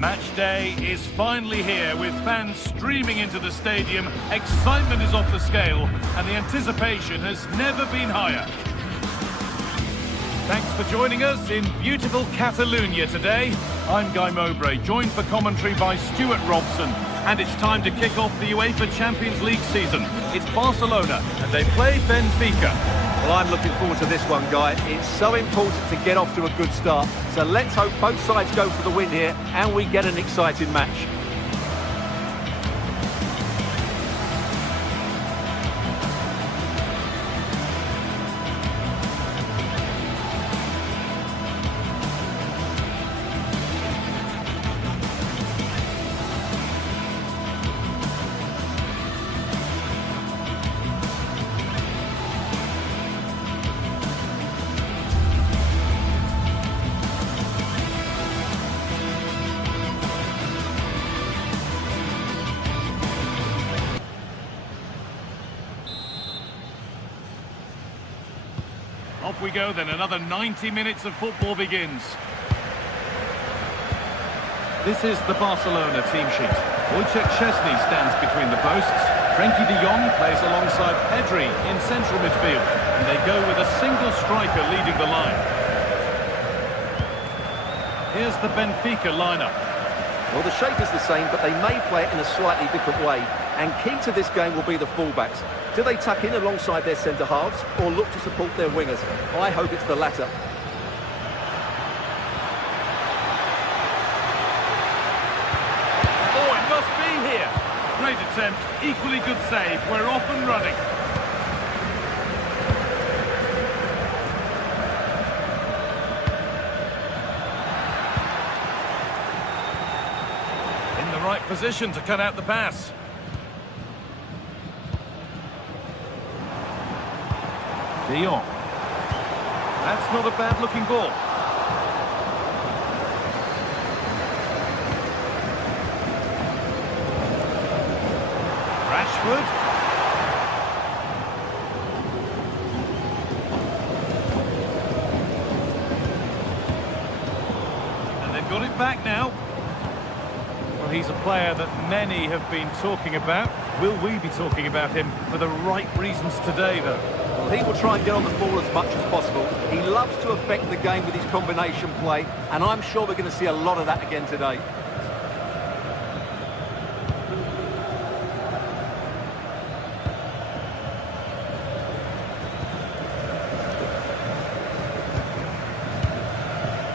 Match day is finally here with fans streaming into the stadium. Excitement is off the scale and the anticipation has never been higher. Thanks for joining us in beautiful Catalonia today. I'm Guy Mowbray, joined for commentary by Stuart Robson. And it's time to kick off the UEFA Champions League season. It's Barcelona and they play Benfica. Well, I'm looking forward to this one, Guy. It's so important to get off to a good start. So let's hope both sides go for the win here and we get an exciting match. Off we go then, another 90 minutes of football begins. This is the Barcelona team sheet. Wojciech Szczesny stands between the posts. Frenkie de Jong plays alongside Pedri in central midfield. And they go with a single striker leading the line. Here's the Benfica lineup. Well, the shape is the same, but they may play it in a slightly different way. And key to this game will be the fullbacks. Do they tuck in alongside their centre-halves or look to support their wingers? I hope it's the latter. Oh, it must be here. Great attempt, equally good save. We're off and running. In the right position to cut out the pass. De Jong. That's not a bad-looking ball. Rashford. And they've got it back now. Well, he's a player that many have been talking about. Will we be talking about him for the right reasons today, though? Well, he will try and get on the ball as much as possible. He loves to affect the game with his combination play, and I'm sure we're going to see a lot of that again today.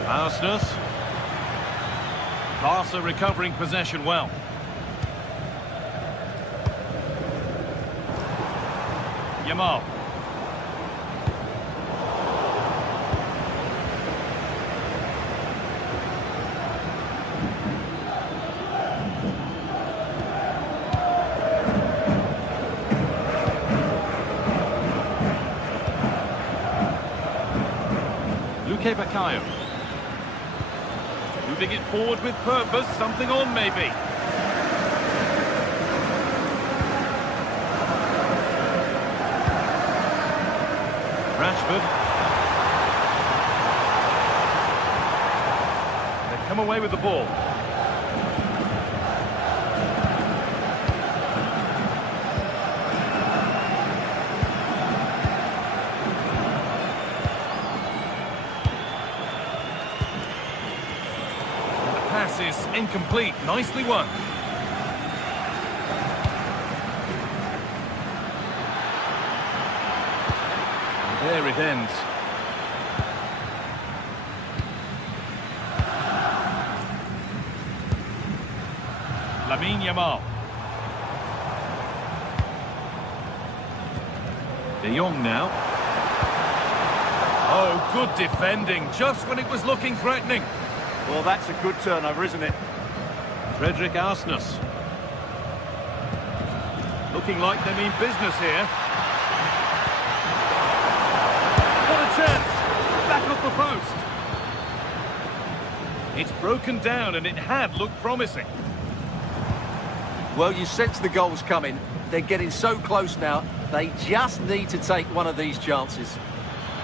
Arsenal. Barca recovering possession well. Yamal. Luque Baccaio. Moving it forward with purpose, something on maybe. Rashford. They've come away with the ball. The pass is incomplete. Nicely won. There it ends. Yamal. De Jong now. Oh, good defending, just when it was looking threatening. Well, that's a good turnover, isn't it? Frederick Arsnes. Looking like they mean business here. What a chance! Back off the post. It's broken down and it had looked promising. Well, you sense the goal's coming. They're getting so close now. They just need to take one of these chances.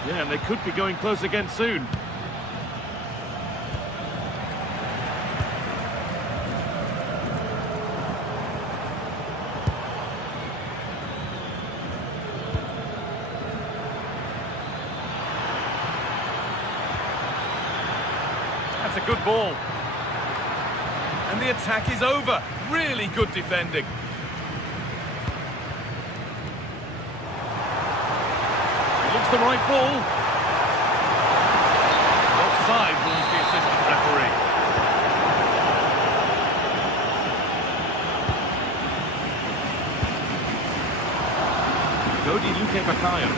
Yeah, and they could be going close again soon. That's a good ball. And the attack is over. Really good defending. Looks the right ball. Offside rules the assistant referee. Godi Luque Bakayo.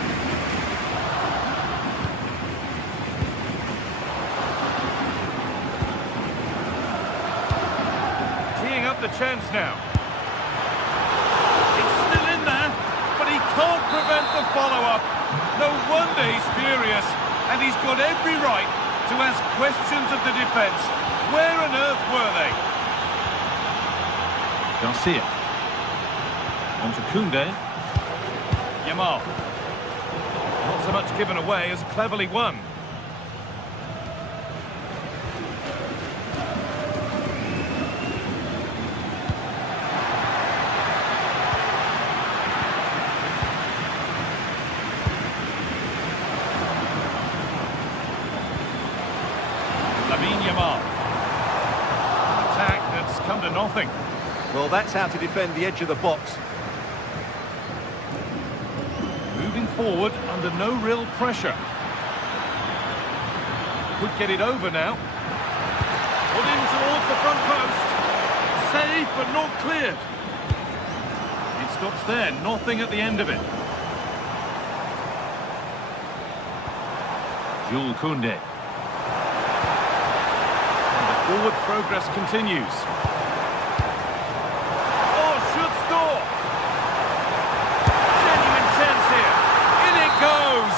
Teeing up the chance now. It's still in there, but he can't prevent the follow-up. No wonder he's furious, and he's got every right to ask questions of the defence. Where on earth were they? Garcia. On to Koundé. Yamal. Not so much given away as cleverly won. Yamal. Attack that's come to nothing. Well, that's how to defend the edge of the box. Moving forward under no real pressure. Could get it over now. Put in towards the front post. Saved but not cleared. It stops there, nothing at the end of it. Jules Koundé. Forward progress continues. Oh, should score! Genuine chance here. In it goes!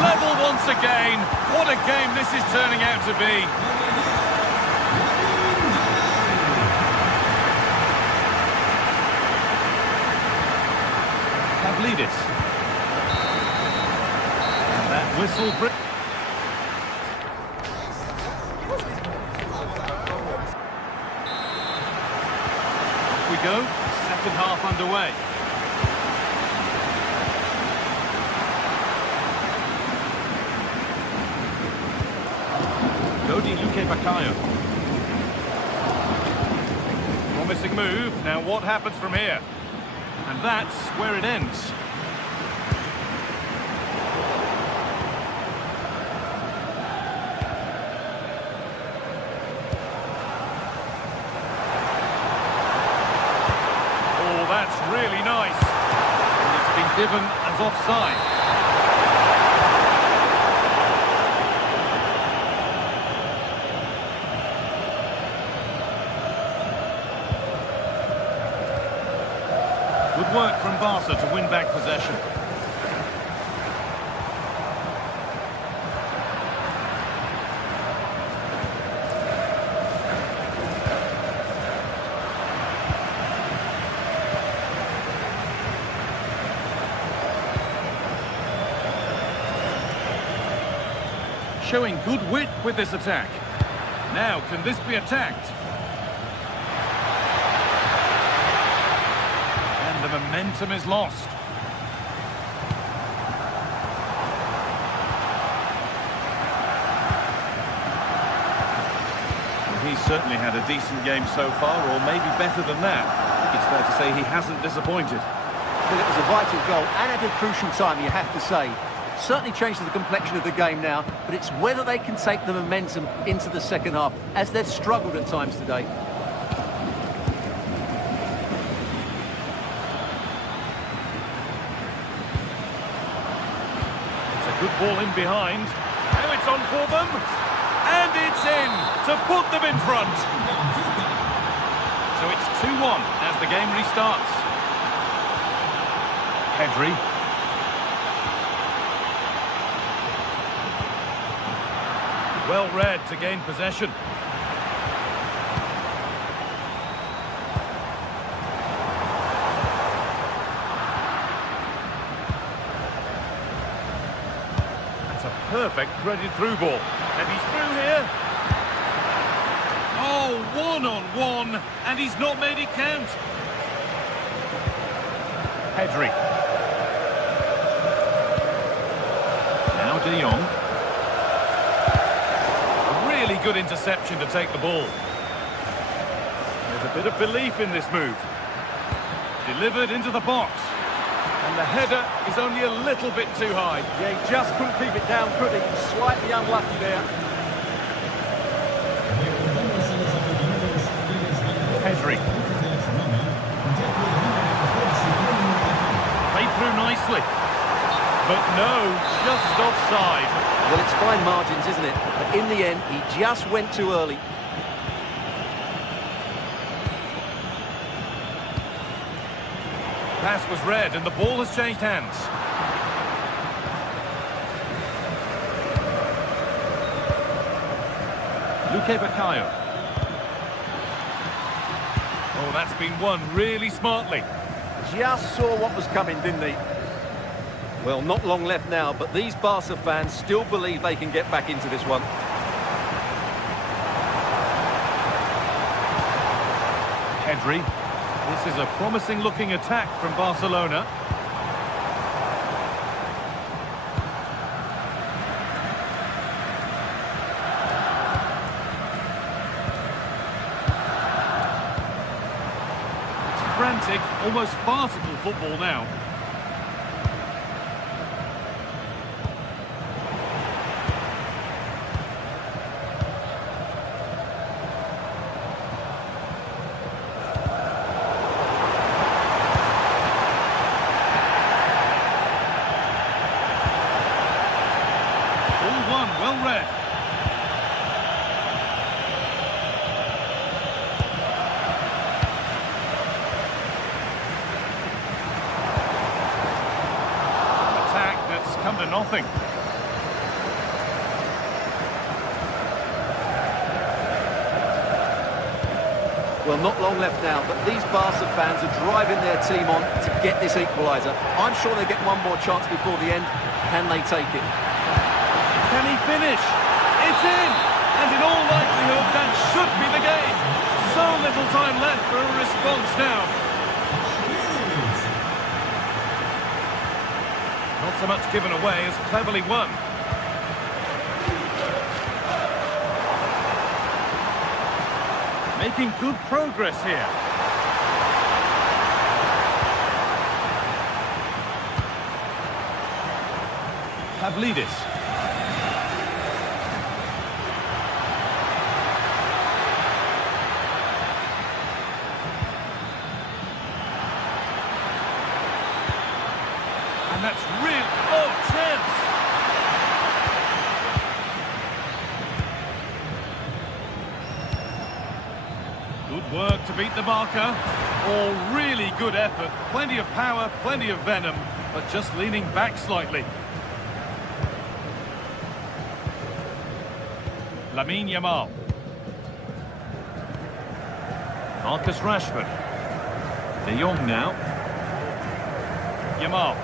Level once again. What a game this is turning out to be. Pavlidis. And that whistle brings... We go, second half underway. Godi Luque Bakayo. Promising move, now what happens from here? And that's where it ends. That's really nice. And it's been given as offside. Good work from Barca to win back possession. Showing good wit with this attack. Now, can this be attacked? And the momentum is lost. He's certainly had a decent game so far, or maybe better than that. I think it's fair to say he hasn't disappointed. Well, it was a vital goal, and at a crucial time, you have to say. Certainly changes the complexion of the game now, but it's whether they can take the momentum into the second half, as they've struggled at times today. It's a good ball in behind. Now it's on for them. And it's in to put them in front. So it's 2-1 as the game restarts. Pedri. Well read to gain possession. That's a perfect threaded through ball. And he's through here. Oh, one-on-one, and he's not made it count. Pedri. Now De Jong. good interception to take the ball. There's a bit of belief in this move. Delivered into the box. And the header is only a little bit too high. Yeah, he just couldn't keep it down, could he? Slightly unlucky there. Pedri. Played through nicely. But no, just offside. Well, it's fine margins, isn't it? But in the end, he just went too early. Pass was read and the ball has changed hands. Luque Baccaio. Oh, that's been won really smartly. Just saw what was coming, didn't he? Well, not long left now, but these Barca fans still believe they can get back into this one. Pedri. This is a promising-looking attack from Barcelona. It's frantic, almost farcical football now. Well read. Attack that's come to nothing. Well, not long left now, but these Barca fans are driving their team on to get this equaliser. I'm sure they get one more chance before the end. Can they take it? Can he finish? It's in! And in all likelihood, that should be the game. So little time left for a response now. Not so much given away as cleverly won. Making good progress here. Pavlidis. And that's real. Oh, chance! Good work to beat the marker. Oh, really good effort. Plenty of power, plenty of venom, but just leaning back slightly. Lamine Yamal. Marcus Rashford. De Jong now. Yamal.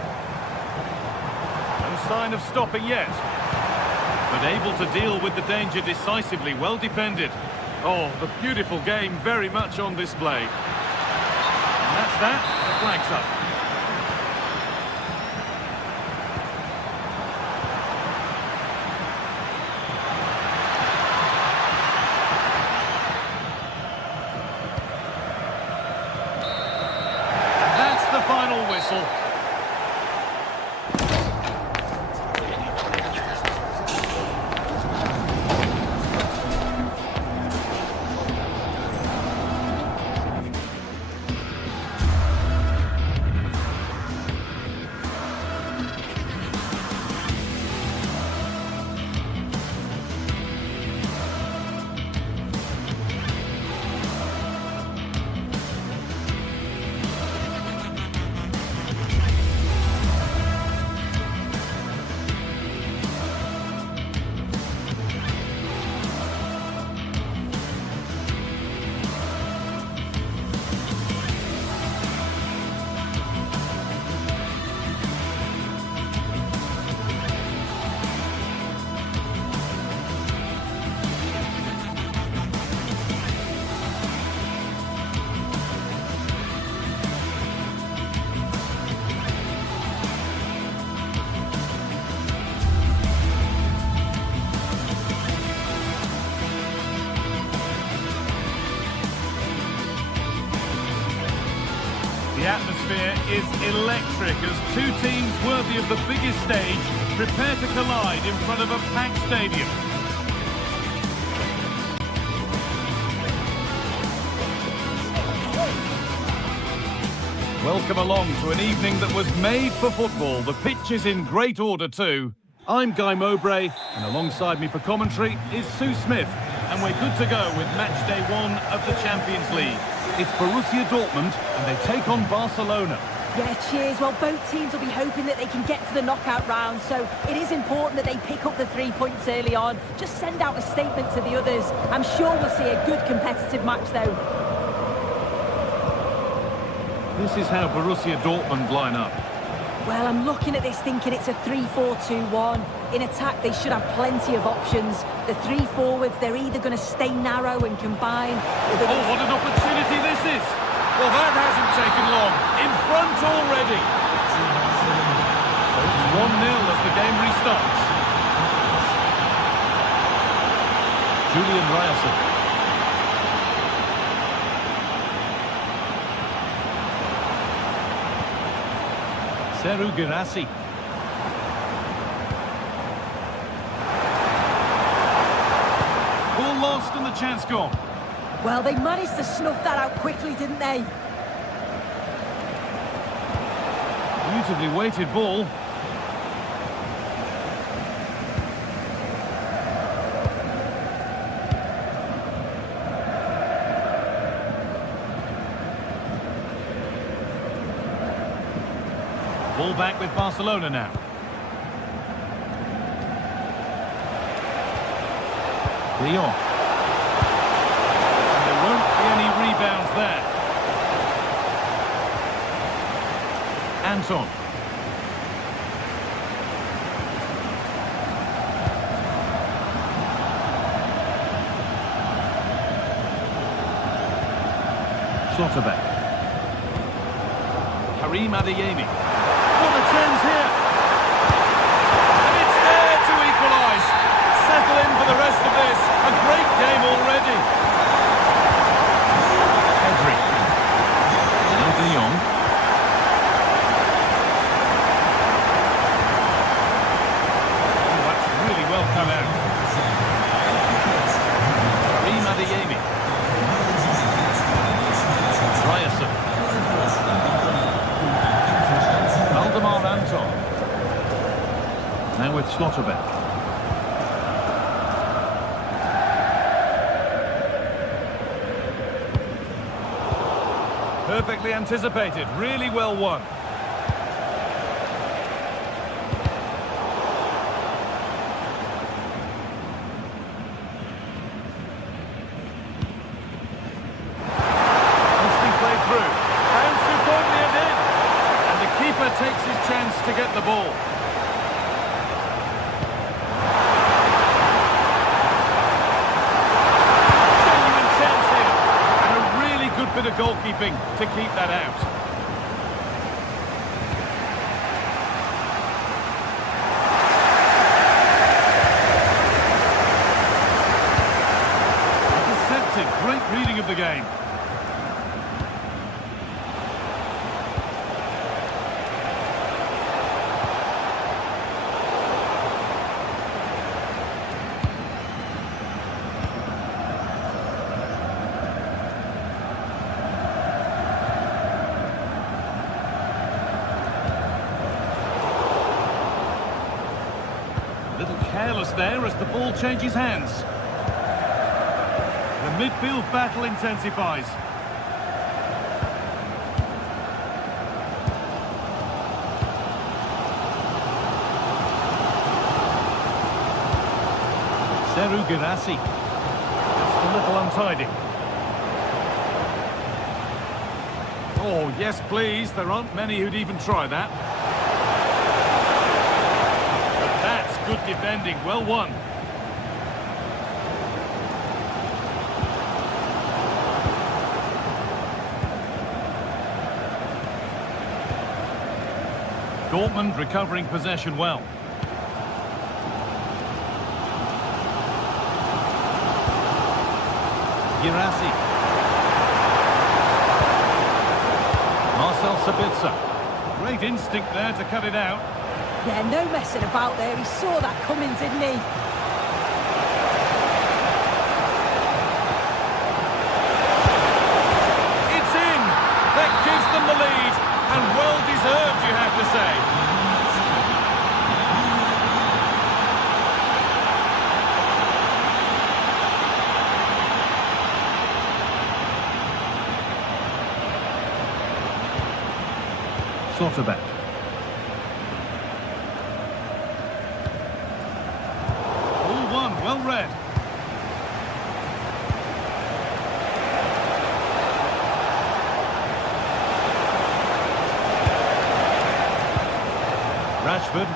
No sign of stopping yet. But able to deal with the danger decisively, well defended. Oh, the beautiful game very much on display. And that's that, the flag's up. And that's the final whistle. atmosphere is electric as two teams worthy of the biggest stage prepare to collide in front of a packed stadium. Welcome along to an evening that was made for football. The pitch is in great order too. I'm Guy Mowbray, and alongside me for commentary is Sue Smith, and we're good to go with match day 1 of the Champions League. It's Borussia Dortmund, and they take on Barcelona. Yeah, cheers. Well, both teams will be hoping that they can get to the knockout round, so it is important that they pick up the 3 points early on. Just send out a statement to the others. I'm sure we'll see a good competitive match, though. This is how Borussia Dortmund line up. Well, I'm looking at this thinking it's a 3-4-2-1. In attack, they should have plenty of options. The 3 forwards, they're either going to stay narrow and combine... Oh, what an opportunity this is! Well, that hasn't taken long. In front already. So it's 1-0 as the game restarts. Julian Ryerson. Serhou Guirassy. Ball lost and the chance gone. Well, they managed to snuff that out quickly, didn't they? Beautifully weighted ball. Ball back with Barcelona now. De Jong. And there won't be any rebounds there. Anton. Schlotterbeck. Karim Adeyemi. What a chance here! And it's there to equalise. Settle in for the rest of this. A great game already. Pedri. Now De Jong. Oh, that's really well come out. Karim Adeyemi. Ryerson. Anton. Now with Schlotterbeck. Perfectly anticipated, really well won. Nicely played through. And superbly it did. And the keeper takes his chance to get the ball. Genuine chance here. And a really good bit of goalkeeping to keep that out. Deceptive, great reading of the game. Careless there as the ball changes hands. The midfield battle intensifies. Serhou Guirassy. Just a little untidy. Oh, yes, please. There aren't many who'd even try that. Good defending, well won. Dortmund recovering possession well. Guirassy. Marcel Sabitzer. Great instinct there to cut it out. Yeah, no messing about there. He saw that coming, didn't he? It's in! That gives them the lead. And well deserved, you have to say. Slotterbeck. All one, well read. Rashford.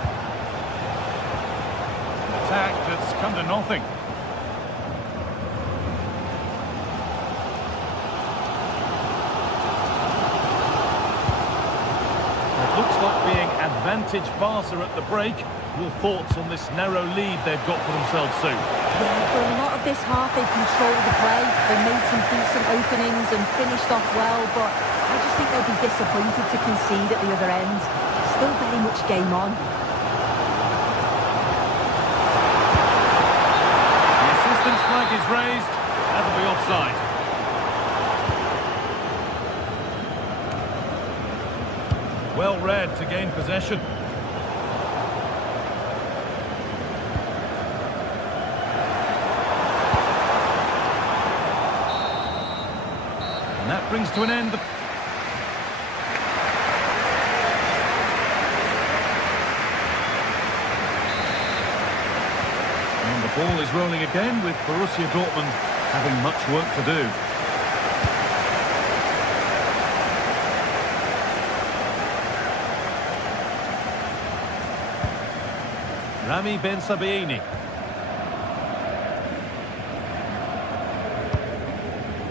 An attack that's come to nothing. Looks like being advantage Barca at the break. Your thoughts on this narrow lead they've got for themselves soon? Yeah, for a lot of this half they've controlled the play. They made some decent openings and finished off well, but I just think they'll be disappointed to concede at the other end. Still very much game on. The assistant's flag is raised. That'll be offside. Well read to gain possession. And that brings to an end and the ball is rolling again with Borussia Dortmund having much work to do. Rami Ben Sabiini.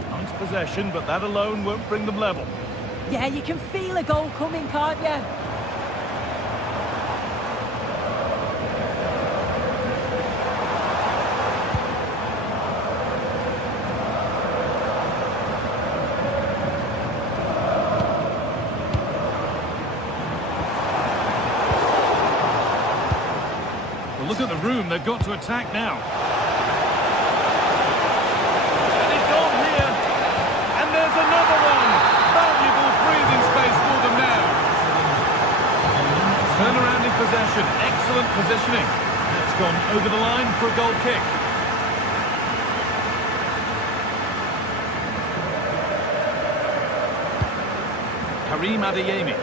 Nice possession, but that alone won't bring them level. Yeah, you can feel a goal coming, can't you? Look at the room they've got to attack now. And it's on here. And there's another one. Valuable breathing space for them now. Turnaround in possession. Excellent positioning. That's gone over the line for a goal kick. Karim Adeyemi.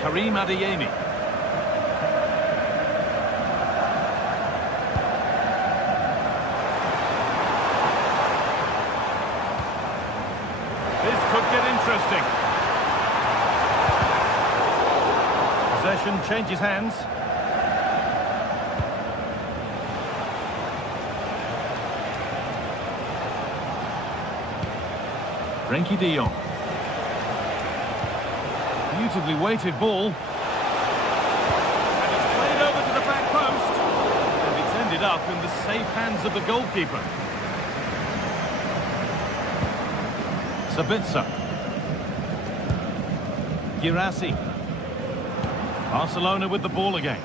Karim Adeyemi. This could get interesting. Possession changes hands. Frenkie de Jong. Beautifully weighted ball. And it's played over to the back post. And it's ended up in the safe hands of the goalkeeper. Sabitzer. Girassi. Barcelona with the ball again.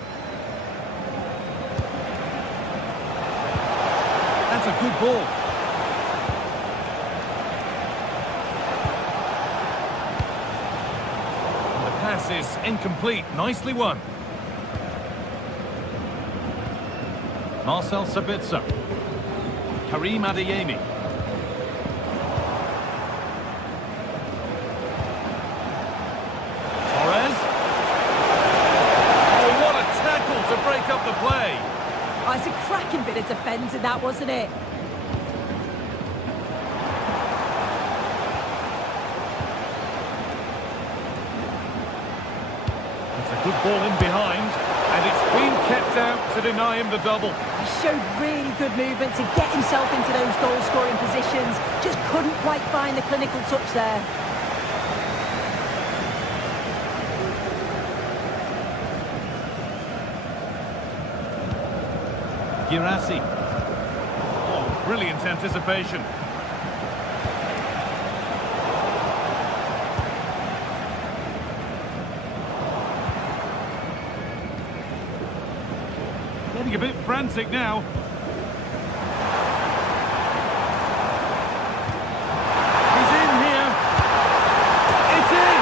That's a good ball. Pass is incomplete. Nicely won. Marcel Sabitzer. Karim Adeyemi. Torres. Oh, what a tackle to break up the play. Oh, it's a cracking bit of defending that, wasn't it? Good ball in behind, and it's been kept out to deny him the double. He showed really good movement to get himself into those goal-scoring positions. Just couldn't quite find the clinical touch there. Girassi. Oh, brilliant anticipation. Getting a bit frantic now. He's in here. It's in!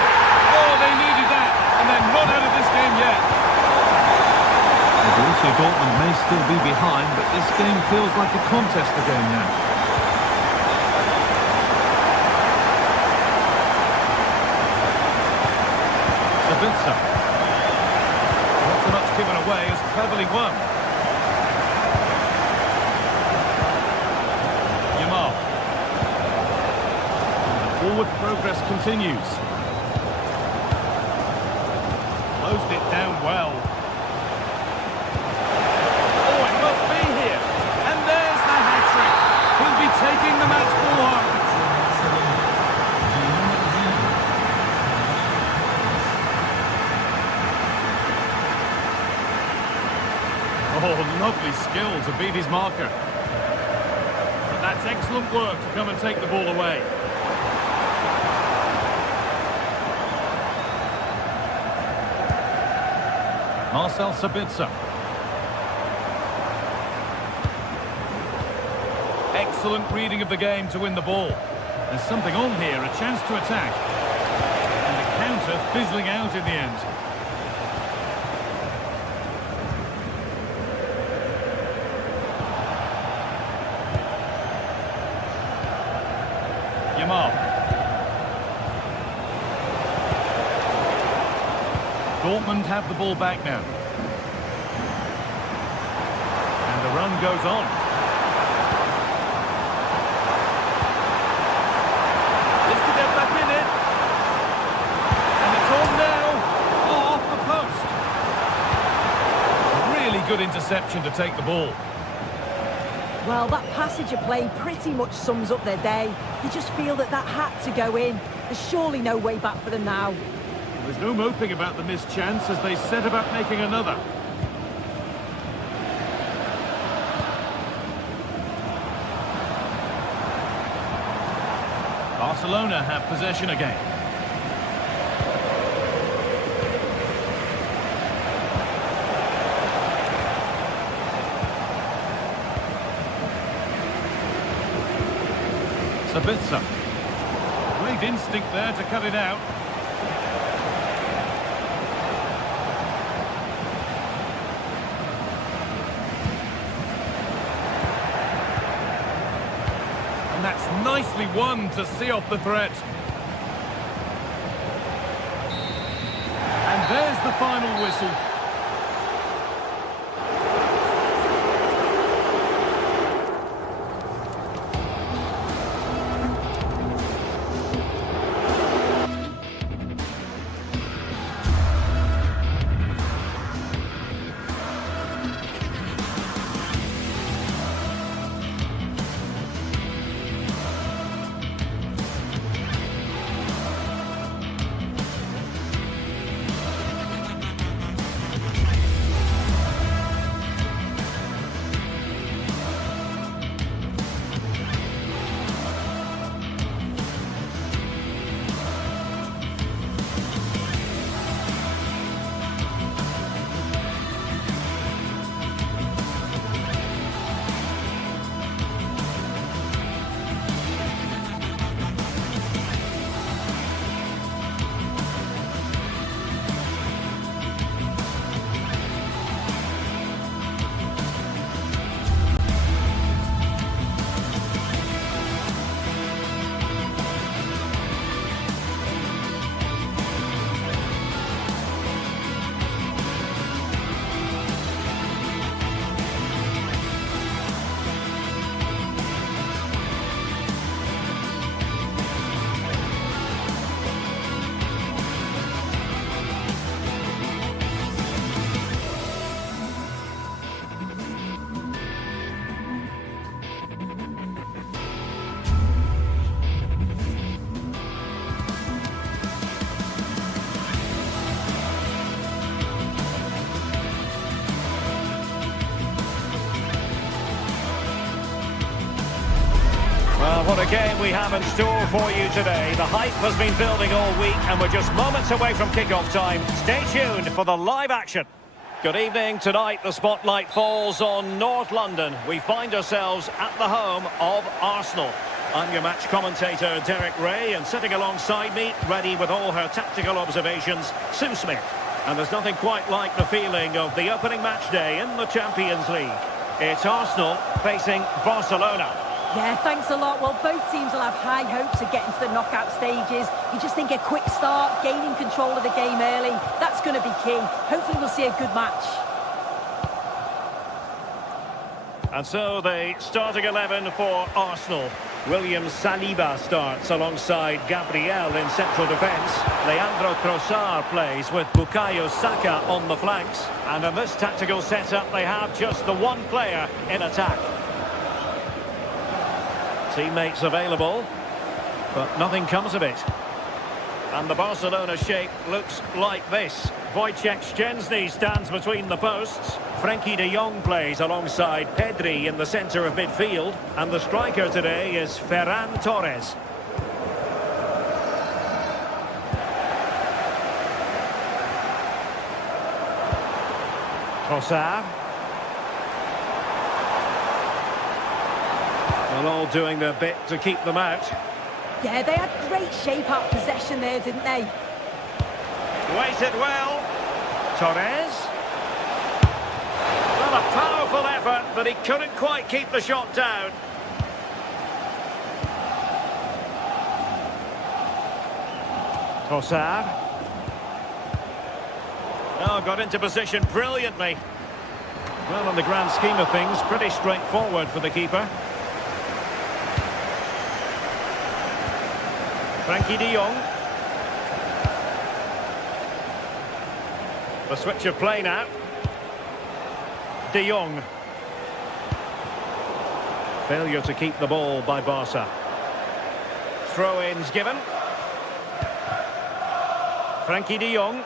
Oh, they needed that, and they're not out of this game yet. Borussia Dortmund may still be behind, but this game feels like a contest again now. Sabitzer. Not so much given away as cleverly won. Forward progress continues. Closed it down well. Oh, it must be here. And there's the hat-trick. He'll be taking the match ball home. Oh, lovely skill to beat his marker. But that's excellent work to come and take the ball away. Marcel Sabitzer. Excellent reading of the game to win the ball. There's something on here, a chance to attack. And the counter fizzling out in the end. Yamal. Dortmund have the ball back now. And the run goes on. It's to get back in it. And it's on now. Oh, off the post. Really good interception to take the ball. Well, that passage of play pretty much sums up their day. You just feel that had to go in. There's surely no way back for them now. There's no moping about the missed chance as they set about making another. Barcelona have possession again. Sabitzer. Great instinct there to cut it out. That's nicely won to see off the threat. And there's the final whistle. Well, what a game we have in store for you today. The hype has been building all week and we're just moments away from kick-off time. Stay tuned for the live action. Good evening. Tonight the spotlight falls on North London. We find ourselves at the home of Arsenal. I'm your match commentator Derek Ray, and sitting alongside me, ready with all her tactical observations, Sue Smith. And there's nothing quite like the feeling of the opening match day in the Champions League. It's Arsenal facing Barcelona. Yeah, thanks a lot. Well, both teams will have high hopes of getting to the knockout stages. You just think a quick start, gaining control of the game early, that's going to be key. Hopefully we'll see a good match. And so the starting 11 for Arsenal. William Saliba starts alongside Gabriel in central defence. Leandro Trossard plays with Bukayo Saka on the flanks. And in this tactical setup, they have just the one player in attack. Teammates available, but nothing comes of it. And the Barcelona shape looks like this. Wojciech Szczęsny stands between the posts. Frenkie de Jong plays alongside Pedri in the centre of midfield. And the striker today is Ferran Torres. Trossard. Well, all doing their bit to keep them out. Yeah, they had great shape out possession there, didn't they? Waited well. Torres. Well, a powerful effort, but he couldn't quite keep the shot down. Trossard. Oh, got into position brilliantly. Well, in the grand scheme of things, pretty straightforward for the keeper. Frenkie de Jong. The switch of play now. De Jong. Failure to keep the ball by Barca. Throw-ins given. Frenkie de Jong.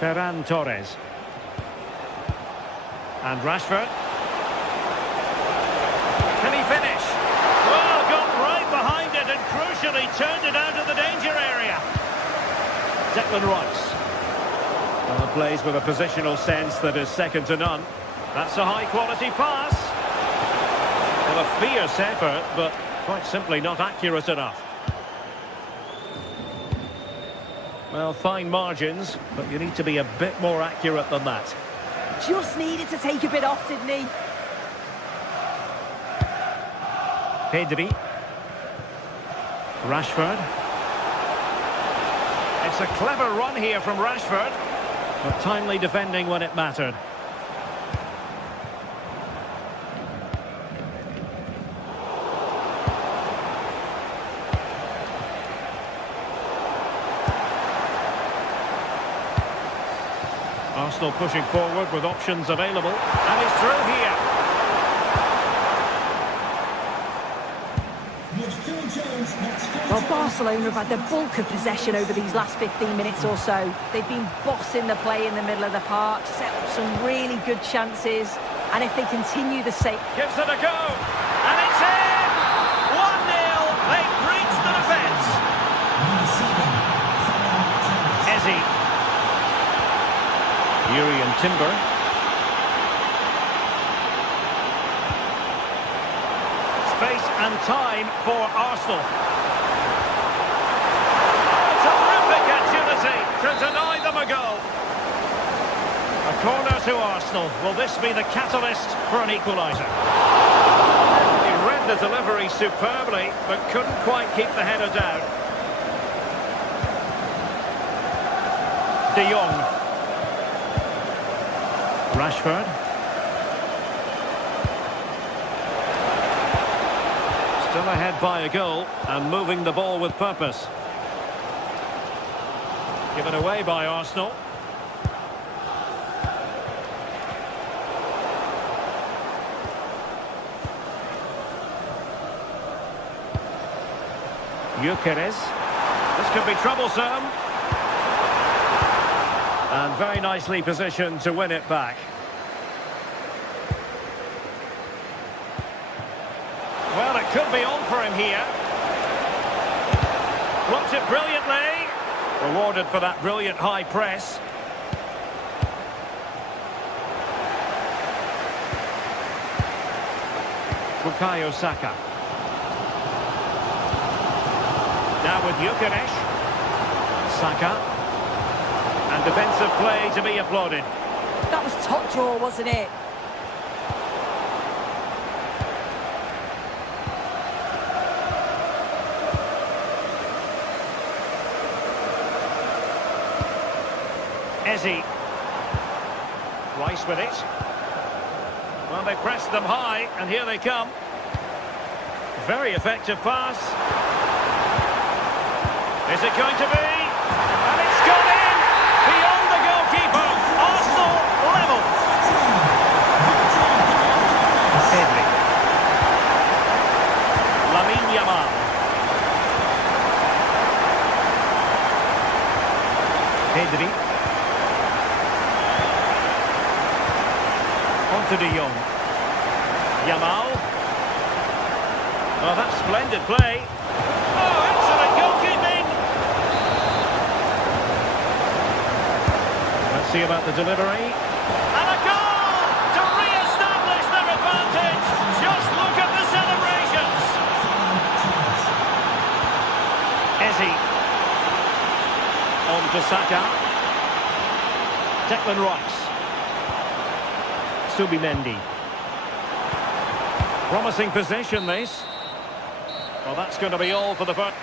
Ferran Torres. And Rashford. Can he finish? Well, got right behind it and crucially turned it out of the danger area. Declan Rice. Well, plays with a positional sense that is second to none. That's a high-quality pass. Well, a fierce effort, but quite simply not accurate enough. Well, fine margins, but you need to be a bit more accurate than that. Just needed to take a bit off, didn't he? Pedri. Rashford. It's a clever run here from Rashford, but timely defending when it mattered. Arsenal pushing forward with options available, and it's through here. Well, Barcelona have had the bulk of possession over these last 15 minutes or so. They've been bossing the play in the middle of the park, set up some really good chances, and if they continue the same... Gives it a go, and it's in! 1-0, they've breached the defence. Ezzy. Urian Timber. Space and time for Arsenal. Terrific agility to deny them a goal. A corner to Arsenal. Will this be the catalyst for an equaliser? He read the delivery superbly, but couldn't quite keep the header down. De Jong. Rashford. Still ahead by a goal and moving the ball with purpose. Given away by Arsenal. Gyökeres. This could be troublesome. And very nicely positioned to win it back. Could be on for him here. Blocked it brilliantly. Rewarded for that brilliant high press. Bukayo Saka. Now with Gyökeres. Saka. And defensive play to be applauded. That was top draw, wasn't it? Eze. Rice with it. Well, they pressed them high, and here they come. Very effective pass. Is it going to be? And it's gone in! Beyond the goalkeeper. Arsenal level. Pedri. Lamine Yamal. Pedri. To De Jong. Yamal. Oh, that's splendid play. Oh, excellent goalkeeping. Let's see about the delivery. And a goal to re-establish their advantage. Just look at the celebrations. Eze. On to Saka. Declan Rice. Subimendi. Promising possession, this. Well, that's going to be all for the first.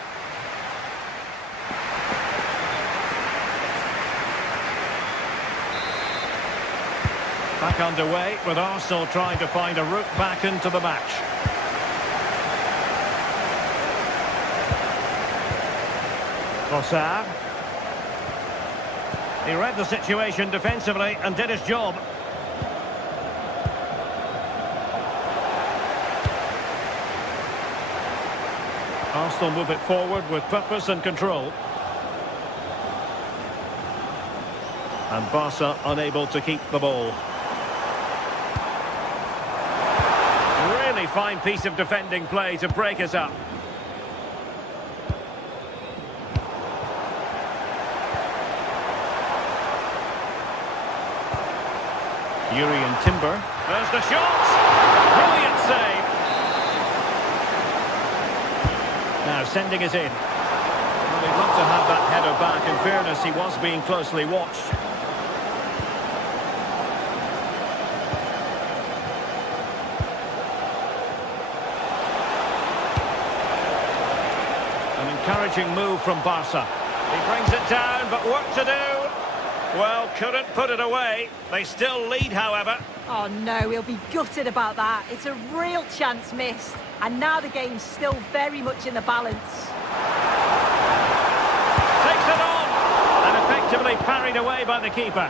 Back underway with Arsenal trying to find a route back into the match. Trossard. He read the situation defensively and did his job. Arsenal move it forward with purpose and control. And Barca unable to keep the ball. Really fine piece of defending play to break us up. Yuri Timber. There's the shot! Brilliant save! Now sending it in. Well, he'd love to have that header back. In fairness, he was being closely watched. An encouraging move from Barca. He brings it down, but work to do. Well, couldn't put it away. They still lead, however. Oh no, he'll be gutted about that. It's a real chance missed. And now the game's still very much in the balance. Takes it on. And effectively parried away by the keeper.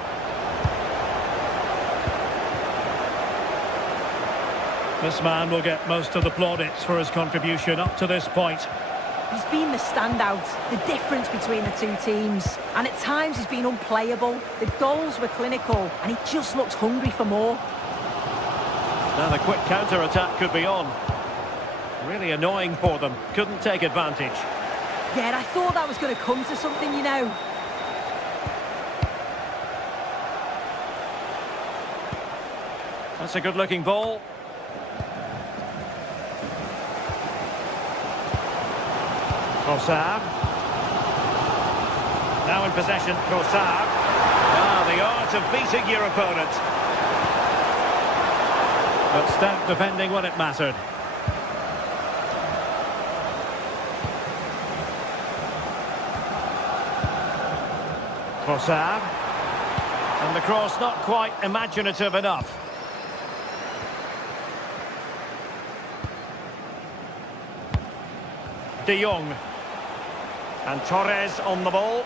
This man will get most of the plaudits for his contribution up to this point. He's been the standout, the difference between the two teams. And at times he's been unplayable. The goals were clinical and he just looks hungry for more. Now the quick counter-attack could be on. Really annoying for them. Couldn't take advantage. Yeah, I thought that was going to come to something, you know. That's a good-looking ball. Trossard. Now in possession, Trossard. Ah, the art of beating your opponent. But stout defending when it mattered. Trossard. And the cross not quite imaginative enough. De Jong. And Torres on the ball.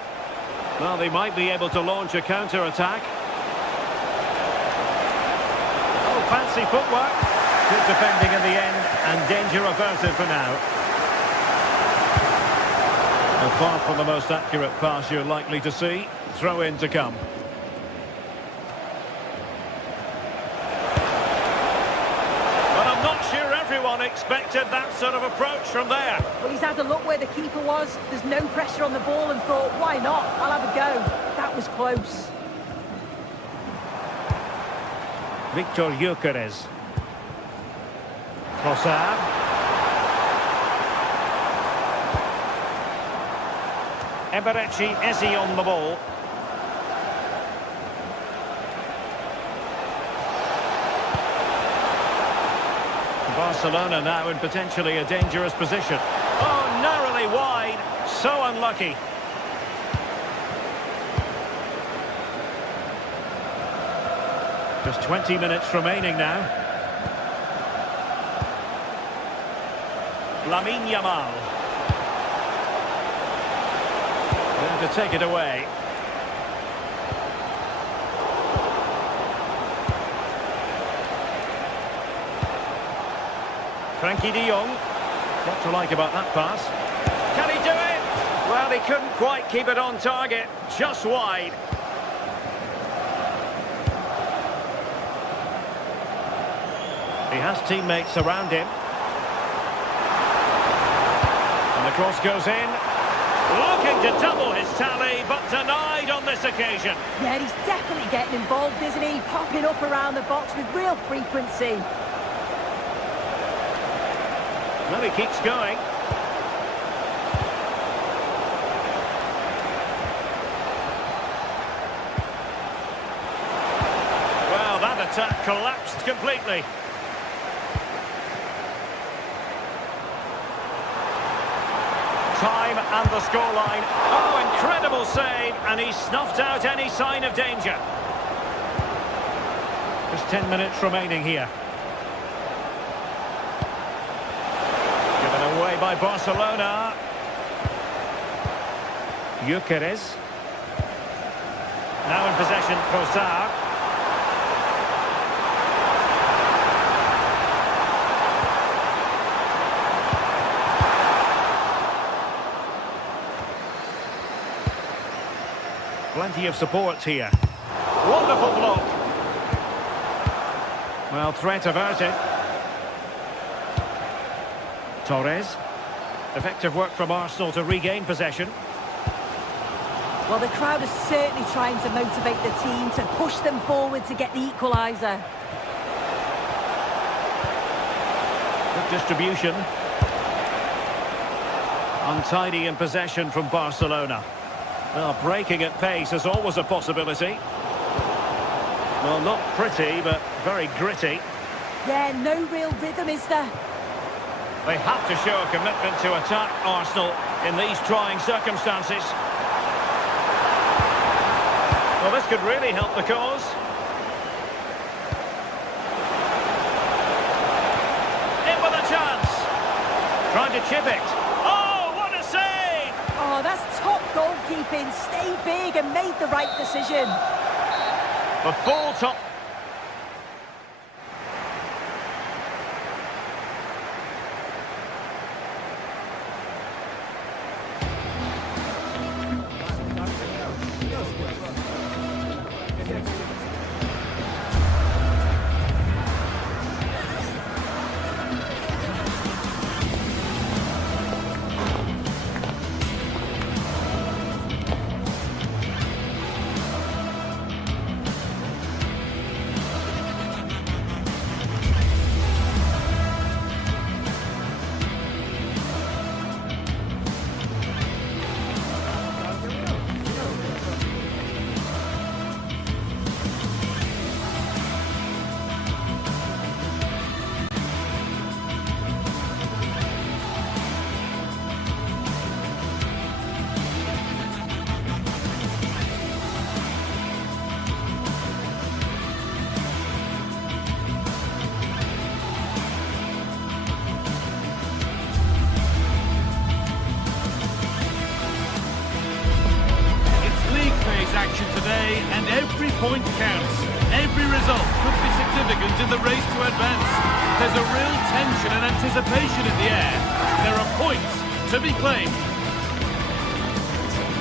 Well, they might be able to launch a counter-attack. Oh, fancy footwork. Good defending in the end, and danger averted for now. And far from the most accurate pass you're likely to see. Throw in to come. But I'm not sure everyone anyone expected that sort of approach from there. Well, he's had a look where the keeper was. There's no pressure on the ball and thought, why not? I'll have a go. That was close. Victor Gyökeres. Trossard. Eberechi Eze on the ball. Barcelona now in potentially a dangerous position. Oh, narrowly wide. So unlucky. Just 20 minutes remaining now. Lamine Yamal. There to take it away. Frankie de Jong. What to like about that pass? Can he do it? Well, he couldn't quite keep it on target. Just wide. He has teammates around him. And the cross goes in. Looking to double his tally, but denied on this occasion. Yeah, he's definitely getting involved, isn't he? Popping up around the box with real frequency. Well, he keeps going. Well, that attack collapsed completely. Time and the scoreline. Oh, incredible save, and he snuffed out any sign of danger. Just 10 minutes remaining here. Given away by Barcelona. Gyökeres. Now in possession, Trossard. Plenty of support here. Wonderful block. Well, threat averted. Torres. Effective work from Arsenal to regain possession. Well, the crowd is certainly trying to motivate the team to push them forward to get the equaliser. Good distribution. Untidy in possession from Barcelona. Well, breaking at pace is always a possibility. Well, not pretty, but very gritty. Yeah, no real rhythm, is there? They have to show a commitment to attack Arsenal in these trying circumstances. Well, this could really help the cause. In with a chance. Trying to chip it. Oh, what a save! Oh, that's top goalkeeping. Stayed big and made the right decision. A full top. Action today, and every point counts. Every result could be significant in the race to advance. There's a real tension and anticipation in the air. There are points to be claimed.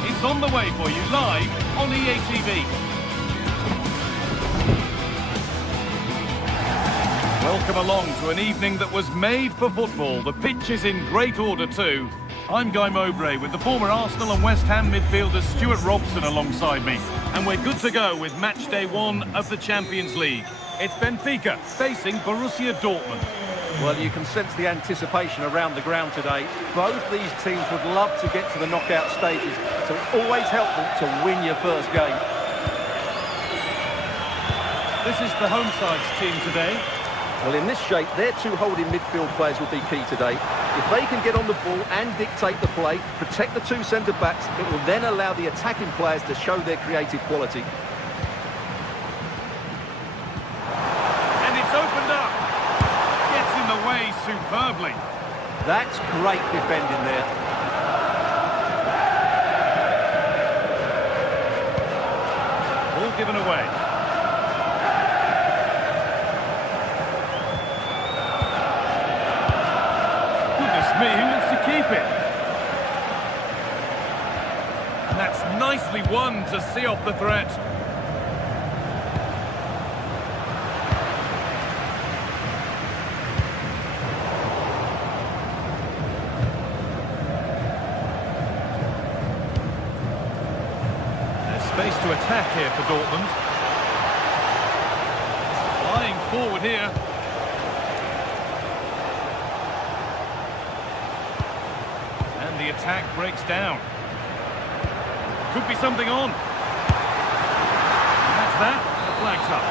It's on the way for you live on EA TV. Welcome along to an evening that was made for football. The pitch is in great order too. I'm Guy Mowbray with the former Arsenal and West Ham midfielder Stuart Robson alongside me. And we're good to go with match day 1 of the Champions League. It's Benfica facing Borussia Dortmund. Well, you can sense the anticipation around the ground today. Both these teams would love to get to the knockout stages, so it's always helpful to win your first game. This is the home side's team today. Well, in this shape, their 2 holding midfield players will be key today. If they can get on the ball and dictate the play, protect the 2 centre-backs, it will then allow the attacking players to show their creative quality. And it's opened up. Gets in the way superbly. That's great defending there. Ball given away. Me, who wants to keep it? And that's nicely won to see off the threat. There's space to attack here for Dortmund. Flying forward here. The attack breaks down. Could be something on. And that's that. The flag's up.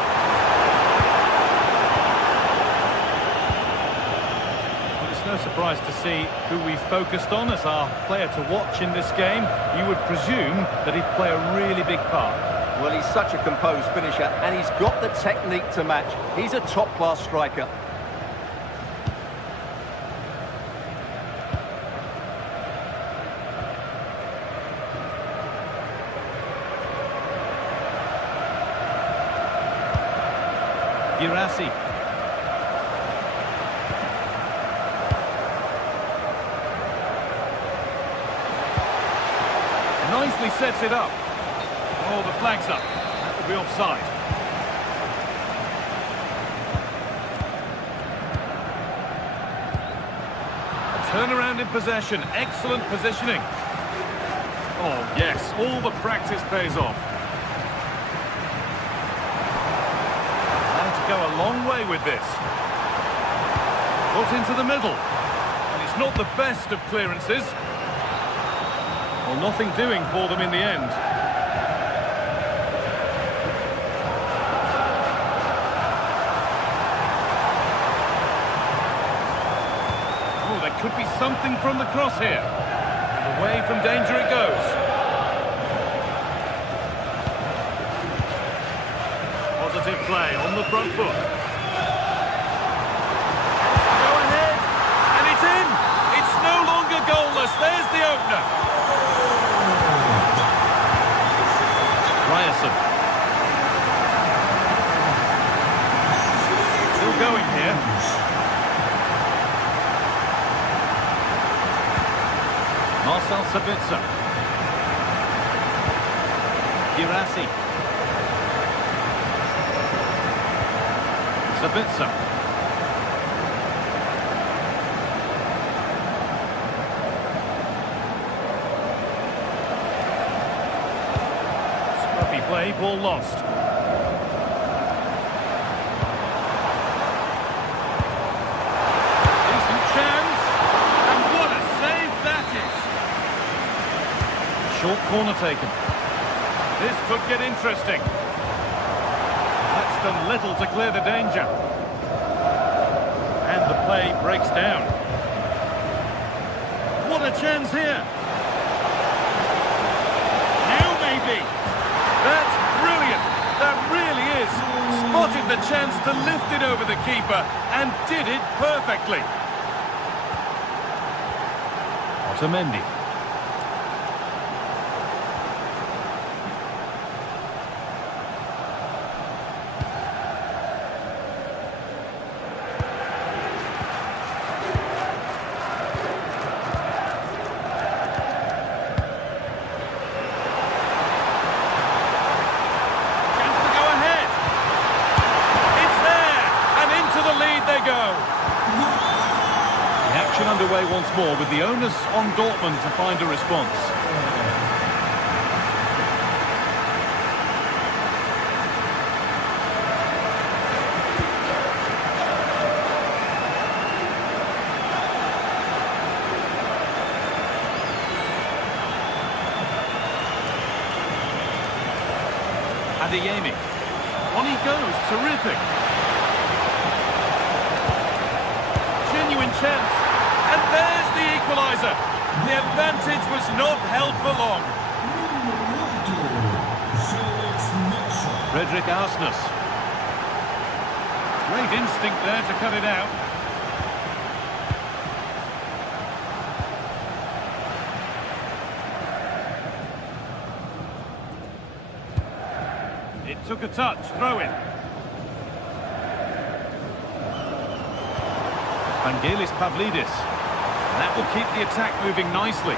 Well, it's no surprise to see who we focused on as our player to watch in this game. You would presume that he'd play a really big part. Well, he's such a composed finisher, and he's got the technique to match. He's a top-class striker. Girassi. Nicely sets it up. Oh, the flag's up. That will be offside. A turnaround in possession. Excellent positioning. Oh, yes. All the practice pays off. Go a long way with this. Put into the middle. And it's not the best of clearances. Well, nothing doing for them in the end. Oh, there could be something from the cross here. And away from danger it goes. Positive play on the front foot. Has to go ahead, and it's in. It's no longer goalless. There's the opener. Ryerson. Still going here. Marcel Sabitzer. Girassi. Sabitzer. Scruffy play, ball lost. Decent chance, and what a save that is. Short corner taken. This could get interesting. That's done little to clear the danger. And the play breaks down. What a chance here. Now maybe. That's brilliant. That really is. Spotted the chance to lift it over the keeper and did it perfectly. Otamendi. action underway once more with the onus on Dortmund to find a response. Adeyemi. On he goes, terrific. Genuine chance. And there's the equaliser. The advantage was not held for long. Frederick Arsnus. Great instinct there to cut it out. It took a touch, throw in. Vangelis Pavlidis. And that will keep the attack moving nicely.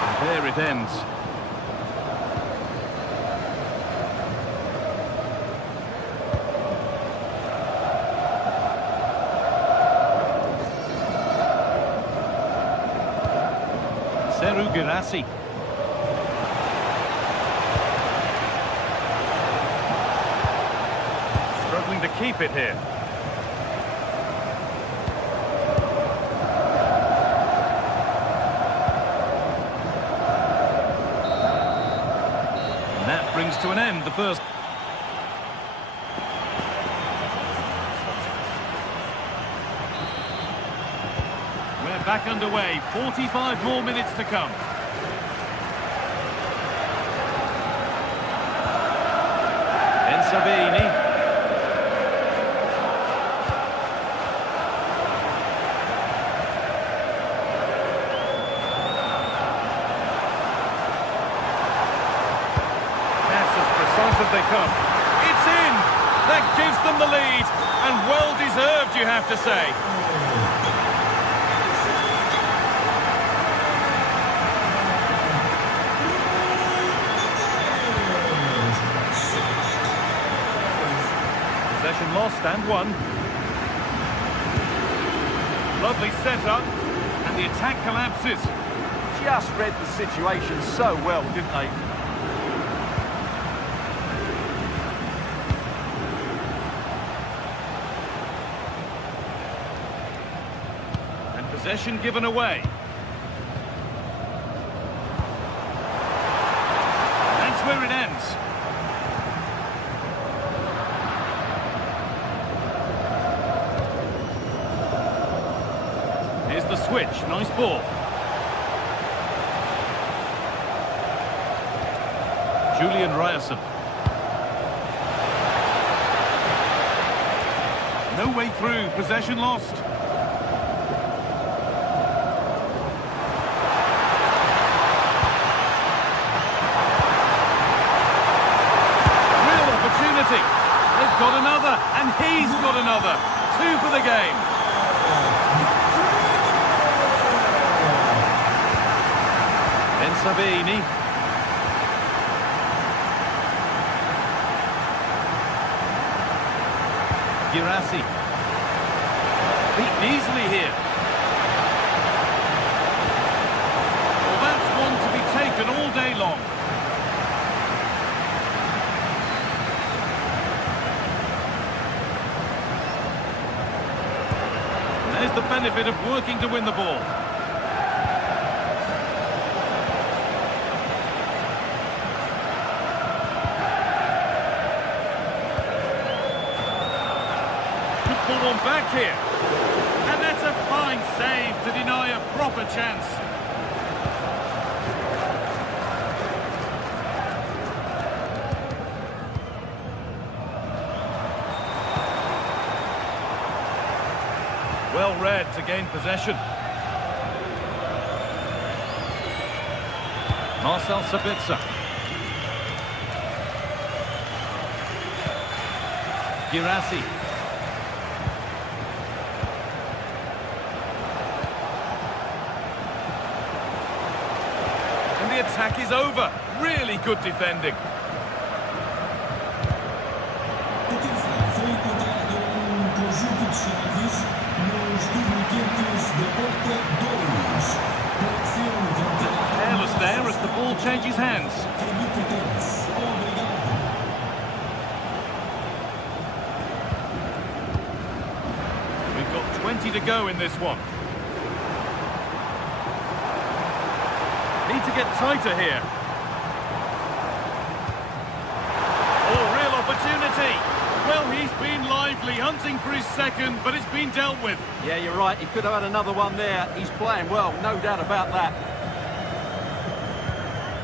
And there it ends. Seru Girassi. Struggling to keep it here. And that brings to an end the first. We're back underway. 45 more minutes to come. Sabini. That's as precise as they come. It's in! That gives them the lead, and well deserved, you have to say. Possession lost and won. Lovely setup, and the attack collapses. Just read the situation so well, didn't they? And possession given away. That's where it ends. Here's the switch, nice ball. Julian Ryerson. No way through, possession lost. Real opportunity. They've got another, and he's got another. 2 for the game. Sabini. Girassi. Beaten easily here. Well, that's one to be taken all day long. And there's the benefit of working to win the ball. One back here, and that's a fine save to deny a proper chance. Well read to gain possession. Marcel Sabitzer. Girassi. The attack is over. Really good defending. Atenção, foi encontrado conjunto de chaves nos 25 changes hands. We've got 20 to go in this one. Need to get tighter here. Oh, real opportunity. Well, he's been lively, hunting for his second, but it's been dealt with. Yeah, you're right. He could have had another one there. He's playing well, no doubt about that.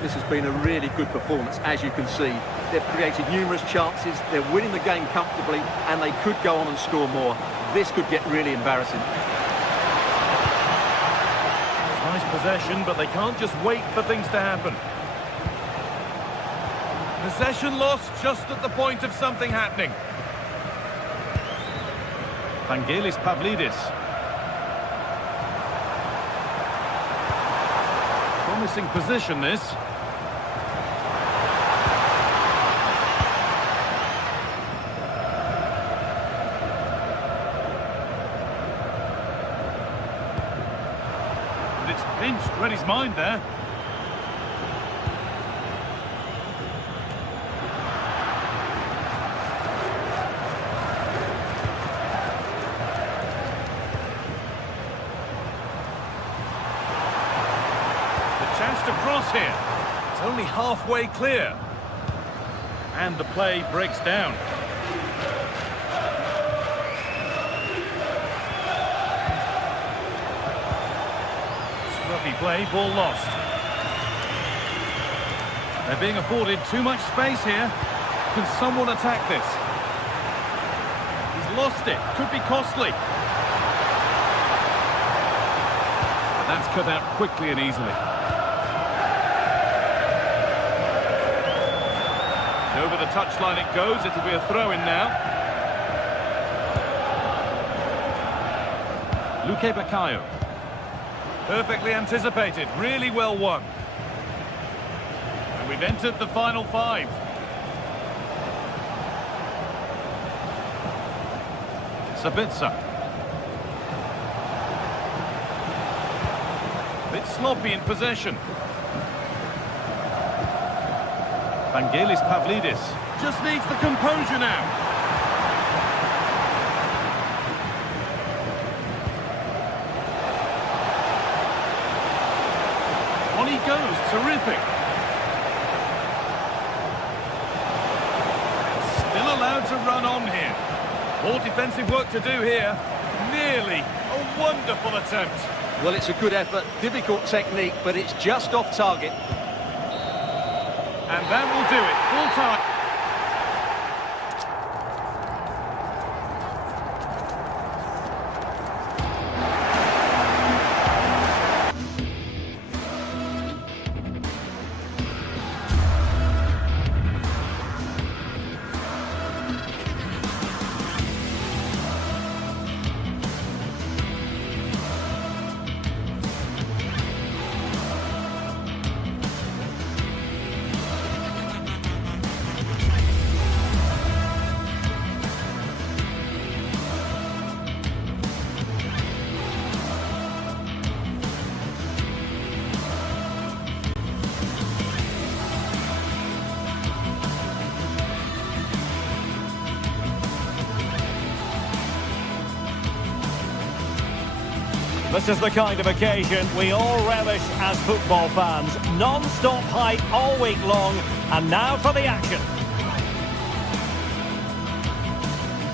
This has been a really good performance, as you can see. They've created numerous chances, they're winning the game comfortably, and they could go on and score more. This could get really embarrassing. Nice possession, but they can't just wait for things to happen. Possession lost just at the point of something happening. Vangelis Pavlidis. Promising position, this. And it's pinched, read his mind there. Chance to cross here. It's only halfway clear. And the play breaks down. Scruffy play, ball lost. They're being afforded too much space here. Can someone attack this? He's lost it. Could be costly. But that's cut out quickly and easily. Over the touchline it goes, it'll be a throw-in now. Luque Baccaio. Perfectly anticipated, really well won. And we've entered the final five. Sabitzer. Bit sloppy in possession. Vangelis Pavlidis just needs the composure now. On he goes, terrific. Still allowed to run on here. More defensive work to do here. Nearly a wonderful attempt. Well, it's a good effort, difficult technique, but it's just off target. And that will do it, full time. This is the kind of occasion we all relish as football fans. Non-stop hype all week long, and now for the action.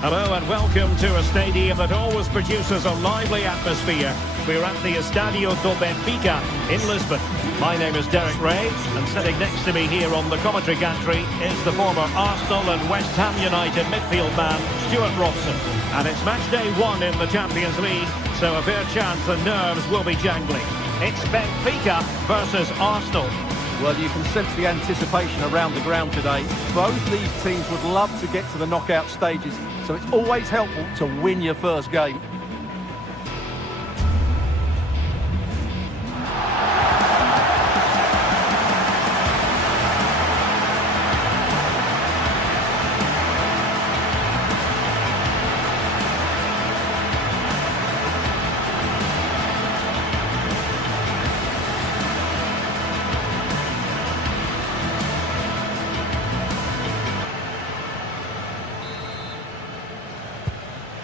Hello and welcome to a stadium that always produces a lively atmosphere. We're at the Estadio do Benfica in Lisbon. My name is Derek Ray, and sitting next to me here on the commentary gantry is the former Arsenal and West Ham United midfield man, Stuart Robson. And it's match day 1 in the Champions League, so a fair chance the nerves will be jangling. It's Benfica versus Arsenal. Well, you can sense the anticipation around the ground today. Both these teams would love to get to the knockout stages, so it's always helpful to win your first game.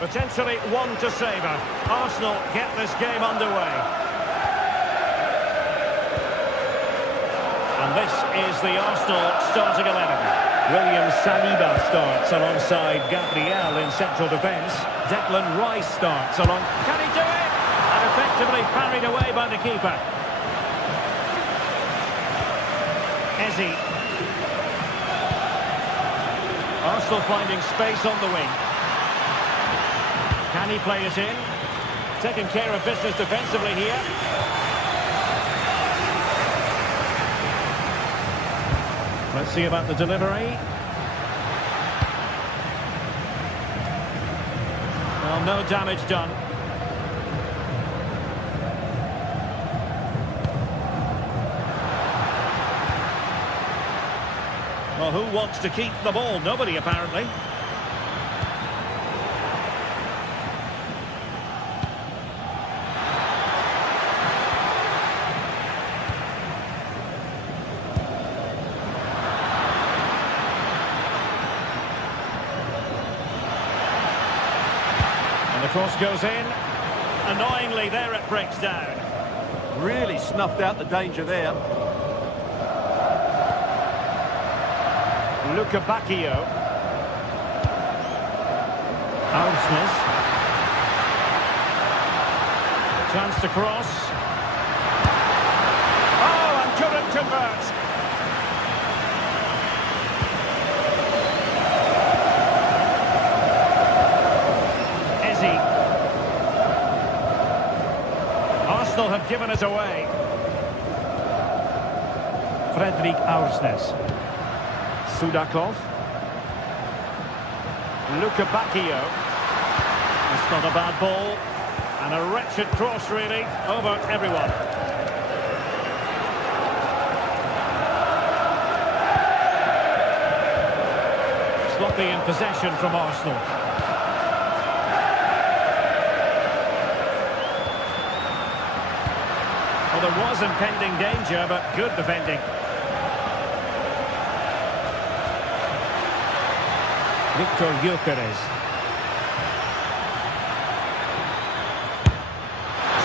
Potentially one to savour. Arsenal get this game underway. And this is the Arsenal starting 11. William Saliba starts alongside Gabriel in central defence. Declan Rice starts along. Can he do it? And effectively parried away by the keeper. Eze. Arsenal finding space on the wing. Can he play it in? Taking care of business defensively here. Let's see about the delivery. Well, no damage done. Well, who wants to keep the ball? Nobody, apparently. And the cross goes in. Annoyingly, there it breaks down. Really snuffed out the danger there. Luca Bacchio. Alsnes. Chance to cross. Oh, and couldn't convert. Eze. Arsenal have given it away. Fredrik Alsnes. Sudakov. Luca Bacchio. It's not a bad ball. And a wretched cross, really, over everyone. Sloppy in possession from Arsenal. Well, there was impending danger, but good defending. Victor Gyökeres.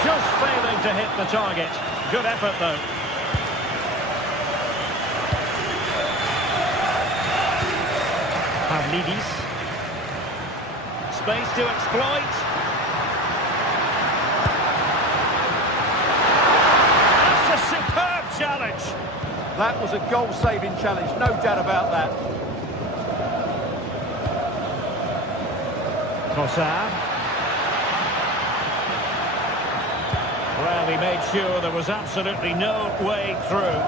Just failing to hit the target. Good effort, though. Pavlidis. Space to exploit. That's a superb challenge. That was a goal-saving challenge, no doubt about that. Trossard. Well, he made sure there was absolutely no way through.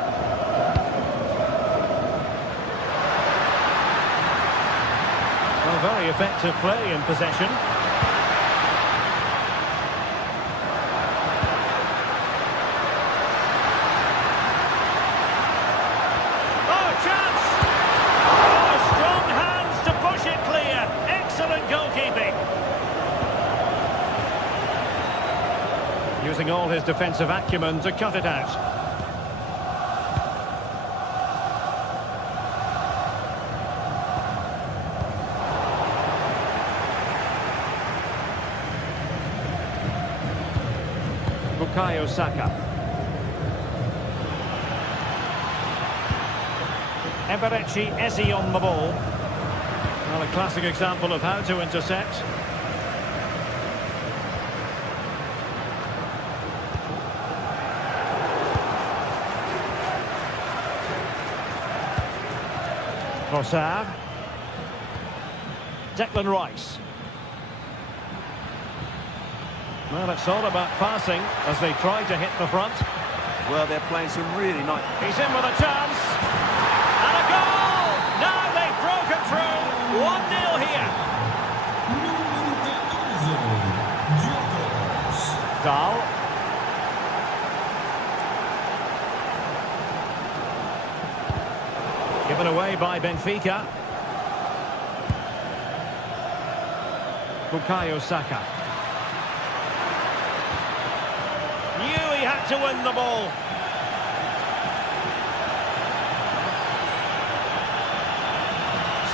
Well, very effective play in possession. Oh, chance! Oh, strong hands to push it clear. Excellent goalkeeping. Using all his defensive acumen to cut it out. Bukayo Saka. Eberechi Eze on the ball. Well, a classic example of how to intercept. Trossard. Declan Rice. Well, it's all about passing as they try to hit the front. Well, they're playing some really nice... He's in with a chance. And a goal! Now they've broken through. 1-0 here. Dahl. Given away by Benfica. Bukayo Saka. Knew he had to win the ball.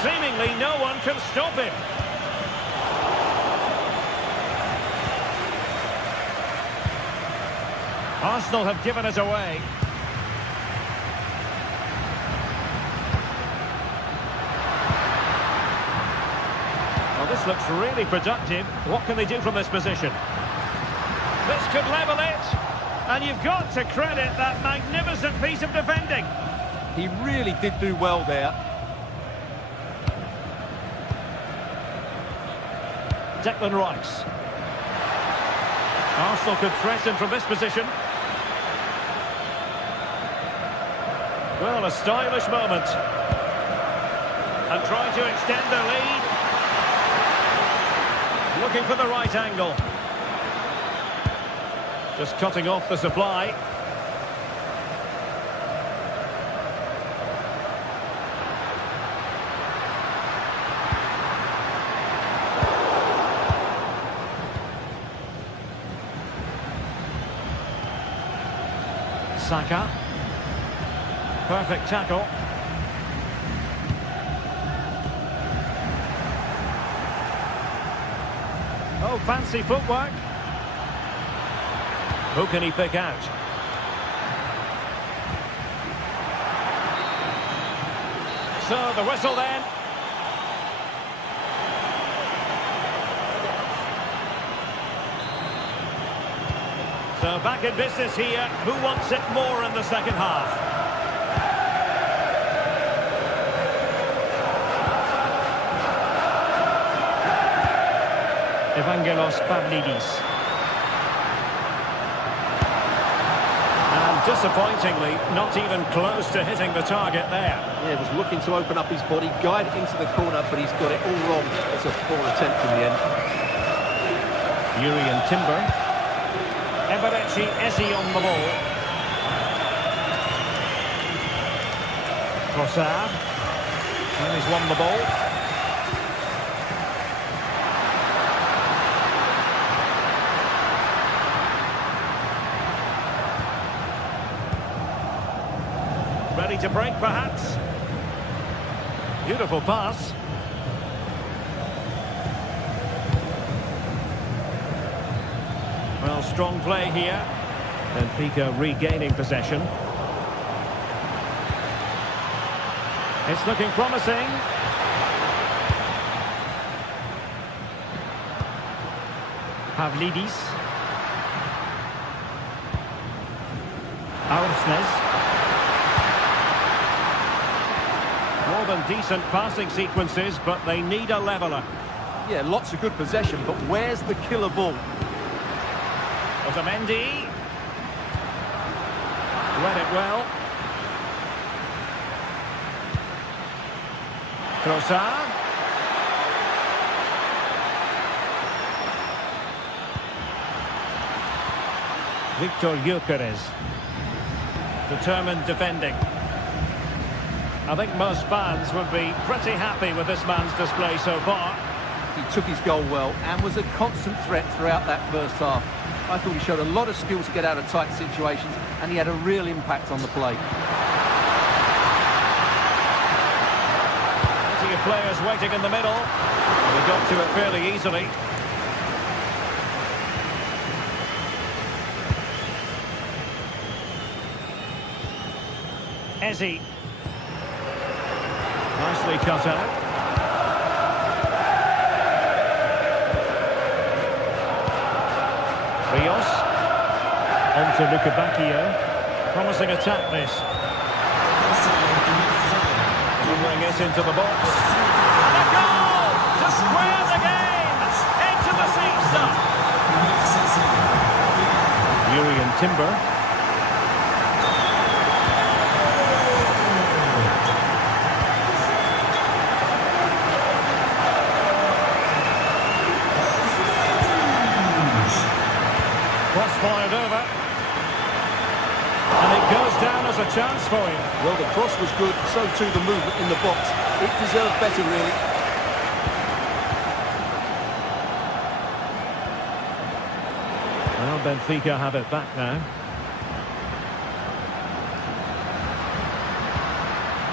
Seemingly no one can stop him. Arsenal have given it away. Well, this looks really productive. What can they do from this position? This could level it. And you've got to credit that magnificent piece of defending. He really did do well there. Declan Rice. Arsenal could threaten from this position. Well, a stylish moment. And trying to extend their lead. Looking for the right angle. Just cutting off the supply. Saka. Perfect tackle. Oh, fancy footwork. Who can he pick out? So the whistle then. So back in business here. Who wants it more in the second half? Evangelos Pavlidis. And disappointingly, not even close to hitting the target there. Yeah, was looking to open up his body, guide it into the corner, but he's got it all wrong. It's a poor attempt in the end. Yuri and Timber. Eberechi Eze on the ball. Trossard. And he's won the ball. Ready to break, perhaps. Beautiful pass. Well, strong play here. Benfica regaining possession. It's looking promising. Pavlidis. Aursnes. More than decent passing sequences, but they need a leveller. Yeah, lots of good possession, but where's the killer ball? Otamendi. Read it well. Trossard. Victor Gyökeres. Determined defending. I think most fans would be pretty happy with this man's display so far. He took his goal well and was a constant threat throughout that first half. I thought he showed a lot of skill to get out of tight situations, and he had a real impact on the play. Plenty of players waiting in the middle. They got to it fairly easily. Eze. Nicely cut out. Rios. On to Lukebakio. Promising attack this. Bring it into the box. And a goal to square the game. Into the seats. Yuri and Timber. Cross-fired over. And it goes down as a chance for him. Well, the cross was good, so too the movement in the box. It deserved better, really. Well, Benfica have it back now.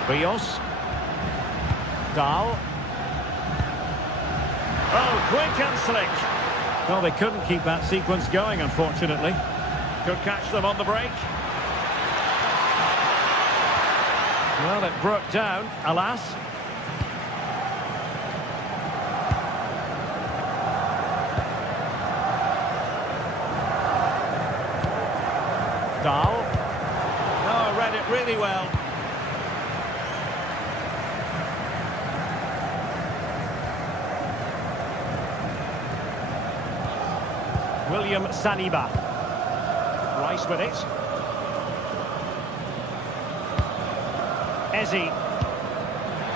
Rios. Dahl. Oh, quick and slick. Well, they couldn't keep that sequence going, unfortunately. Could catch them on the break. Well, it broke down, alas. Dahl. Oh, read it really well. William Saliba. Rice with it. Eze.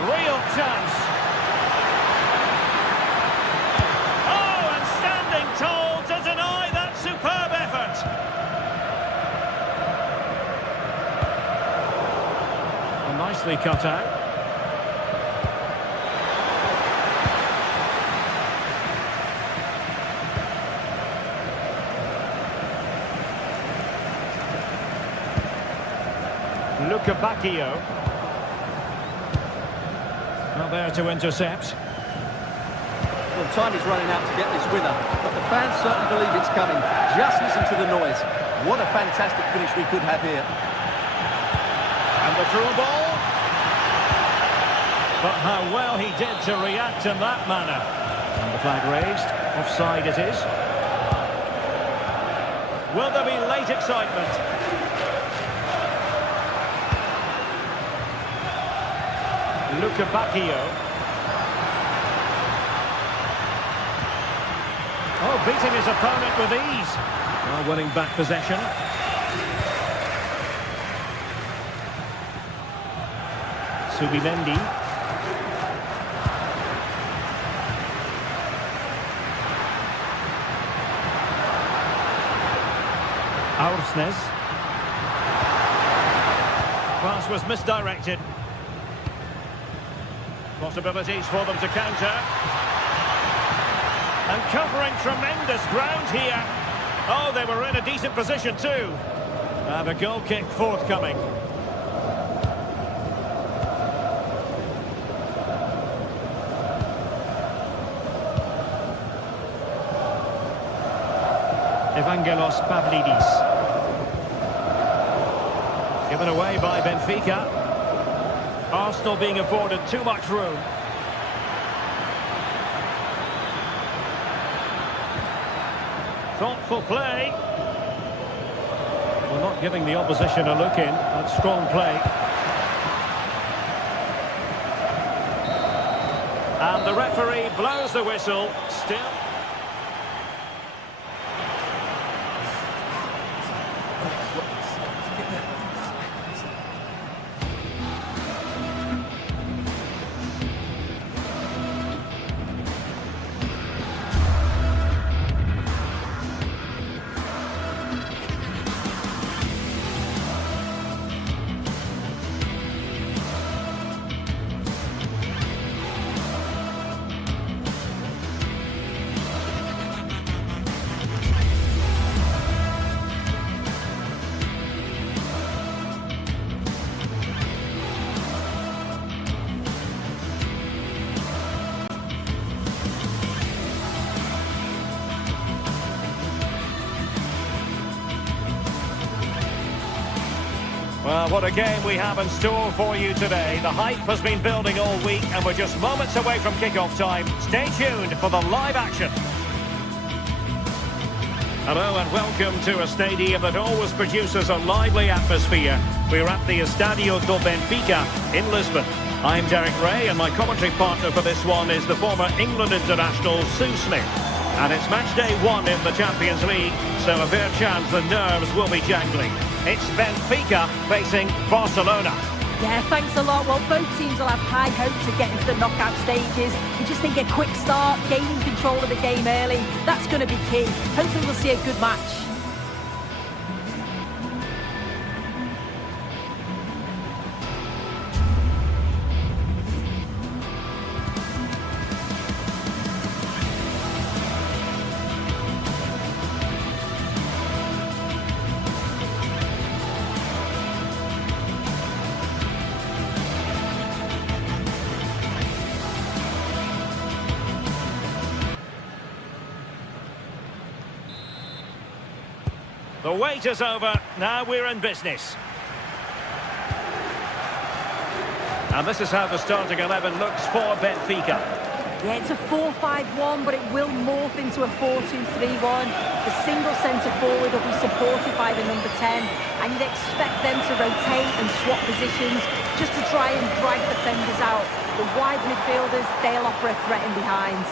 Real chance. Oh, and standing tall to deny that superb effort. Well, nicely cut out. Luca Bacchio. Not there to intercept. Well, time is running out to get this winner, but the fans certainly believe it's coming. Just listen to the noise. What a fantastic finish we could have here. And the through ball. But how well he did to react in that manner. And the flag raised. Offside it is. Will there be late excitement? Luca Bacchio. Oh, beating his opponent with ease. Well, winning back possession. Subimendi. Aursnes. Pass was misdirected. Possibilities for them to counter. And covering tremendous ground here. Oh, they were in a decent position too. And a goal kick forthcoming. Evangelos Pavlidis. Given away by Benfica. Arsenal being afforded too much room. Thoughtful play. Well, not giving the opposition a look in. That's strong play. And the referee blows the whistle. Still. Well, what a game we have in store for you today. The hype has been building all week and we're just moments away from kick-off time. Stay tuned for the live action. Hello and welcome to a stadium that always produces a lively atmosphere. We're at the Estadio do Benfica in Lisbon. I'm Derek Ray and my commentary partner for this one is the former England international Sue Smith. And it's match day 1 in the Champions League, so a fair chance the nerves will be jangling. It's Benfica facing Barcelona. Yeah, thanks a lot. Well, both teams will have high hopes of getting to the knockout stages. You just think a quick start, gaining control of the game early, that's going to be key. Hopefully we'll see a good match. The wait is over. Now we're in business. And this is how the starting 11 looks for Benfica. Yeah, it's a 4-5-1, but it will morph into a 4-2-3-1. The single centre-forward will be supported by the number 10, and you'd expect them to rotate and swap positions just to try and drag defenders out. The wide midfielders, they'll offer a threat in behind.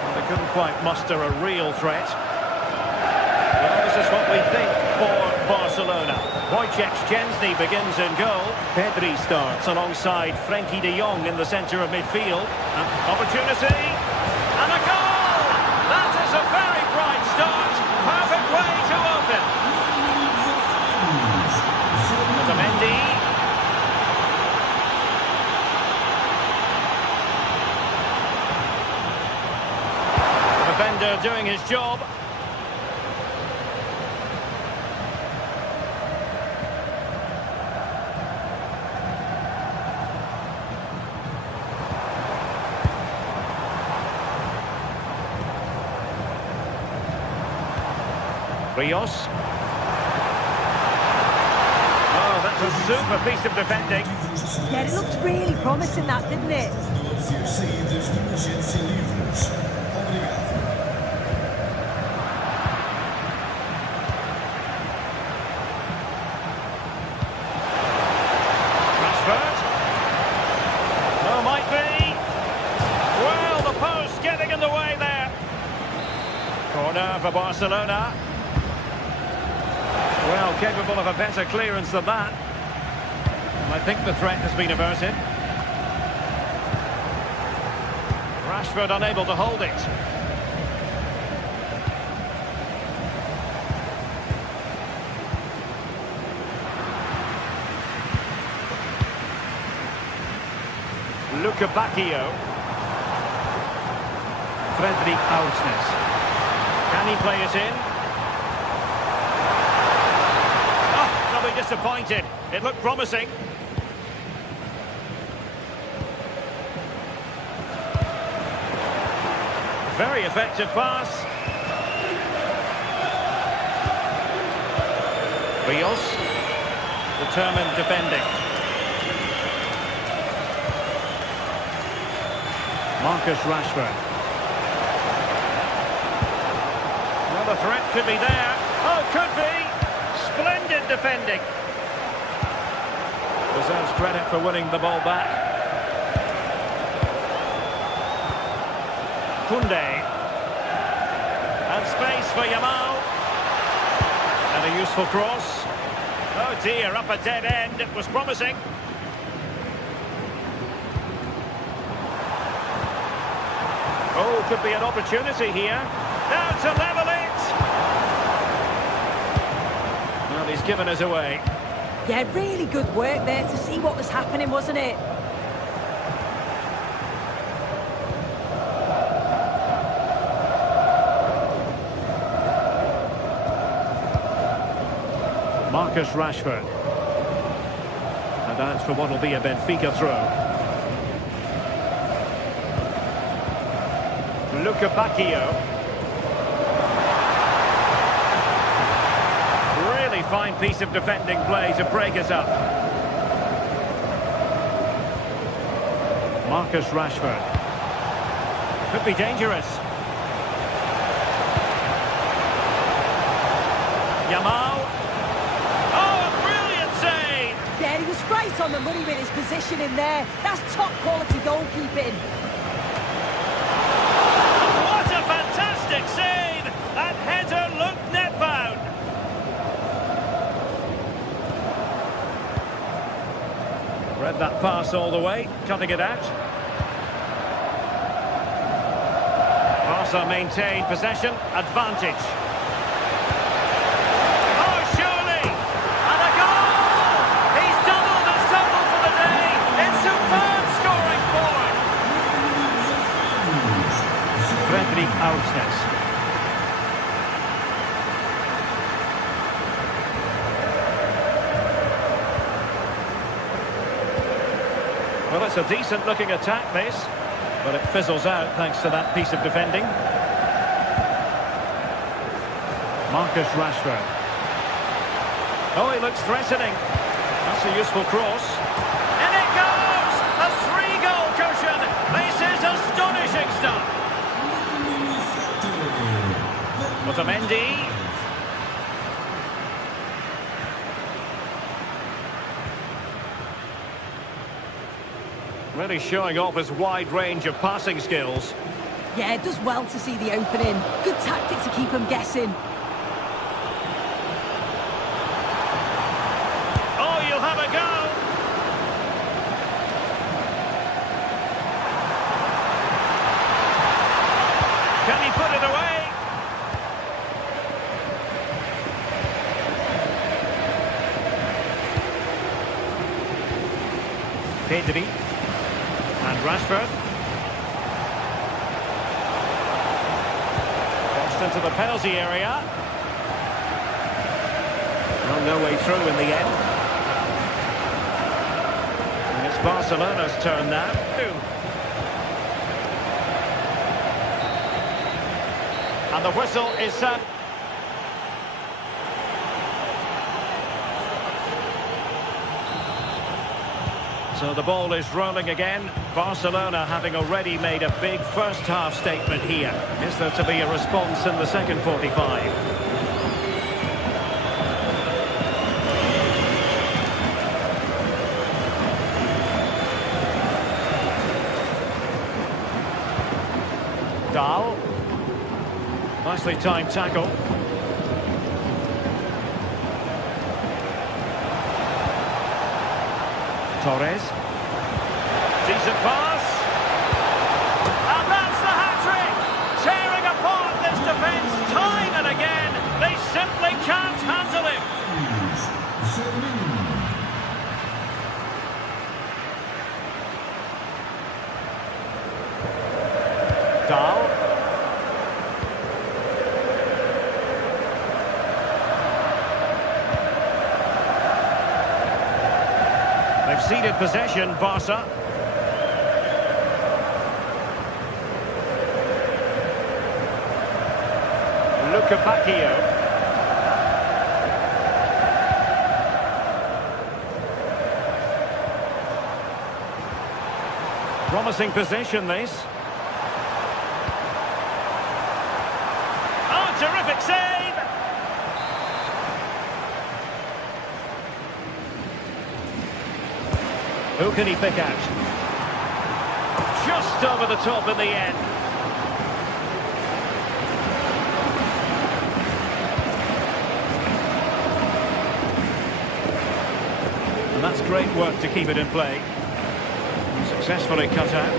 Well, they couldn't quite muster a real threat. Well, this is what we think for Barcelona. Wojciech Szczęsny begins in goal. Pedri starts alongside Frenkie de Jong in the centre of midfield. An opportunity. And a goal! That is a very bright start. Perfect way to open. There's a Mendy. The defender doing his job. Rios. Oh, that's a super piece of defending. Yeah, it looked really promising, that, didn't it? Rashford. Oh, might be. Well, the post getting in the way there. Corner for Barcelona. Well, capable of a better clearance than that. I think the threat has been averted. Rashford unable to hold it. Luka Bacchio. Fredrik Aursnes. Can he play it in? Disappointed. It looked promising. Very effective pass. Rios. Determined defending. Marcus Rashford. Well, the threat could be there. Oh, could be. Splendid defending. Deserves credit for winning the ball back. Koundé. And space for Yamal. And a useful cross. Oh dear, up a dead end. It was promising. Oh, could be an opportunity here. Now to level it. Well, he's given us away. Yeah, really good work there to see what was happening, wasn't it? Marcus Rashford. And that's for what will be a Benfica throw. Luka Bacchio. Really fine piece of defending play to break us up. Marcus Rashford. Could be dangerous. Yamal. Oh, a brilliant save! Yeah, he was right on the money with his position in there. That's top quality goalkeeping. What a fantastic save! That header looked net-bound. Read that pass all the way, cutting it out. Barca maintain possession, advantage. Oh, surely! And a goal! He's doubled his total for the day. It's superb scoring forward. Fredrik Aursnes. Well, it's a decent-looking attack, this. But it fizzles out thanks to that piece of defending. Marcus Rashford. Oh, he looks threatening. That's a useful cross. And it goes! A 3-goal cushion! This is astonishing stuff! Otamendi. Really showing off his wide range of passing skills. Yeah, it does well to see the opening. Good tactic to keep him guessing. Oh, you'll have a go! Can he put it away? Pedri. And Rashford. Crossed into the penalty area. Well, no way through in the end. And it's Barcelona's turn now. And the whistle is set. So the ball is rolling again. Barcelona having already made a big first half statement here. Is there to be a response in the second 45? Dahl. Nicely timed tackle. Torres. Decent pass. And that's the hat-trick! Tearing apart this defence time and again. They simply can't handle him. Dahl. They've ceded possession, Barca. Bacchio. Promising possession, this. Oh, terrific save! Who can he pick out? Just over the top in the end. And that's great work to keep it in play. Successfully cut out.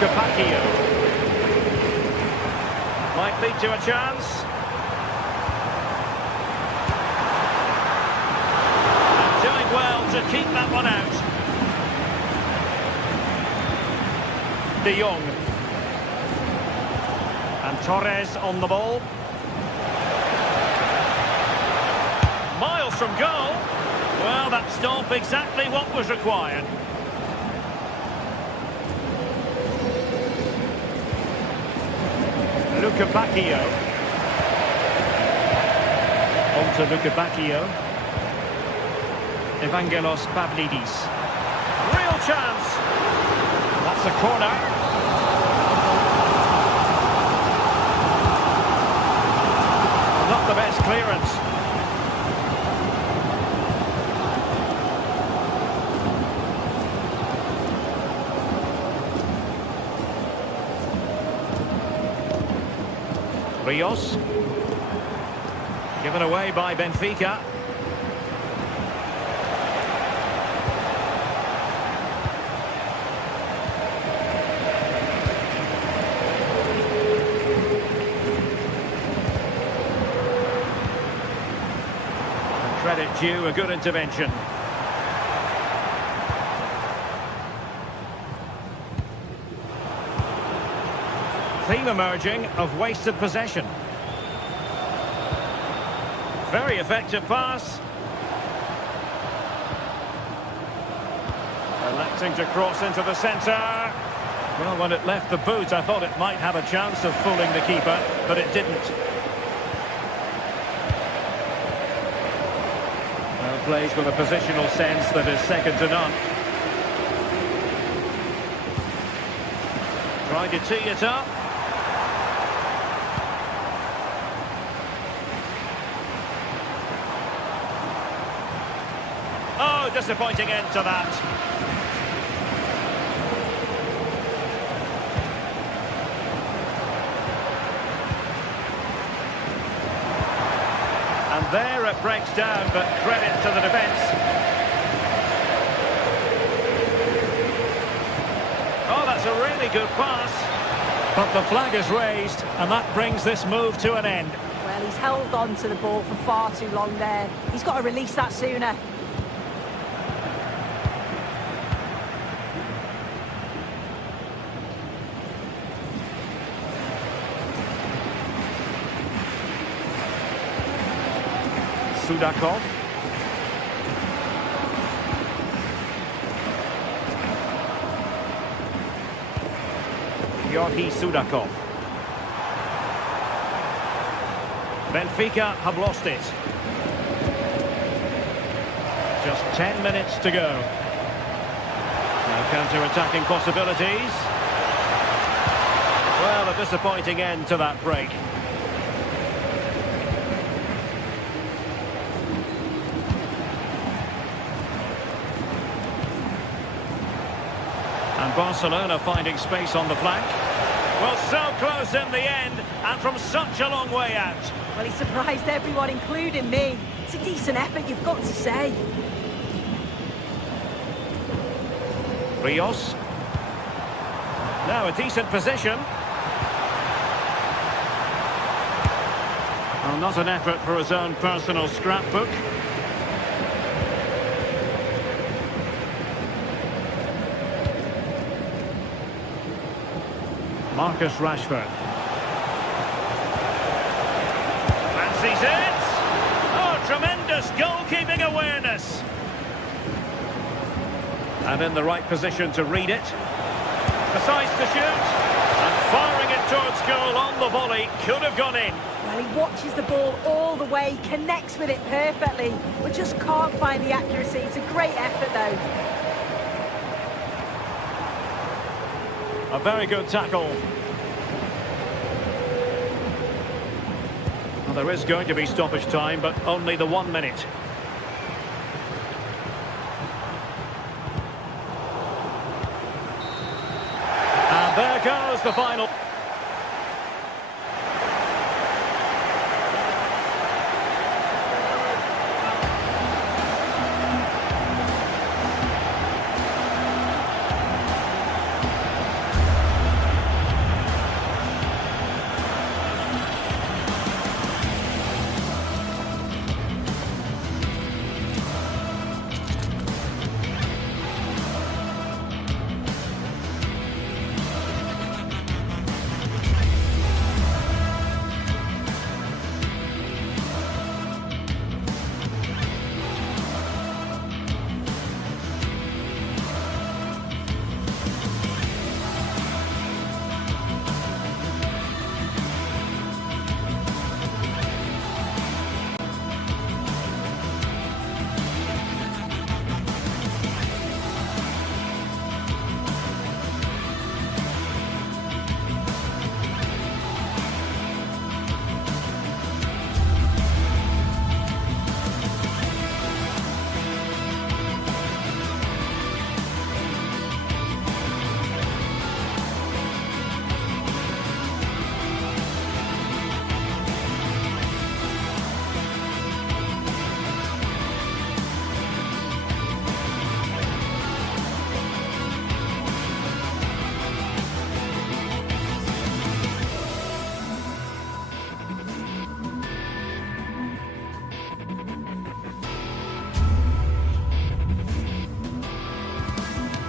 Bacchio. Might lead to a chance. And doing well to keep that one out. De Jong. And Torres on the ball. Miles from goal. Well, that stop exactly what was required. Bacchio. On to Bacchio. Evangelos Pavlidis. Real chance. That's a corner. Not the best clearance. Rios. Given away by Benfica. Credit due, a good intervention. Theme emerging of wasted possession. Very effective pass. Electing to cross into the centre. Well, when it left the boot, I thought it might have a chance of fooling the keeper, but it didn't. Well, plays with a positional sense that is second to none. Trying to tee it up. Oh, disappointing end to that. And there it breaks down, but credit to the defence. Oh, that's a really good pass. But the flag is raised, and that brings this move to an end. Well, he's held on to the ball for far too long there. He's got to release that sooner. Sudakov. Georgi Sudakov. Benfica have lost it. Just 10 minutes to go. Now counter-attacking possibilities. Well, a disappointing end to that break. And Barcelona finding space on the flank. Well, so close in the end, and from such a long way out. Well, he surprised everyone, including me. It's a decent effort, you've got to say. Rios. Now a decent position. Well, not an effort for his own personal scrapbook. Marcus Rashford. Fancies it! Oh, tremendous goalkeeping awareness! And in the right position to read it. Decides to shoot. And firing it towards goal on the volley. Could have gone in. Well, he watches the ball all the way, connects with it perfectly, but just can't find the accuracy. It's a great effort, though. A very good tackle. Well, there is going to be stoppage time, but only the 1 minute. And there goes the final.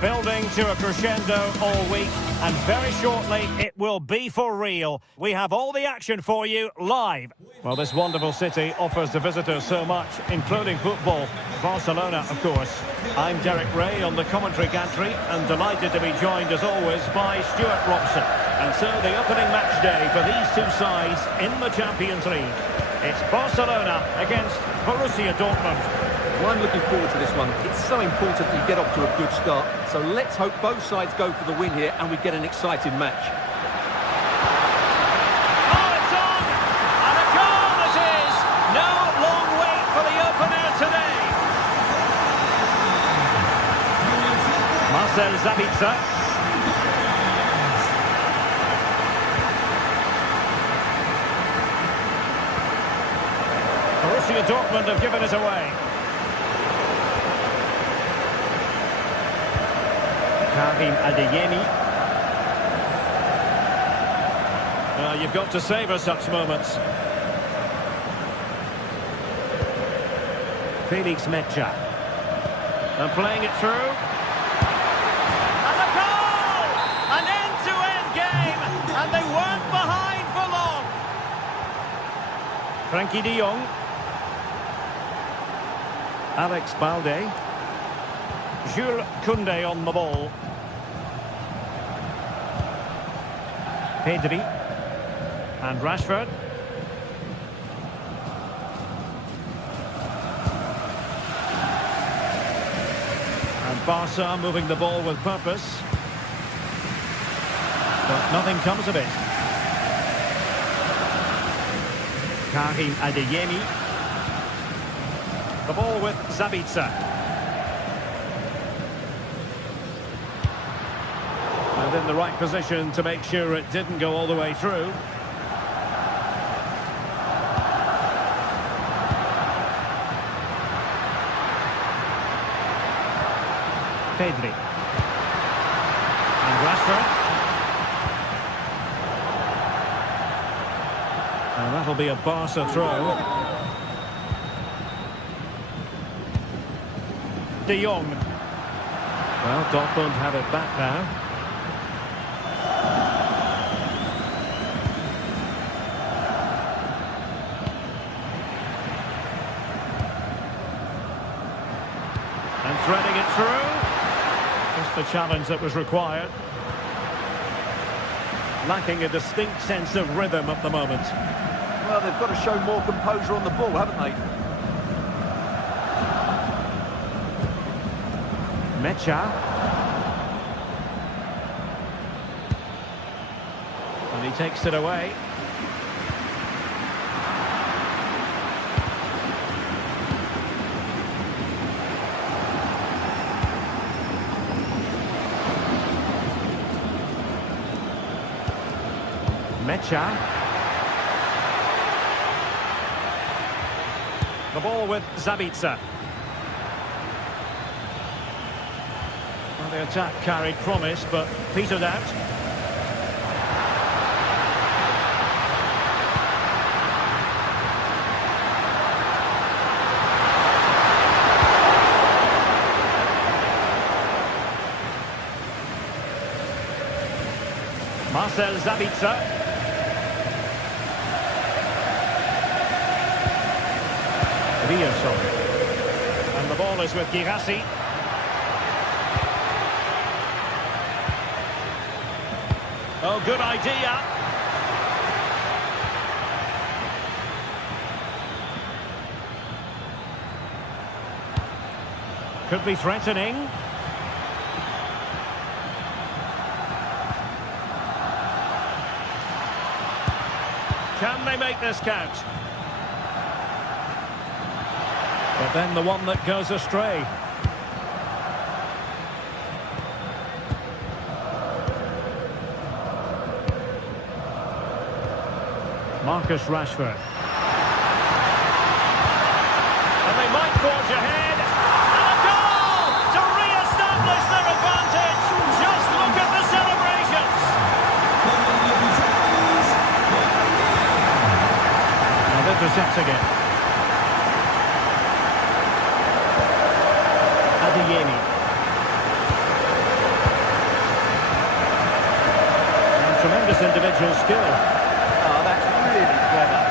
building to a crescendo all week, and very shortly it will be for real. We have all the action for you live. Well, this wonderful city offers the visitors so much, including football. Barcelona, of course. I'm Derek Ray on the commentary gantry, and delighted to be joined, as always, by Stuart Robson. And so the opening match day for these two sides in the Champions League. It's Barcelona against Borussia Dortmund. Well, I'm looking forward to this one. It's so important that you get off to a good start. So let's hope both sides go for the win here and we get an exciting match. Oh, it's on! And a goal it is! No long wait for the opener today. Marcel Sabitzer. Borussia Dortmund have given it away. Karim Adeyemi. You've got to savour such moments. Felix Mecha. And playing it through. And a goal! An end-to-end game, and they weren't behind for long. Frankie de Jong. Alex Balde. Jules Koundé on the ball. Pedri. And Rashford. And Barca moving the ball with purpose. But nothing comes of it. Karim Adeyemi. The ball with Sabitzer. And in the right position to make sure it didn't go all the way through. Pedri. And Rashford. And that'll be a Barca throw. De Jong. Well, Dortmund have it back now. And threading it through. Just the challenge that was required. Lacking a distinct sense of rhythm at the moment. Well, they've got to show more composure on the ball, haven't they? Mecha. And he takes it away. Mecha. The ball with Sabitzer. Well, the attack carried promise, but petered out. Marcel Sabitzer. And the ball is with Girassi. Oh, good idea. Could be threatening. Can they make this count? But then the one that goes astray. Marcus Rashford. And they might forge ahead. And a goal to re-establish their advantage. Just look at the celebrations. Now they're intercepting it. Adeyemi. individual skill. Oh, that's really clever.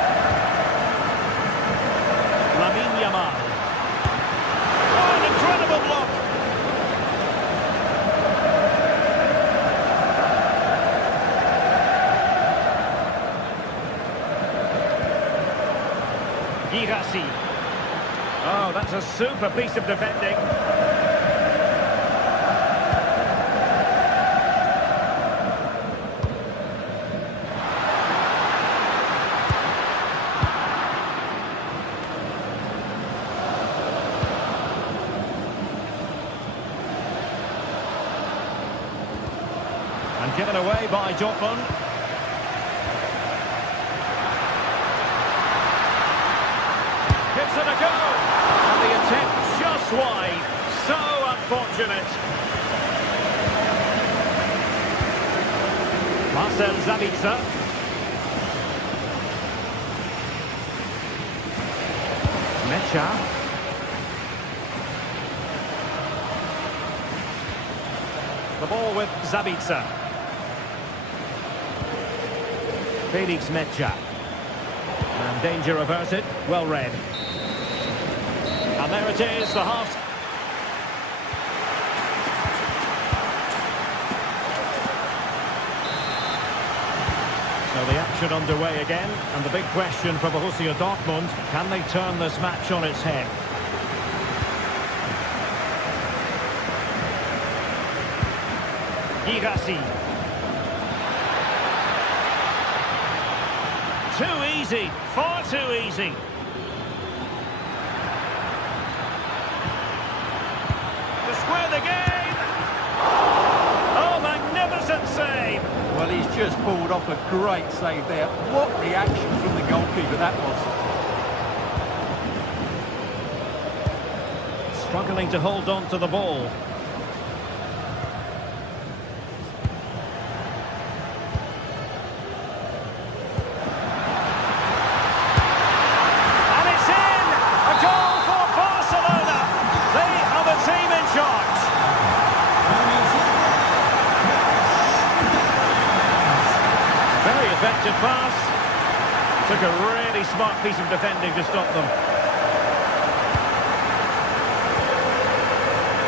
Lamine Yamal. Oh, an incredible block. Girassi. Oh, that's a super piece of defending. And given away by Dortmund. Gives it a go. And the attempt just wide. So unfortunate. Marcel Sabitzer. Mecha. The ball with Sabitzer. Felix Mecha. And danger averted. Well read. And there it is, the half. So the action underway again. And the big question for Borussia Dortmund, can they turn this match on its head? Girassi. Too easy, far too easy. To square the game. Oh, magnificent save. Well, he's just pulled off a great save there. What reaction from the goalkeeper that was. Struggling to hold on to the ball. Effective pass. Took a really smart piece of defending to stop them.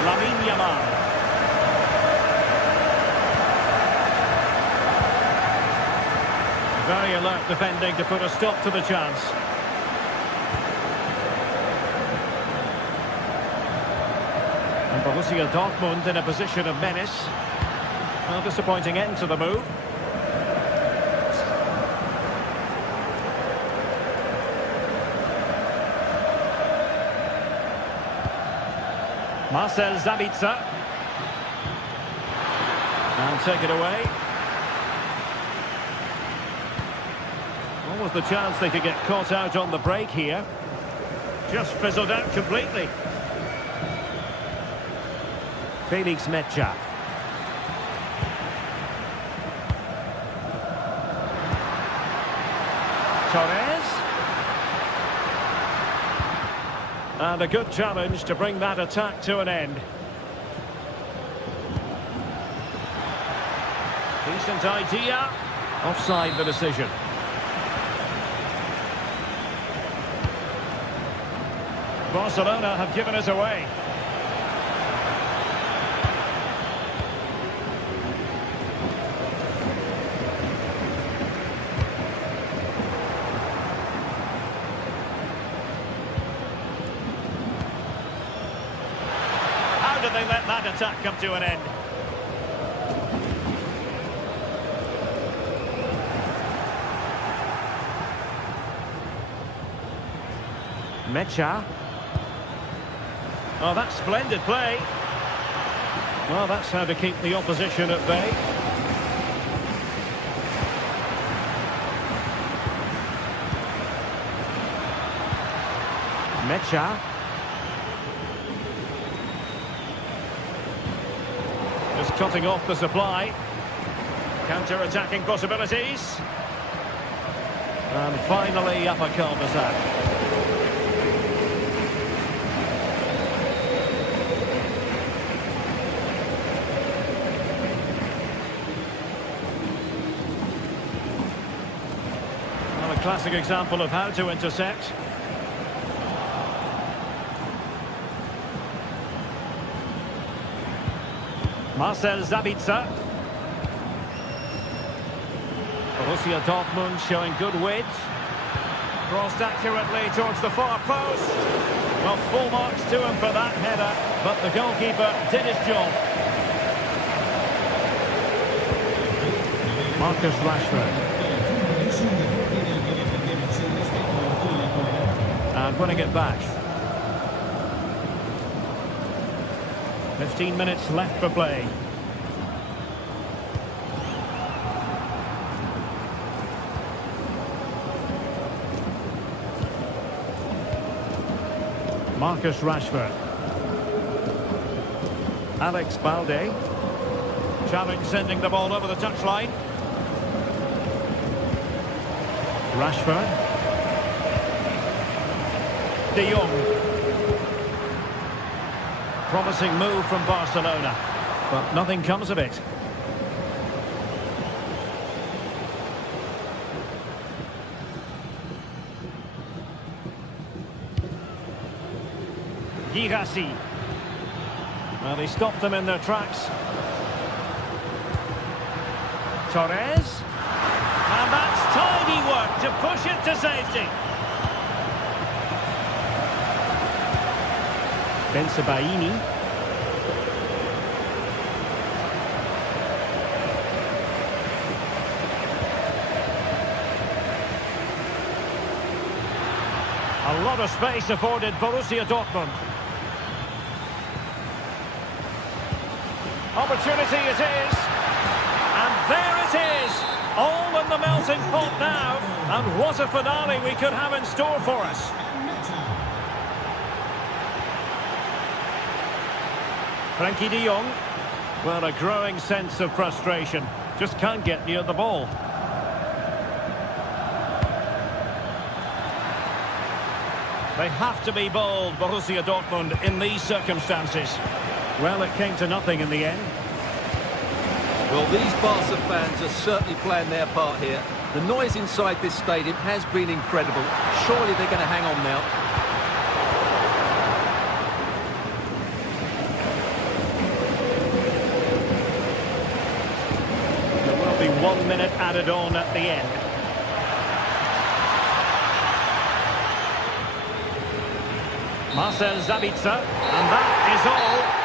Lamine Yamal. Very alert defending to put a stop to the chance. And Borussia Dortmund in a position of menace. A disappointing end to the move. Marcel Sabitzer. And take it away. What was the chance they could get caught out on the break here? Just fizzled out completely. Felix Mecha. Torres. And a good challenge to bring that attack to an end. Decent idea. Offside the decision. Barcelona have given us away. How did they let that attack come to an end? Mecha. Oh, that's splendid play. Well, that's how to keep the opposition at bay. Mecha. Just cutting off the supply. Counter-attacking possibilities. And finally up a cul-de-sac. classic example of how to intercept. Marcel Sabitzer. Borussia Dortmund showing good width. Crossed accurately towards the far post. Well, full marks to him for that header, but the goalkeeper did his job. Marcus Rashford. And winning it back. 15 minutes left for play. Marcus Rashford. Alex Balde. Challenge sending the ball over the touchline. Rashford. De Jong. Promising move from Barcelona, but nothing comes of it. Girassi. Well, he stopped them in their tracks. Torres. And that's tidy work to push it to safety. Bensebaini. A lot of space afforded Borussia Dortmund. Opportunity it is. And there it is. All in the melting pot now. And what a finale we could have in store for us. Frankie de Jong. Well, a growing sense of frustration. Just can't get near the ball. They have to be bold, Borussia Dortmund, in these circumstances. Well, it came to nothing in the end. Well, these Barca fans are certainly playing their part here. The noise inside this stadium has been incredible. Surely they're going to hang on now. There will be 1 minute added on at the end. Marcel Sabitzer, and that is all.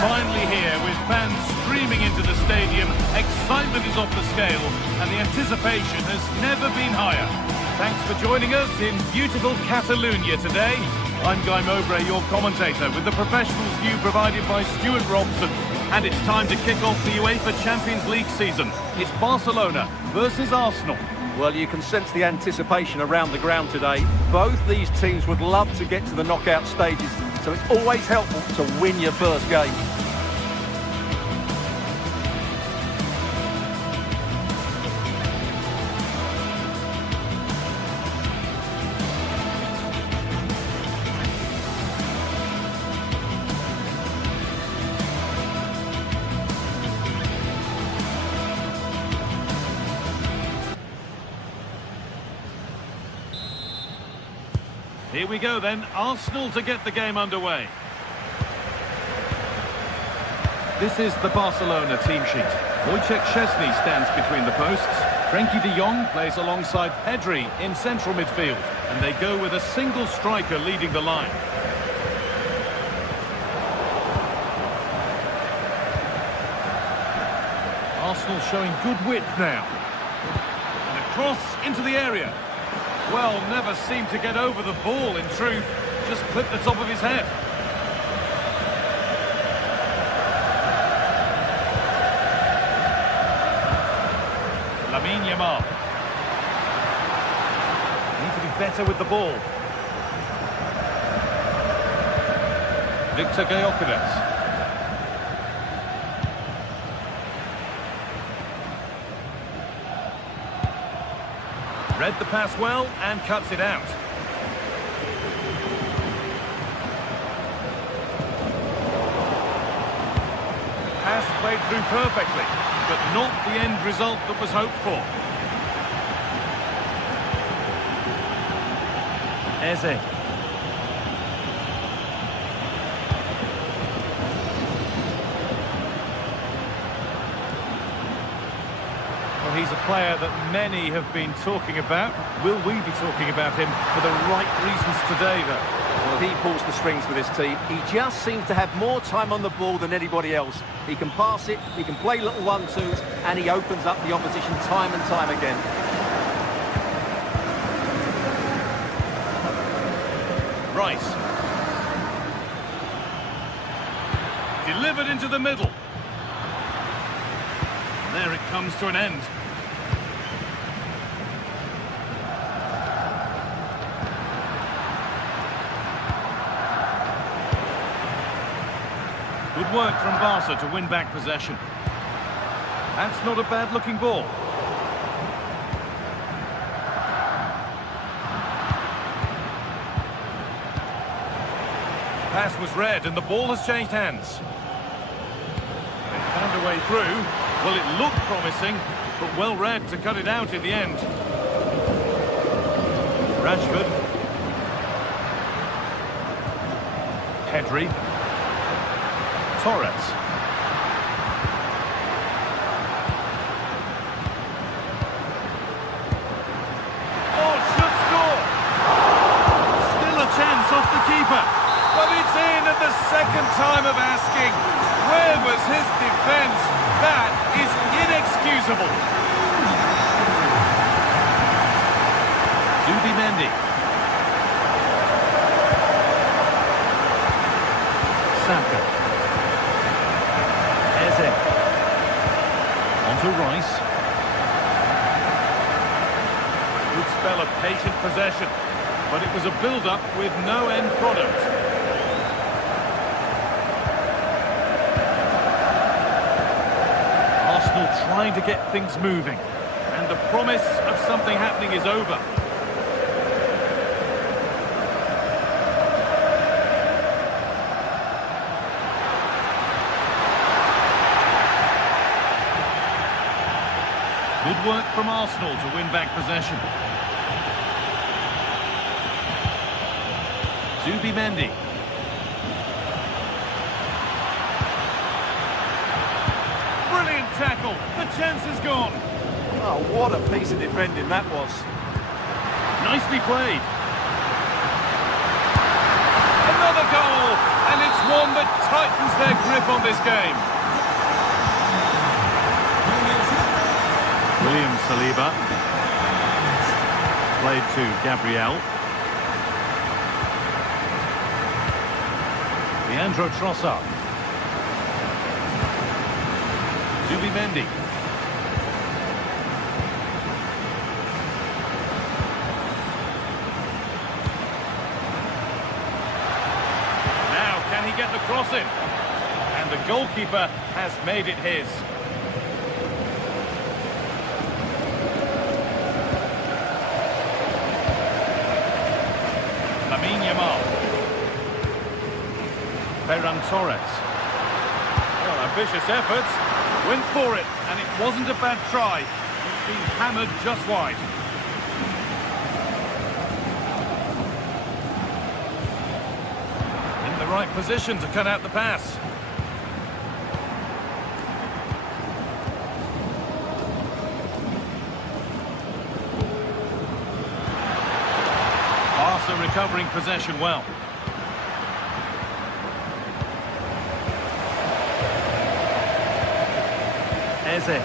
Finally here, with fans streaming into the stadium, excitement is off the scale, and the anticipation has never been higher. Thanks for joining us in beautiful Catalonia today. I'm Guy Mowbray, your commentator, with the professionals view provided by Stuart Robson. And it's time to kick off the UEFA Champions League season. It's Barcelona versus Arsenal. Well, you can sense the anticipation around the ground today. Both these teams would love to get to the knockout stages, so it's always helpful to win your first game. Here we go then, Arsenal to get the game underway. This is the Barcelona team sheet. Wojciech Szczesny stands between the posts. Frenkie de Jong plays alongside Pedri in central midfield. And they go with a single striker leading the line. Arsenal showing good width now. And a cross into the area. Well, never seemed to get over the ball in truth. Just clipped the top of his head. Lamine Yamal. Need to be better with the ball. Victor Gyökeres. Read the pass well and cuts it out. Pass played through perfectly, but not the end result that was hoped for. Eze. Well, he's a player that many have been talking about. Will we be talking about him for the right reasons today, though? Well, he pulls the strings for this team. He just seems to have more time on the ball than anybody else. He can pass it, he can play little one-twos, and he opens up the opposition time and time again. Rice. Delivered into the middle. There it comes to an end. Good work from Barca to win back possession. That's not a bad-looking ball. Pass was read and the ball has changed hands. They found a way through. Well, it looked promising, but well read to cut it out in the end. Rashford. Pedri. Torres. Oh, should score! Still a chance off the keeper. But it's in at the second time of asking. Where was his defence? That is inexcusable. Zubimendi. Saka. Eze. On to Rice. Good spell of patient possession, but it was a build-up with no end product. Arsenal trying to get things moving, and the promise of something happening is over. Good work from Arsenal to win back possession. Zubimendi. Brilliant tackle. The chance is gone. Oh, what a piece of defending that was. Nicely played. Another goal, and it's one that tightens their grip on this game. William Saliba. Played to Gabriel. Leandro Trossard. Zubimendi. Now, can he get the cross in? And the goalkeeper has made it his. Lamine Yamal. Ferran Torres. Well, ambitious efforts. Went for it, and it wasn't a bad try. It's been hammered just wide. right position to cut out the pass. Barca recovering possession well. Eze.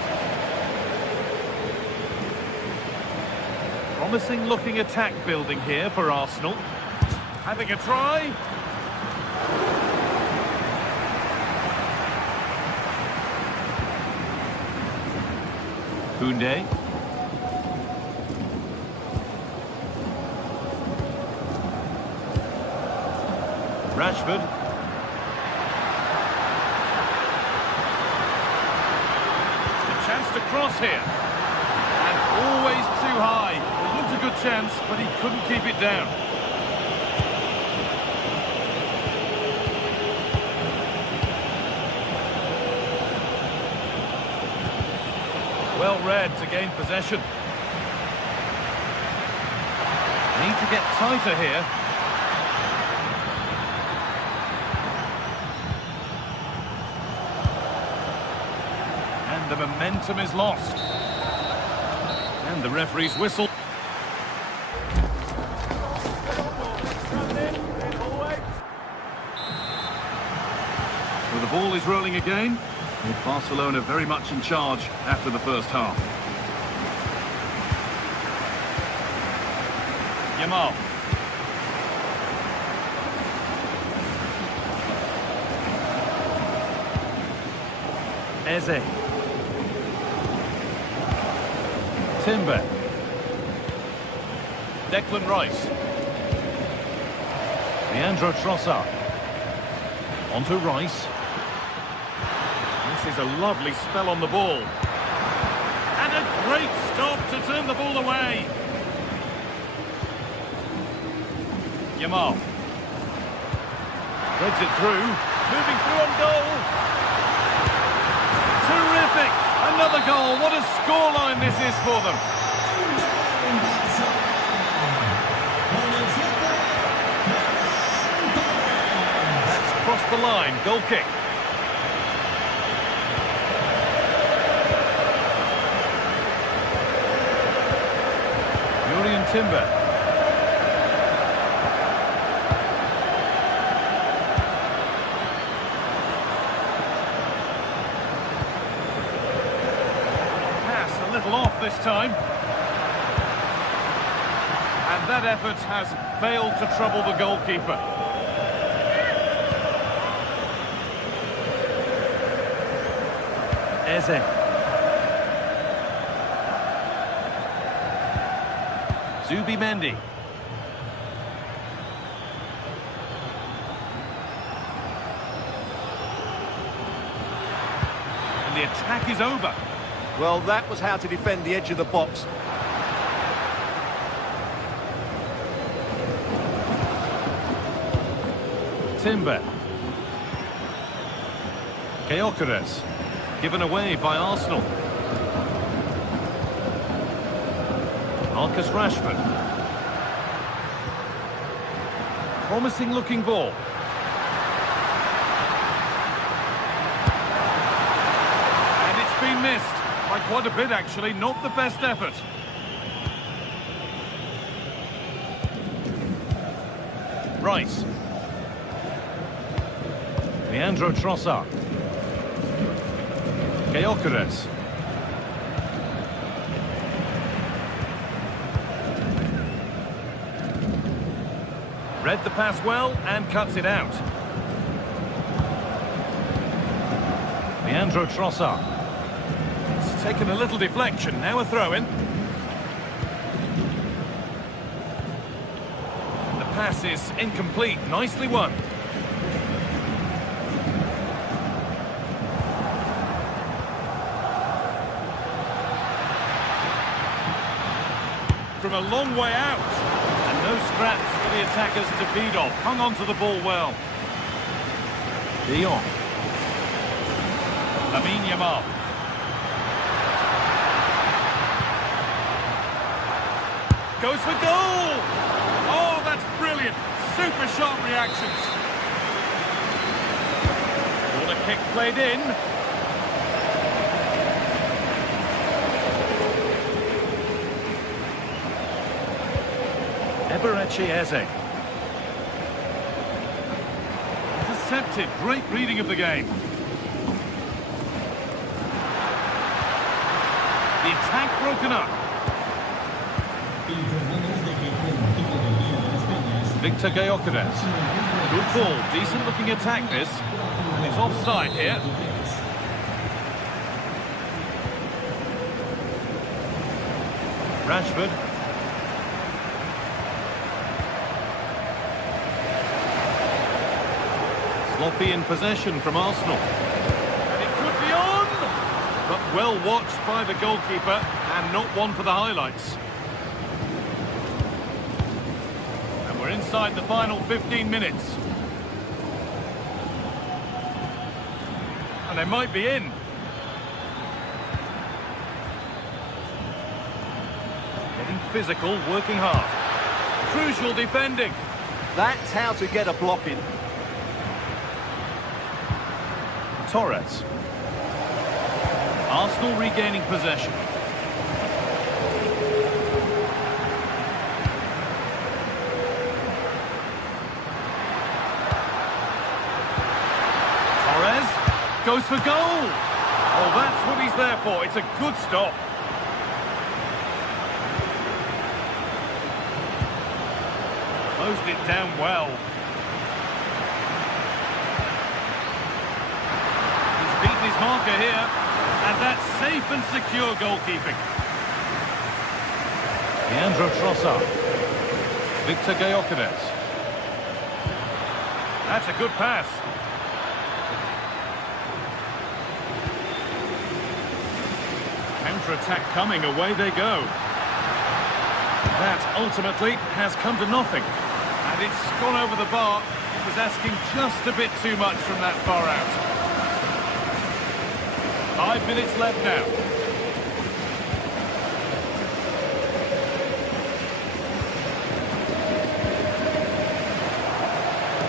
Promising looking attack building here for Arsenal. Having a try. Koundé. Rashford. A chance to cross here. And always too high. It looked a good chance, but he couldn't keep it down. Well read to gain possession. Need to get tighter here. And the momentum is lost. And the referee's whistle. Well, the ball is rolling again. With Barcelona very much in charge after the first half. Yamal. Eze. Timber. Declan Rice. Leandro Trossard. Onto Rice. This is a lovely spell on the ball. And a great stop to turn the ball away. Yamal. Threads it through. Moving through on goal. Terrific. Another goal. What a scoreline this is for them. That's crossed the line. Goal kick. Timber. Pass a little off this time. And that effort has failed to trouble the goalkeeper. Eze. Zubimendi. And the attack is over. Well, that was how to defend the edge of the box. Timber. Gyökeres. Given away by Arsenal. Marcus Rashford. Promising looking ball. And it's been missed. By quite a bit actually, not the best effort. Rice. Leandro Trossard. Gyökeres. Read the pass well and cuts it out. Leandro Trossard. It's taken a little deflection, now a throw-in. The pass is incomplete, nicely won. From a long way out. No scraps for the attackers to beat off. Hung on to the ball well. De Jong. Lamine Yamal. Goes for goal! Oh, that's brilliant. Super sharp reactions. Kick played in. Eberechi Eze. Intercepted. Great reading of the game. The attack broken up. Victor Gyökeres. Good ball. Decent looking attack this. And he's offside here. Rashford. Sloppy in possession from Arsenal. And it could be on! But well watched by the goalkeeper, and not one for the highlights. And we're inside the final 15 minutes. And they might be in. Getting physical, working hard. Crucial defending. That's how to get a block in. Torres. Arsenal regaining possession. Torres goes for goal. Oh, that's what he's there for. It's a good stop. Closed it down well. Beaten his marker here, and that's safe and secure goalkeeping. Leandro Trossard. Victor Gyökeres. That's a good pass. Counter-attack coming, away they go. That ultimately has come to nothing, and it's gone over the bar. It was asking just a bit too much from that far out. 5 minutes left now.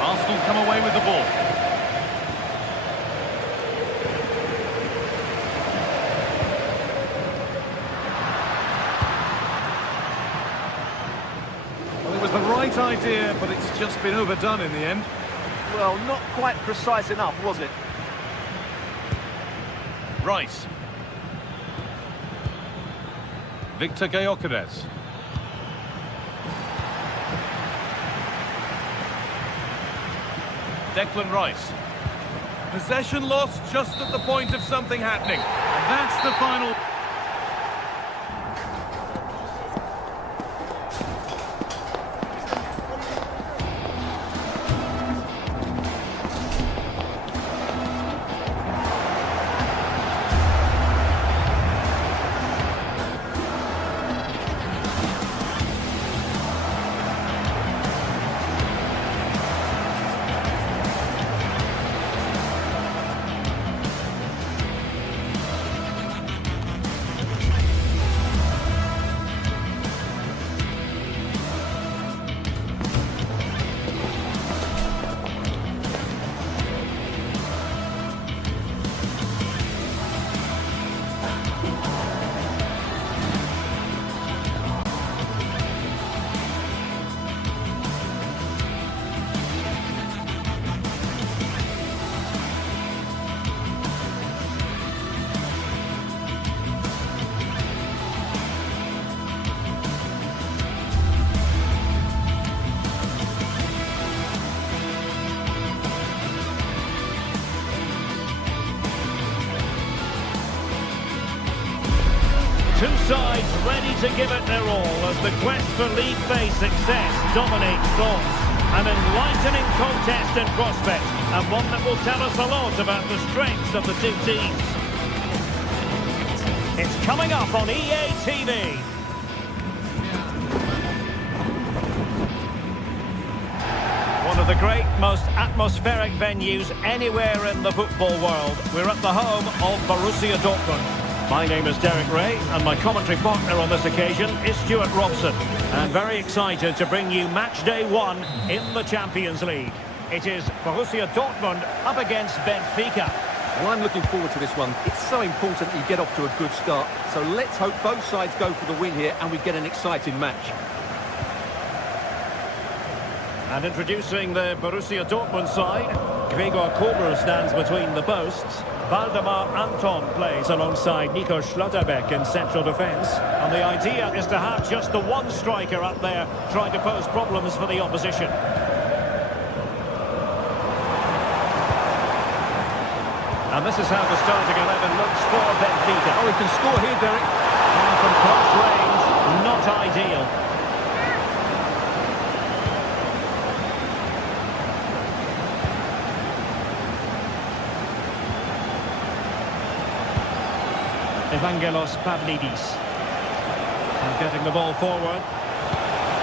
Arsenal come away with the ball. Well, it was the right idea, but it's just been overdone in the end. Well, not quite precise enough, was it? Rice. Victor Gyökeres. Declan Rice. Possession lost just at the point of something happening. And that's the final. Two sides ready to give it their all as the quest for League phase success dominates thoughts. An enlightening contest in prospect, and one that will tell us a lot about the strengths of the two teams. It's coming up on EA TV. One of the great, most atmospheric venues anywhere in the football world. We're at the home of Borussia Dortmund. My name is Derek Ray, and my commentary partner on this occasion is Stuart Robson. And very excited to bring you match day 1 in the Champions League. It is Borussia Dortmund up against Benfica. Well, I'm looking forward to this one. It's so important you get off to a good start. So let's hope both sides go for the win here and we get an exciting match. And introducing the Borussia Dortmund side, Gregor Kobel stands between the posts. Waldemar Anton plays alongside Nico Schlotterbeck in central defence. And the idea is to have just the one striker up there trying to pose problems for the opposition. And this is how the starting 11 looks for Benfica. Oh, he can score here, Derek. And from close range, not ideal. Evangelos Pavlidis. And getting the ball forward.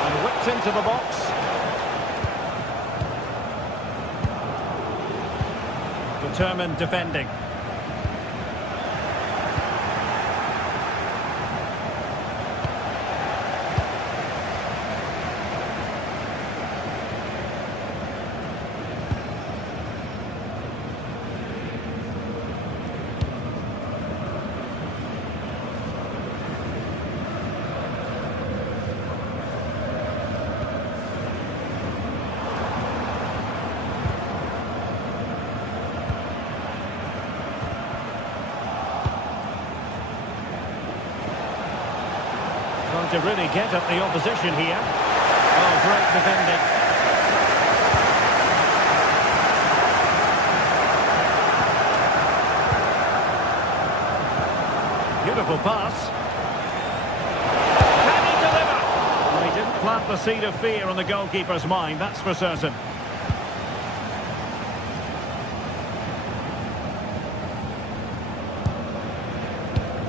And whipped into the box. Determined defending. Trying to really get at the opposition here. Oh, great defending. Beautiful pass. Can he deliver? Well, he didn't plant the seed of fear on the goalkeeper's mind, that's for certain.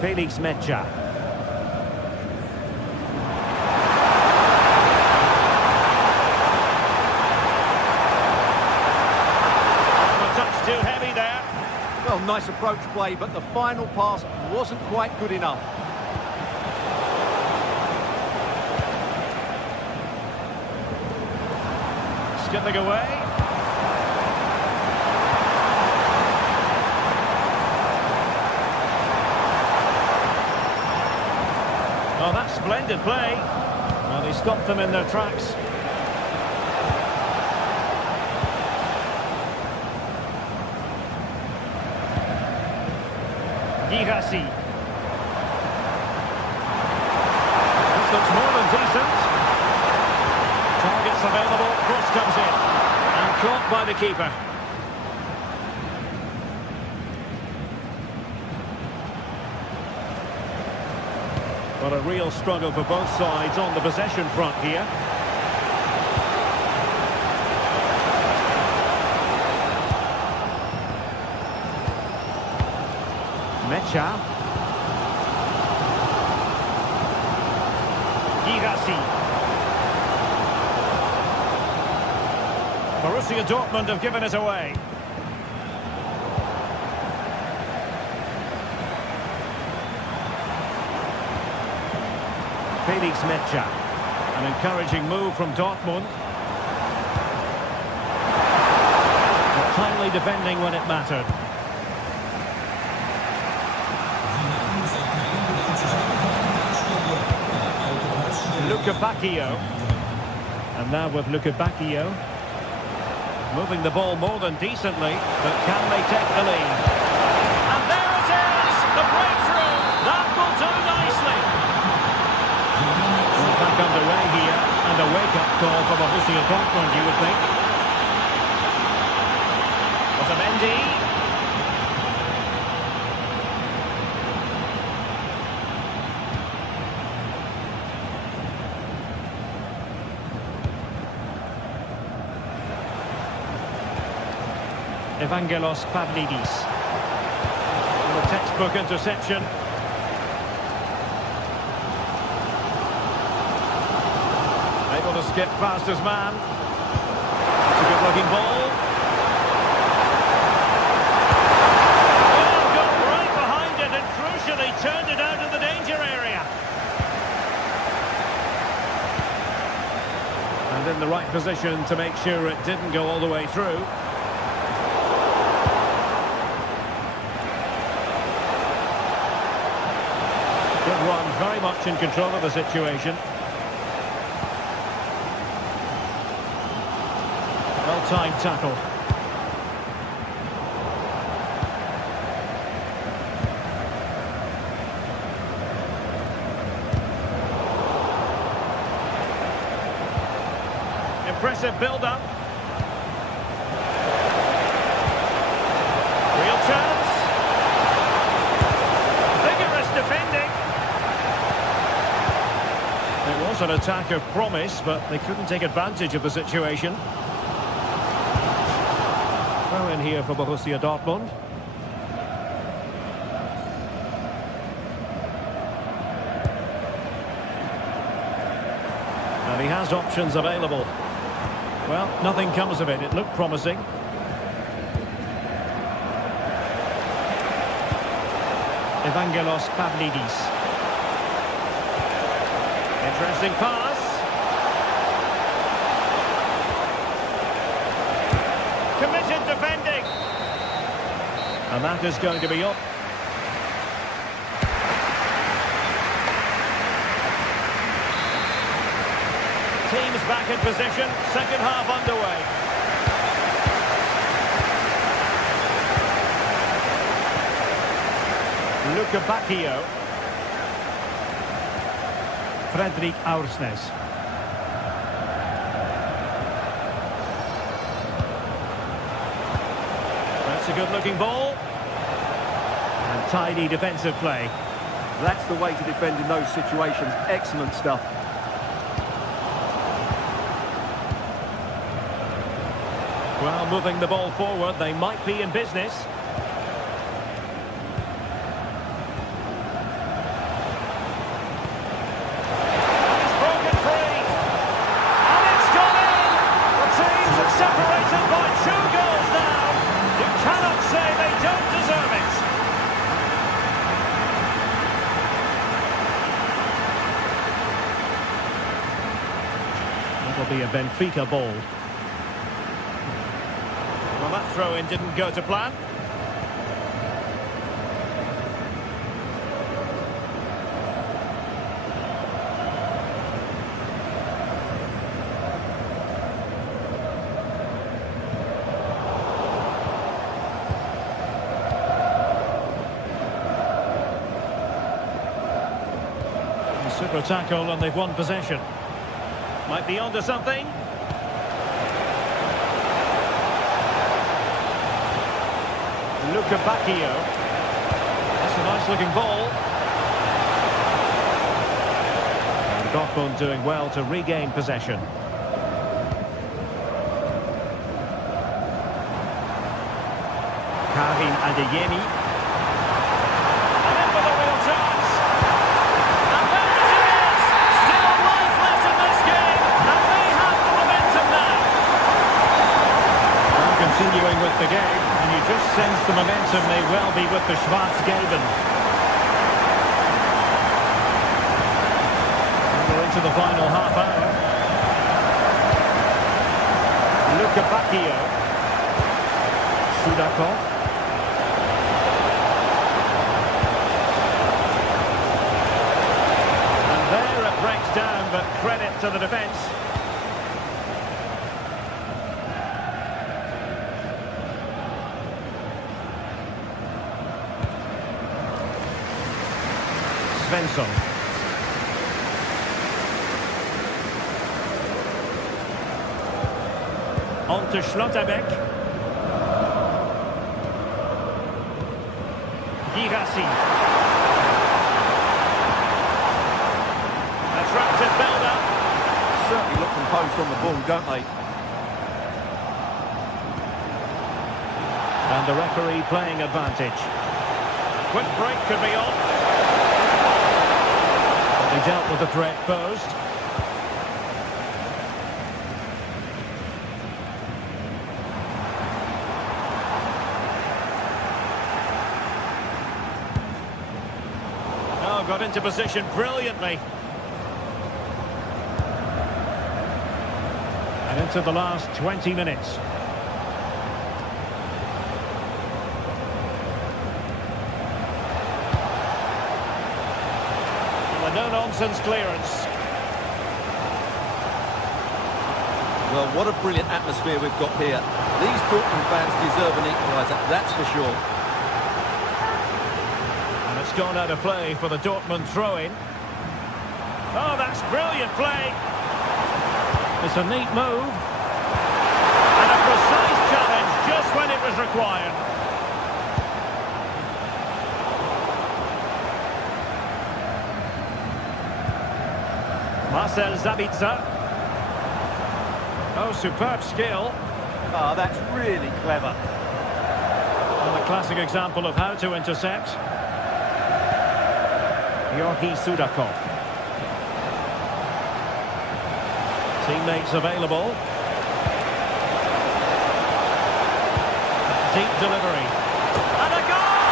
Felix Mecha. Too heavy there. Well, nice approach play, but the final pass wasn't quite good enough. Skipping away. Oh, that's splendid play. Well, they stopped them in their tracks. Girassi. This looks more than decent. Targets available, cross comes in. And caught by the keeper. But a real struggle for both sides on the possession front here. Mecha. Girassi. Borussia Dortmund have given it away. Felix Mecha. An encouraging move from Dortmund. But timely defending when it mattered. Bacchio. And now with Bacchio. Moving the ball more than decently, but can they take the lead? And there it is! The breakthrough! That will do nicely! Well, back underway here, and a wake-up call for Borussia Dortmund, you would think. Otamendi. Evangelos Pavlidis. And a textbook interception. Able to skip past his man. It's a good-looking ball. Oh, got right behind it and crucially turned it out of the danger area. And in the the right position to make sure it didn't go all the way through. Good one, very much in control of the situation. Well-timed tackle. Impressive build-up. Real chance. Vigorous defending. It was an attack of promise, but they couldn't take advantage of the situation. Throw in here for Borussia Dortmund. And he has options available. Well, nothing comes of it. It looked promising. Evangelos Pavlidis. Interesting pass. Committed defending. And that is going to be up. Teams back in position, second half underway. Luca Bacchio. Fredrik Aursnes. That's a good-looking ball. And tidy defensive play. That's the way to defend in those situations. Excellent stuff. Well, moving the ball forward, they might be in business. He's broken free. And it's gone in! The teams are separated by 2 goals now. You cannot say they don't deserve it. It'll be a Benfica ball. Well, that throw-in didn't go to plan. A super tackle and they've won possession. Might be onto something. Luca Bacchio. That's a nice-looking ball. And Dortmund doing well to regain possession. Karim Adeyemi. And in with a real chance. And there it is! Still life left in this game, and they have the momentum now. And continuing with the game. And you just sense the momentum may well be with the Schwarz-Gelben. And we're into the final half hour. Luca Bacchio. Sudakov. And there it breaks down, but credit to the defence. Svensson. On to Schlotterbeck. Girassi. Attractive build-up. Certainly look composed on the ball, don't they? And the referee playing advantage. Quick break could be on. He dealt with the threat posed. Oh, got into position brilliantly. And into the last 20 minutes. And a no-nonsense clearance. Well, what a brilliant atmosphere we've got here. These Dortmund fans deserve an equaliser, that's for sure. And it's gone out of play for the Dortmund throw-in. Oh, that's brilliant play. It's a neat move. And a precise challenge just when it was required. Marcel Sabitzer. Oh, superb skill. Ah, that's really clever. Well, a classic example of how to intercept. Georgi Sudakov. Teammates available. Deep delivery. And a goal!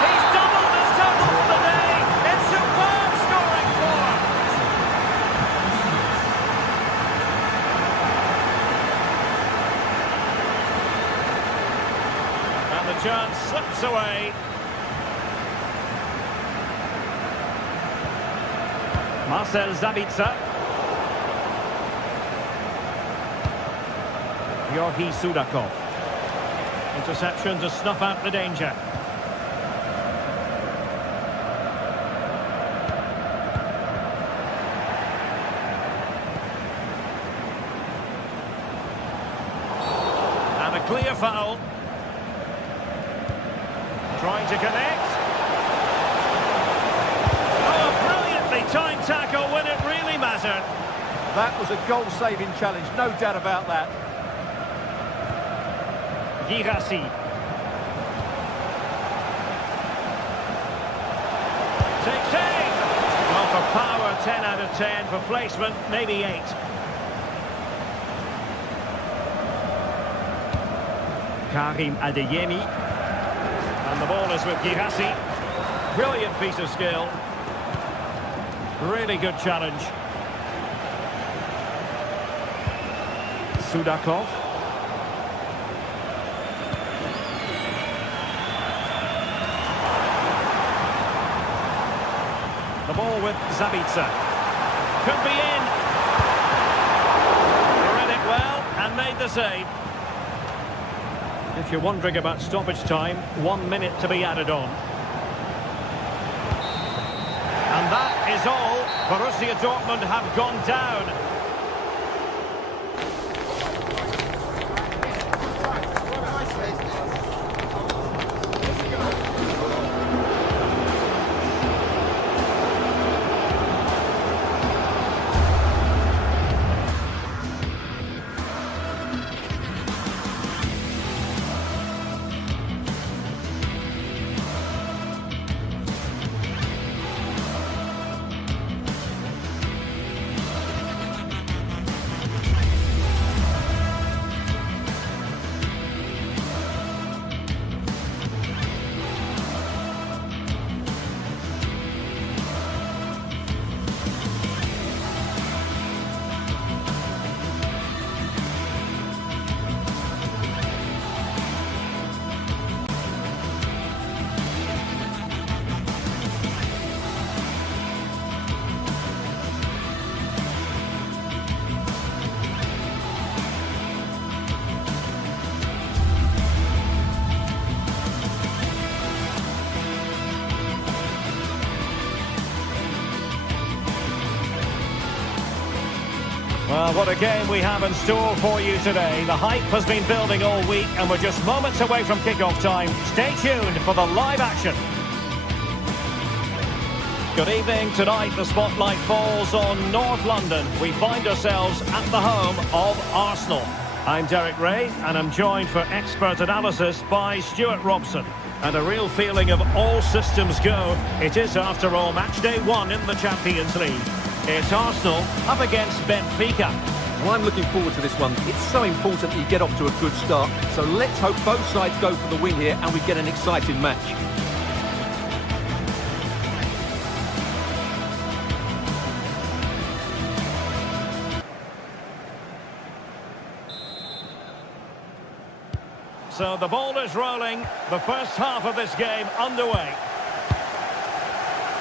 He's doubled his total for the day. It's superb scoring form. And the chance slips away. Marcel Sabitzer. Georgi Sudakov. Interception to snuff out the danger. And a clear foul. Trying to connect. Oh, a brilliantly timed tackle when it really mattered. That was a goal-saving challenge, no doubt about that. Girassi. Takes aim. Well, for power, 10 out of 10. For placement, maybe 8. Karim Adeyemi. And the ball is with Girassi. Brilliant piece of skill. Really good challenge. Sudakov. The ball with Sabitzer. Could be in. Read it well and made the save. If you're wondering about stoppage time, 1 minute to be added on. And that is all. Borussia Dortmund have gone down. Well, what a game we have in store for you today. The hype has been building all week and we're just moments away from kick-off time. Stay tuned for the live action. Good evening. Tonight the spotlight falls on North London. We find ourselves at the home of Arsenal. I'm Derek Ray and I'm joined for expert analysis by Stuart Robson. And a real feeling of all systems go. It is, after all, match day 1 in the Champions League. It's Arsenal up against Benfica. Well, I'm looking forward to this one. It's so important that you get off to a good start. So let's hope both sides go for the win here and we get an exciting match. So the ball is rolling. The first half of this game underway.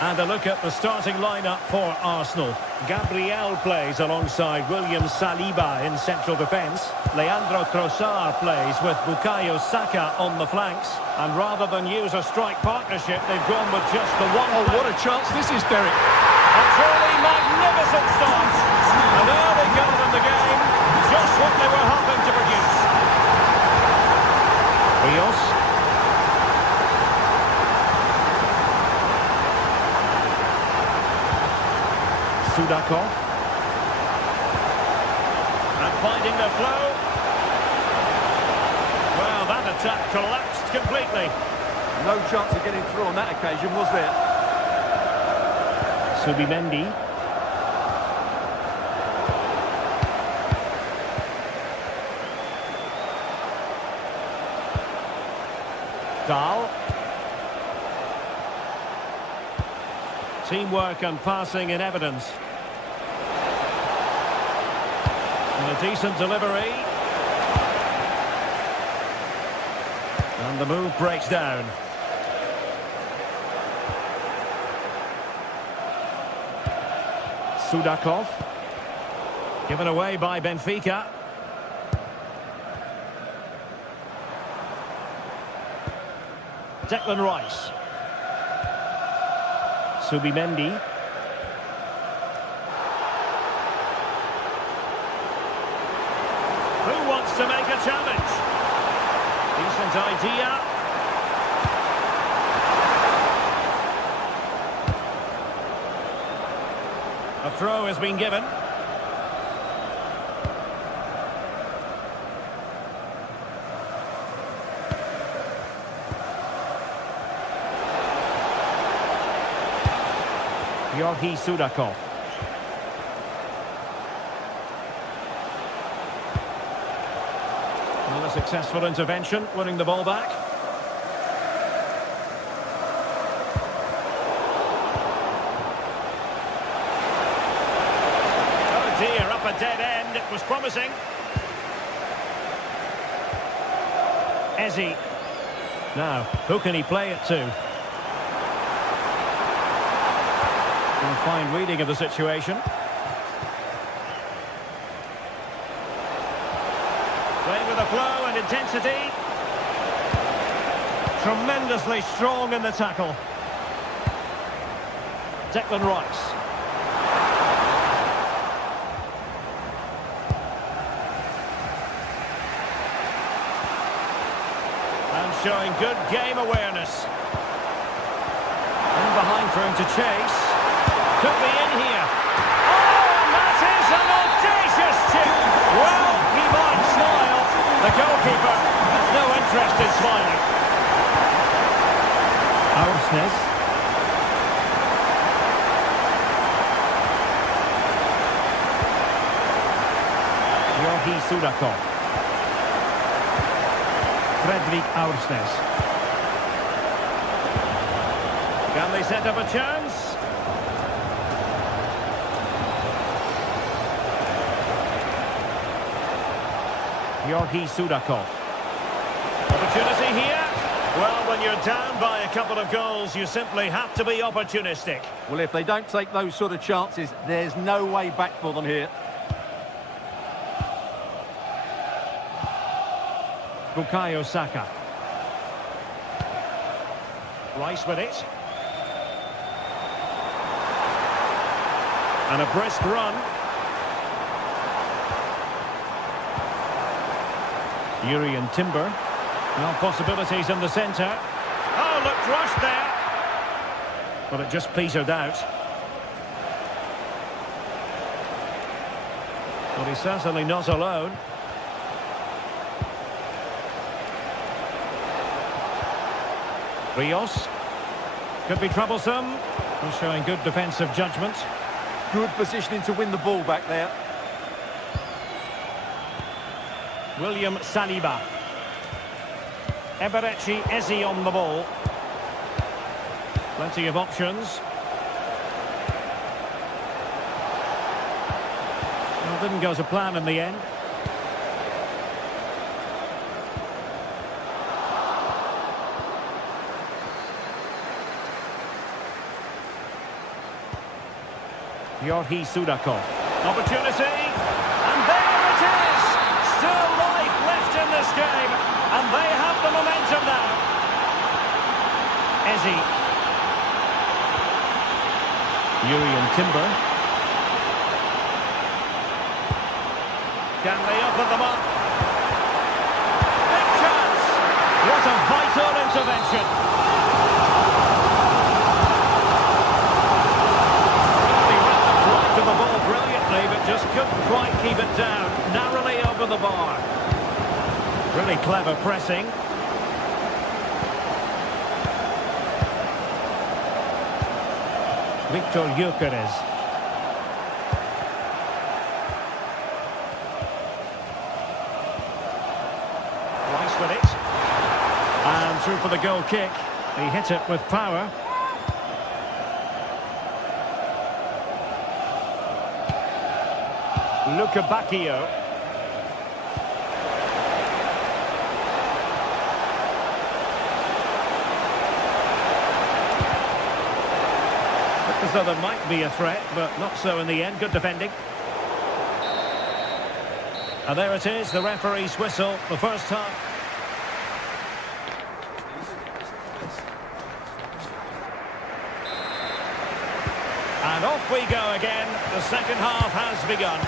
And a look at the starting lineup for Arsenal. Gabriel plays alongside William Saliba in central defence. Leandro Trossard plays with Bukayo Saka on the flanks. And rather than use a strike partnership, they've gone with just the one. Oh, what a chance this is, Derek. A truly magnificent start. An early goal in the game. Just what they were hoping to produce. Rios. Sudakov. And finding the flow. Well, that attack collapsed completely. No chance of getting through on that occasion, was there? Subimendi. Dahl. Teamwork and passing in evidence. And a decent delivery. And the move breaks down. Sudakov. Given away by Benfica. Declan Rice. Subimendi. Who wants to make a challenge? Decent idea. A throw has been given. Georgi Sudakov. Well, a successful intervention, winning the ball back. Oh dear, up a dead end. It was promising. Eze. Now, who can he play it to? A fine reading of the situation. Playing with a flow and intensity. Tremendously strong in the tackle. Declan Rice. And showing good game awareness. And behind for him to chase. Could be in here. Oh, that is an audacious chip. Well, he might smile. The goalkeeper has no interest in smiling. Aursnes. Georgi Sudakov. Fredrik Aursnes. Can they set up a chance? Georgi Sudakov. Opportunity here. Well, when you're down by a couple of goals, you simply have to be opportunistic. Well, if they don't take those sort of chances, there's no way back for them here. Bukayo Saka. Rice with it. And a brisk run. Yuri and Timber. Well, possibilities in the centre. Oh, looked rushed there. But it just petered out. Well, he's certainly not alone. Rios. Could be troublesome. He's showing good defensive judgment. Good positioning to win the ball back there. William Saliba. Eberechi Eze on the ball. Plenty of options. Well, didn't go to plan in the end. Georgi Sudakov. Opportunity. And there it is! Still life left in this game. And they have the momentum now. Ezi. Urian Timber. Can they open them up? Big chance! What a vital intervention! He ran the flight of the ball brilliantly, but just couldn't quite keep it down. Narrowly over the bar. Really clever pressing. Victor Gyökeres. Rice with it. And through for the goal kick. He hit it with power. Luca Bacchio. As though there might be a threat, but not so in the end. Good defending. And there it is, the referee's whistle, the first half. And off we go again. The second half has begun.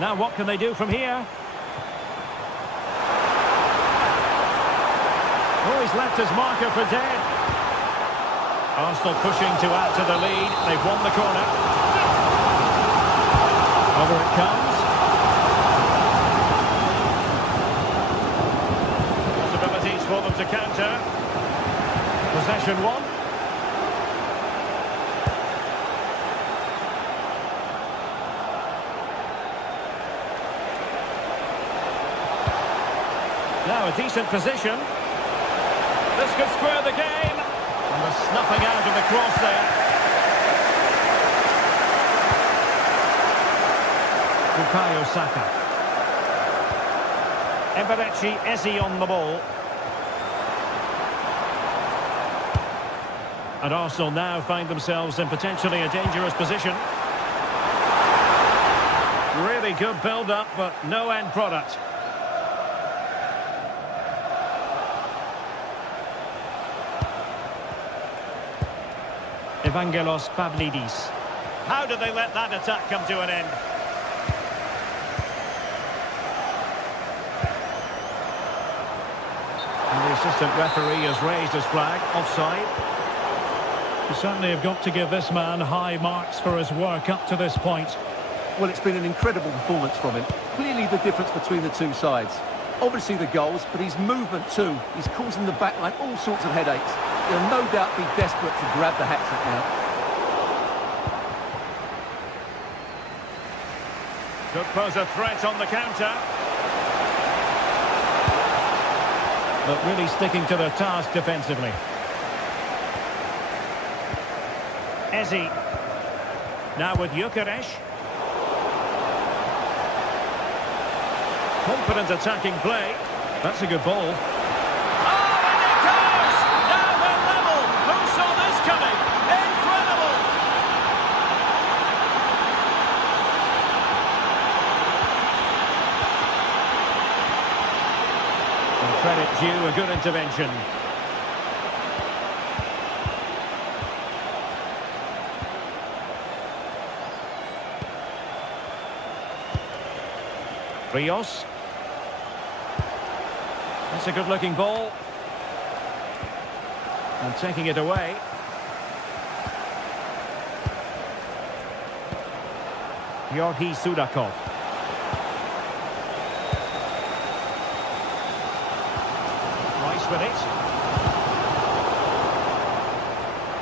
Now what can they do from here? Oh, he's left his marker for dead. Arsenal pushing to add to the lead. They've won the corner. Over it comes. Possibilities for them to counter. Possession won. Now a decent position. This could square the game. And the snuffing out of the cross there. Bukayo Saka. Eberechi Ezi on the ball. And Arsenal now find themselves in potentially a dangerous position. Really good build-up, but no end product. Evangelos Pavlidis. How did they let that attack come to an end? And the assistant referee has raised his flag, offside. You certainly have got to give this man high marks for his work up to this point. Well, it's been an incredible performance from him. Clearly the difference between the two sides. Obviously the goals, but his movement too. He's causing the backline all sorts of headaches. He'll no doubt be desperate to grab the hat-trick now. Could pose a threat on the counter. But really sticking to their task defensively. Ezi. Now with Gyökeres. Confident attacking play. That's a good ball. Credit due, a good intervention. Rios. That's a good-looking ball. And taking it away. Georgi Sudakov. With it.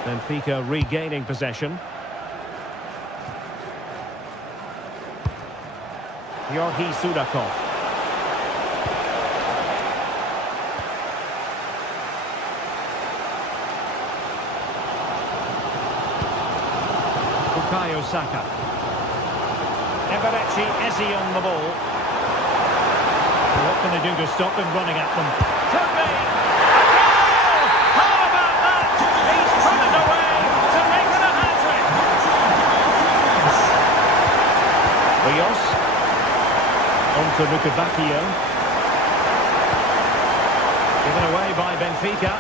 Benfica regaining possession. Georgi Sudakov. Bukayo Saka. Ezi on the ball. What can they do to stop him running at them? Could be! A goal! How about that? He's put it away to make it a hat-trick! Rios. On to Lukebakio. Given away by Benfica.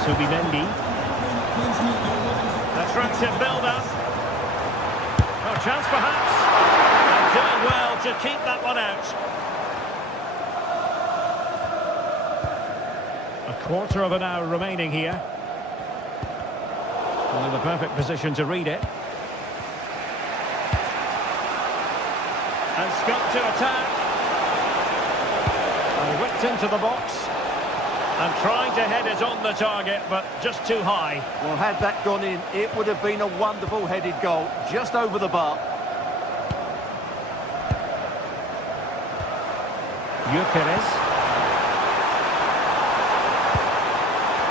Subimendi. Attractive build-up. Oh, chance perhaps. And doing well to keep that one out. A quarter of an hour remaining here. Well, in the perfect position to read it. And Scott to attack. And whipped into the box. And trying to head it on the target, but just too high. Well, had that gone in, it would have been a wonderful headed goal, just over the bar. Gyökeres.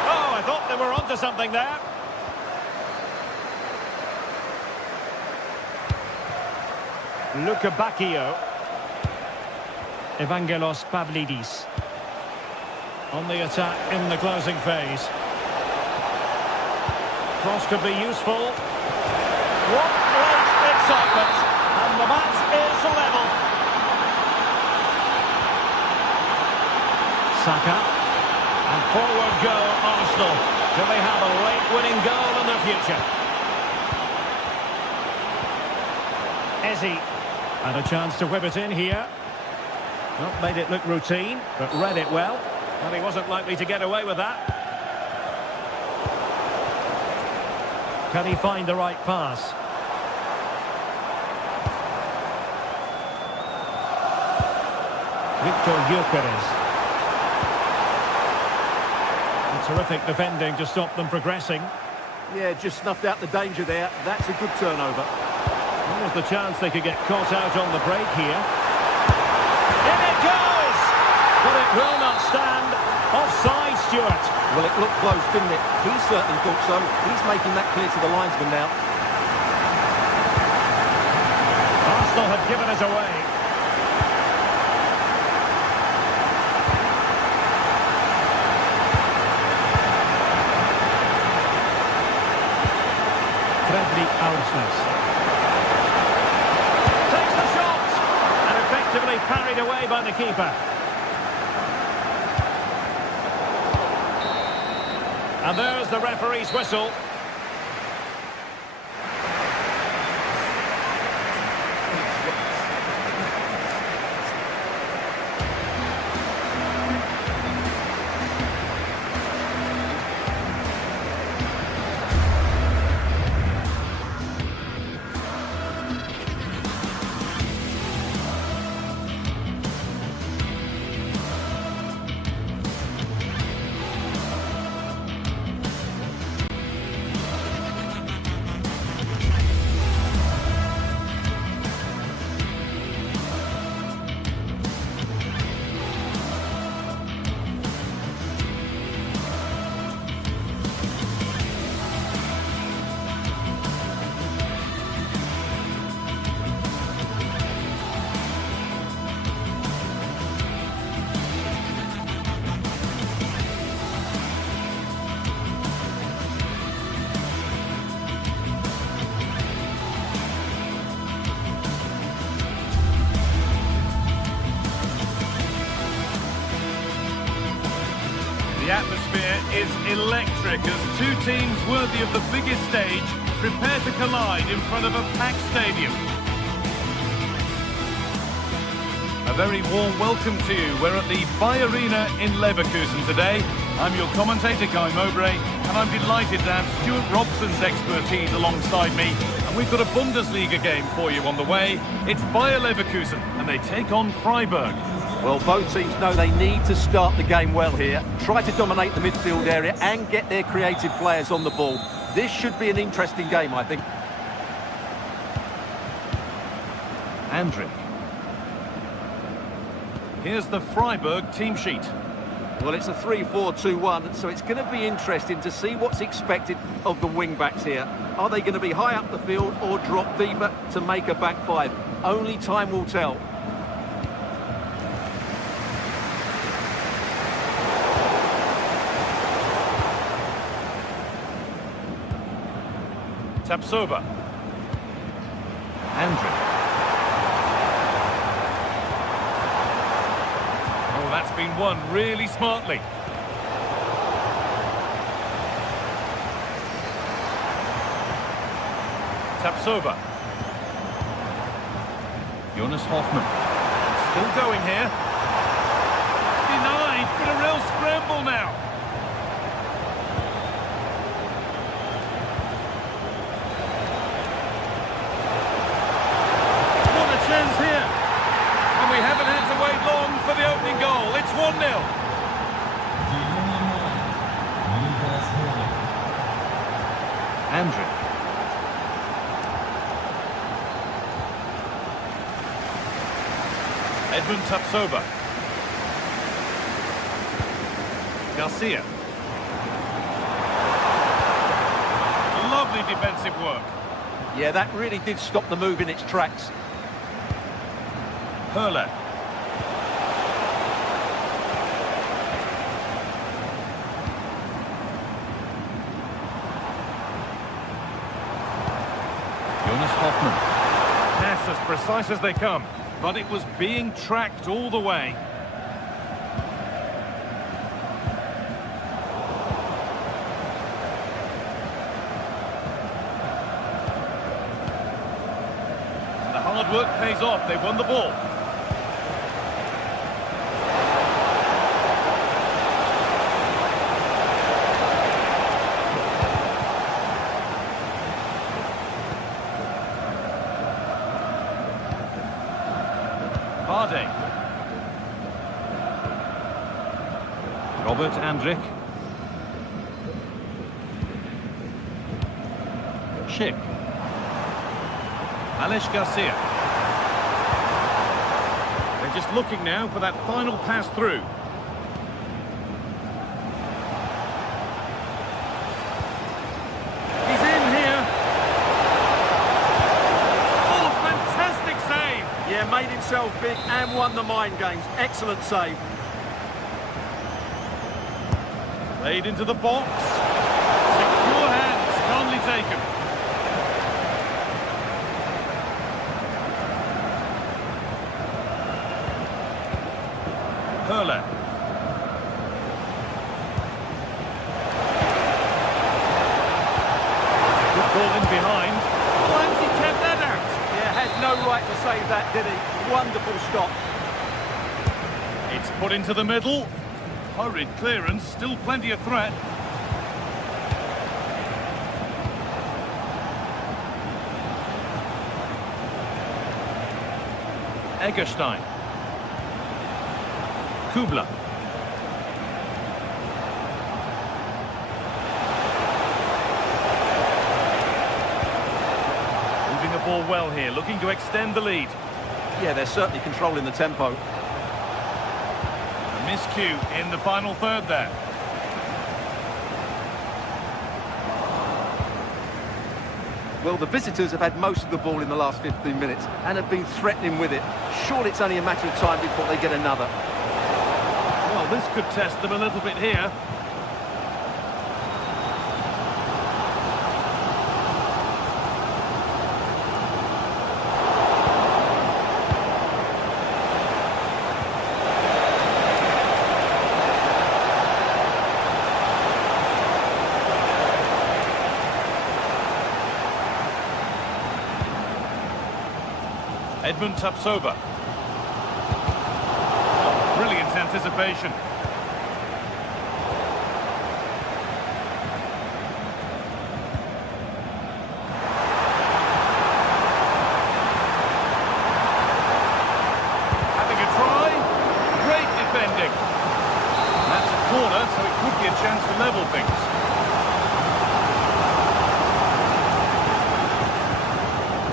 Oh, I thought they were onto something there. Lukebakio. Evangelos Pavlidis. On the attack in the closing phase. Cross could be useful. What great excitement! And the match is level. Saka. And forward go Arsenal. Do they have a late winning goal in their future? Ezi. And a chance to whip it in here. Not made it look routine, but read it well. And he wasn't likely to get away with that. Can he find the right pass? Victor Gyökeres. Terrific defending to stop them progressing. Yeah, just snuffed out the danger there. That's a good turnover. There's the chance they could get caught out on the break here. In it goes! But it will not stand. Offside, Stuart. Well, it looked close, didn't it? He certainly thought so. He's making that clear to the linesman now. Arsenal have given it away. Fredrik Aursnes. Takes the shot! And effectively parried away by the keeper. And there's the referee's whistle. The atmosphere is electric as two teams worthy of the biggest stage prepare to collide in front of a packed stadium. A very warm welcome to you. We're at the Bay Arena in Leverkusen today. I'm your commentator, Guy Mowbray, and I'm delighted to have Stuart Robson's expertise alongside me. And we've got a Bundesliga game for you on the way. It's Bayer Leverkusen, and they take on Freiburg. Well, both teams know they need to start the game well here. Try to dominate the midfield area and get their creative players on the ball. This should be an interesting game, I think. Andrić. Here's the Freiburg team sheet. Well, it's a 3-4-2-1, so it's going to be interesting to see what's expected of the wing-backs here. Are they going to be high up the field or drop deeper to make a back five? Only time will tell. Tapsoba. Andrić. Oh, that's been won really smartly. Tapsoba. Jonas Hoffmann. Still going here. Denied, but a real scramble now. What a chance here. And we haven't had to wait long for the opening goal. It's 1-0. Andrić. Edmund Tapsoba. Garcia. Lovely defensive work. Yeah, that really did stop the move in its tracks. Hurler. Jonas Hoffmann. Pass as precise as they come, but it was being tracked all the way. The hard work pays off. They won the ball. Robert Andrić. Schick. Alex Garcia. They're just looking now for that final pass through. He's in here. Oh, fantastic save. Yeah, made himself big and won the mind games. Excellent save. Played into the box. Secure hands, calmly taken. Hurler. Good ball in behind. Oh, and he kept that out. Yeah, had no right to save that, did he? Wonderful stop. It's put into the middle. Hurried clearance, still plenty of threat. Egerstein. Kubla. Moving the ball well here, looking to extend the lead. Yeah, they're certainly controlling the tempo. Miscue in the final third there. Well, the visitors have had most of the ball in the last 15 minutes and have been threatening with it. Surely it's only a matter of time before they get another. Well, this could test them a little bit here. Edmund Tapsoba. Brilliant anticipation. Having a try. Great defending. That's a corner, so it could be a chance to level things.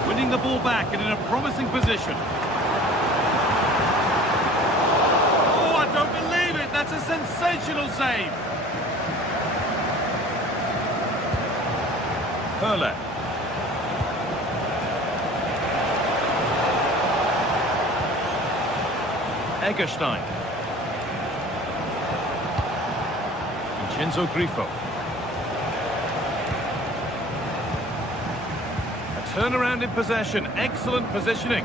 Winning the ball back and in a promising position. He'll save. Hurler. Egerstein. Vincenzo Grifo. A turnaround in possession. Excellent positioning.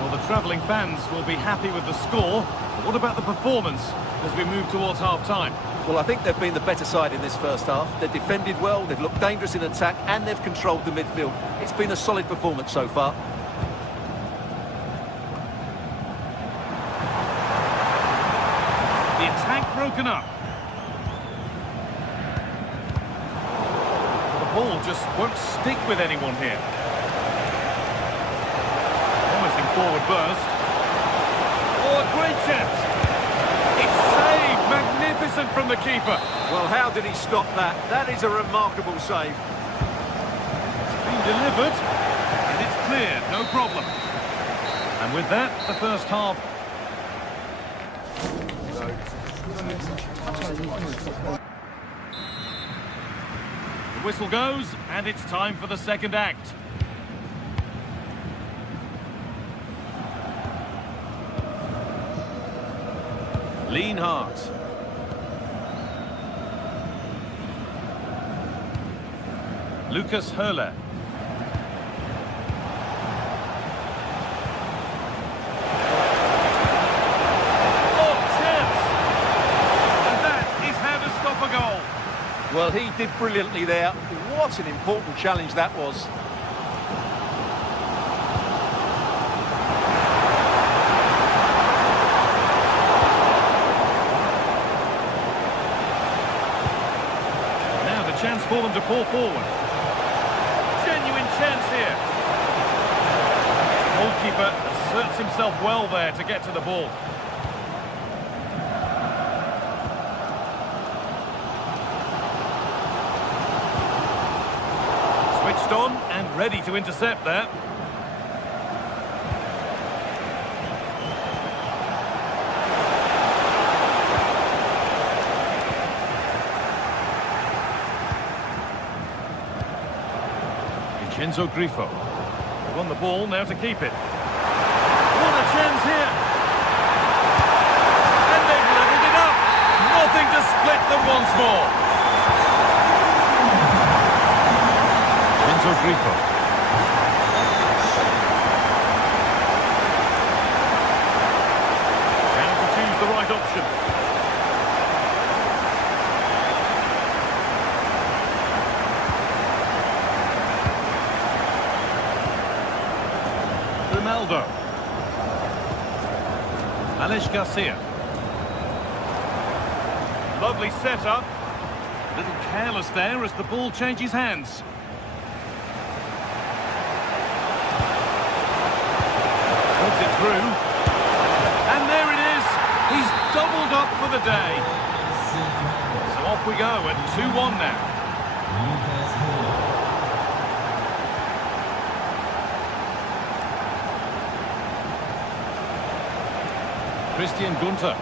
Well, the travelling fans will be happy with the score. But what about the performance as we move towards half-time? Well, I think they've been the better side in this first half. They've defended well, they've looked dangerous in attack, and they've controlled the midfield. It's been a solid performance so far. The attack broken up. The ball just won't stick with anyone here. Promising forward burst. Oh, a great chance. It's saved. Magnificent from the keeper. Well, how did he stop that? That is a remarkable save. It's been delivered, and it's cleared, no problem. And with that, the first half. The whistle goes, and it's time for the second act. Lienhart. Lucas Hurler. Oh, chance! And that is how to stop a goal. Well, he did brilliantly there. What an important challenge that was. Now the chance for them to pull forward. Genuine chance here. Goalkeeper asserts himself well there to get to the ball. Switched on and ready to intercept there. Vincenzo Grifo. They won the ball, now to keep it. What a chance here! And they've levelled it up! Nothing to split them once more! Vincenzo Grifo. Now to choose the right option. Ronaldo. Alex Garcia. Lovely setup. A little careless there as the ball changes hands. Puts it through. And there it is. He's doubled up for the day. So off we go at 2-1 now. Christian Gunter.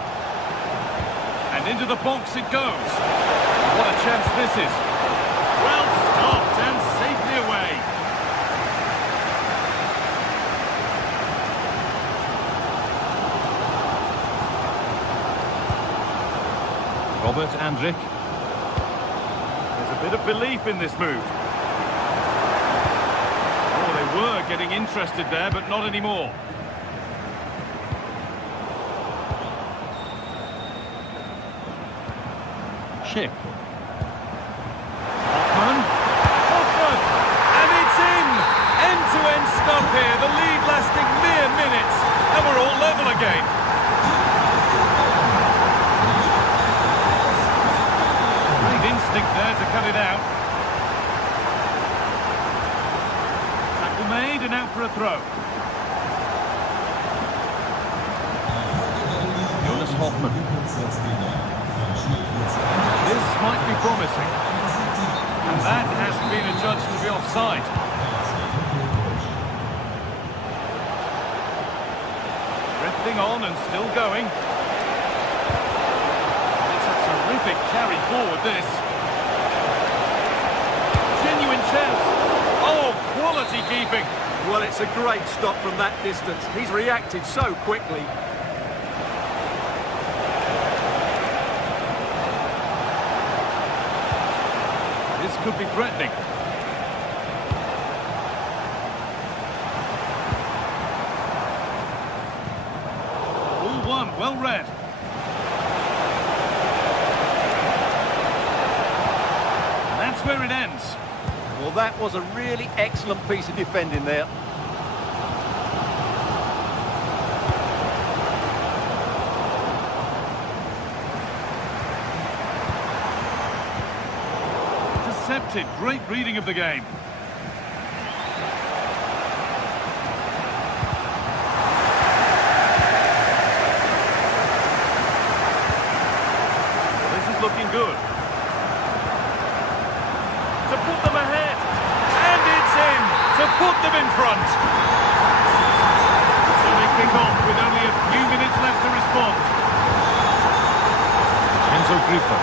And into the box it goes. What a chance this is. Well stopped and safely away. Robert Andrich. There's a bit of belief in this move. Oh, they were getting interested there, but not anymore. Schick. Hoffman. And it's in! End-to-end stuff here. The lead lasting mere minutes. And we're all level again. Great instinct there to cut it out. Tackle made and out for a throw. Jonas Hoffman. This might be promising. And that has been adjudged to be offside. drifting on and still going. It's a terrific carry forward, this. Genuine chance. Oh, quality keeping. Well, it's a great stop from that distance. He's reacted so quickly. This could be threatening. Ball one, well read. And that's where it ends. Well, that was a really excellent piece of defending there. Intercepted, great reading of the game. This is looking good. To put them ahead, and it's in to put them in front. So they kick off with only a few minutes left to respond. Enzo Grifo.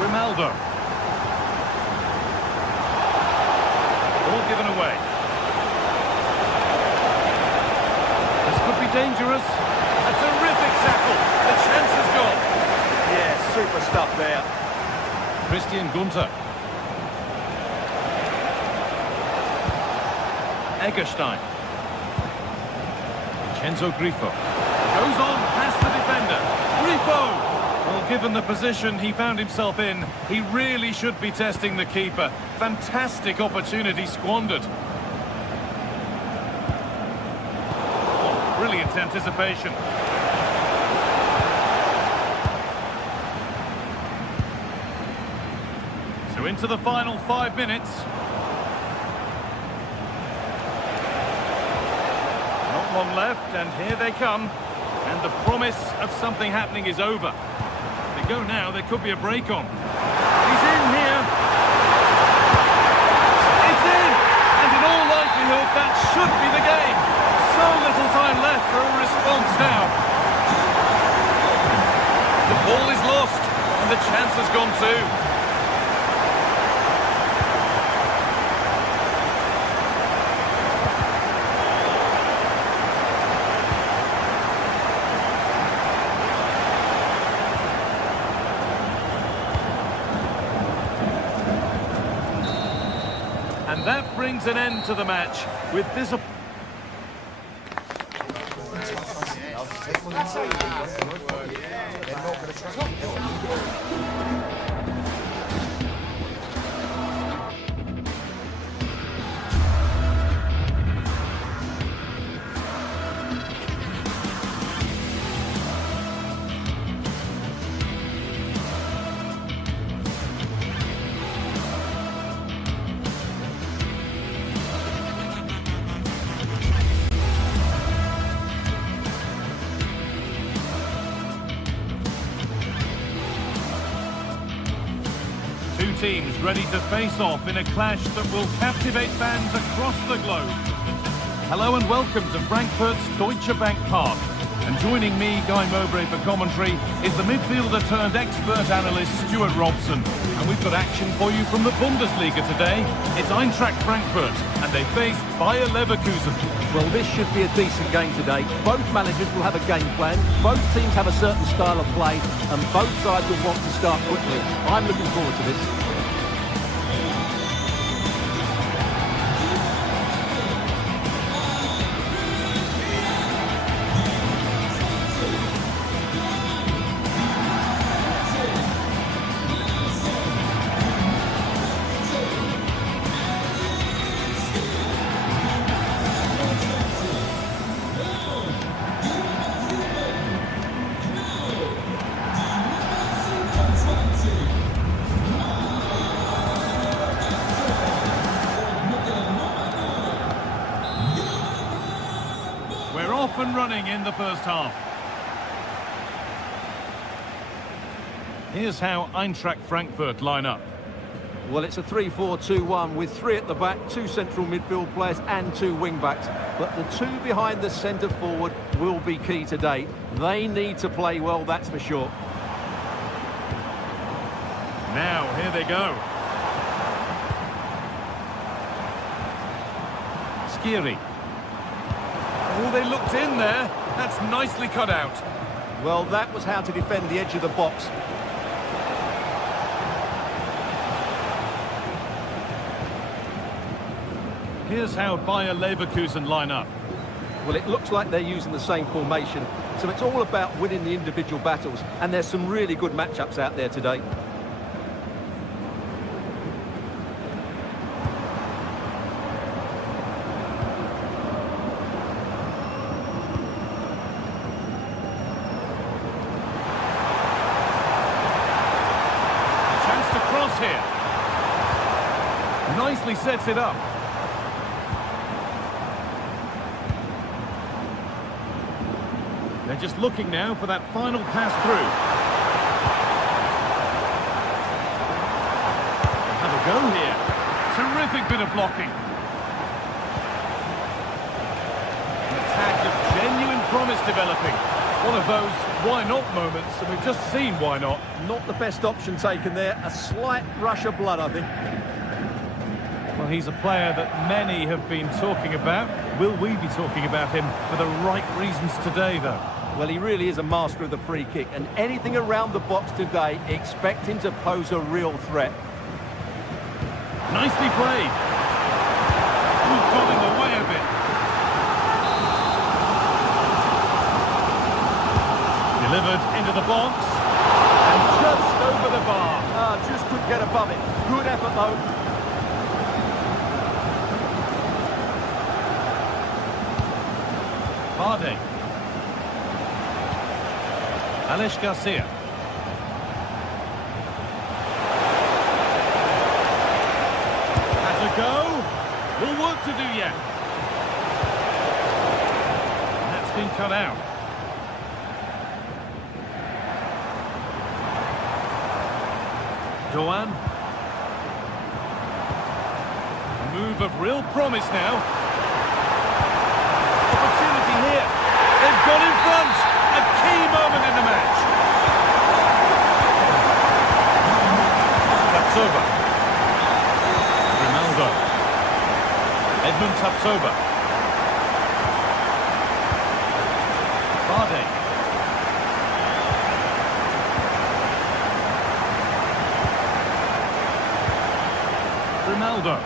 Ronaldo. All given away. This could be dangerous. A terrific tackle. The chance is gone. Yeah, super stuff there. Christian Gunter. Egerstein. Enzo Grifo. Goes on past the defender. Grifo! Well, given the position he found himself in, he really should be testing the keeper. Fantastic opportunity squandered. Oh, brilliant anticipation. So into the final 5 minutes. Not long left, and here they come. And the promise of something happening is over. If they go now, there could be a break on. He's in here. It's in! And in all likelihood, that should be the game. So little time left for a response now. The ball is lost, and the chance has gone too. And that brings an end to the match with this. Two teams ready to face off in a clash that will captivate fans across the globe. Hello and welcome to Frankfurt's Deutsche Bank Park. And joining me, Guy Mowbray, for commentary is the midfielder turned expert analyst Stuart Robson. And we've got action for you from the Bundesliga today. It's Eintracht Frankfurt and they face Bayer Leverkusen. Well, this should be a decent game today. Both managers will have a game plan. Both teams have a certain style of play, and both sides will want to start quickly. I'm looking forward to this. We're off and running in the first half. Here's how Eintracht Frankfurt line up. Well, it's a 3-4-2-1 with 3 at the back, 2 central midfield players and 2 wing-backs. But the 2 behind the centre forward will be key today. They need to play well, that's for sure. Now, here they go. Skiri. Oh, they looked in there. That's nicely cut out. Well, that was how to defend the edge of the box. Here's how Bayer Leverkusen line up. Well, it looks like they're using the same formation, so it's all about winning the individual battles, and there's some really good matchups out there today. Chance to cross here. Nicely sets it up. They're just looking now for that final pass through. Have a go here. Terrific bit of blocking. An attack of genuine promise developing. One of those why not moments, and we've just seen why not. Not the best option taken there. A slight rush of blood, I think. Well, he's a player that many have been talking about. Will we be talking about him for the right reasons today, though? Well, he really is a master of the free kick, and anything around the box today, expect him to pose a real threat. Nicely played. Ooh, got in the way a bit. Delivered into the box. And just over the bar. Just couldn't get above it. Good effort, though. Barde. Alex Garcia. Has a go. More work to do yet. That's been cut out. Doan. A move of real promise now. Opportunity here. They've got in front. A key moment in the match. Tapsoba. Ronaldo. Edmund Tapsoba. Barde. Ronaldo.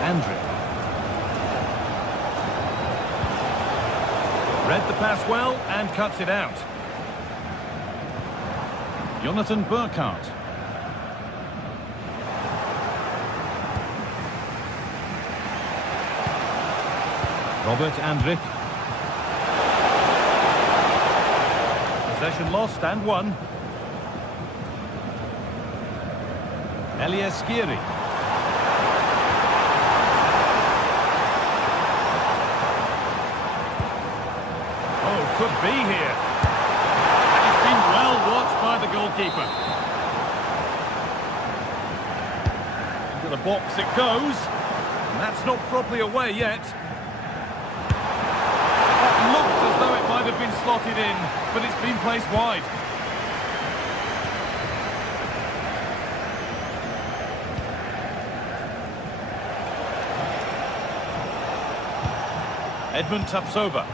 Andrić. Read the pass well and cuts it out. Jonathan Burkhardt. Robert Andrić. Possession lost and won. Elias Skiri. Could be here. And it's been well watched by the goalkeeper. Into the box it goes. And that's not properly away yet. That looked as though it might have been slotted in, but it's been placed wide. Edmund Tapsoba.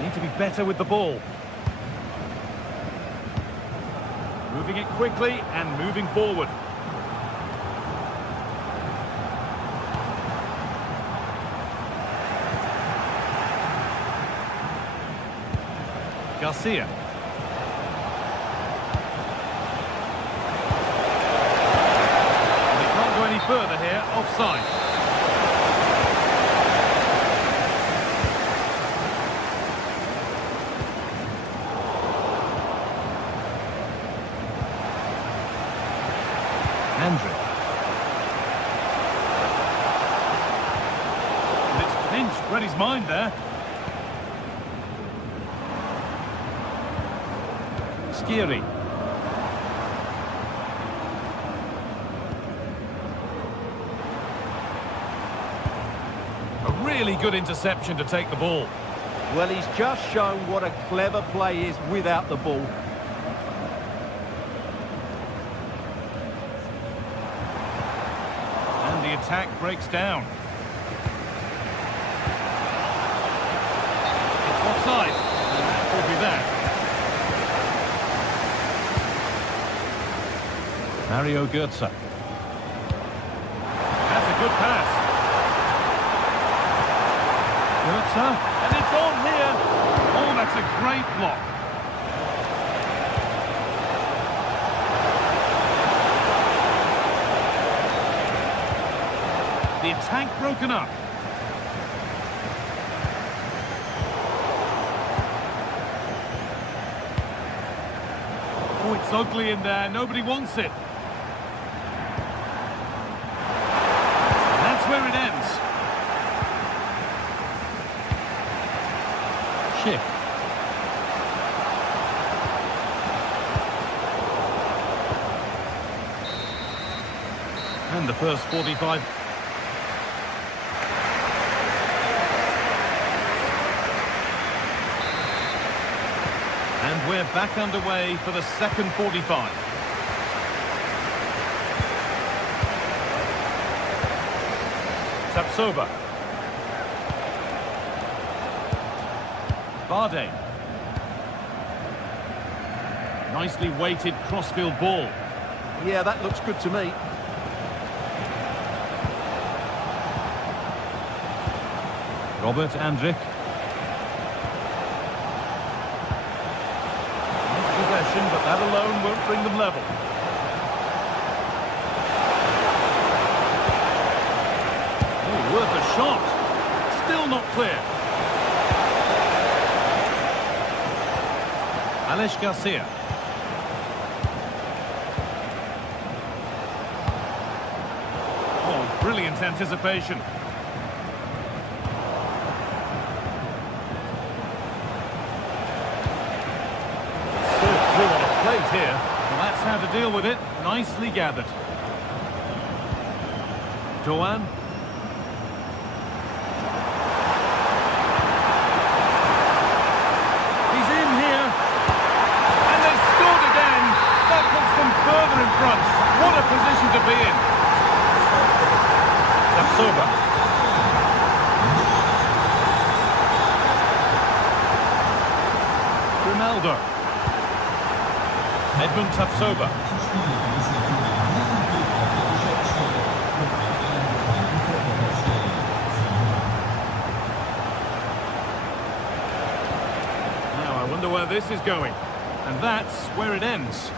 Need to be better with the ball. Moving it quickly and moving forward. Garcia. They can't go any further here, offside. Andrić. And it's pinched, read his mind there. Skiri. Really good interception to take the ball. Well, he's just shown what a clever play is without the ball. And the attack breaks down. It's offside. And that will be that. Mario Götze. That's a good pass. Götze, and it's on here. Oh, that's a great block. The attack broken up. Oh, it's ugly in there. Nobody wants it. That's where it ends. Schick. And the first 45. And we're back underway for the second 45. Tapsoba. Bardet. Nicely weighted crossfield ball. Yeah, that looks good to me. Robert Andrich. Nice possession, but that alone won't bring them level. Oh, worth a shot. Still not clear. Alex Garcia. Oh, brilliant anticipation. Here. Well, that's how to deal with it. Nicely gathered. Doan. He's in here. And they've scored again. That puts them further in front. What a position to be in. Tapsoba. Ronaldo. Edmund Tapsoba. Now I wonder where this is going. And that's where it ends.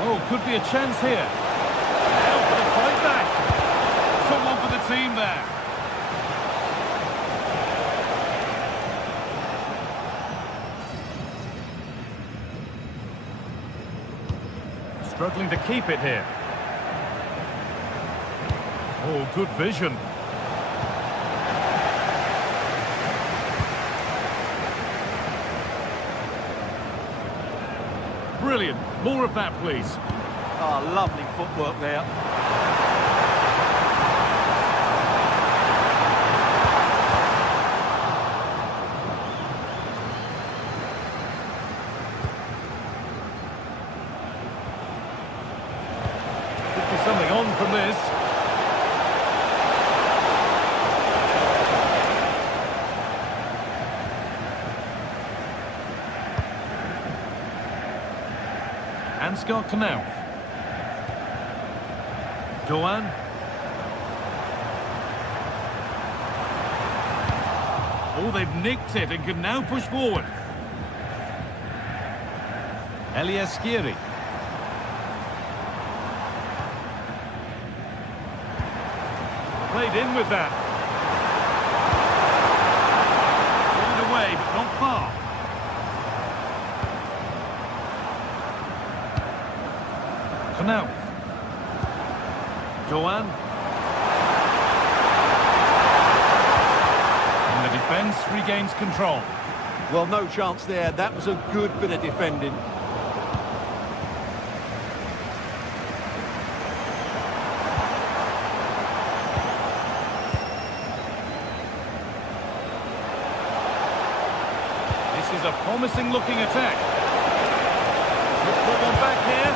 Oh, could be a chance here. Now for the fight back. Someone for the team there. Struggling to keep it here. Oh, good vision. Brilliant. More of that, please. Oh, lovely footwork there. Something on from this. Ansgar Knauf. Doan. Oh, they've nicked it and can now push forward. Elias Skiri. Played in with that. Pulling away, but not far. Knauf. Doan. And the defence regains control. Well, no chance there. That was a good bit of defending. is a promising-looking attack. Put one back here.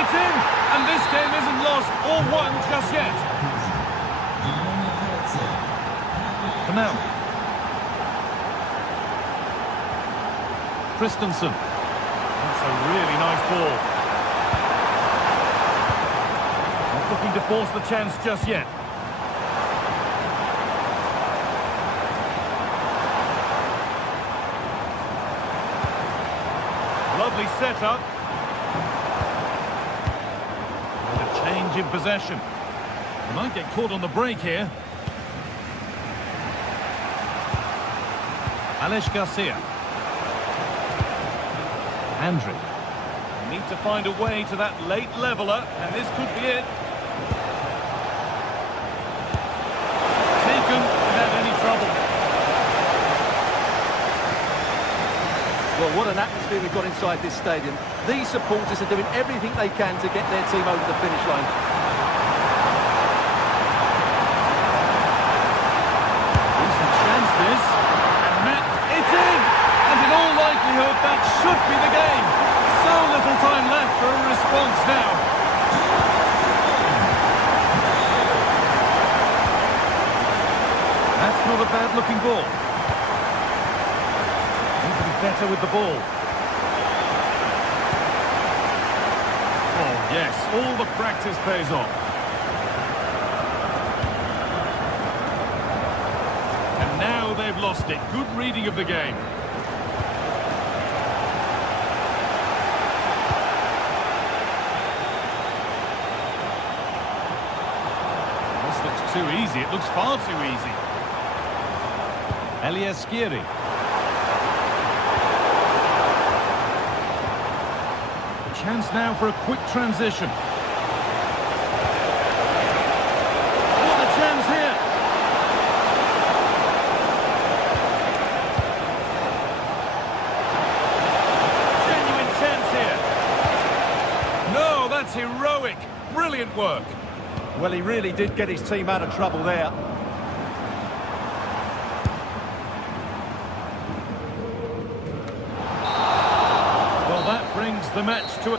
It's in! And this game isn't lost or won just yet. Canal. Christensen. That's a really nice ball. Not looking to force the chance just yet. Lovely setup. And a change in possession. They might get caught on the break here. Alex Garcia. Andrew. Need to find a way to that late leveller, and this could be it. Taken without any trouble. Well, what an atmosphere we've got inside this stadium. These supporters are doing everything they can to get their team over the finish line. Decent chance this. And it's in! And in all likelihood, that should be the game. So little time left for a response now. That's not a bad-looking ball. Need to be better with the ball. Oh, yes, all the practice pays off. And now they've lost it. Good reading of the game. This looks too easy. It looks far too easy. Elias Skiri. A chance now for a quick transition. What a chance here! Genuine chance here. No, that's heroic. Brilliant work. Well, he really did get his team out of trouble there. Well, that brings the match to a...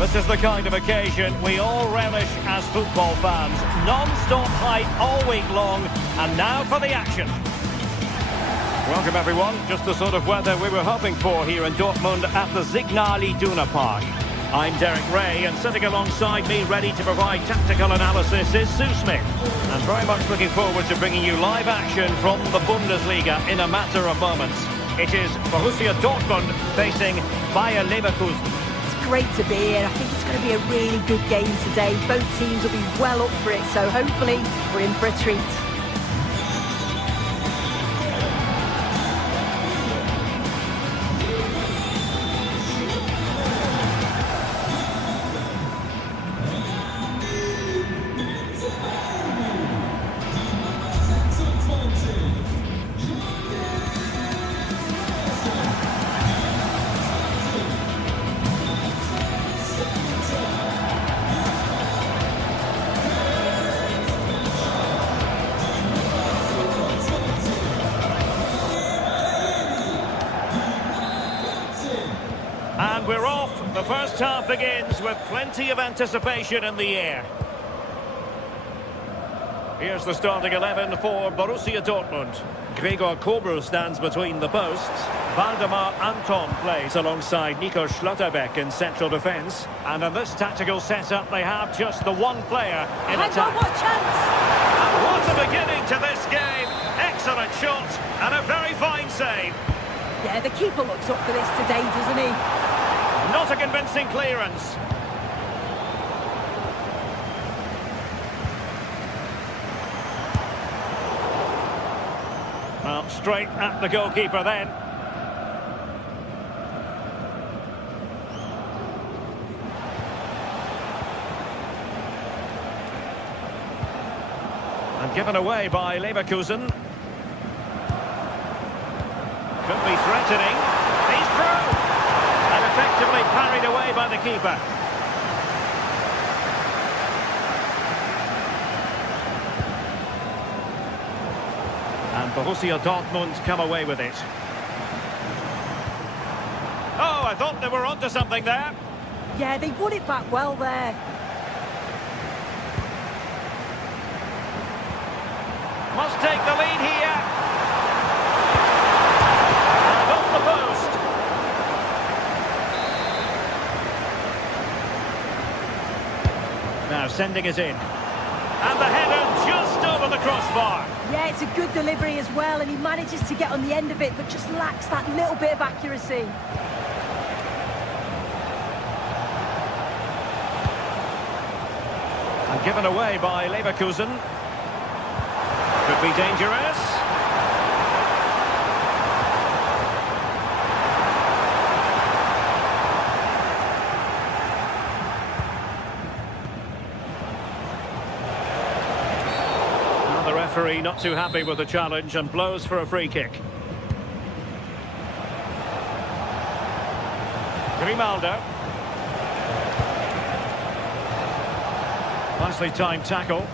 This is the kind of occasion we all relish as football fans. Non-stop hype all week long, and now for the action. Welcome everyone, just the sort of weather we were hoping for here in Dortmund at the Signal Iduna Park. I'm Derek Ray, and sitting alongside me ready to provide tactical analysis is Sue Smith. And very much looking forward to bringing you live action from the Bundesliga in a matter of moments. It is Borussia Dortmund facing Bayer Leverkusen. Great to be here. I think it's going to be a really good game today. Both teams will be well up for it, so hopefully we're in for a treat. And we're off. The first half begins with plenty of anticipation in the air. Here's the starting 11 for Borussia Dortmund. Gregor Kobel stands between the posts. Waldemar Anton plays alongside Nico Schlotterbeck in central defence. And in this tactical setup, they have just the one player in attack. What chance! And what a beginning to this game. Excellent shot and a very fine save. Yeah, the keeper looks up for this today, doesn't he? Not a convincing clearance. Well, straight at the goalkeeper then. And given away by Leverkusen. Could be threatening. He's through! And effectively parried away by the keeper. And Borussia Dortmund come away with it. Oh, I thought they were onto something there. Yeah, they won it back well there. Must take the lead here. And off the post. Now sending it in. And the header just over the crossbar. Yeah, it's a good delivery as well, and he manages to get on the end of it, but just lacks that little bit of accuracy. And given away by Leverkusen. Could be dangerous. Well, the referee not too happy with the challenge and blows for a free kick. Grimaldo. Nicely timed tackle.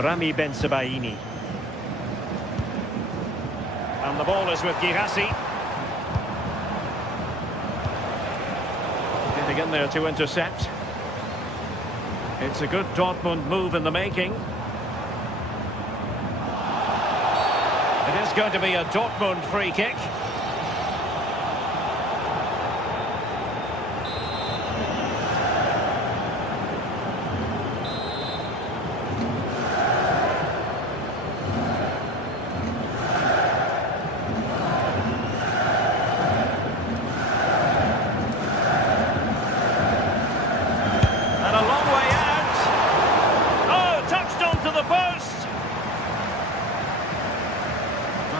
Rami Ben-Sebaini. And the ball is with Girassi. Getting in there to intercept. It's a good Dortmund move in the making. It is going to be a Dortmund free kick.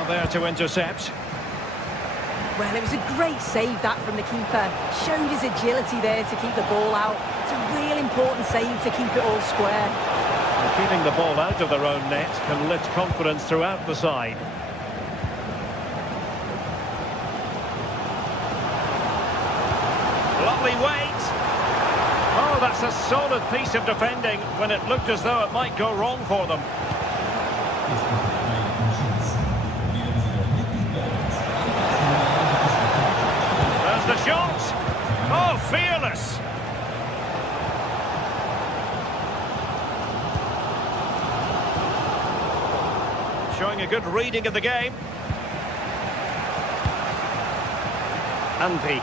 There to intercept. Well, it was a great save that from the keeper. Showed his agility there to keep the ball out. It's a real important save to keep it all square. And keeping the ball out of their own net can lift confidence throughout the side. Lovely weight. Oh, that's a solid piece of defending when it looked as though it might go wrong for them. The shot! Oh, fearless! Showing a good reading of the game. Andy.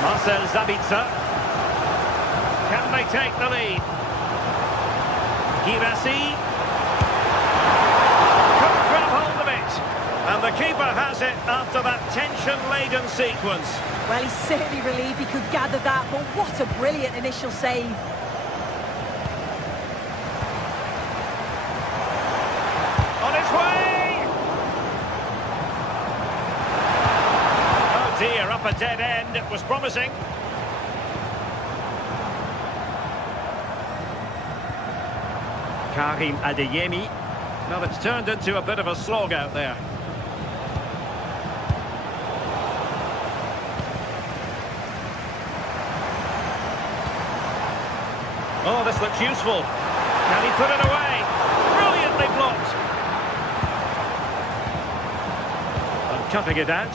Marcel Sabitzer. Can they take the lead? Girassi. And the keeper has it after that tension-laden sequence. Well, he's certainly relieved he could gather that, but what a brilliant initial save. On his way! Oh dear, up a dead end. It was promising. Karim Adeyemi. Well, it's turned into a bit of a slog out there. Oh, this looks useful. Can he put it away? Brilliantly blocked. And cutting it out.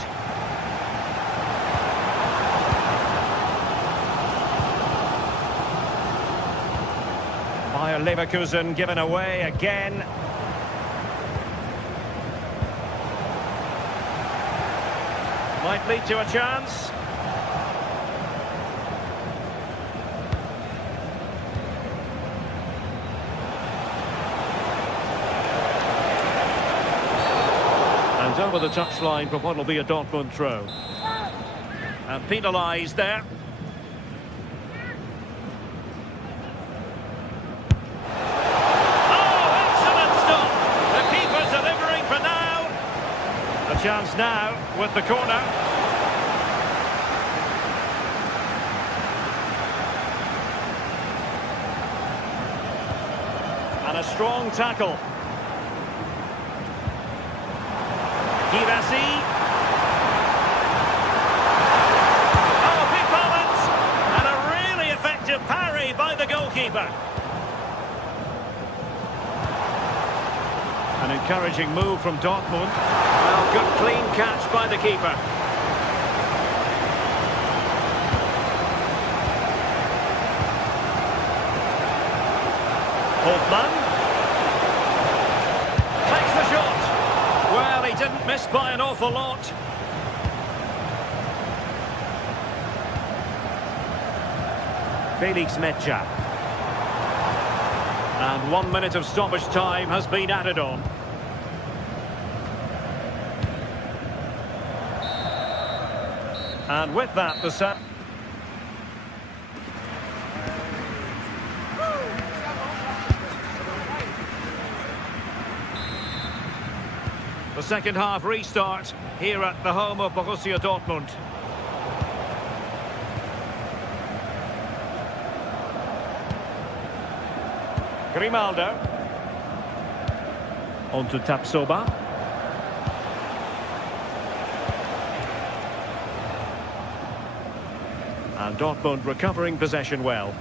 Bayer Leverkusen given away again. Might lead to a chance. over the touchline for what will be a Dortmund throw. And penalised there. Oh, excellent stop! The keeper's delivering for now. A chance now with the corner. And a strong tackle. Girassi. Oh, big moment! And a really effective parry by the goalkeeper. An encouraging move from Dortmund. Well, good clean catch by the keeper. Holtmann. Takes the shot. Well, he didn't miss by an awful lot. Felix Metscher. And 1 minute of stoppage time has been added on. And with that, the set. The second half restart here at the home of Borussia Dortmund. Grimaldo. On to Tapsoba. And Dortmund recovering possession well.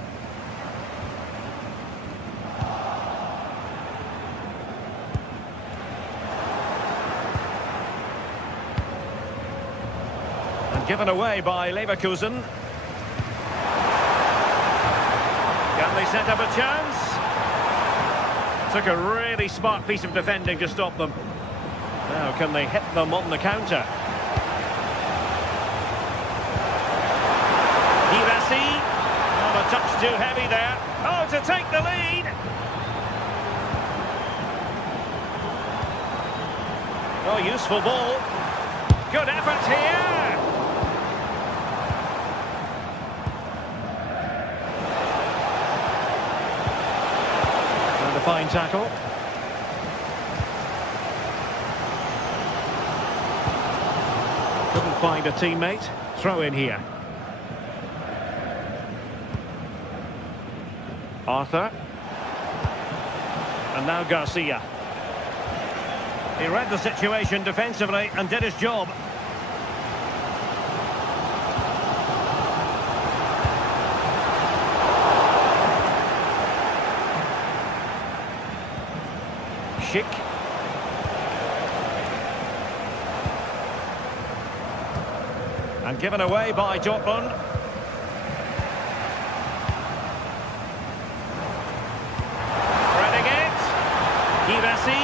Given away by Leverkusen. Can they set up a chance? Took a really smart piece of defending to stop them. Now can they hit them on the counter? Girassi. Not a touch too heavy there. Oh, to take the lead. Oh, useful ball. Good effort here. Fine tackle. Couldn't find a teammate. Throw in here. Arthur. And now Garcia. He read the situation defensively and did his job. Schick. And given away by Dortmund. Threading it. Girassi.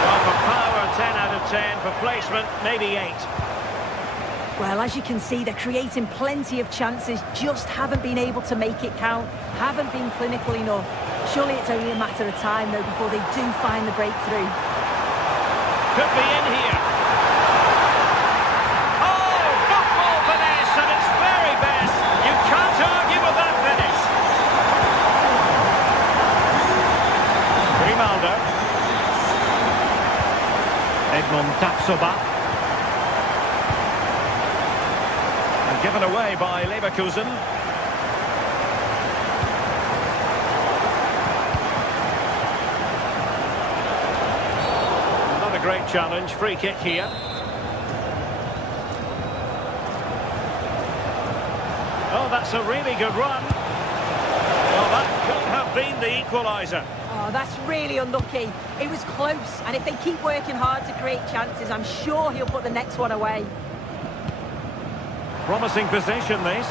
Well, for power, 10 out of 10. For placement, maybe 8. Well, as you can see, they're creating plenty of chances, just haven't been able to make it count, haven't been clinical enough. Surely it's only a matter of time, though, before they do find the breakthrough. Could be in here. Oh, football finesse at its very best. You can't argue with that finish. Grimaldo. Edmond Tapsoba. And given away by Leverkusen. Great challenge, free kick here. Oh, that's a really good run. Well, that could have been the equaliser. Oh, that's really unlucky. It was close, and if they keep working hard to create chances, I'm sure he'll put the next one away. Promising position, this.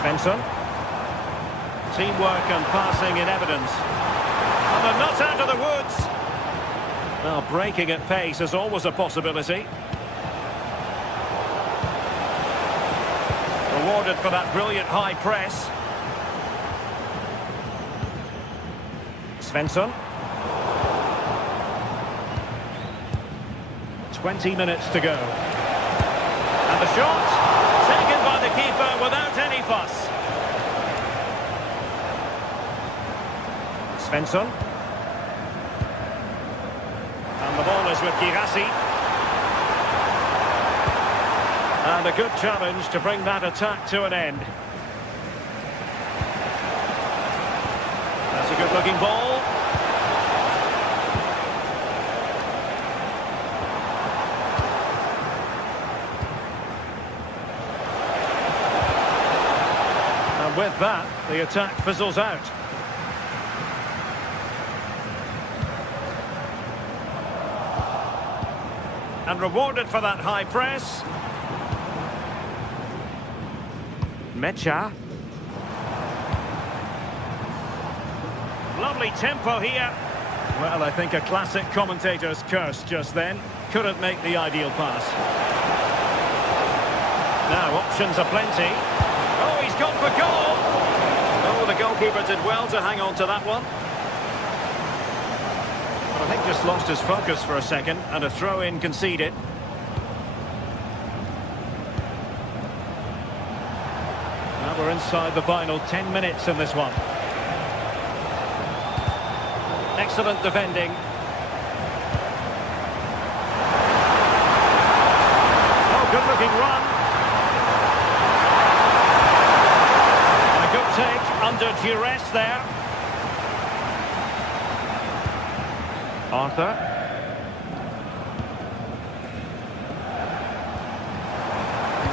Svensson. Teamwork and passing in evidence. And they're not out of the woods. Well, breaking at pace is always a possibility. Rewarded for that brilliant high press. Svensson. 20 minutes to go. And the shot, taken by the keeper without any fuss. Svensson. And the ball is with Girassi. And a good challenge to bring that attack to an end. That's a good-looking ball. And with that, the attack fizzles out. And rewarded for that high press. Mecha. Lovely tempo here. Well, I think a classic commentator's curse just then. Couldn't make the ideal pass. Now, options are plenty. Oh, he's gone for goal. Oh, the goalkeeper did well to hang on to that one. But I think just lost his focus for a second, and a throw-in conceded. We're inside the final 10 minutes in this one. Excellent defending. Oh, good-looking run. And a good take under duress there. Arthur.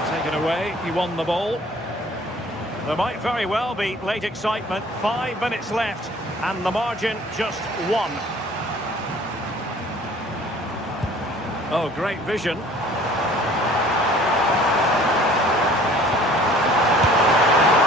Taken away, he won the ball. There might very well be late excitement. 5 minutes left, and the margin just 1. Oh, great vision.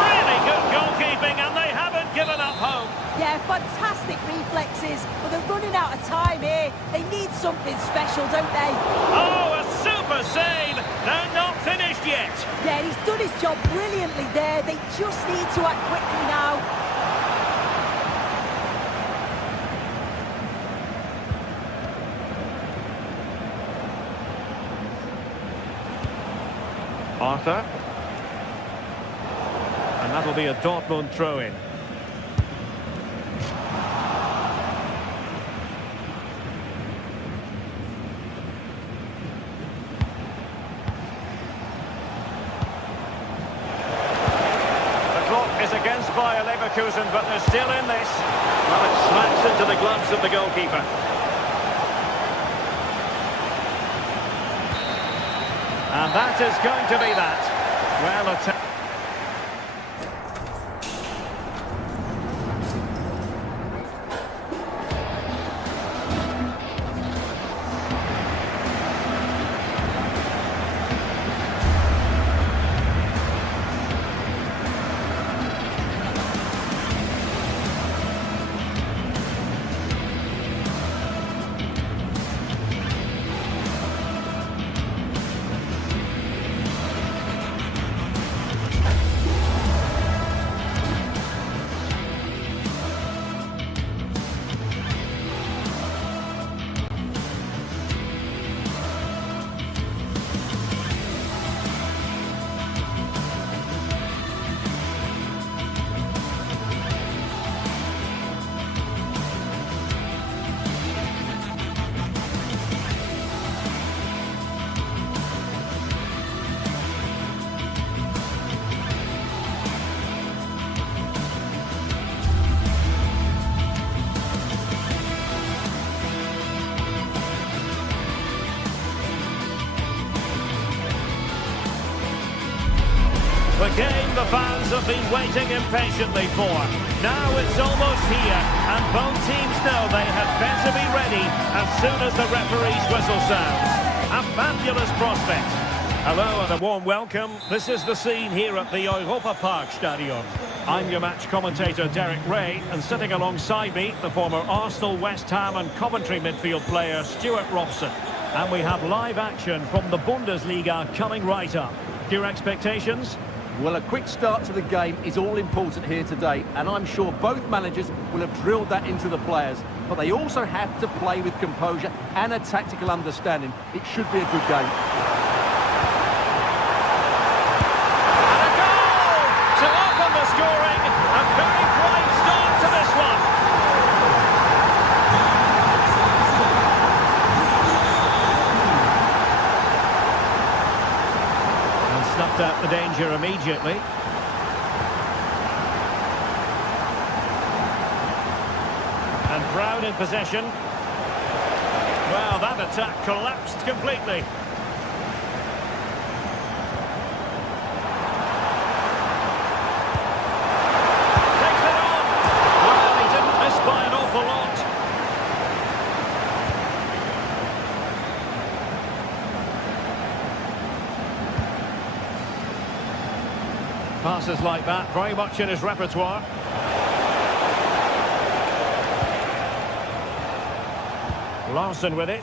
Really good goalkeeping, and they haven't given up hope. Yeah, fantastic reflexes, but they're running out of time here. They need something special, don't they? Oh, a super save! They're not finished yet. Yeah, he's done his job brilliantly there. They just need to act quickly now. Arthur. And that'll be a Dortmund throw-in. Is against Bayer Leverkusen, but they're still in this. Well, it smacks into the gloves of the goalkeeper. And that is going to be that. Well, attack. The game the fans have been waiting impatiently for. Now it's almost here, and both teams know they had better be ready as soon as the referee's whistle sounds. A fabulous prospect. Hello and a warm welcome. This is the scene here at the Europa Park Stadion. I'm your match commentator Derek Ray, and sitting alongside me, the former Arsenal, West Ham and Coventry midfield player Stuart Robson. And we have live action from the Bundesliga coming right up. Your expectations? Well, a quick start to the game is all important here today, and I'm sure both managers will have drilled that into the players. But they also have to play with composure and a tactical understanding. It should be a good game. And a goal to open the scoring. A very bright start to this one. And snuffed out the danger immediately. And Brown in possession. Well, that attack collapsed completely. Takes it on. Well, he didn't miss by an awful lot. Passes like that, very much in his repertoire. Larson with it.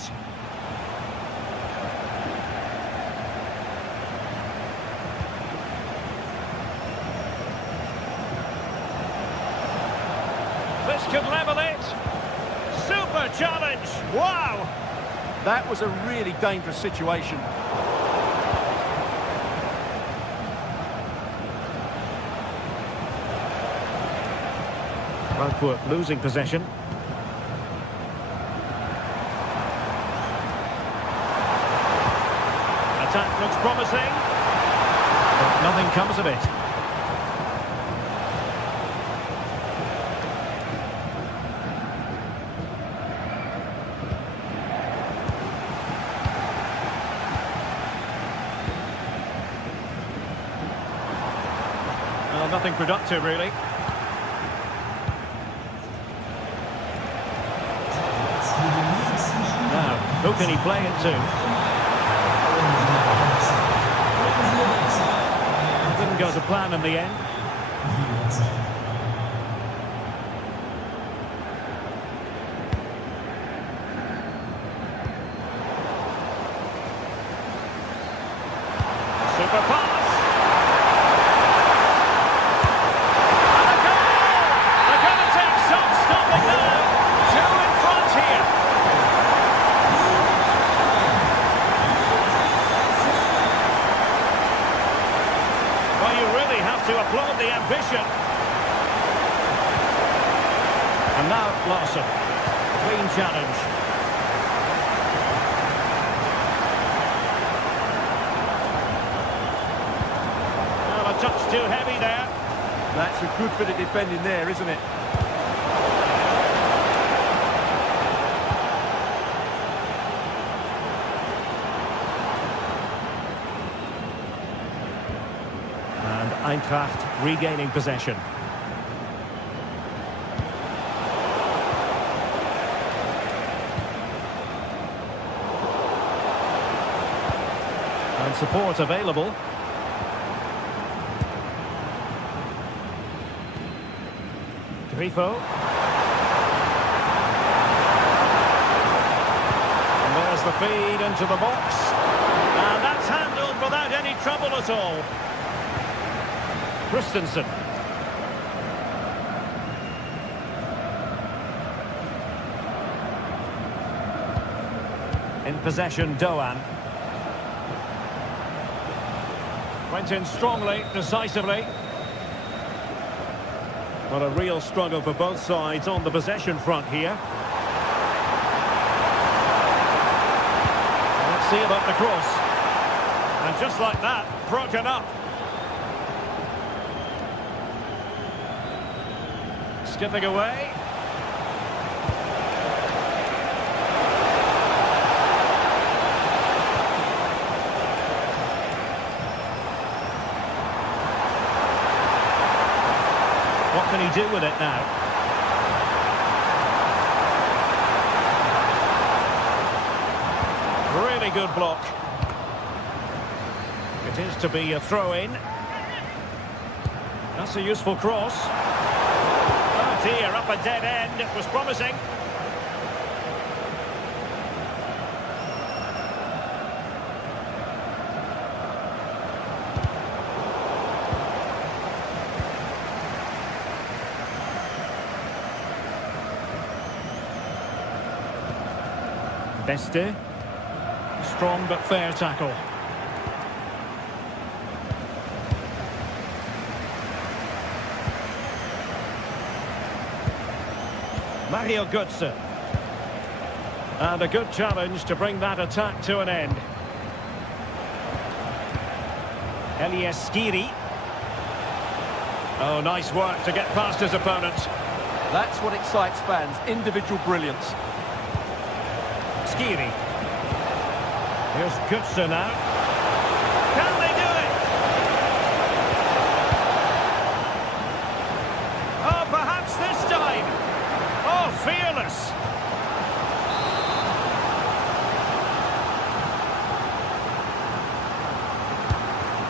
This could level it. Super challenge. Wow. That was a really dangerous situation. Frankfurt losing possession. Attack looks promising, but nothing comes of it. Well, nothing productive, really. Now, who can he play it to? Didn't go to plan in the end. Super pass. And a goal! They're going to take some stopping now. Two in front here. Well, you really have to applaud the ambition. And now Larson. Clean challenge. Well, a touch too heavy there. That's a good bit of defending there, isn't it? And Eintracht regaining possession. And support available. Grifo. And there's the feed into the box. And that's handled without any trouble at all. Christensen. In possession, Doan. Went in strongly, decisively. But a real struggle for both sides on the possession front here. Let's see about the cross. And just like that, broken up. Skipping away. What can he do with it now? Really good block. It is to be a throw-in. That's a useful cross. Oh dear, up a dead end. It was promising. Beste. Strong but fair tackle. Mario Götze. And a good challenge to bring that attack to an end. Elias Skiri. Oh, nice work to get past his opponent. That's what excites fans, individual brilliance. Skiri. Here's Götze now. Can they do it? Oh, perhaps this time. Oh, fearless.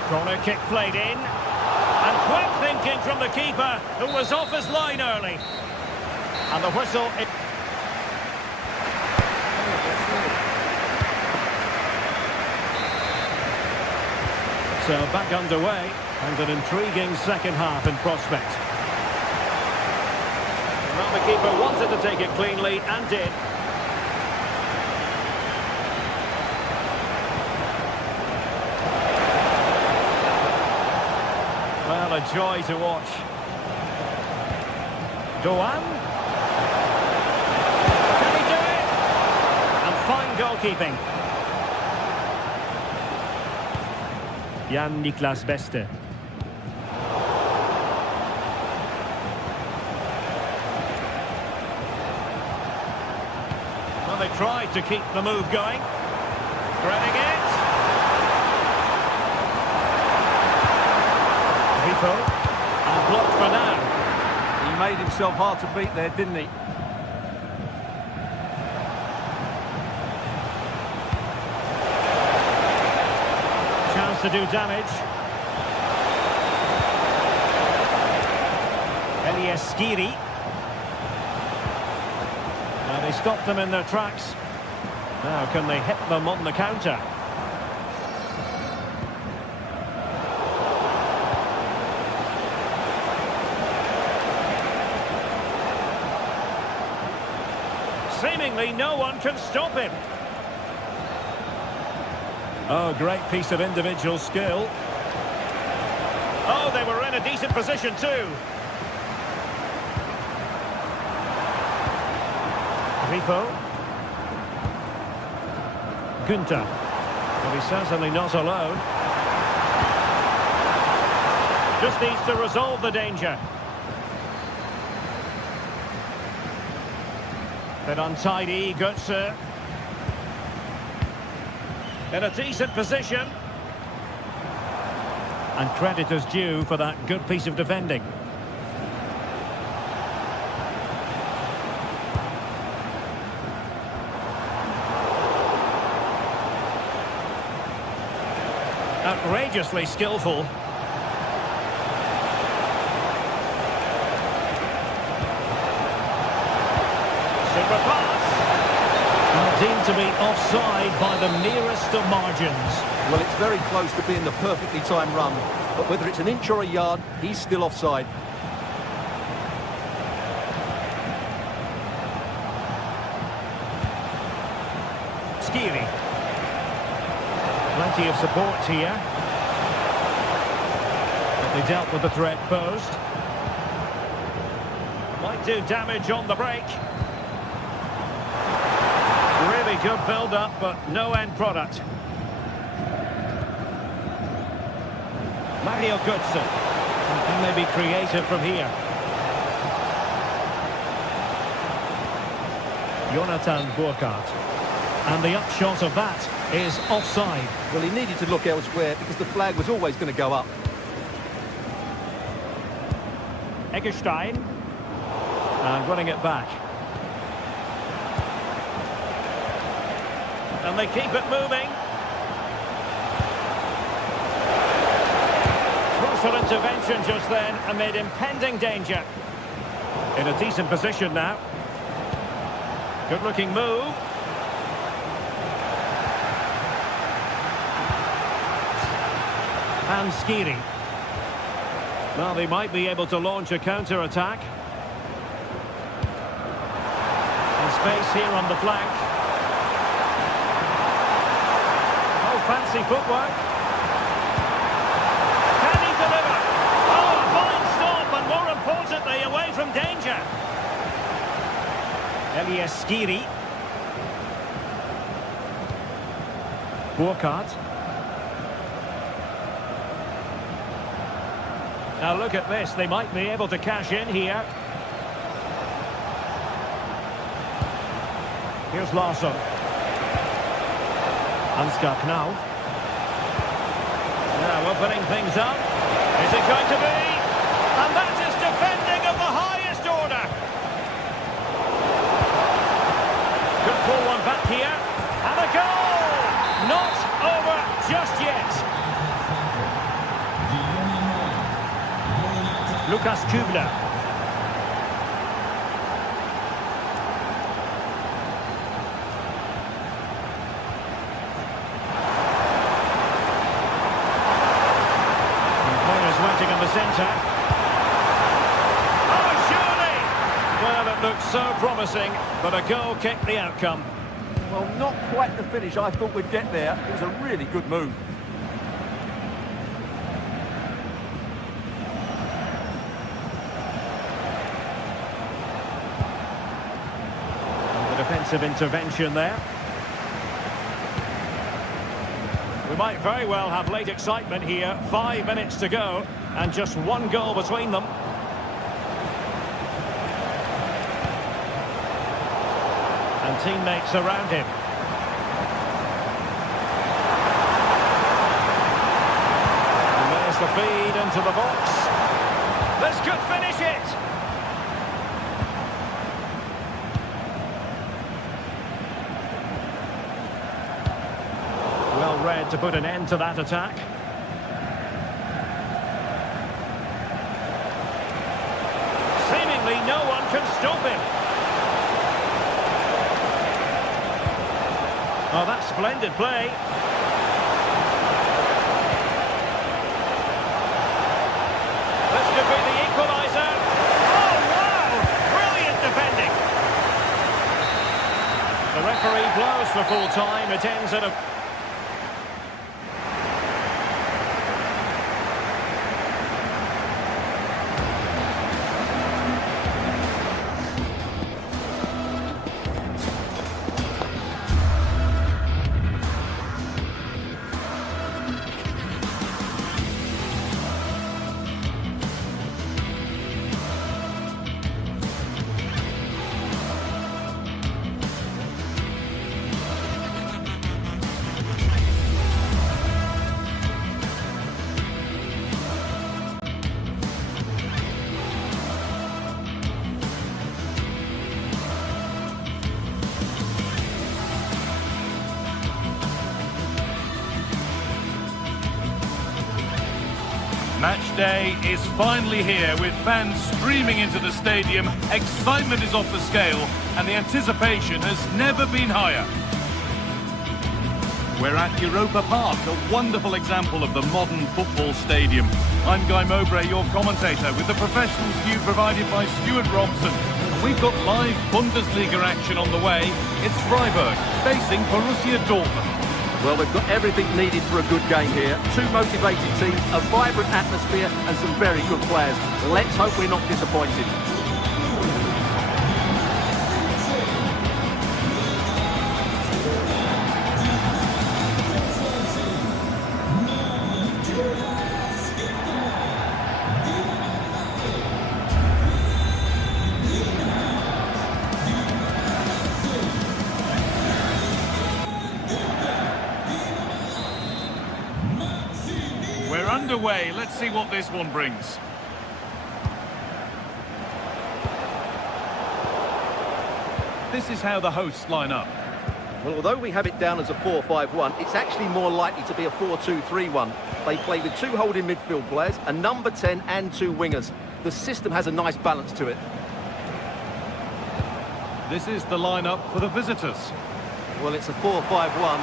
Corner kick played in. And quick thinking from the keeper, who was off his line early. And the whistle... So back underway, and an intriguing second half in prospect. Well, the keeper wanted to take it cleanly, and did. Well, a joy to watch. Doan. Can he do it? And fine goalkeeping. Jan-Niklas Beste. Well, they tried to keep the move going. Threading it. Rico. And blocked for now. He made himself hard to beat there, didn't he? Chance to do damage. Elias Skiri. Now they stopped them in their tracks. Now can they hit them on the counter? Seemingly no one can stop him. Oh, great piece of individual skill. Oh, they were in a decent position too. Rico. Günther. Well, he's certainly not alone. Just needs to resolve the danger. Bit untidy, Götze. In a decent position. And credit is due for that good piece of defending. Outrageously skillful. Super pass. Deemed to be offside by the nearest of margins. Well, it's very close to being the perfectly timed run, but whether it's an inch or a yard, he's still offside. Skiri. Plenty of support here. But they dealt with the threat posed. Might do damage on the break. Really good build-up, but no end product. Mario Götze. Can they be creative from here? Jonathan Burkhardt. And the upshot of that is offside. Well, he needed to look elsewhere because the flag was always going to go up. Eggestein. And running it back. And they keep it moving. Crucial intervention just then amid impending danger. In a decent position now. Good looking move. And Skiri. Well, they might be able to launch a counter-attack. And space here on the flank. fancy footwork. Can he deliver? Oh, a fine stop, and more importantly, away from danger. Elias Skiri. Burkhardt. Now look at this, they might be able to cash in here. Here's Larsson. Ansgar Knauf. Now opening things up. Is it going to be? And that is defending of the highest order. Could pull one back here. And a goal! Not over just yet. Lukas Kubler. Players waiting in the centre. Oh, surely! Well, it looked so promising, but a goal kicked the outcome. Well, not quite the finish I thought we'd get there. It was a really good move. Defensive intervention there. We might very well have late excitement here. 5 minutes to go and just one goal between them. And teammates around him. And there's the feed into the box. This could finish it. Well read to put an end to that attack. Seemingly no one can stop him. Oh, that's splendid play. This could be the equaliser. Oh, wow! Brilliant defending. The referee blows for full time. It ends at a... Match day is finally here with fans streaming into the stadium. Excitement is off the scale and the anticipation has never been higher. We're at Europa Park, a wonderful example of the modern football stadium. I'm Guy Mowbray, your commentator, with the professionals view provided by Stuart Robson. And we've got live Bundesliga action on the way. It's Freiburg facing Borussia Dortmund. Well, we've got everything needed for a good game here. Two motivated teams, a vibrant atmosphere and some very good players. Let's hope we're not disappointed. We're underway. Let's see what this one brings. This is how the hosts line up. Well, although we have it down as a 4-5-1, it's actually more likely to be a 4-2-3-1. They play with two holding midfield players, a number 10 and two wingers. The system has a nice balance to it. This is the lineup for the visitors. Well, it's a 4-5-1,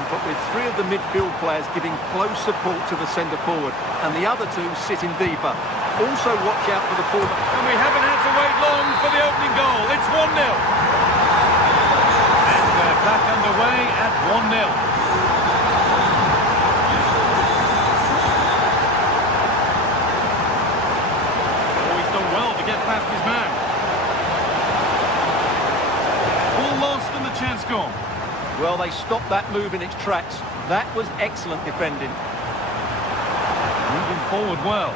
but with three of the midfield players giving close support to the centre forward, and the other two sitting deeper. Also watch out for the forward. And we haven't had to wait long for the opening goal. It's 1-0. And we're back underway at 1-0. gone. Well, they stopped that move in its tracks. That was excellent defending. Moving forward well.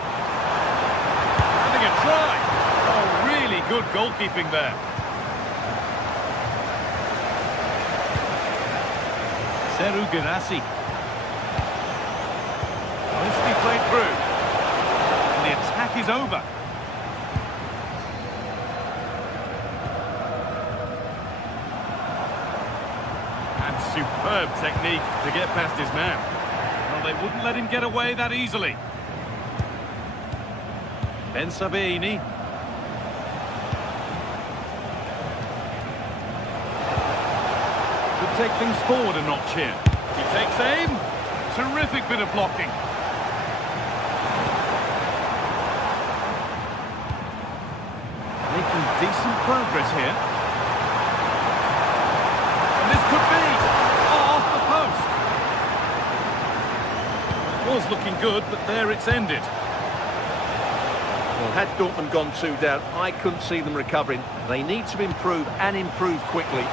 Having a try. Oh, really good goalkeeping there. Seru Girassi. Nicely played through. And the attack is over. And superb technique to get past his man. Well, they wouldn't let him get away that easily. Ben Sabini. Could take things forward a notch here. He takes aim. Terrific bit of blocking. Making decent progress here. And this could be off the post. Was looking good, but there it's ended. Well, had Dortmund gone 2 down, I couldn't see them recovering. They need to improve and improve quickly.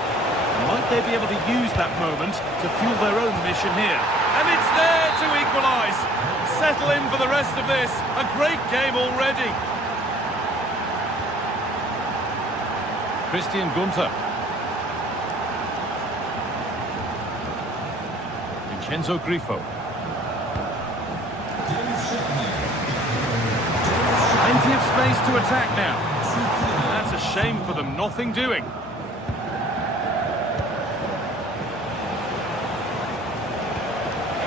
Might they be able to use that moment to fuel their own mission here? And it's there to equalise. Settle in for the rest of this. A great game already. Christian Gunter. Vincenzo Grifo. Plenty of space to attack now. That's a shame for them, nothing doing.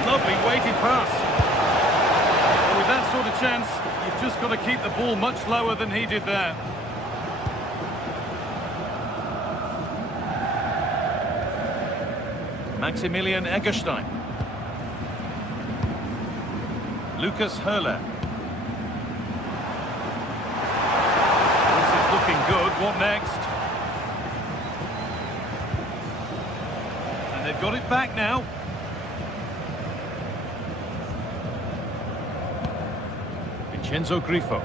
Lovely weighted pass. And with that sort of chance, you've just got to keep the ball much lower than he did there. Maximilian Eggestein. Lucas Höhler. This is looking good. What next? And they've got it back now. Vincenzo Grifo.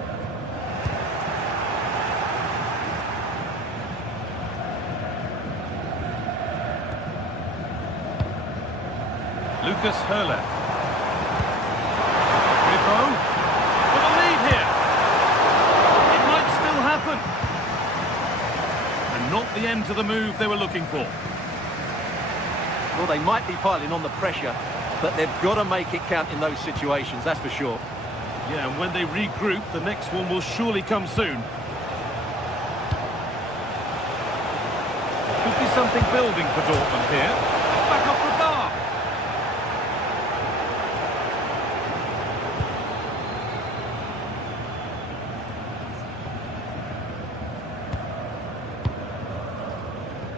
Lucas Höhler. Grifo with a lead here. It might still happen. And not the end to the move they were looking for. Well, they might be piling on the pressure, but they've got to make it count in those situations, that's for sure. Yeah, and when they regroup, the next one will surely come soon. Could be something building for Dortmund here. It's back up the bar.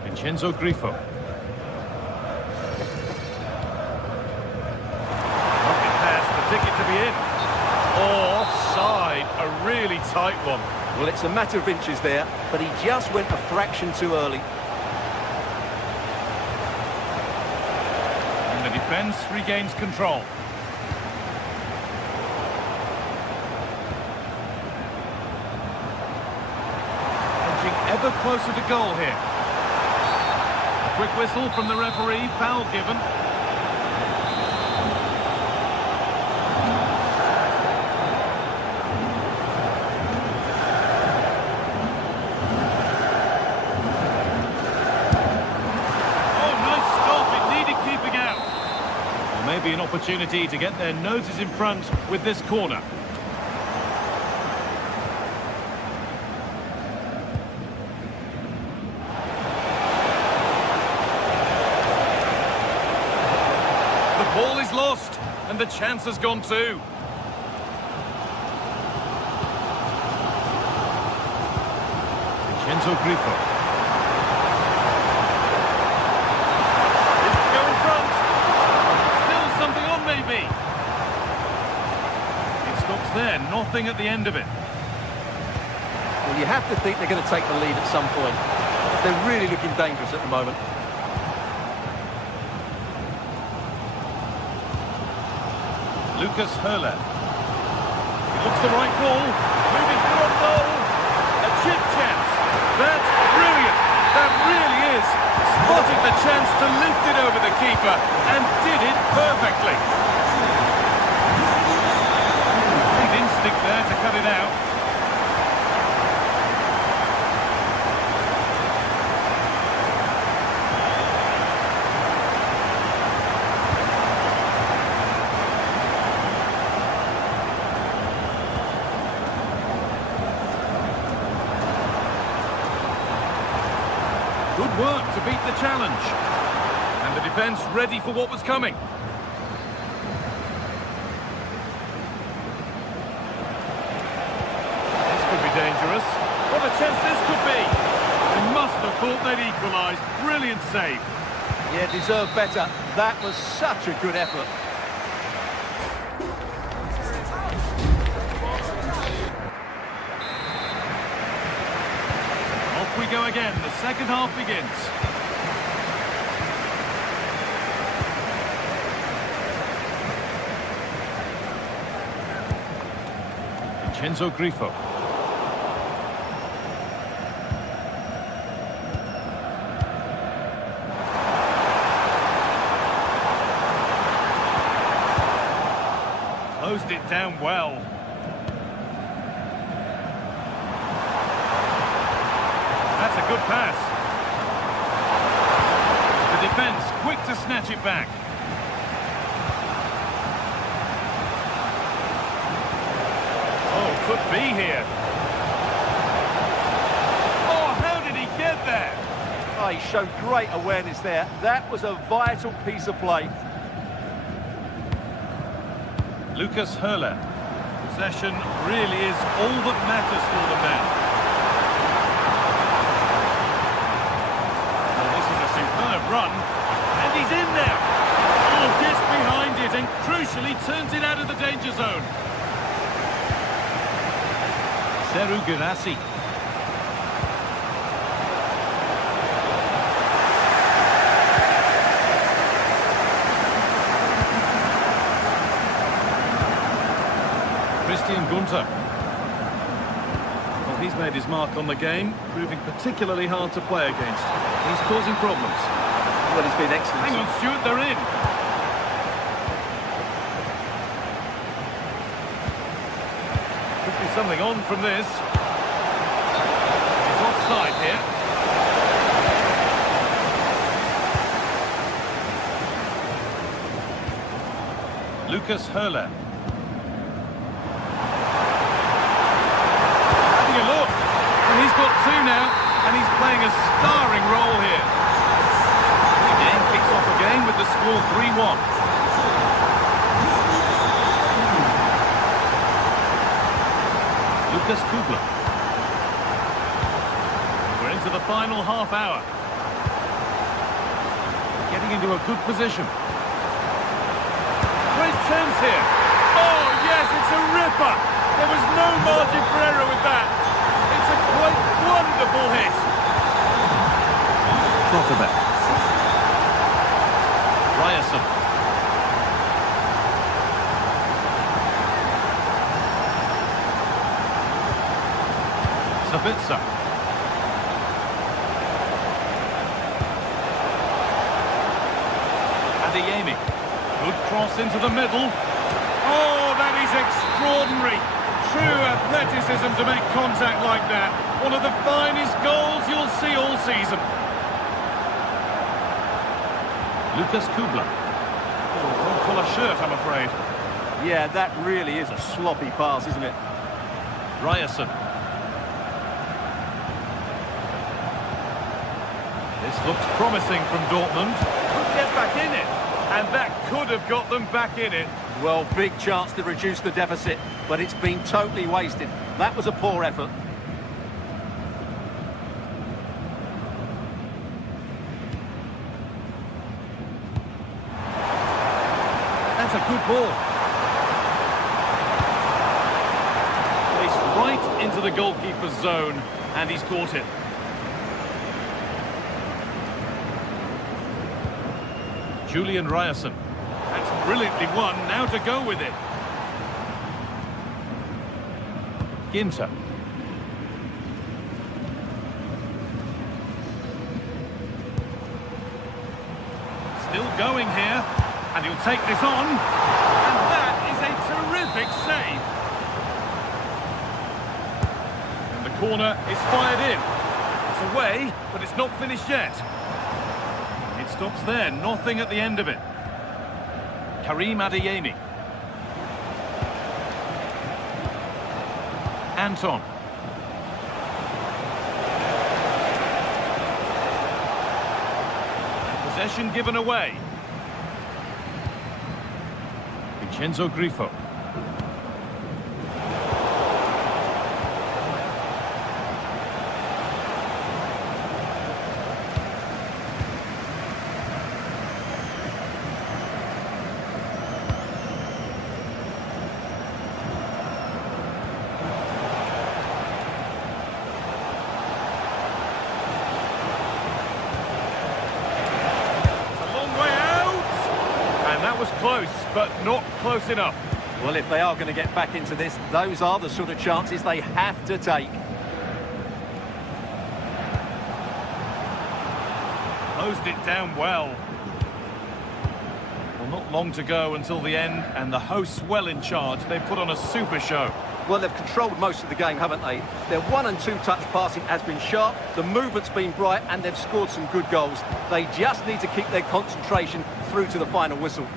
Vincenzo Grifo. Lovely pass, the ticket to be in. Oh, offside, a really tight one. Well, it's a matter of inches there, but he just went a fraction too early. And the defence regains control. Edging ever closer to goal here. A quick whistle from the referee, foul given. Maybe an opportunity to get their noses in front with this corner. The ball is lost and the chance has gone too. Vincenzo Grifo. There, nothing at the end of it. Well, you have to think they're going to take the lead at some point. They're really looking dangerous at the moment. Lucas Höhler. He looks the right ball. Moving through on goal. A chip chance. That's brilliant. That really is. Spotted the chance to lift it over the keeper and did it perfectly. Great instinct there to cut it out. Good work to beat the challenge. And the defence ready for what was coming. This could be dangerous. What a chance this could be. They must have thought they'd equalise. Brilliant save. Yeah, deserved better. That was such a good effort. Off we go again. The second half begins. Vincenzo Grifo. Closed it down well. That's a good pass. The defence quick to snatch it back. Oh, could be here. Oh, how did he get there? Oh, he showed great awareness there. That was a vital piece of play. Lucas Hurler. Possession really is all that matters for them now. Well, this is a superb run, and he's in now. Oh, gets behind it and crucially turns it out of the danger zone. Seru Girassi. Christian Gunter. Well, he's made his mark on the game, proving particularly hard to play against. He's causing problems. Well, he's been excellent. Hang on, Stuart, they're in. Could be something on from this. He's offside here. Lucas Hurler. He's got two now, and he's playing a starring role here. The game kicks off again with the score 3-1. Lucas Kubler. We're into the final half hour. Getting into a good position. Great chance here. Oh, yes, it's a ripper. There was no margin for error with that. It's a quite wonderful hit. Trotterbeck. Ryerson. Sabitzer. Adeyemi. Good cross into the middle. Oh, that is extraordinary. True athleticism to make contact like that. One of the finest goals you'll see all season. Lucas Kubler. Oh, wrong colour shirt, I'm afraid. Yeah, that really is a sloppy pass, isn't it? Ryerson. This looks promising from Dortmund. Could get back in it. And that could have got them back in it. Well, big chance to reduce the deficit, but it's been totally wasted. That was a poor effort. That's a good ball. Placed right into the goalkeeper's zone, and he's caught it. Julian Ryerson. That's brilliantly won, now to go with it. Ginter. Still going here, and he'll take this on. And that is a terrific save. And the corner is fired in. It's away, but it's not finished yet. It stops there, nothing at the end of it. Karim Adeyemi. Anton. Possession given away. Vincenzo Grifo. Close, but not close enough. Well, if they are going to get back into this, those are the sort of chances they have to take. Closed it down well. Well, not long to go until the end, and the hosts well in charge. They put on a super show. Well, they've controlled most of the game, haven't they? Their 1- and 2-touch passing has been sharp, the movement's been bright, and they've scored some good goals. They just need to keep their concentration through to the final whistle.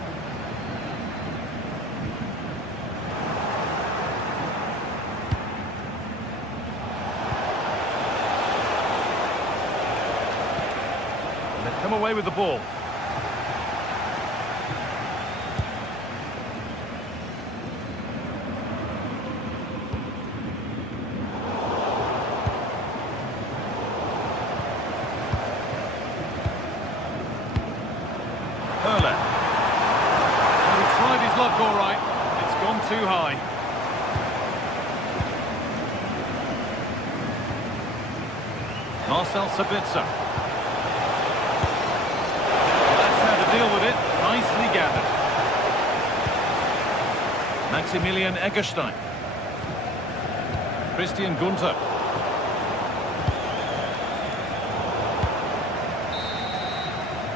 They've come away with the ball. Hurler. Well, he tried his luck all right. It's gone too high. Marcel Sabitzer. Deal with it, nicely gathered. Maximilian Egerstein. Christian Gunther.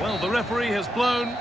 Well, the referee has blown.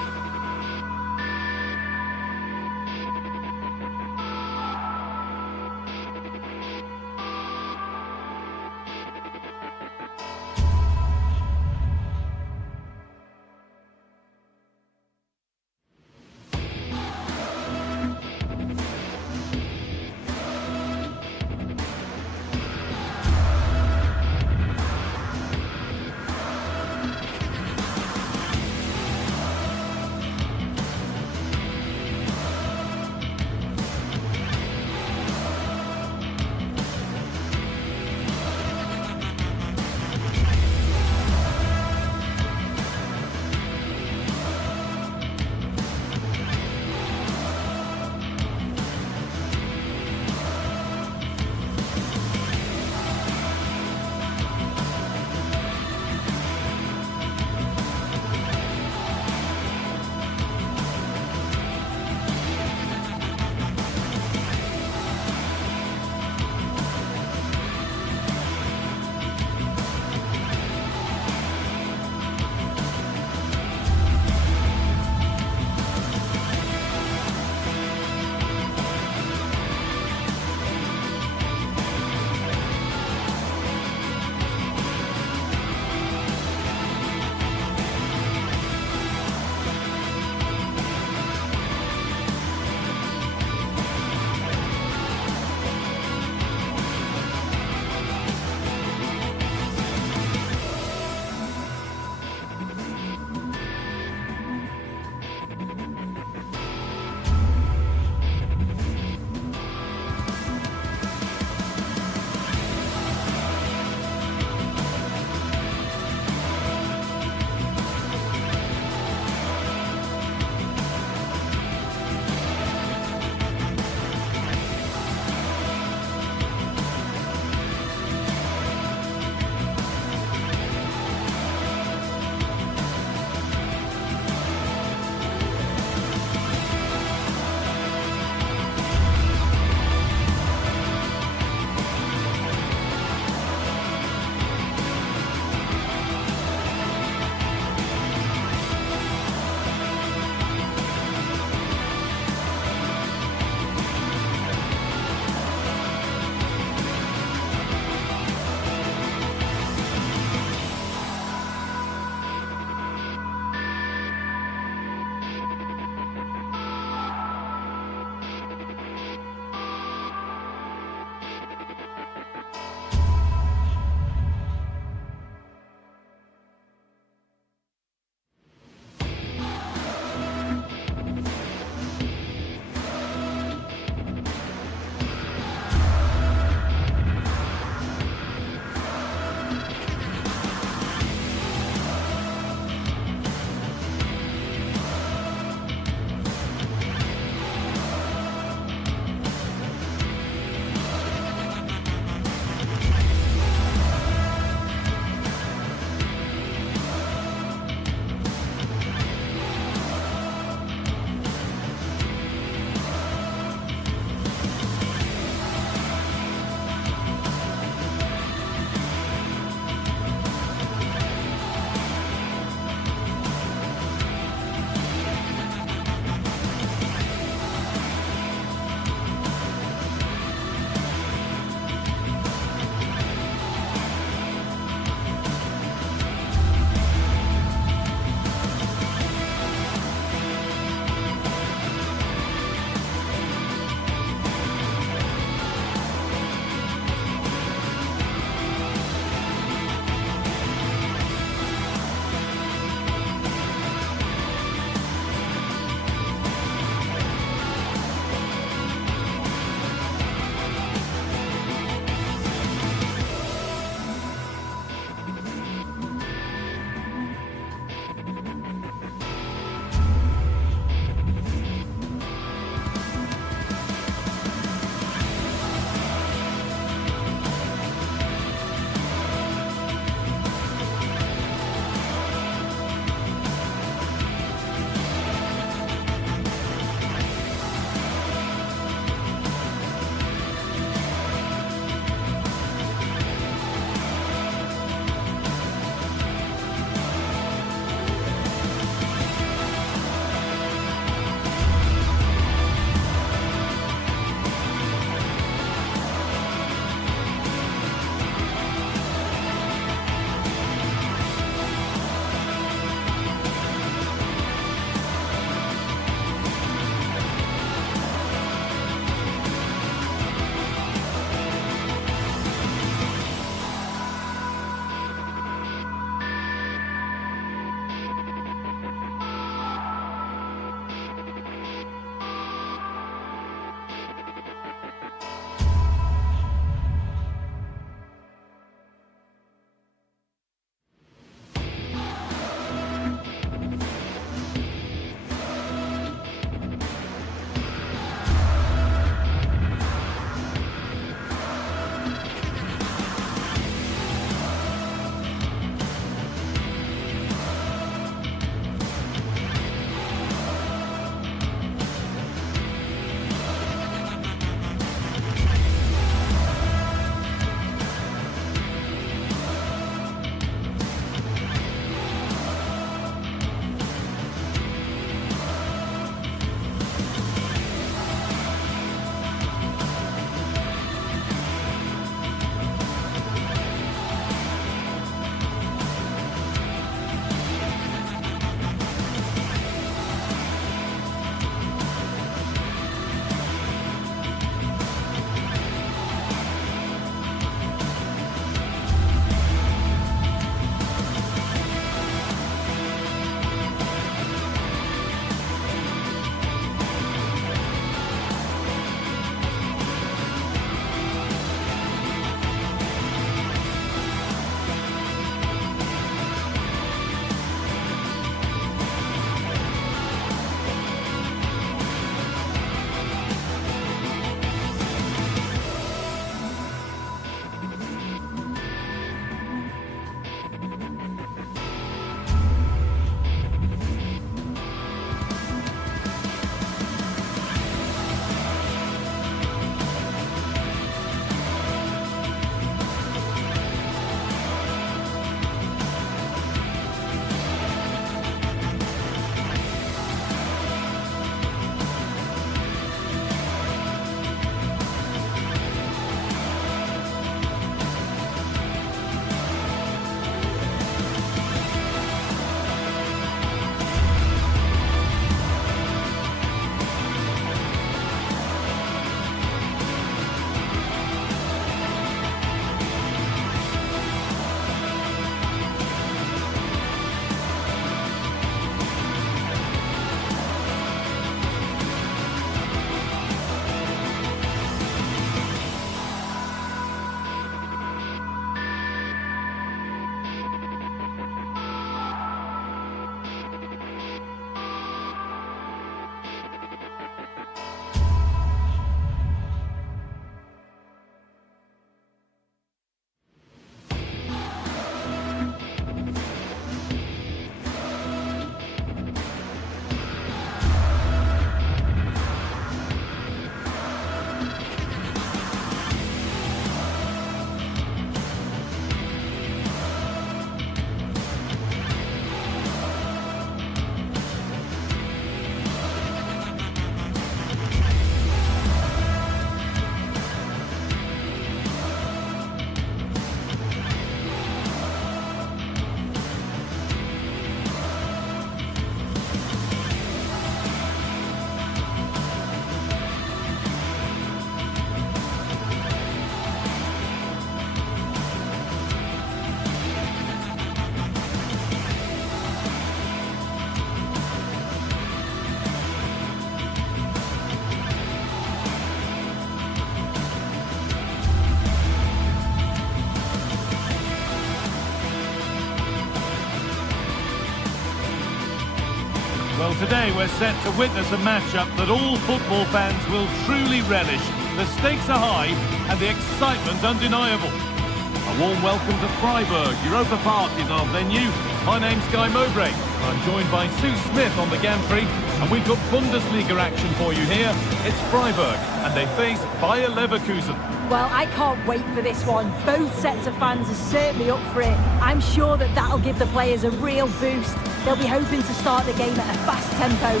Well, today we're set to witness a matchup that all football fans will truly relish. The stakes are high and the excitement undeniable. A warm welcome to Freiburg. Europa Park is our venue. My name's Guy Mowbray. I'm joined by Sue Smith on the gantry, and we've got Bundesliga action for you here. It's Freiburg, and they face Bayer Leverkusen. Well, I can't wait for this one. Both sets of fans are certainly up for it. I'm sure that that'll give the players a real boost. They'll be hoping to start the game at a fast tempo.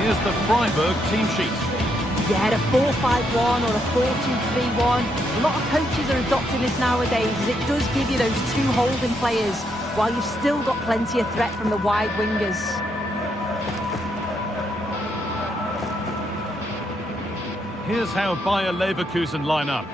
Here's the Freiburg team sheet. Yeah, a 4-5-1 or a 4-2-3-1. A lot of coaches are adopting this nowadays, as it does give you those two holding players, while you've still got plenty of threat from the wide wingers. Here's how Bayer Leverkusen line up.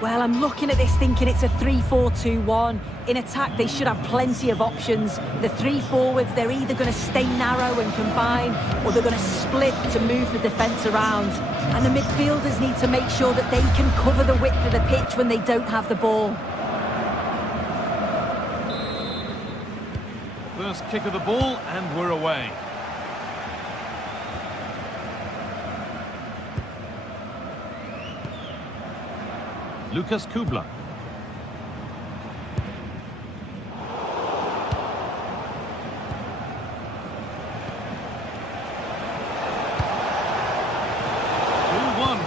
Well, I'm looking at this thinking it's a 3-4-2-1. In attack, they should have plenty of options. The three forwards, they're either going to stay narrow and combine, or they're going to split to move the defence around. And the midfielders need to make sure that they can cover the width of the pitch when they don't have the ball. First kick of the ball, and we're away. Lucas Kubler.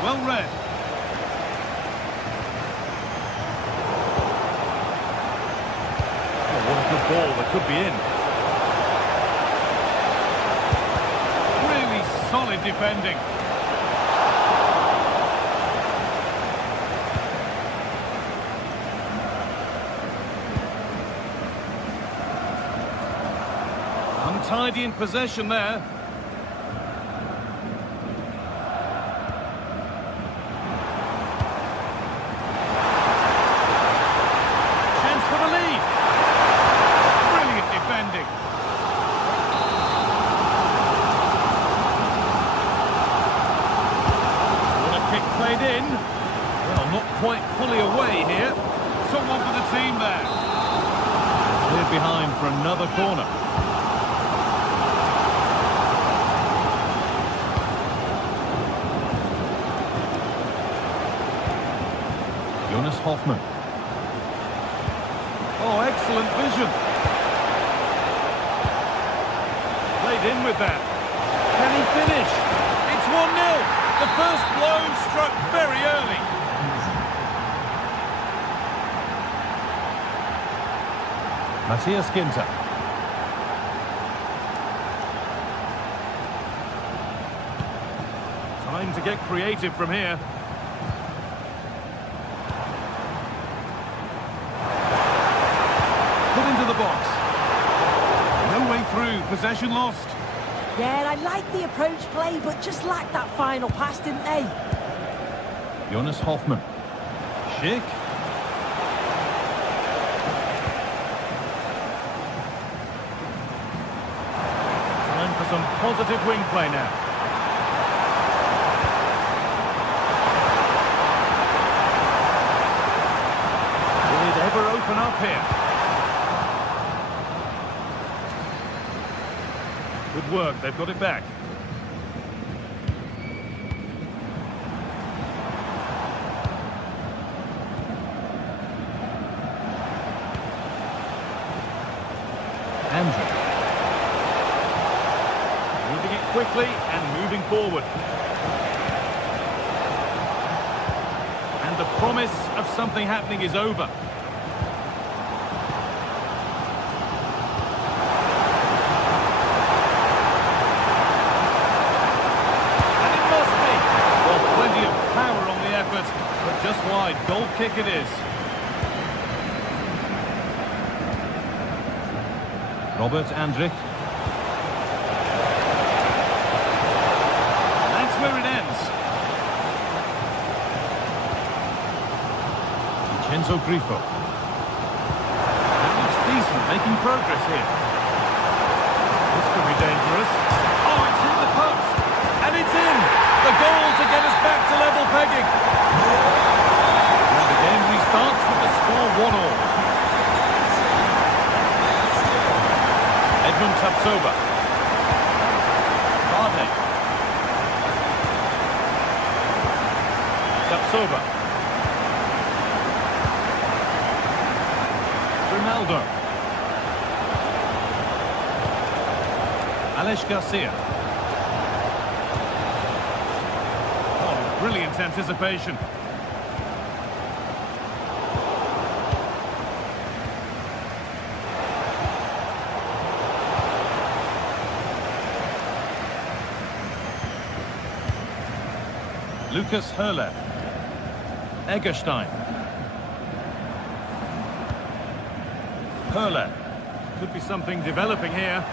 Well read. Oh, what a good ball. That could be in. Really solid defending. Untidy in possession there. Played in. Well, not quite fully away here. Someone for the team there. Cleared behind for another corner. Jonas Hoffmann. Oh, excellent vision. Played in with that. Can he finish? It's 1-0. The first blow struck very early. Matthias Ginter. Time to get creative from here. Put into the box. No way through. Possession lost. Yeah, I like the approach play, but just lacked that final pass, didn't they? Jonas Hoffmann. Schick. Time for some positive wing play now. Will it ever open up here? Good work, they've got it back. Andrew. Moving it quickly and moving forward. And the promise of something happening is over. just wide. Goal kick it is. Robert Andrich. That's where it ends. Vincenzo Grifo. That looks decent, making progress here. This could be dangerous. Oh, it's hit the post. And it's in. The goal to get us back to level pegging. And the game restarts with the score 1-1. Edmund Tapsoba. Varney. Tapsoba. Ronaldo. Alex Garcia. Oh, brilliant anticipation. Lucas Höhler. Egerstein. Höhler. Could be something developing here.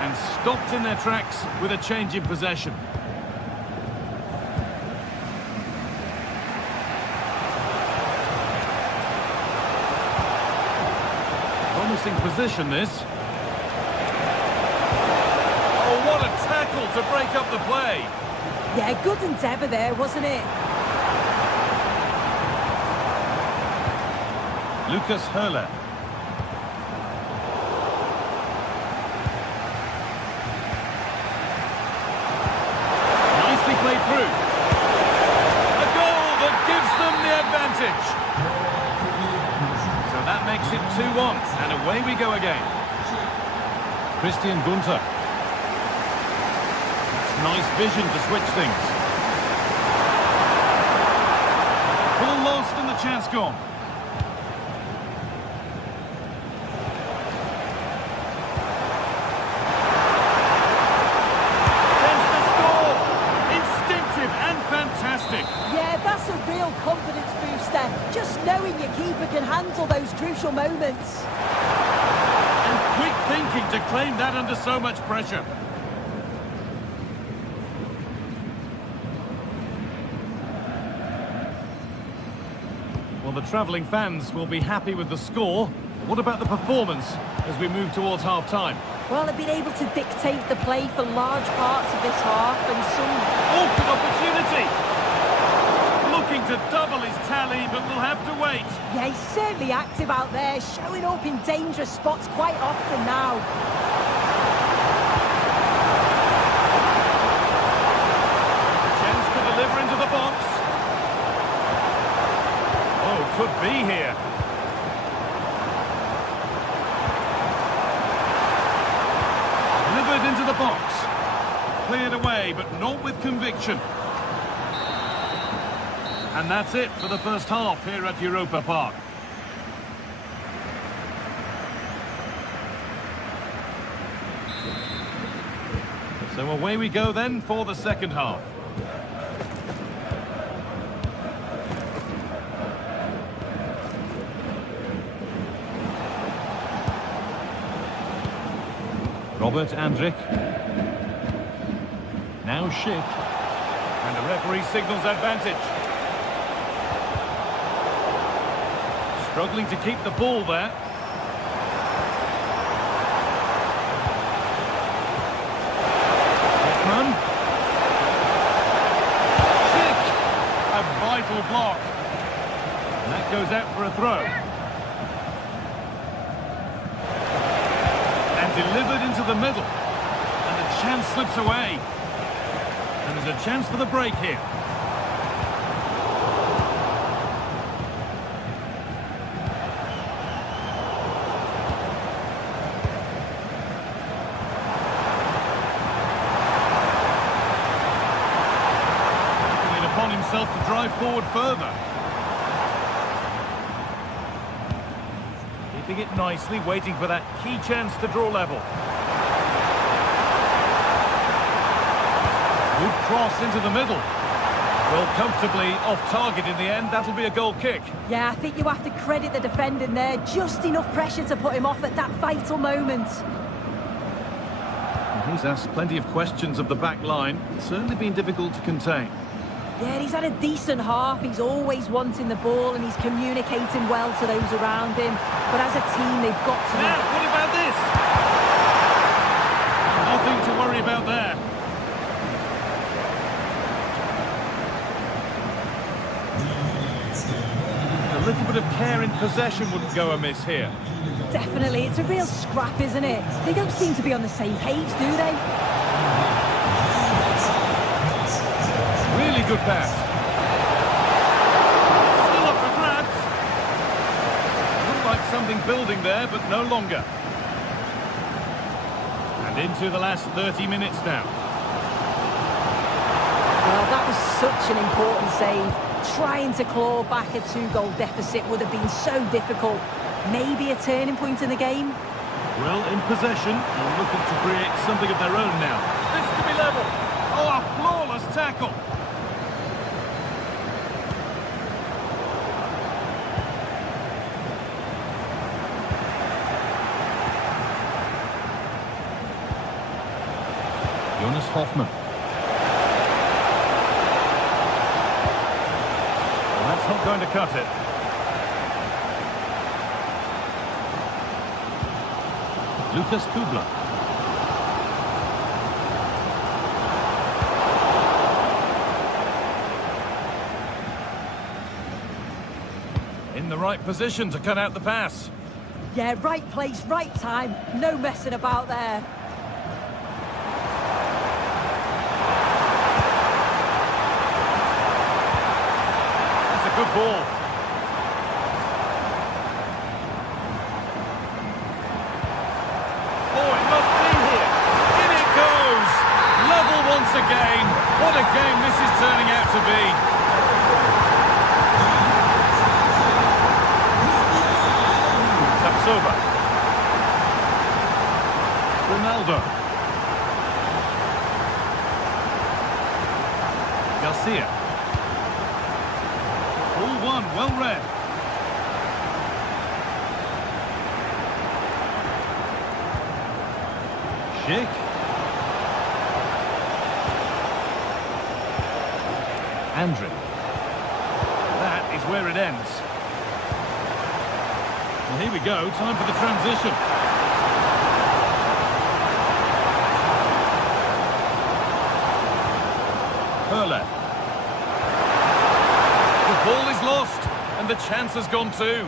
And stopped in their tracks with a change in possession. Promising position, this. Oh, what a tackle to break up the play. Yeah, good endeavour there, wasn't it? Lucas Höhler. Nicely played through. A goal that gives them the advantage. So that makes it 2-1, and away we go again. Christian Gunther. Nice vision to switch things. Ball lost and the chance gone. Chance to score. Instinctive and fantastic. Yeah, that's a real confidence booster. Just knowing your keeper can handle those crucial moments. And quick thinking to claim that under so much pressure. Well, the travelling fans will be happy with the score. What about the performance as we move towards half-time? Well, they've been able to dictate the play for large parts of this half and some... Oh, good opportunity! Looking to double his tally, but we'll have to wait. Yeah, he's certainly active out there, showing up in dangerous spots quite often now. Chance to deliver into the box. Could be here. Delivered into the box. Cleared away, but not with conviction. And that's it for the first half here at Europa Park. So away we go then for the second half. Robert Andrich. Now Schick. And the referee signals advantage. Struggling to keep the ball there. Hoffman. Schick. A vital block. And that goes out for a throw. Delivered into the middle, and the chance slips away. And there's a chance for the break here. Taking it upon himself to drive forward further. Keeping it nicely, waiting for that key chance to draw level. Good cross into the middle. Well, comfortably off target in the end. That'll be a goal kick. Yeah, I think you have to credit the defending there. Just enough pressure to put him off at that vital moment. And he's asked plenty of questions of the back line. It's certainly been difficult to contain. Yeah, he's had a decent half. He's always wanting the ball and he's communicating well to those around him. But as a team, they've got to... Now, what about this? Nothing to worry about there. A little bit of care in possession wouldn't go amiss here. Definitely, it's a real scrap, isn't it? They don't seem to be on the same page, do they? Really good pass. Still up for grabs. Looked like something building there, but no longer. And into the last 30 minutes now. Well, that was such an important save. Trying to claw back a 2-goal deficit would have been so difficult. Maybe a turning point in the game. Well, in possession, and looking to create something of their own now. This to be level. Oh, a flawless tackle. Jonas Hoffmann. Well, that's not going to cut it. Lucas Kubler. In the right position to cut out the pass. Yeah, right place, right time. No messing about there. That's a good ball. Once again, what a game this is turning out to be. Tapsoba. Ronaldo. Garcia. All one, well read. Schick. Andrick. That is where it ends. Well, here we go. Time for the transition. Hurler. The ball is lost, and the chance has gone too.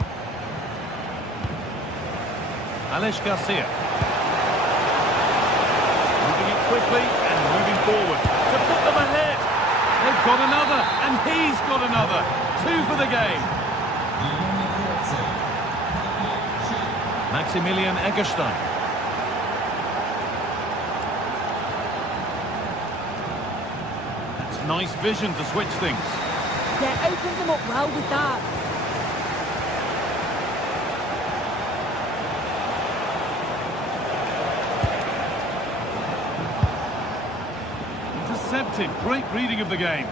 Alex Garcia. Moving it quickly and moving forward to put them ahead. They've got another, and he's got another. 2 for the game. Maximilian Eggestein. That's nice vision to switch things. Yeah, opens them up well with that. Intercepted. Great reading of the game.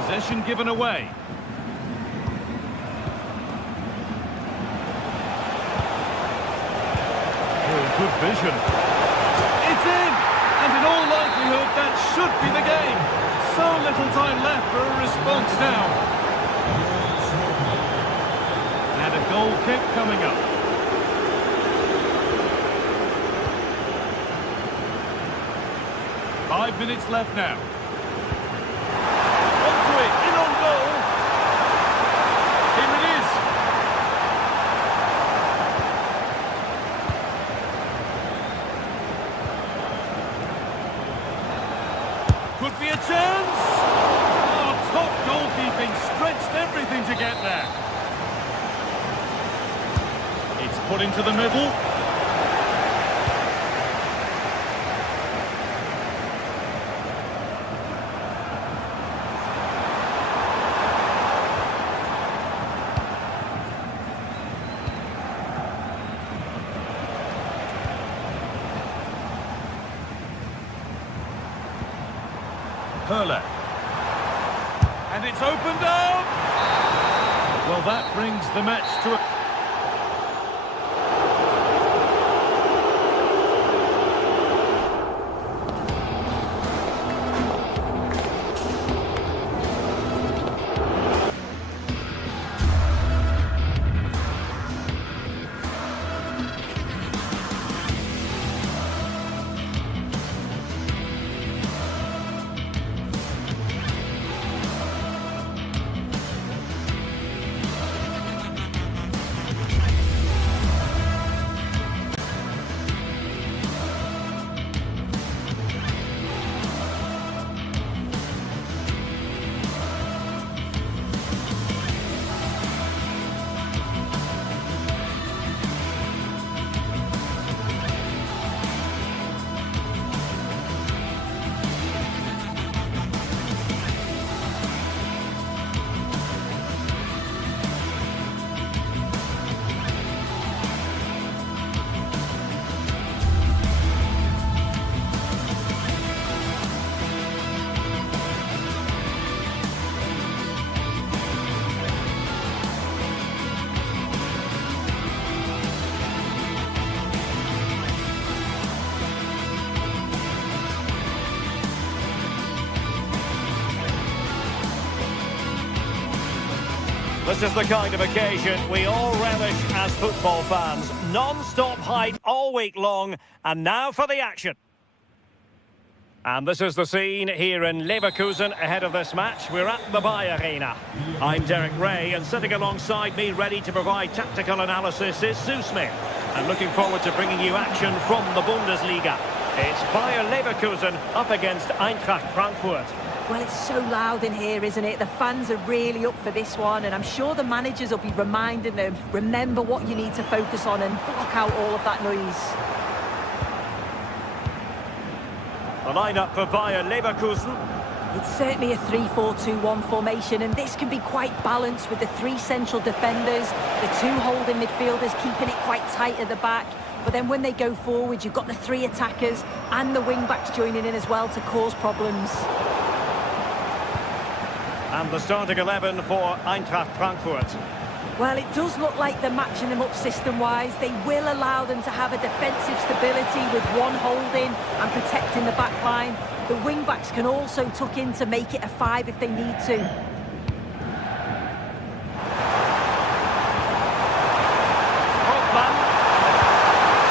Possession given away. Oh, good vision. It's in! And in all likelihood, that should be the game. So little time left for a response now. And a goal kick coming up. Five minutes left now. Onto it, in on goal. Here it is. Could be a chance. Oh, top goalkeeping, stretched everything to get there. It's put into the middle. Hurler. And it's opened up! Well, that brings the match to a... This is the kind of occasion we all relish as football fans. Non-stop hype all week long, and now for the action. And this is the scene here in Leverkusen ahead of this match. We're at the Bayer Arena. I'm Derek Ray, and sitting alongside me ready to provide tactical analysis is Sue Smith. And looking forward to bringing you action from the Bundesliga. It's Bayer Leverkusen up against Eintracht Frankfurt. Well, it's so loud in here, isn't it? The fans are really up for this one, and I'm sure the managers will be reminding them, remember what you need to focus on and block out all of that noise. The lineup for Bayer Leverkusen. It's certainly a 3-4-2-1 formation, and this can be quite balanced with the three central defenders, the two holding midfielders keeping it quite tight at the back. But then when they go forward, you've got the three attackers and the wing-backs joining in as well to cause problems. And the starting 11 for Eintracht Frankfurt. Well, it does look like they're matching them up system-wise. They will allow them to have a defensive stability with one holding and protecting the back line. The wing-backs can also tuck in to make it a 5 if they need to. Hofmann.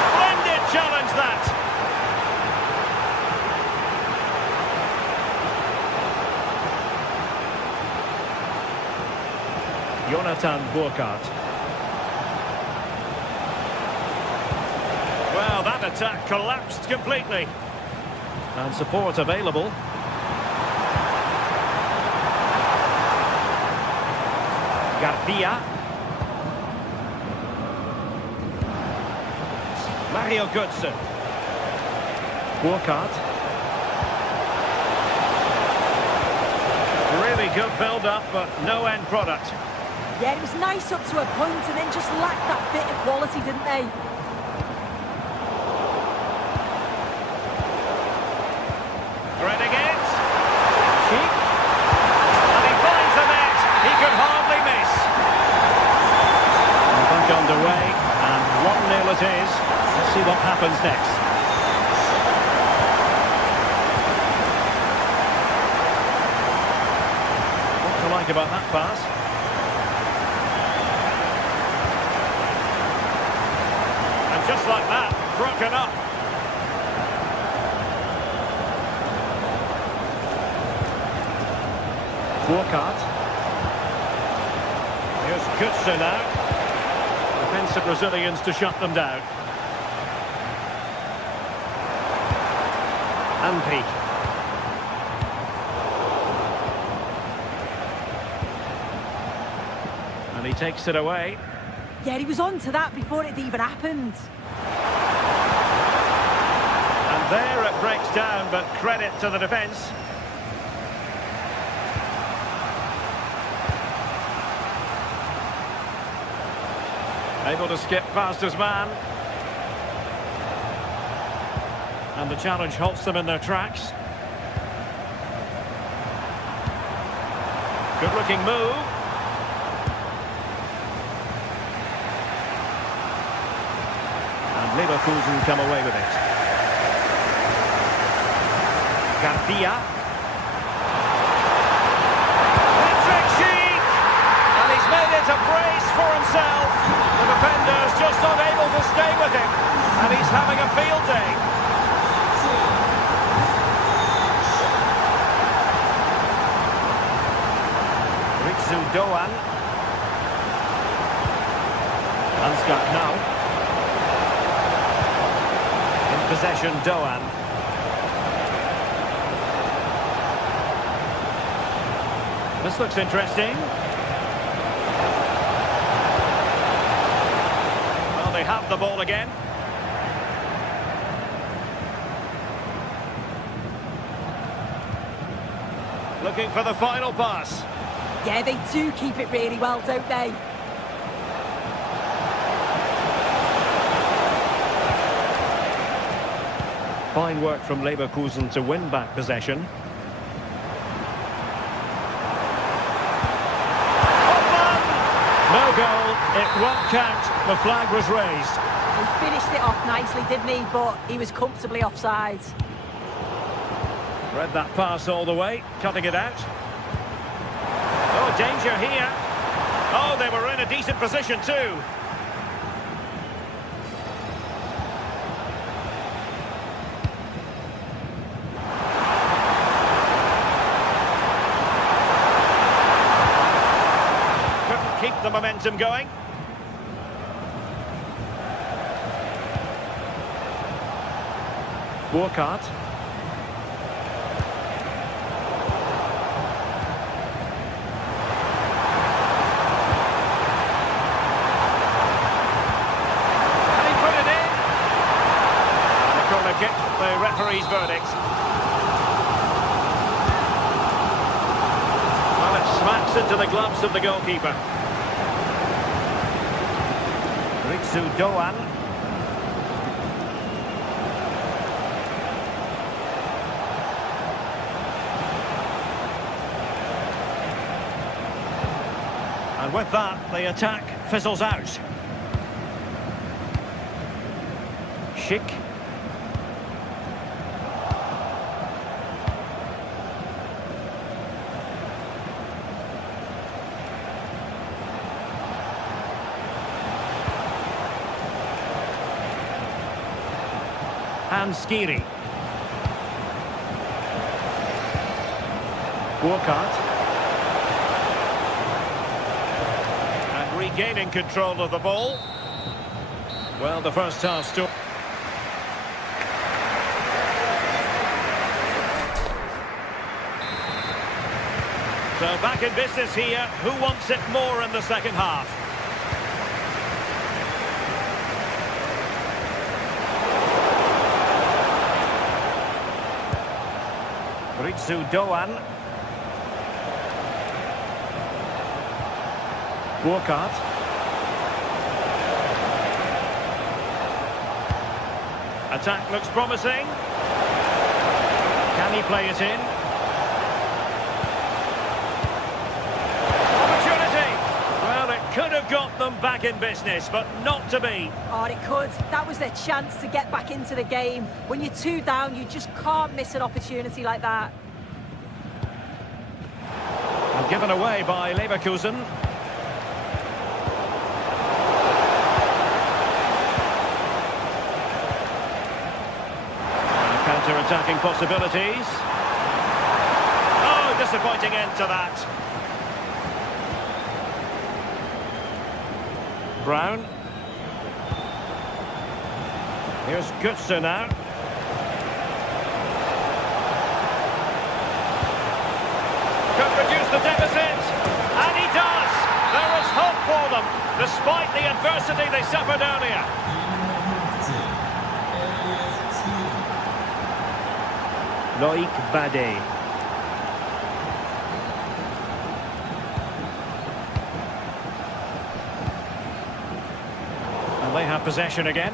Splendid challenge, that. Jonathan Burkhardt. Well, that attack collapsed completely. And support available. Garcia. Mario Götze. Burkhardt. Really good build-up, but no end product. Yeah, it was nice up to a point and then just lacked that bit of quality, didn't they? Threading it. Cheek. And he finds the net. He could hardly miss. And back underway. And 1-0 it is. Let's see what happens next. What to like about that pass? Just like that, broken up. Burkhardt. Here's Götze now. Defensive Brazilians to shut them down. Andri. And he takes it away. Yeah, he was on to that before it even happened. And there it breaks down, but credit to the defence. Able to skip past his man. And the challenge halts them in their tracks. Good-looking move. And Leverkusen come away with it. Garcia. Patrick Schick! And he's made it a brace for himself. The defender's just unable to stay with him. And he's having a field day. Doan. Ansgar now. In possession, Doan. This looks interesting. Well, they have the ball again. Looking for the final pass. Yeah, they do keep it really well, don't they? Fine work from Leverkusen to win back possession. No goal, it won't count. The flag was raised. He finished it off nicely, didn't he? But he was comfortably offside. Read that pass all the way, cutting it out. Oh, danger here. Oh, they were in a decent position too. Couldn't keep the momentum going. Burkhardt. The referee's verdict. Well, it smacks into the gloves of the goalkeeper. Ritsu Doan. And with that, the attack fizzles out. Schick. Skiri. Burkhardt. And regaining control of the ball. Well, the first half still. So back in business here. Who wants it more in the second half? Ritsu Doan. Burkhardt. Attack looks promising. Can he play it in? Opportunity! Well, it could have got them back in business, but not to be. Oh, it could. That was their chance to get back into the game. When you're 2 down, you just can't miss an opportunity like that. And given away by Leverkusen. Counter-attacking possibilities. Oh, disappointing end to that. Brown. Here's Götze now. Could reduce the deficit. And he does. There is hope for them, despite the adversity they suffered earlier. Loïc Badet. And they have possession again.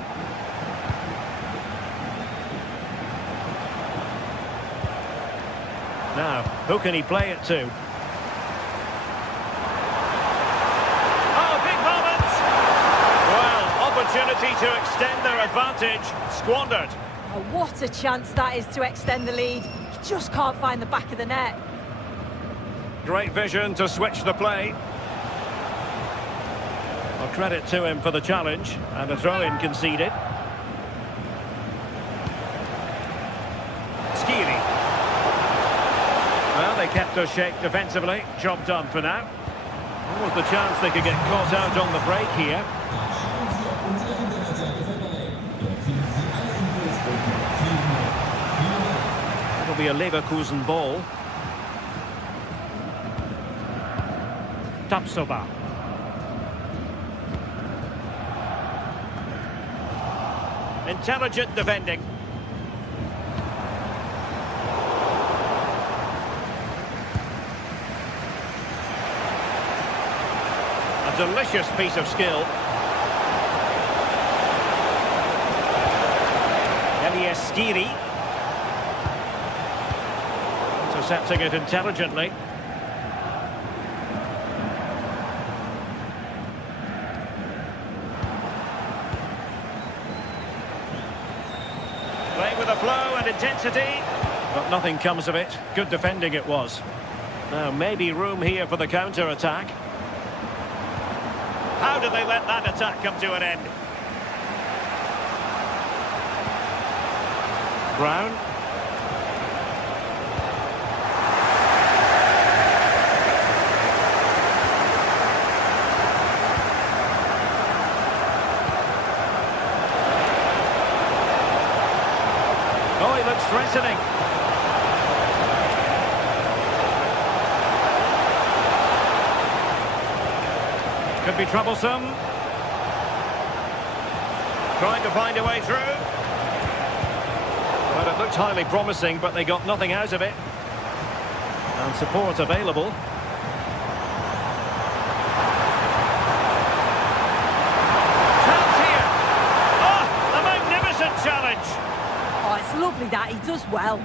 Now, who can he play it to? opportunity to extend their advantage, squandered. Oh, what a chance that is to extend the lead. You just can't find the back of the net. Great vision to switch the play. Well, credit to him for the challenge, and a throw-in conceded. Skiri. Well, they kept their shape defensively. Job done for now. What was the chance they could get caught out on the break here? It'll be a Leverkusen ball. Tapsoba. Intelligent defending. A delicious piece of skill. Skiri. Intercepting it intelligently. Playing with a flow and intensity, but nothing comes of it. Good defending it was. Now maybe room here for the counter-attack. How did they let that attack come to an end? Brown. Oh, he looks threatening. Could be troublesome. Trying to find a way through. Well, it looked highly promising, but they got nothing out of it. And support available. Chance here. Oh, a magnificent challenge. Oh, it's lovely that. He does well.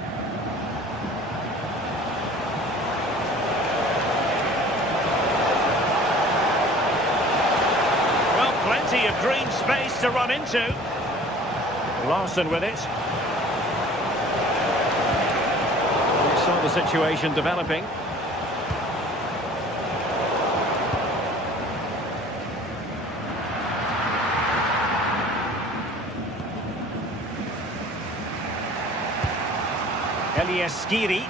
Well, plenty of green space to run into. Larson with it. Saw the situation developing. Skiri.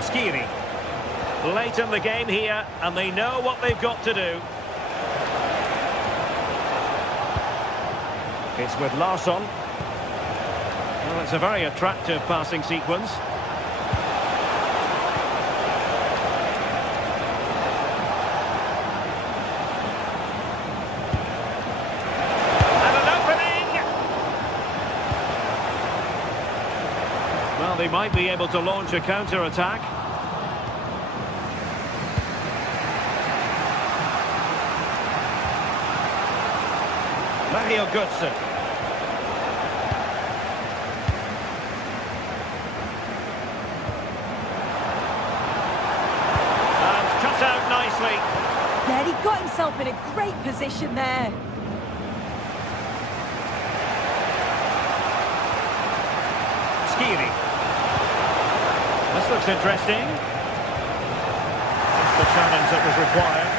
Skiri. Late in the game here, and they know what they've got to do. It's with Larsson. Well, it's a very attractive passing sequence. And an opening! Well, they might be able to launch a counter-attack. Mario Götze. And cut out nicely. Yeah, he got himself in a great position there. Skiri. This looks interesting. That's the challenge that was required.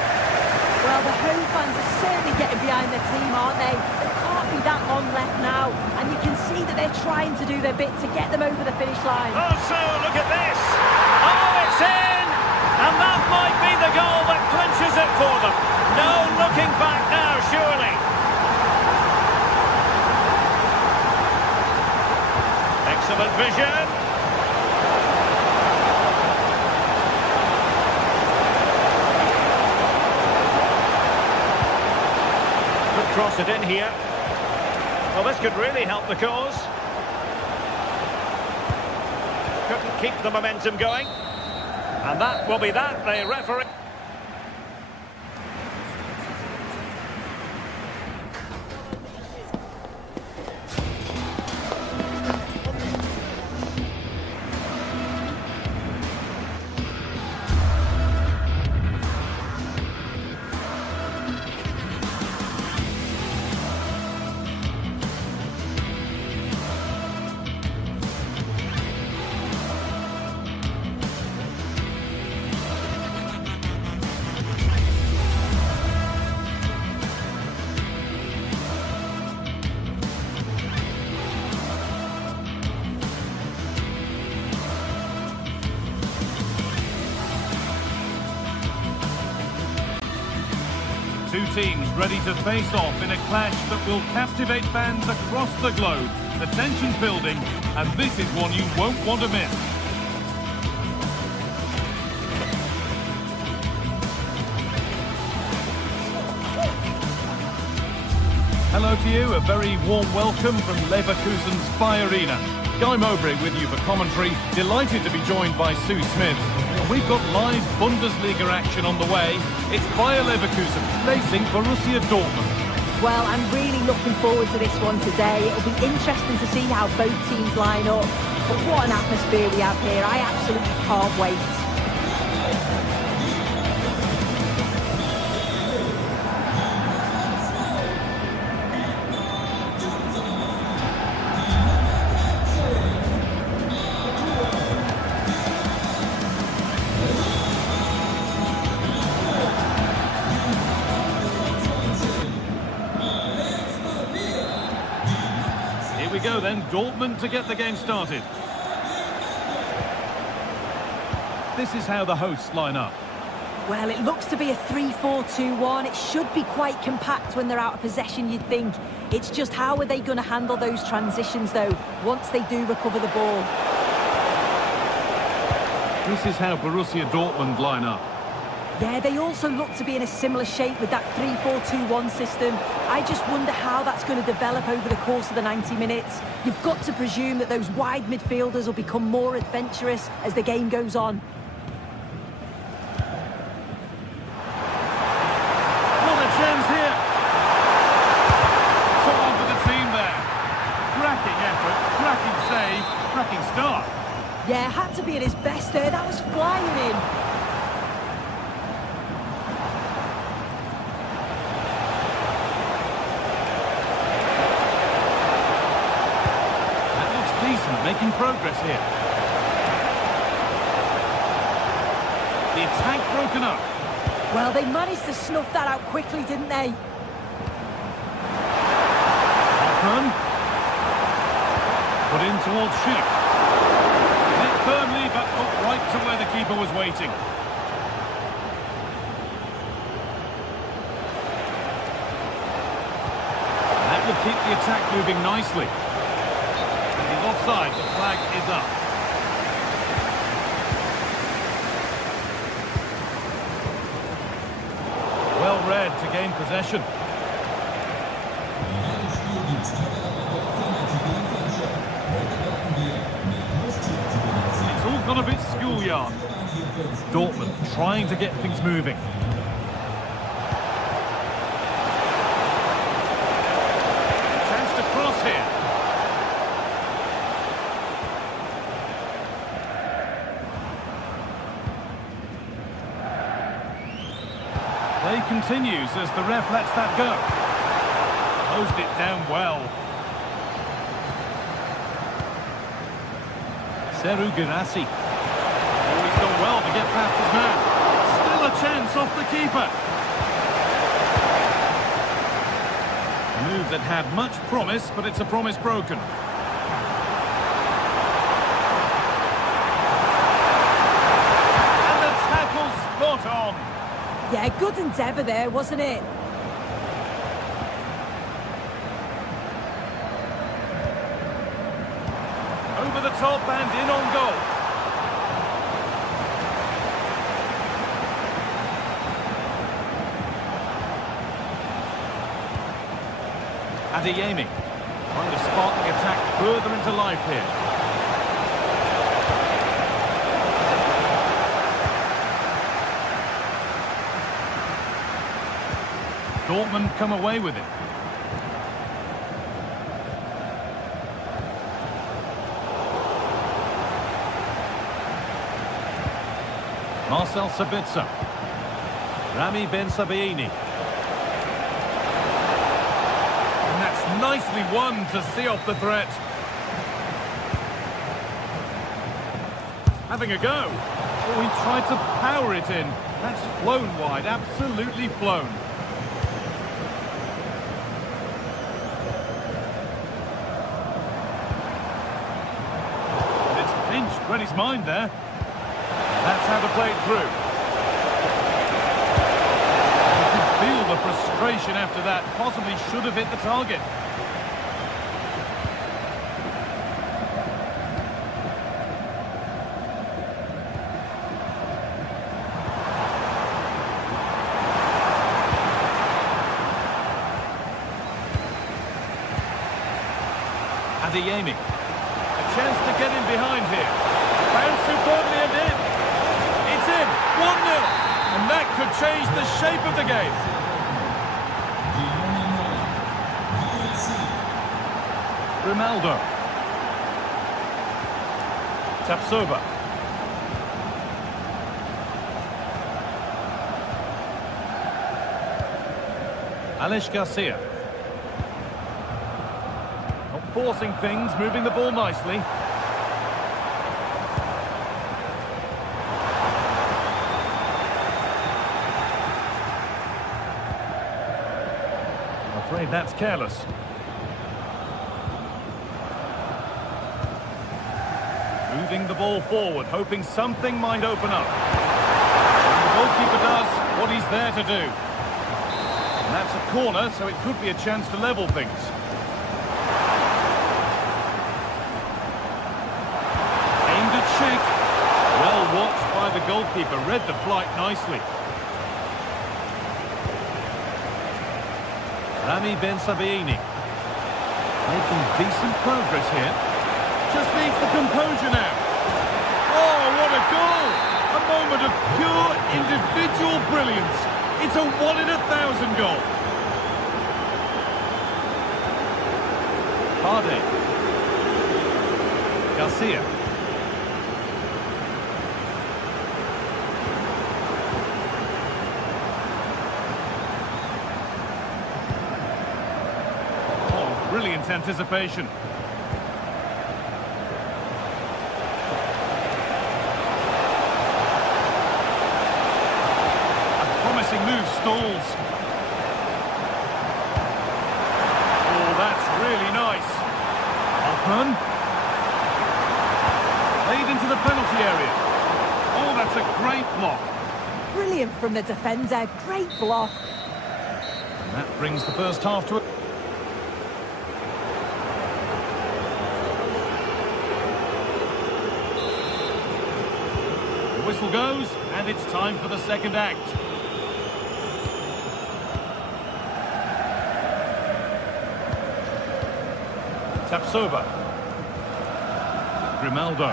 Well, the home fans are certainly getting behind their team, aren't they? There can't be that long left now, and you can see that they're trying to do their bit to get them over the finish line. Oh, so look at this! Oh, it's in! And that might be the goal that clinches it for them. No looking back now, surely. Excellent vision. Cross it in here. Well, this could really help the cause. Couldn't keep the momentum going. And that will be that. The referee... Two teams ready to face off in a clash that will captivate fans across the globe. The tension's building, and this is one you won't want to miss. Hello to you, a very warm welcome from Leverkusen's Sky Arena. Guy Mowbray with you for commentary, delighted to be joined by Sue Smith. And we've got live Bundesliga action on the way. It's Bayer Leverkusen facing Borussia Dortmund. Well, I'm really looking forward to this one today. It'll be interesting to see how both teams line up. But what an atmosphere we have here. I absolutely can't wait. We go then, Dortmund to get the game started. This is how the hosts line up. Well, it looks to be a 3-4-2-1. It should be quite compact when they're out of possession, you'd think. It's just how are they going to handle those transitions, though, once they do recover the ball. This is how Borussia Dortmund line up. Yeah, they also look to be in a similar shape with that 3-4-2-1 system. I just wonder how that's going to develop over the course of the 90 minutes. You've got to presume that those wide midfielders will become more adventurous as the game goes on. What a chance here! So on for the team there. Cracking effort, cracking save, cracking start. Yeah, had to be at his best there. That was flying in. Making progress here. The attack broken up. Well, they managed to snuff that out quickly, didn't they? Hoffman. Put in towards Schick. Hit firmly, but up right to where the keeper was waiting. That will keep the attack moving nicely. Offside, the flag is up. Well read to gain possession. It's all gone a bit schoolyard. Dortmund trying to get things moving. Chance to cross here. Play continues as the ref lets that go. Closed it down well. Seru Girassi. Oh, he's done well to get past his man. Still a chance off the keeper. A move that had much promise, but it's a promise broken. And the tackle spot on. Yeah, good endeavour there, wasn't it? Over the top and in on goal. Adeyemi trying to spark the attack further into life here. Dortmund come away with it. Marcel Sabitzer. Rami Ben Sabaini. And that's nicely won to see off the threat. Having a go. Oh, he tried to power it in. That's flown wide, absolutely flown. But it's pinched, read his mind there. That's how to play it through. You can feel the frustration concentration after that. Possibly should have hit the target. Adeyemi. A chance to get in behind here. Bounced superbly and in. It's in. 1-0. And that could change the shape of the game. Ronaldo. Tapsoba. Alex Garcia. Not forcing things, moving the ball nicely. I'm afraid that's careless. Moving the ball forward, hoping something might open up. And the goalkeeper does what he's there to do. And that's a corner, so it could be a chance to level things. Aimed at Sheikh. Well watched by the goalkeeper, read the flight nicely. Rami Ben Sabaini. Making decent progress here. Just needs the composure now. Oh, what a goal! A moment of pure individual brilliance. It's a 1 in 1,000 goal. Hardy. Garcia. Oh, brilliant anticipation. Move stalls. Oh, that's really nice. Hoffman. Laid into the penalty area. Oh, that's a great block. Brilliant from the defender. Great block. And that brings the first half to a... The whistle goes, and it's time for the second act. Tapsoba. Grimaldo.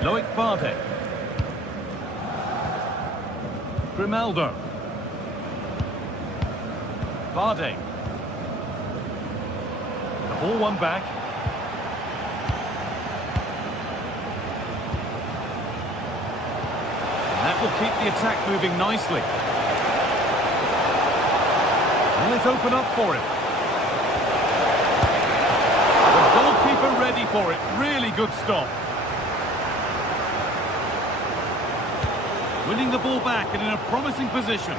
Loic Bardet. Grimaldo. Bardet. The ball won back. And that will keep the attack moving nicely. Will it open up for him? Ready for it. Really good stop. Winning the ball back and in a promising position.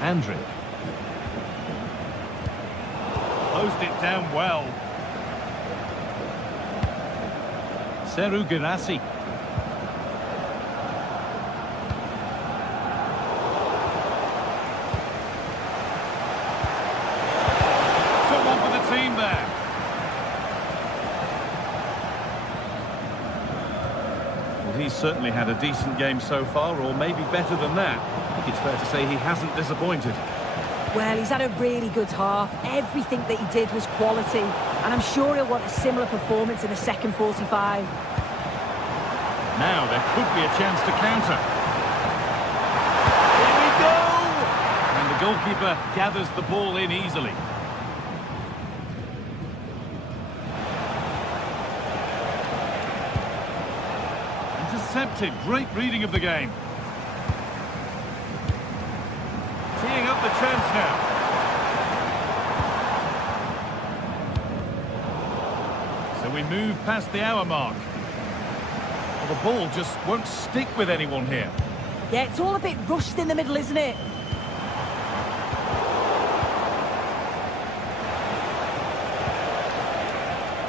Andrić. Closed it down well. Serhou Guirassy. Team there. Well, he's certainly had a decent game so far, or maybe better than that. I think it's fair to say he hasn't disappointed. Well, he's had a really good half. Everything that he did was quality, and I'm sure he'll want a similar performance in the second 45. Now there could be a chance to counter. Here we go! And the goalkeeper gathers the ball in easily. Intercepted. Great reading of the game. Teeing up the chance now. So we move past the hour mark. Well, the ball just won't stick with anyone here. Yeah, it's all a bit rushed in the middle, isn't it?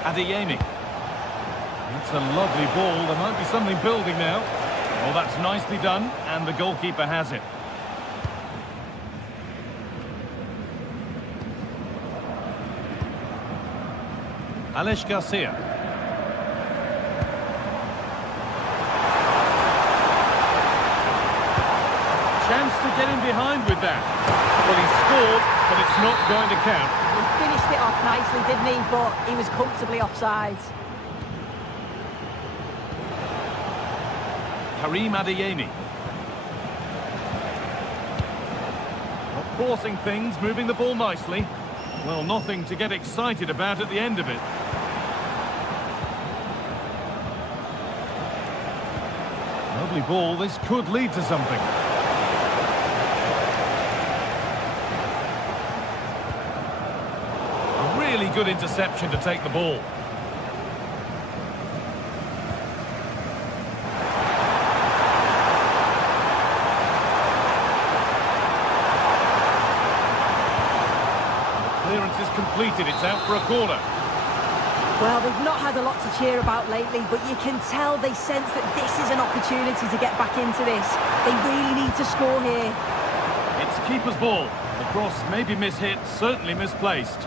Adeyemi. That's a lovely ball. There might be something building now. Well, that's nicely done, and the goalkeeper has it. Alex Garcia. Chance to get in behind with that. Well, he scored, but it's not going to count. He finished it off nicely, didn't he? But he was comfortably offside. Karim Adeyemi. Not forcing things, moving the ball nicely. Well, nothing to get excited about at the end of it. Lovely ball. This could lead to something. A really good interception to take the ball. Clearance is completed. It's out for a corner. Well, they've not had a lot to cheer about lately, but you can tell they sense that this is an opportunity to get back into this. They really need to score here. It's keeper's ball. The cross may be mishit, certainly misplaced.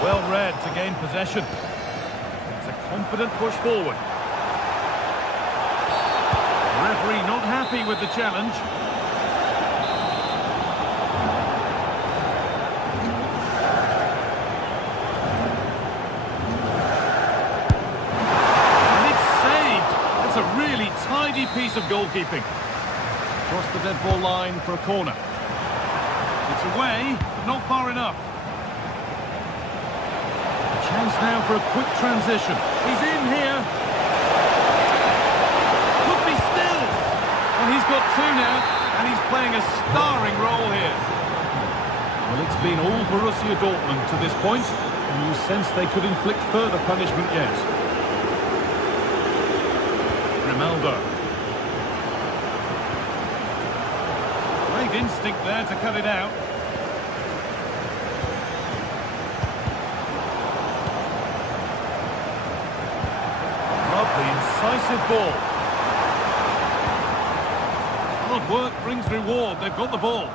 Well read to gain possession. It's a confident push forward. The referee not happy with the challenge. Tidy piece of goalkeeping. Across the dead ball line for a corner. It's away, but not far enough. A chance now for a quick transition. He's in here. Could be still. Well, he's got two now, and he's playing a starring role here. Well, it's been all Borussia Dortmund to this point, and you sense they could inflict further punishment yet. Ronaldo. Great instinct there to cut it out. Lovely, incisive ball. Hard work brings reward. They've got the ball.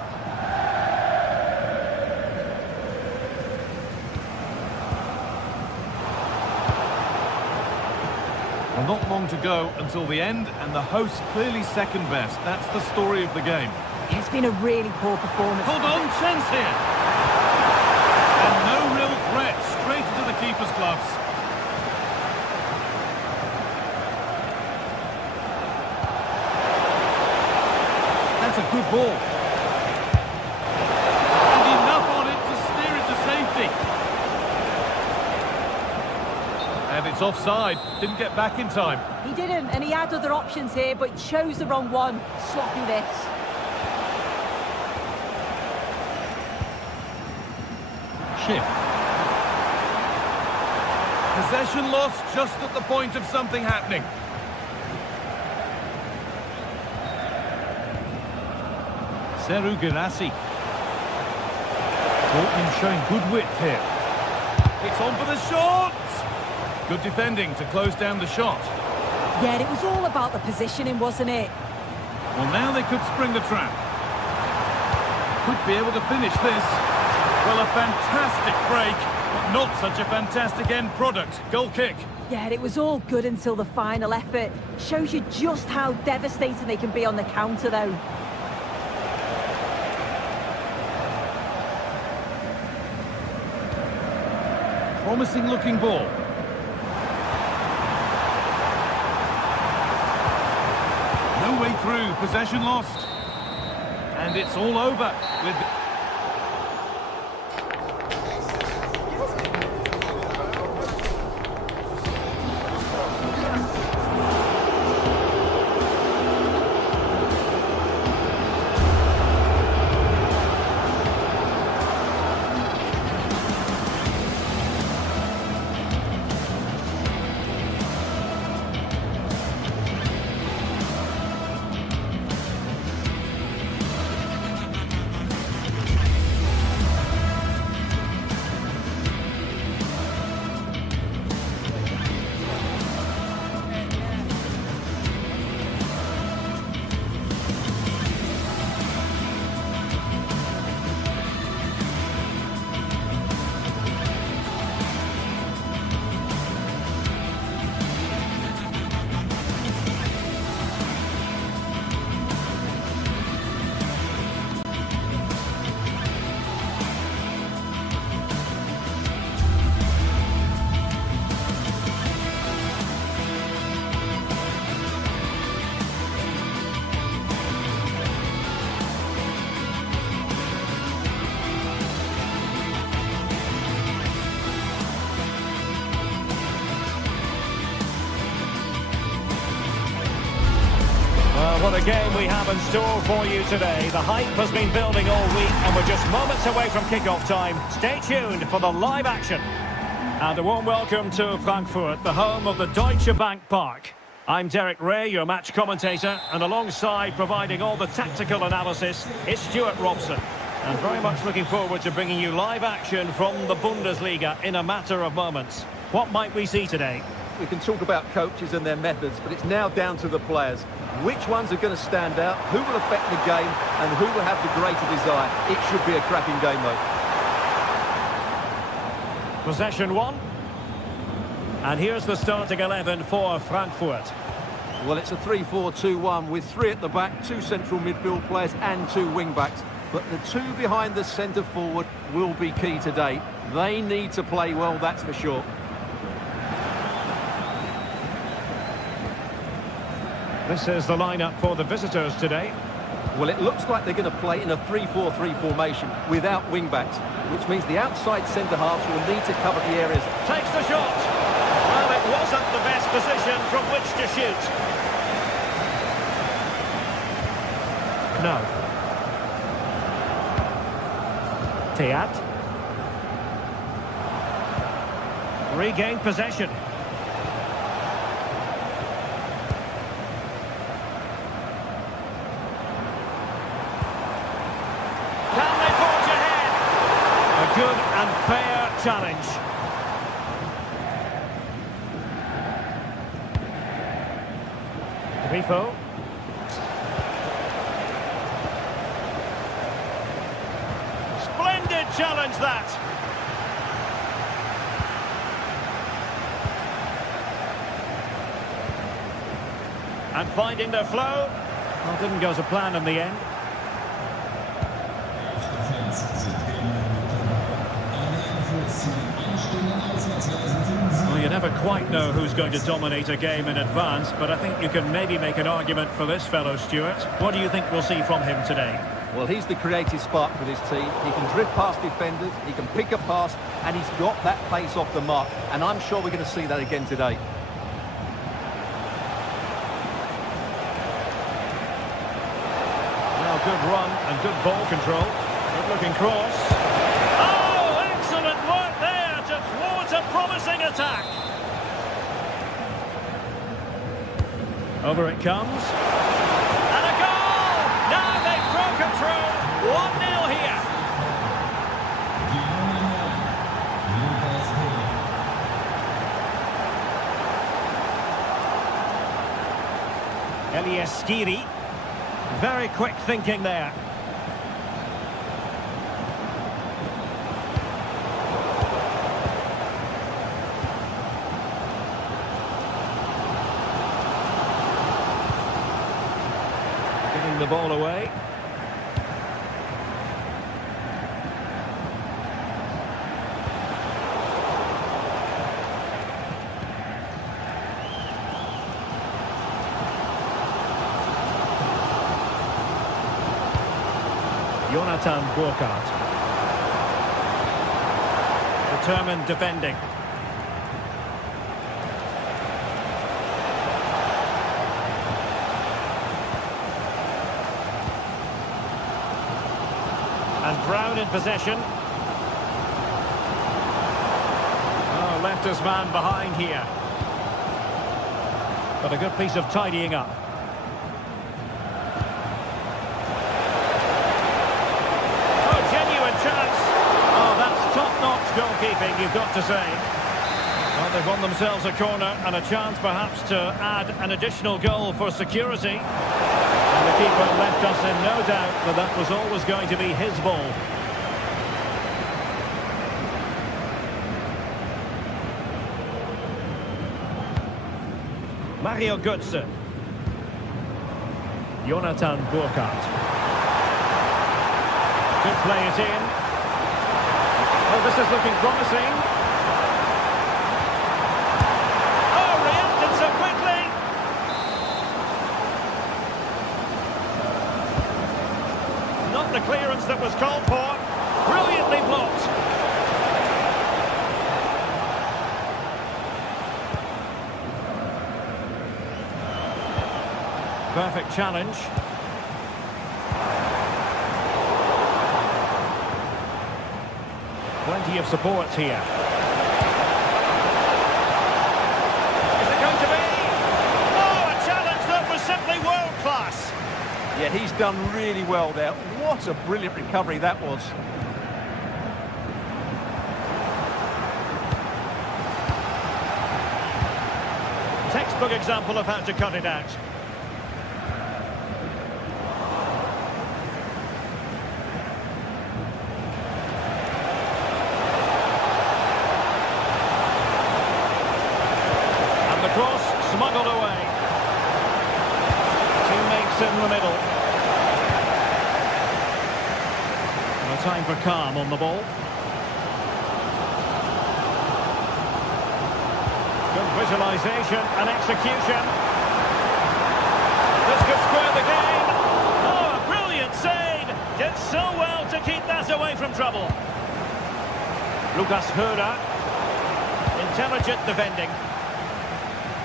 Well, not long to go until the end, and the host clearly second best. That's the story of the game. It's been a really poor performance. Hold on, chance here. And no real threat, straight into the keeper's gloves. That's a good ball. And enough on it to steer it to safety. And it's offside. Didn't get back in time. He didn't, and he had other options here, but chose the wrong one. Sloppy this. Chip. Possession lost just at the point of something happening. Seru Girassi. Dortmund showing good width here. It's on for the shot! Good defending to close down the shot. Yeah, it was all about the positioning, wasn't it? Well, now they could spring the trap. Could be able to finish this. Well, a fantastic break, but not such a fantastic end product. Goal kick. Yeah, it was all good until the final effort. Shows you just how devastating they can be on the counter, though. Promising looking ball. No way through, possession lost. And it's all over with... game we have in store for you today. The hype has been building all week and we're just moments away from kick-off time. Stay tuned for the live action. And a warm welcome to Frankfurt, the home of the Deutsche Bank Park. I'm Derek Ray, your match commentator, and alongside providing all the tactical analysis is Stuart Robson. And very much looking forward to bringing you live action from the Bundesliga in a matter of moments. What might we see today? We can talk about coaches and their methods, but it's now down to the players. Which ones are going to stand out, who will affect the game, and who will have the greater desire? It should be a cracking game, though. Possession one. And here's the starting 11 for Frankfurt. Well, it's a 3-4-2-1 with three at the back, two central midfield players and two wing-backs. But the two behind the centre forward will be key today. They need to play well, that's for sure. This is the lineup for the visitors today. Well, it looks like they're going to play in a 3-4-3 formation without wing-backs, which means the outside centre-halves will need to cover the areas. Takes the shot. Well, it wasn't the best position from which to shoot. No. Teat. Regained possession. Can they forge ahead? A good and fair challenge. Grifo. Splendid challenge that. And finding their flow. Well, didn't go to plan in the end. Well, you never quite know who's going to dominate a game in advance, but I think you can maybe make an argument for this fellow, Stuart. What do you think we'll see from him today? Well, he's the creative spark for this team. He can drift past defenders, he can pick a pass, and he's got that pace off the mark. And I'm sure we're going to see that again today. Well, good run and good ball control. Good-looking cross. Oh, excellent work there to thwart a promising attack. Over it comes. And a goal! Now they've broken through. 1-0 here. Elias Skiri. Very quick thinking there. Giving the ball away. Jonathan Burkhardt. Determined defending. And Brown in possession. Oh, left his man behind here. But a good piece of tidying up. Top-notch goalkeeping, you've got to say. Well, they've won themselves a corner and a chance perhaps to add an additional goal for security. And the keeper left us in no doubt that that was always going to be his ball. Mario Götze. Jonathan Burkhardt. Could play it in. Oh, this is looking promising. Oh, reacted so quickly. Not the clearance that was called for. Brilliantly blocked. Perfect challenge. Plenty of support here. Is it going to be? Oh, a challenge that was simply world-class. Yeah, he's done really well there. What a brilliant recovery that was. Textbook example of how to cut it out. And the cross smuggled away. Teammates in the middle. No time for calm on the ball. Good visualisation and execution. This could square the game. Oh, a brilliant save. Did so well to keep that away from trouble. Lucas Höra. Intelligent defending.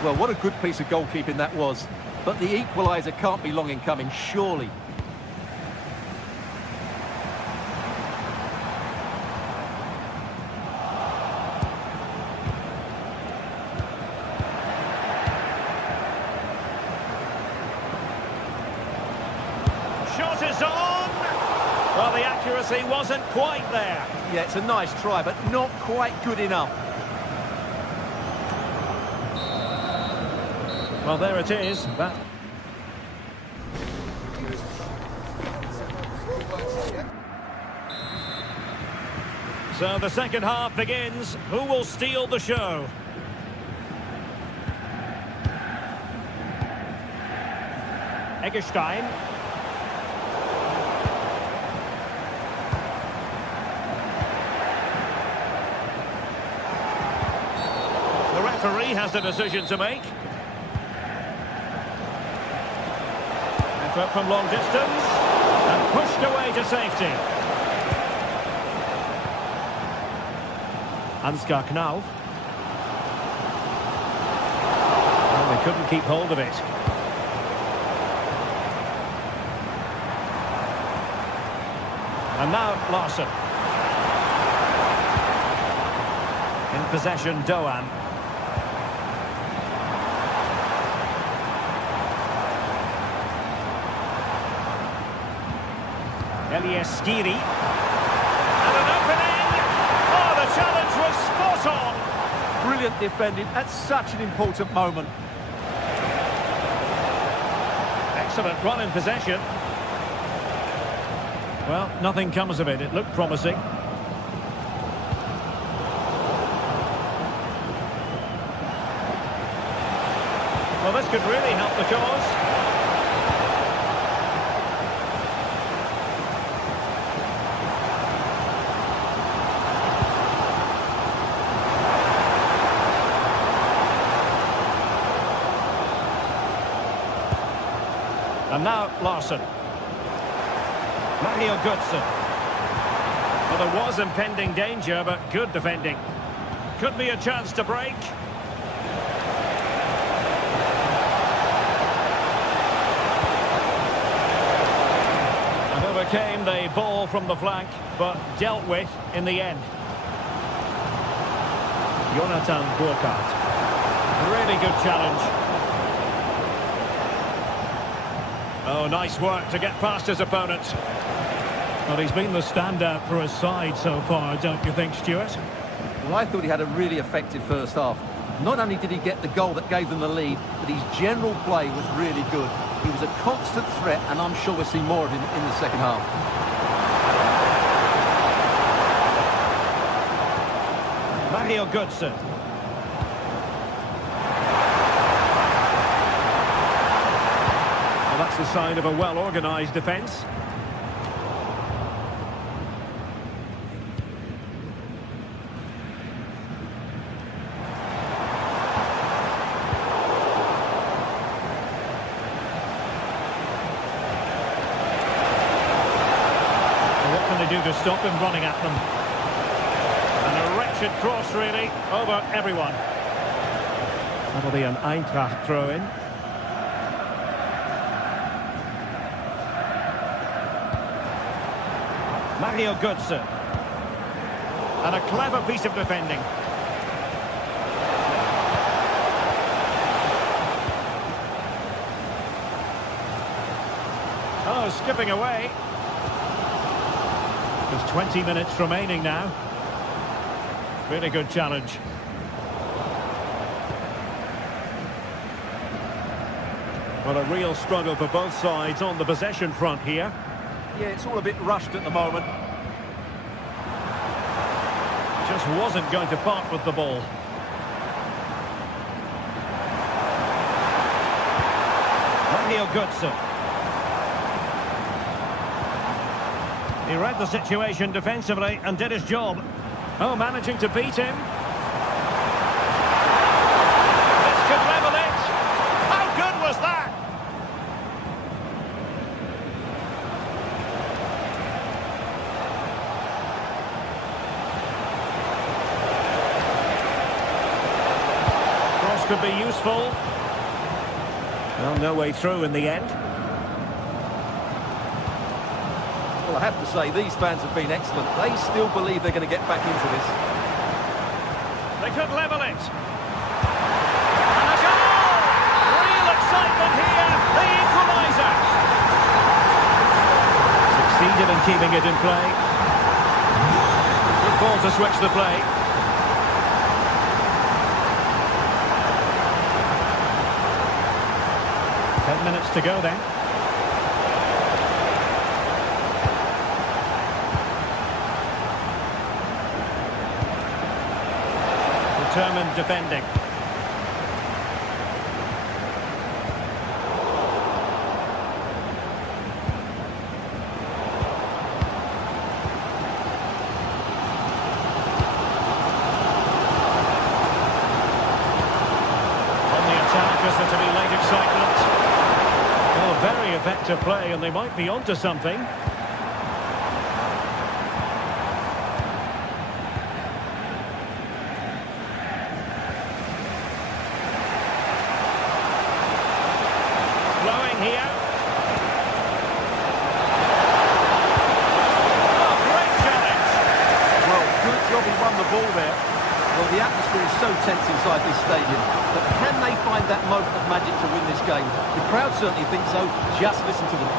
Well, what a good piece of goalkeeping that was. But the equaliser can't be long in coming, surely. Shot is on. Well, the accuracy wasn't quite there. Yeah, it's a nice try, but not quite good enough. Well, there it is. That. So the second half begins. Who will steal the show? Eggestein. The referee has a decision to make. Effort from long distance and pushed away to safety. Ansgar Knauf. Well, they couldn't keep hold of it. And now Larsson. In possession, Doan. Elias Skiri. And an opening! Oh, the challenge was spot on! Brilliant defending at such an important moment. Excellent run in possession. Well, nothing comes of it. It looked promising. Well, this could really help the cause. And now Larsson. Mario Götze. Well, there was impending danger, but good defending. Could be a chance to break. And overcame the ball from the flank, but dealt with in the end. Jonathan Burkhardt. Really good challenge. Oh, nice work to get past his opponent. Well, he's been the standout for his side so far, don't you think, Stuart? Well, I thought he had a really effective first half. Not only did he get the goal that gave them the lead, but his general play was really good. He was a constant threat, and I'm sure we'll see more of him in the second half. Mario Götze. Well, that's the sign of a well-organised defence. Do to stop him running at them. And a wretched cross, really, over everyone. That'll be an Eintracht throw-in. Mario Götze. And a clever piece of defending. Oh, skipping away. There's 20 minutes remaining now. Really good challenge. Well, a real struggle for both sides on the possession front here. Yeah, it's all a bit rushed at the moment. Just wasn't going to part with the ball. Mario Götze. He read the situation defensively and did his job. Oh, managing to beat him. This could level it. How good was that? Cross could be useful. Well, no way through in the end. Well, I have to say, these fans have been excellent. They still believe they're going to get back into this. They could level it. And a goal! Real excitement here. The equaliser. Succeeded in keeping it in play. Good ball to switch the play. Minutes to go then. Determined defending. On the attack, is there to be late excitement? Very effective play, and they might be onto something. Flowing here. Oh, great challenge. Well, good job he won the ball there. Well, the atmosphere is so tense inside this stadium, but can they find that moment of magic to win this game? The crowd certainly think so. Just listen to them.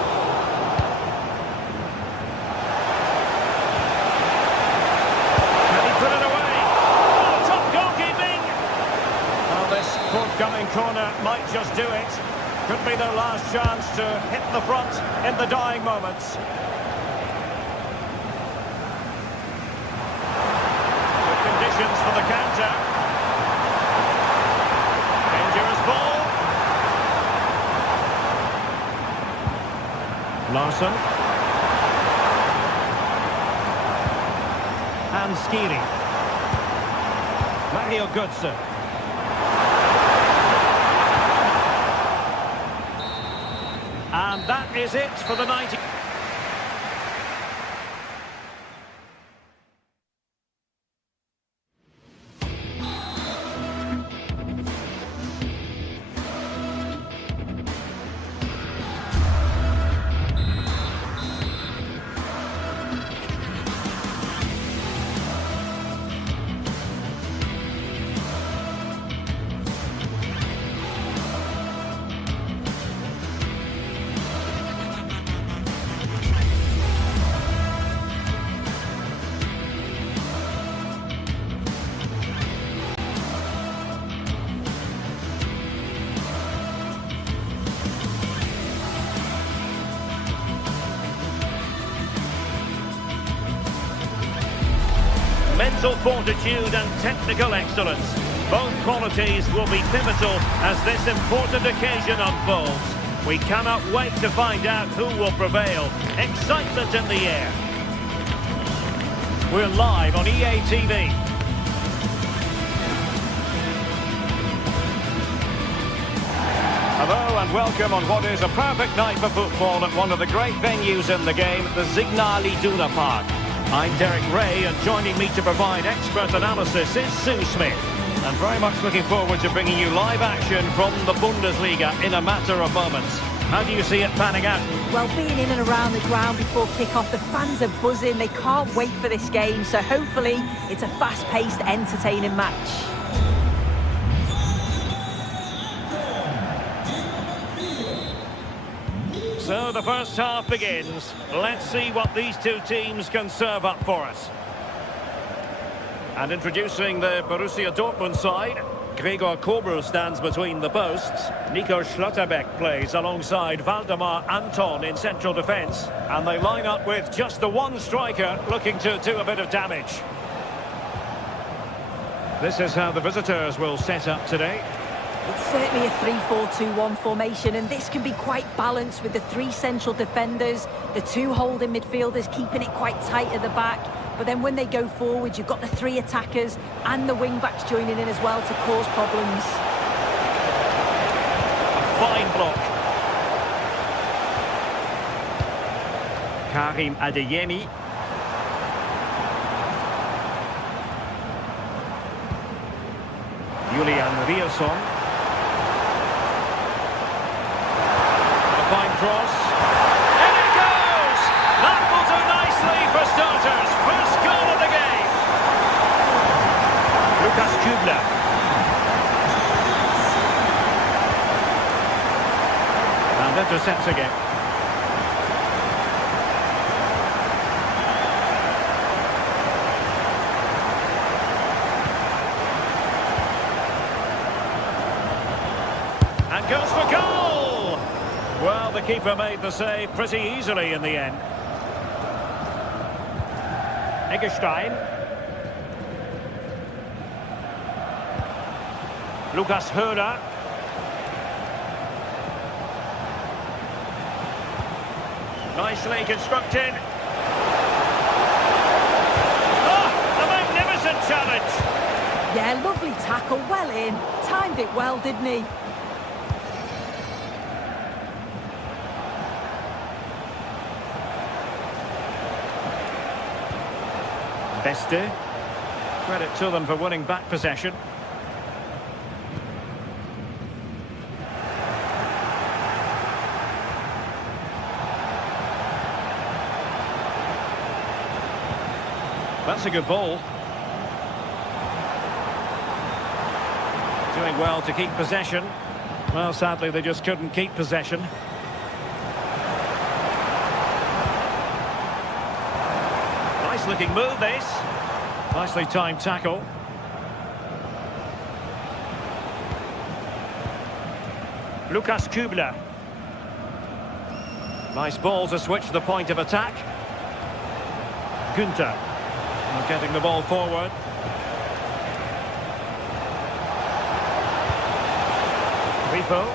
Can he put it away? Oh, top goalkeeping! Well, this forthcoming corner might just do it. Could be their last chance to hit the front in the dying moments. For the counter. Dangerous ball. Larsson. And Skiri. Mario Götze. And that is it for the 90. Mental fortitude and technical excellence. Both qualities will be pivotal as this important occasion unfolds. We cannot wait to find out who will prevail. Excitement in the air. We're live on EA TV. Hello and welcome on what is a perfect night for football at one of the great venues in the game, the Signal Iduna Park. I'm Derek Ray, and joining me to provide expert analysis is Sue Smith. And very much looking forward to bringing you live action from the Bundesliga in a matter of moments. How do you see it panning out? Well, being in and around the ground before kick-off, the fans are buzzing. They can't wait for this game, so hopefully it's a fast-paced, entertaining match. So the first half begins. Let's see what these two teams can serve up for us. And introducing the Borussia Dortmund side, Gregor Kobel stands between the posts. Nico Schlotterbeck plays alongside Waldemar Anton in central defence. And they line up with just the one striker looking to do a bit of damage. This is how the visitors will set up today. It's certainly a 3-4-2-1 formation, and this can be quite balanced with the three central defenders, the two holding midfielders keeping it quite tight at the back. But then when they go forward, you've got the three attackers and the wing-backs joining in as well to cause problems. A fine block. Karim Adeyemi. Julian Rielson. A fine cross. And it goes! That will do nicely for starters. First goal of the game. Lukas Kübler. And intercepts again. And goes for goal! Well, the keeper made the save pretty easily in the end. Eggestein. Lukas Höhler. Nicely constructed. Oh, a magnificent challenge! Yeah, lovely tackle, well in. Timed it well, didn't he? Beste. Credit to them for winning back possession. That's a good ball. Doing well to keep possession. Well, sadly, they just couldn't keep possession. Nice looking move, this. Nicely timed tackle. Lukas Kübler. Nice ball to switch the point of attack. Günther. Getting the ball forward. Rifo.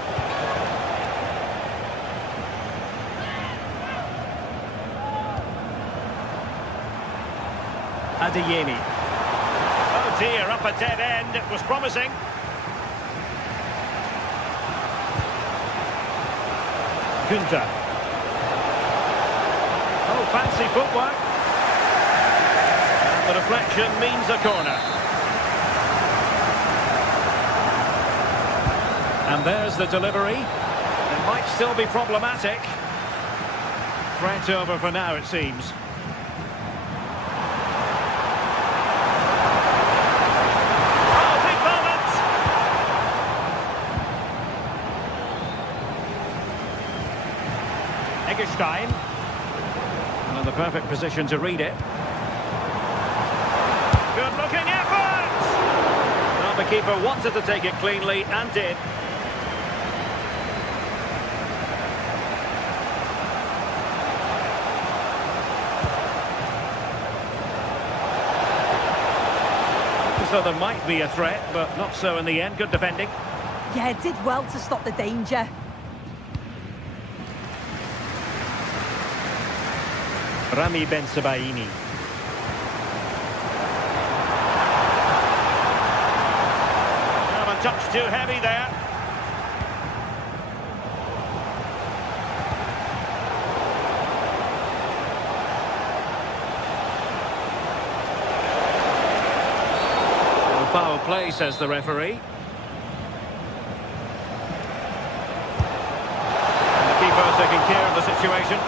Adeyemi. Oh dear, up a dead end. It was promising. Günther. Oh, fancy footwork. The deflection means a corner. And there's the delivery. It might still be problematic. Threat over for now, it seems. Oh, big moment! Eggestein. Well, in the perfect position to read it. Good-looking effort! Well, the keeper wanted to take it cleanly and did. So there might be a threat, but not so in the end. Good defending. Yeah, it did well to stop the danger. Rami Bensebaini. A touch too heavy there. Foul play, says the referee. And the taking care of the situation.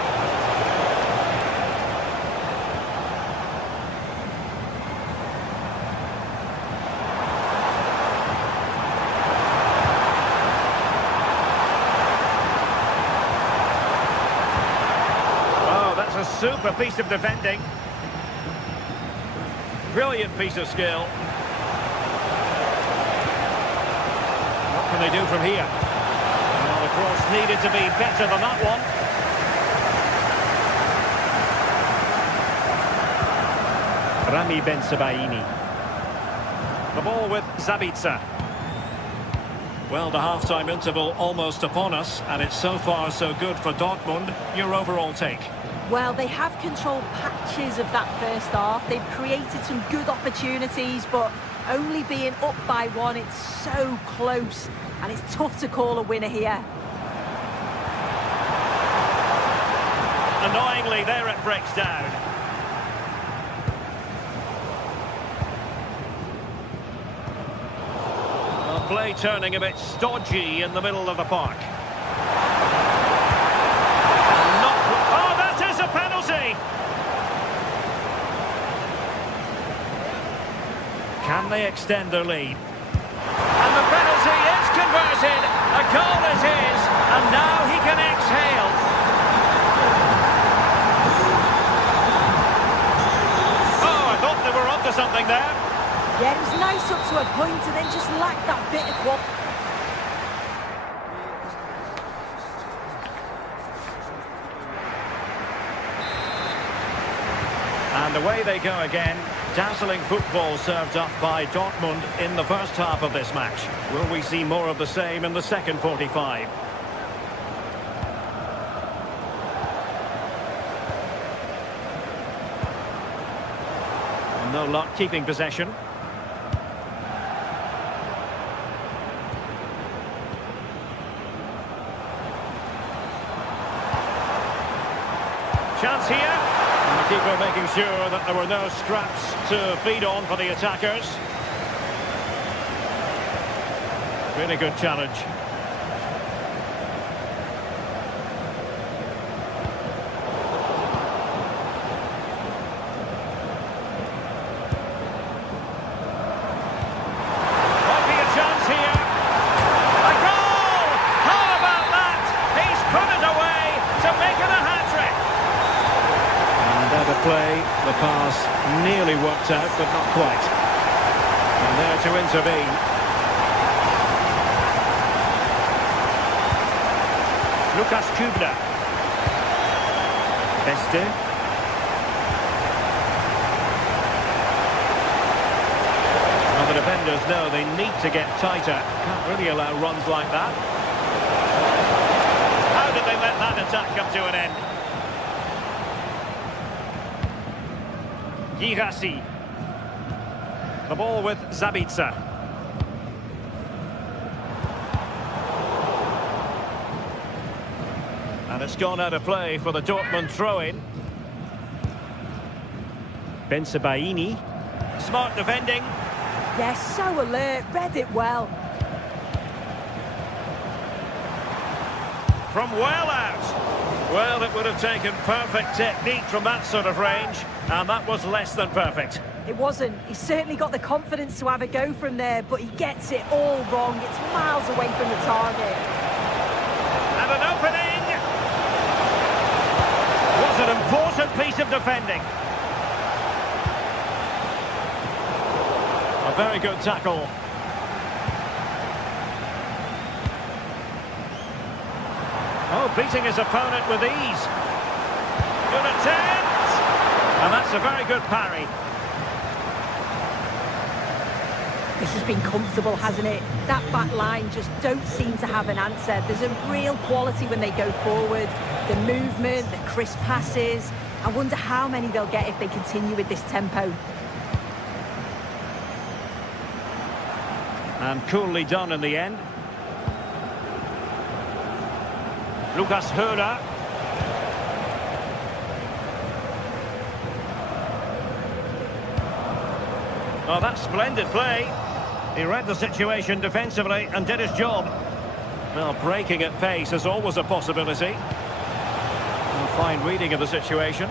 Oh, that's a super piece of defending. Brilliant piece of skill. What can they do from here? Well, the cross needed to be better than that one. Rami Ben Sebaini. The ball with Zabitzer. Well, the half-time interval almost upon us, and it's so far so good for Dortmund. Your overall take? Well, they have controlled patches of that first half. They've created some good opportunities, but only being up by one, it's so close, and it's tough to call a winner here. Annoyingly, there it breaks down. Well, play turning a bit stodgy in the middle of the park. Can they extend their lead? And the penalty is converted. A goal is his, and now he can exhale. Oh, I thought they were onto something there. Yeah, it was nice up to a point, and then just lacked that bit of quality. And away they go again. Dazzling football served up by Dortmund in the first half of this match. Will we see more of the same in the second 45? No luck keeping possession. Chance here. And the keeper making sure that there were no scraps to feed on for the attackers. Really good challenge. Might be a chance here. A goal! How about that? He's put it away to make it a hat-trick. Better play, the pass nearly worked out, but not quite. And there to intervene. Lukas Kubler. Beste. Well, the defenders know they need to get tighter. Can't really allow runs like that. How did they let that attack come to an end? Girassi. The ball with Zabitzer. And it's gone out of play for the Dortmund throw-in. Ben Sebaini. Smart defending. Yes, so alert, read it well. From well out. Well, it would have taken perfect technique from that sort of range, and that was less than perfect. It wasn't. He's certainly got the confidence to have a go from there, but he gets it all wrong. It's miles away from the target. And an opening! Was an important piece of defending. A very good tackle. Oh, beating his opponent with ease. Good attempt! And that's a very good parry. This has been comfortable, hasn't it? That back line just don't seem to have an answer. There's a real quality when they go forward. The movement, the crisp passes. I wonder how many they'll get if they continue with this tempo. And coolly done in the end. Lukas Höhler. Oh, that's splendid play. He read the situation defensively and did his job. Well, breaking at pace is always a possibility. fine reading of the situation.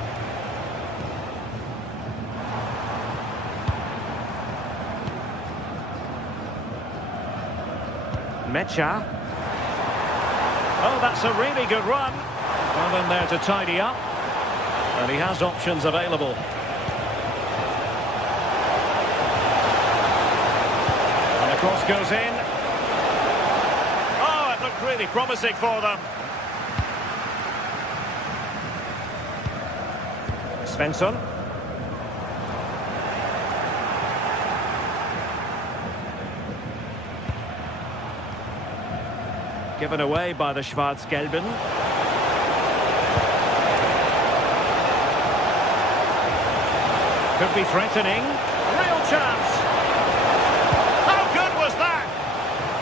Mecha. Oh, that's a really good run. Well in there to tidy up. And he has options available. And the cross goes in. Oh, it looked really promising for them. Svensson. Given away by the Schwarz-Gelben. Could be threatening. Real chance. How good was that?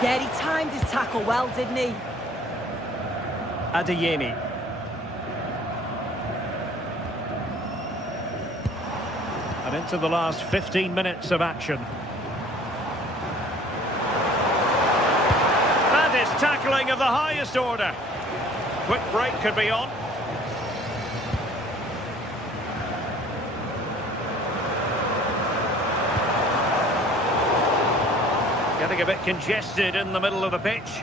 Yeah, he timed his tackle well, didn't he? Adeyemi. And into the last 15 minutes of action. That is tackling of the highest order. Quick break could be on. Getting a bit congested in the middle of the pitch.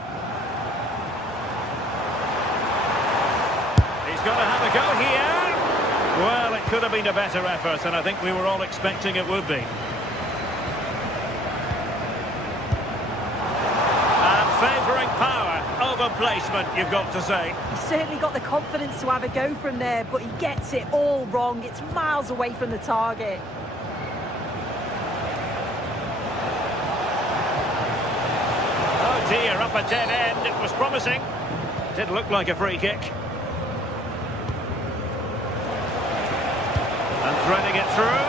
He's got to have a go here. Well, it could have been a better effort, and I think we were all expecting it would be. And favouring power over placement, you've got to say. He's certainly got the confidence to have a go from there, but he gets it all wrong. It's miles away from the target. Dear, up a dead end. It was promising. Did look like a free kick. And threading it through.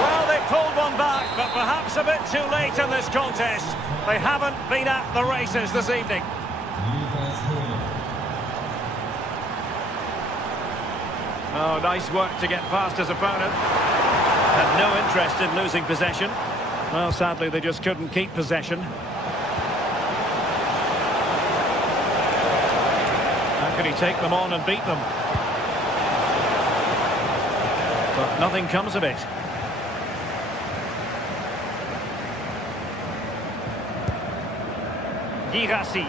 Well, they pulled one back, but perhaps a bit too late in this contest. They haven't been at the races this evening. Oh, nice work to get past his opponent. Had no interest in losing possession. Well, sadly, they just couldn't keep possession. How could he take them on and beat them? But nothing comes of it. Girassi.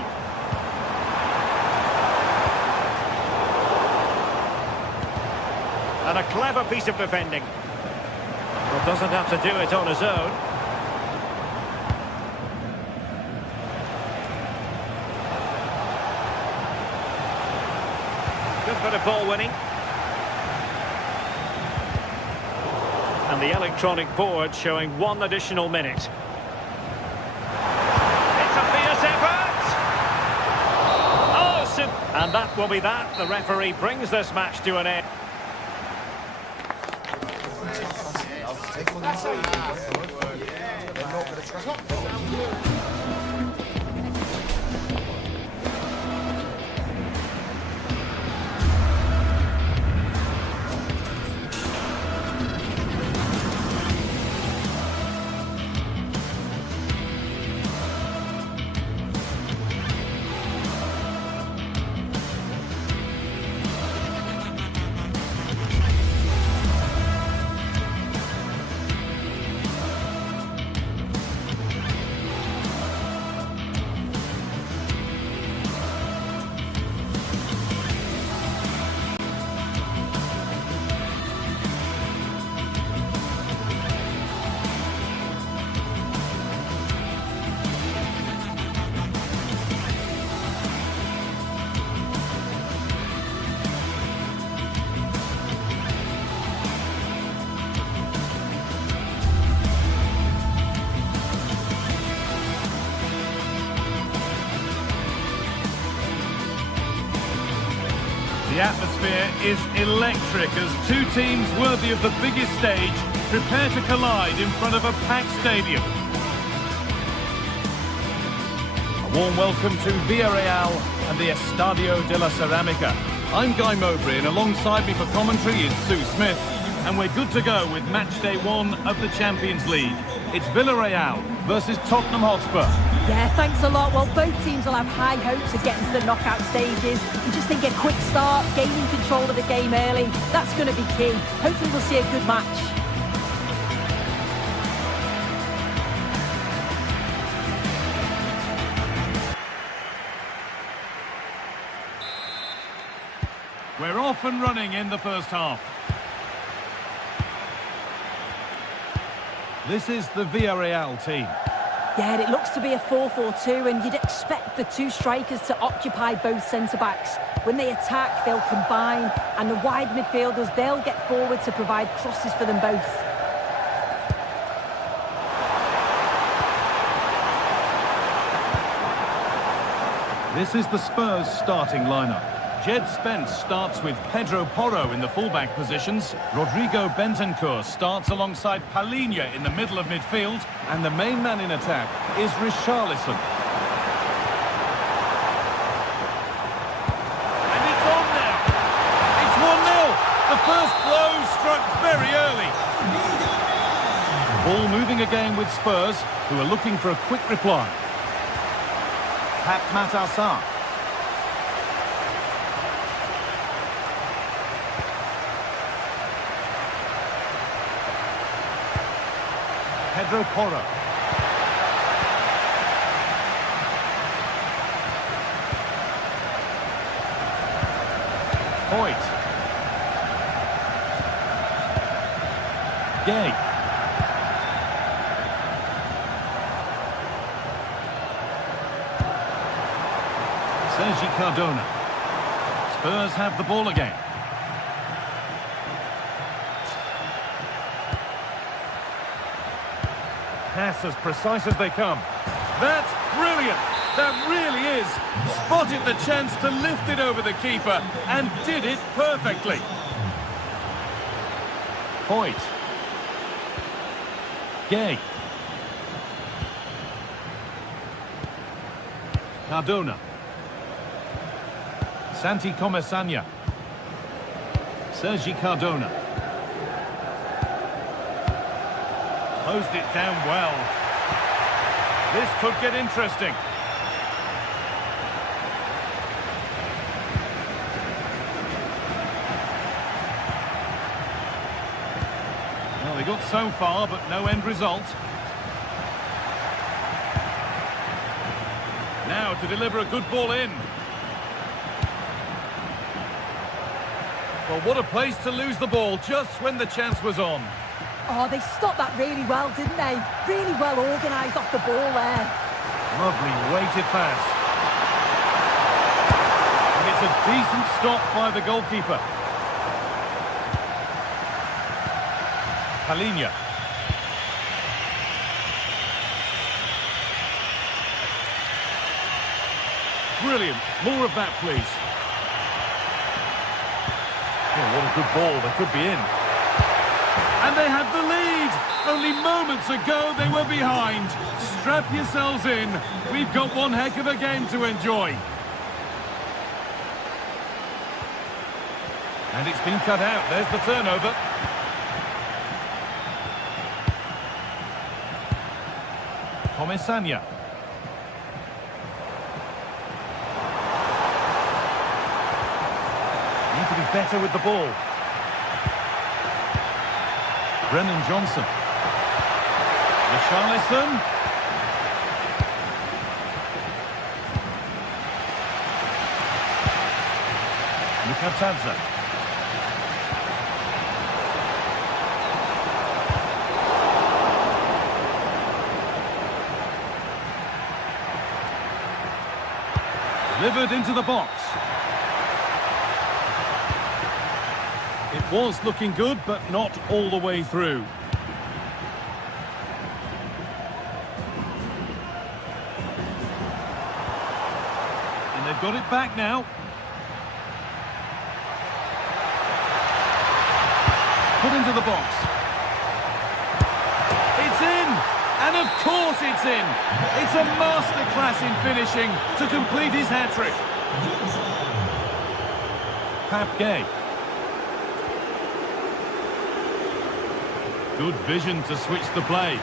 And a clever piece of defending. Well, doesn't have to do it on his own. Good bit of ball winning. And the electronic board showing 1 additional minute. It's a fierce effort! Oh, and that will be that. The referee brings this match to an end. The atmosphere is electric as two teams worthy of the biggest stage prepare to collide in front of a packed stadium. A warm welcome to Villarreal and the Estadio de la Ceramica. I'm Guy Mowbray, and alongside me for commentary is Sue Smith, and we're good to go with match day 1 of the Champions League. It's Villarreal versus Tottenham Hotspur. Yeah, thanks a lot. Well, both teams will have high hopes of getting to the knockout stages. You just think a quick start, gaining control of the game early, that's going to be key. Hopefully we'll see a good match. We're off and running in the first half. This is the Villarreal team. Yeah, it looks to be a 4-4-2, and you'd expect the two strikers to occupy both centre-backs. When they attack, they'll combine, and the wide midfielders, they'll get forward to provide crosses for them both. This is the Spurs starting lineup. Jed Spence starts with Pedro Porro in the fullback positions. Rodrigo Bentancur starts alongside Palhinha in the middle of midfield. And the main man in attack is Richarlison. And it's on now. It's 1-0. The first blow struck very early. Ball moving again with Spurs, who are looking for a quick reply. Pat Matassar. Pedro Porro. Hoyt. Gay. Sergi Cardona. Spurs have the ball again. Pass as precise as they come. That's brilliant. That really is. Spotted the chance to lift it over the keeper and did it perfectly. Hoyt. Gay. Cardona. Santi Comesania. Sergi Cardona. Closed it down well. This could get interesting. Well, they got so far, but no end result. Now to deliver a good ball in. Well, what a place to lose the ball just when the chance was on. Oh, they stopped that really well, didn't they? Really well organised off the ball there. Lovely weighted pass. And it's a decent stop by the goalkeeper. Palhinha. Brilliant. More of that, please. Oh, what a good ball. They could be in. And they have the lead. Only moments ago they were behind. Strap yourselves in. We've got one heck of a game to enjoy. And it's been cut out. There's the turnover. Comesania. Need to be better with the ball. Brennan Johnson. Richarlison. Mikatadze. Delivered into the box. It was looking good, but not all the way through. And they've got it back now. Put into the box. It's in! And of course it's in! It's a masterclass in finishing to complete his hat-trick. Pap Gay. Good vision to switch the play.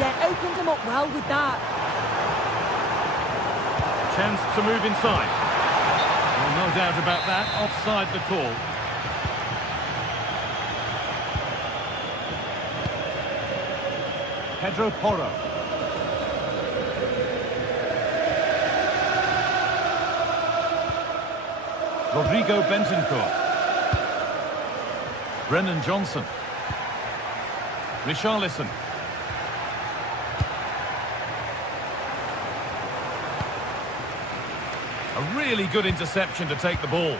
Yeah, opened him up well with that. Chance to move inside. Oh no, No doubt about that. Offside the call. Pedro Porro. Rodrigo Bentancur. Brennan Johnson. Richarlison. A really good interception to take the ball.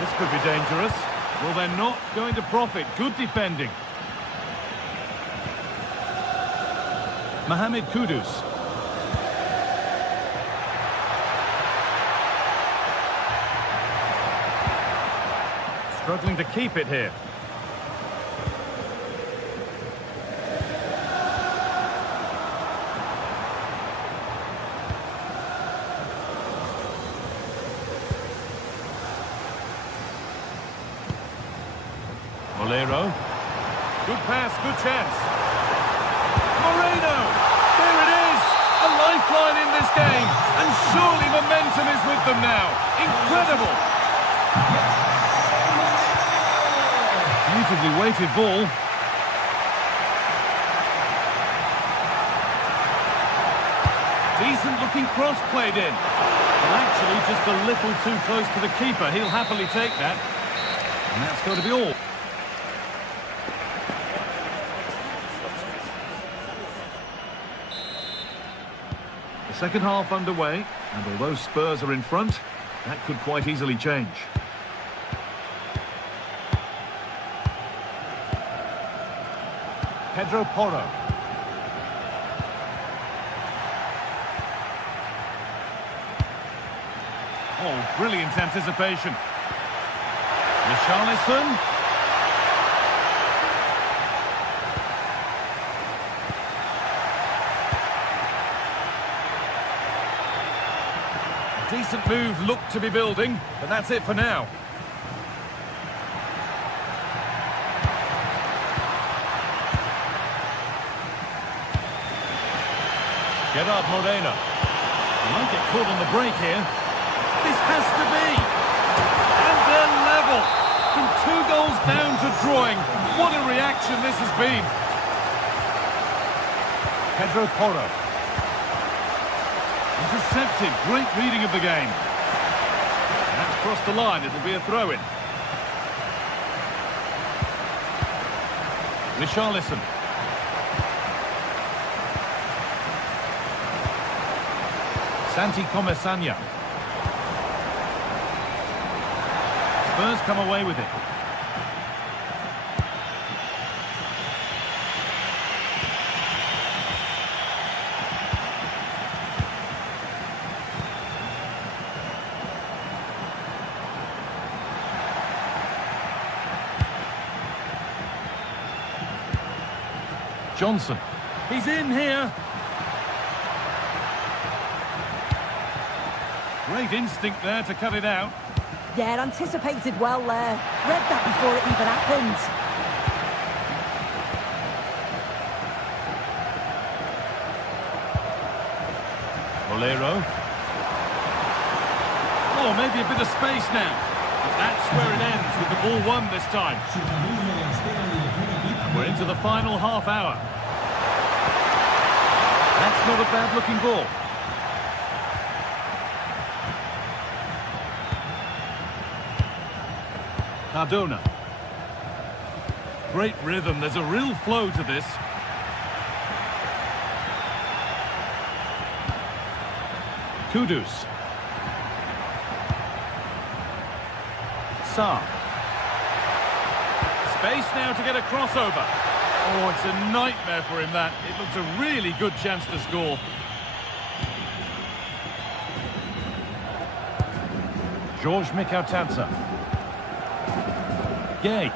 This could be dangerous. Well, they're not going to profit. Good defending. Mohamed Kudus. Struggling to keep it here. Molero. Good pass, good chance. Moreno! There it is! A lifeline in this game. And surely momentum is with them now. Incredible! Beautifully weighted ball. Decent looking cross played in. Well, actually just a little too close to the keeper. He'll happily take that. And that's going to be all. The second half underway, and although Spurs are in front, that could quite easily change. Pedro Porro. Oh, brilliant anticipation. Richarlison. A decent move looked to be building, but that's it for now. Gerard Moreno. He might get caught on the break here. This has to be. And they're level. From 2 goals down to drawing. What a reaction this has been. Pedro Porro. Intercepted. Great reading of the game. That's crossed the line. It'll be a throw-in. Richarlison. Santi Comesanya. Spurs come away with it. Johnson. He's in here. Great instinct there to cut it out. Yeah, anticipated well there. Read that before it even happened. Molero. Oh, maybe a bit of space now. But that's where it ends, with the ball won this time. And we're into the final half hour. That's not a bad-looking ball. Cardona. Great rhythm. There's a real flow to this. Kudus. Sarr. Space now to get a crossover. Oh, it's a nightmare for him, that. It looks a really good chance to score. George Mikautadze. Gay.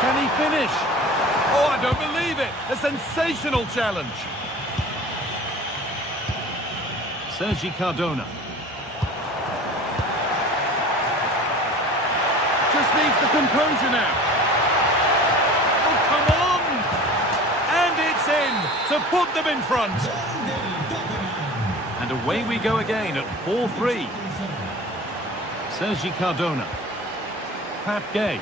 Can he finish? Oh, I don't believe it! A sensational challenge. Sergi Cardona. Just needs the composure now. Oh, come to put them in front. And away we go again at 4-3. Sergi Cardona. Pat Gay.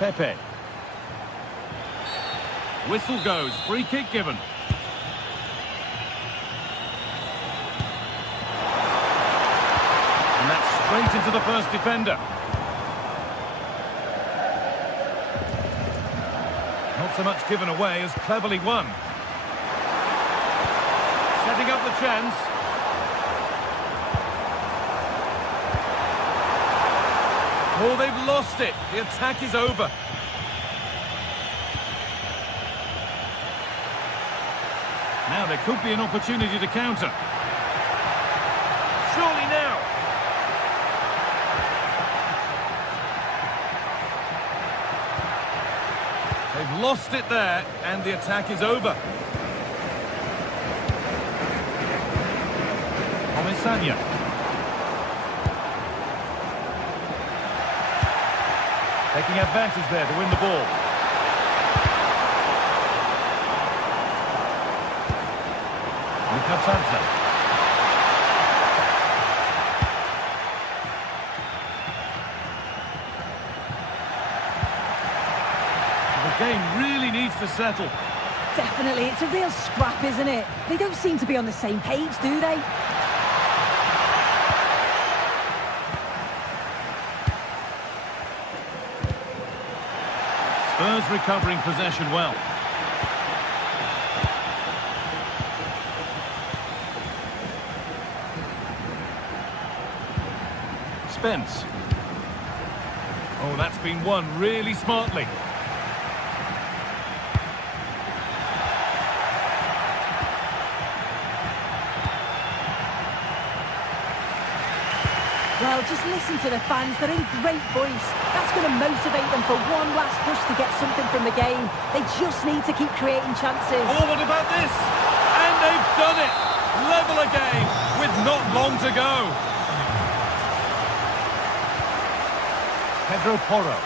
Pepe. Whistle goes, free kick given. And that's straight into the first defender. Not so much given away as cleverly won. Setting up the chance. Oh, they've lost it. The attack is over. Now there could be an opportunity to counter. Surely now. They've lost it there, and the attack is over. Omisanya. Taking advantage there to win the ball. Mikatadze. The game really needs to settle. Definitely, it's a real scrap, isn't it? They don't seem to be on the same page, do they? Spurs recovering possession well. Spence. Oh, that's been won really smartly. Well, just listen to the fans. They're in great voice. That's going to motivate them for one last push to get something from the game. They just need to keep creating chances. Oh, what about this? And they've done it! Level again with not long to go. Pedro Porro.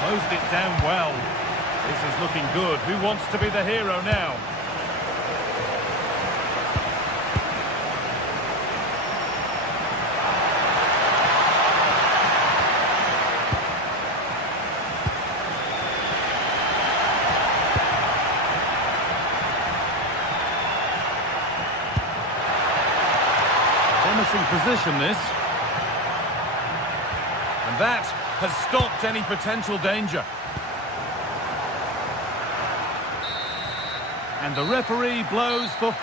Closed it down well. This is looking good. Who wants to be the hero now? Promising position, this. And that has stopped any potential danger. And the referee blows for...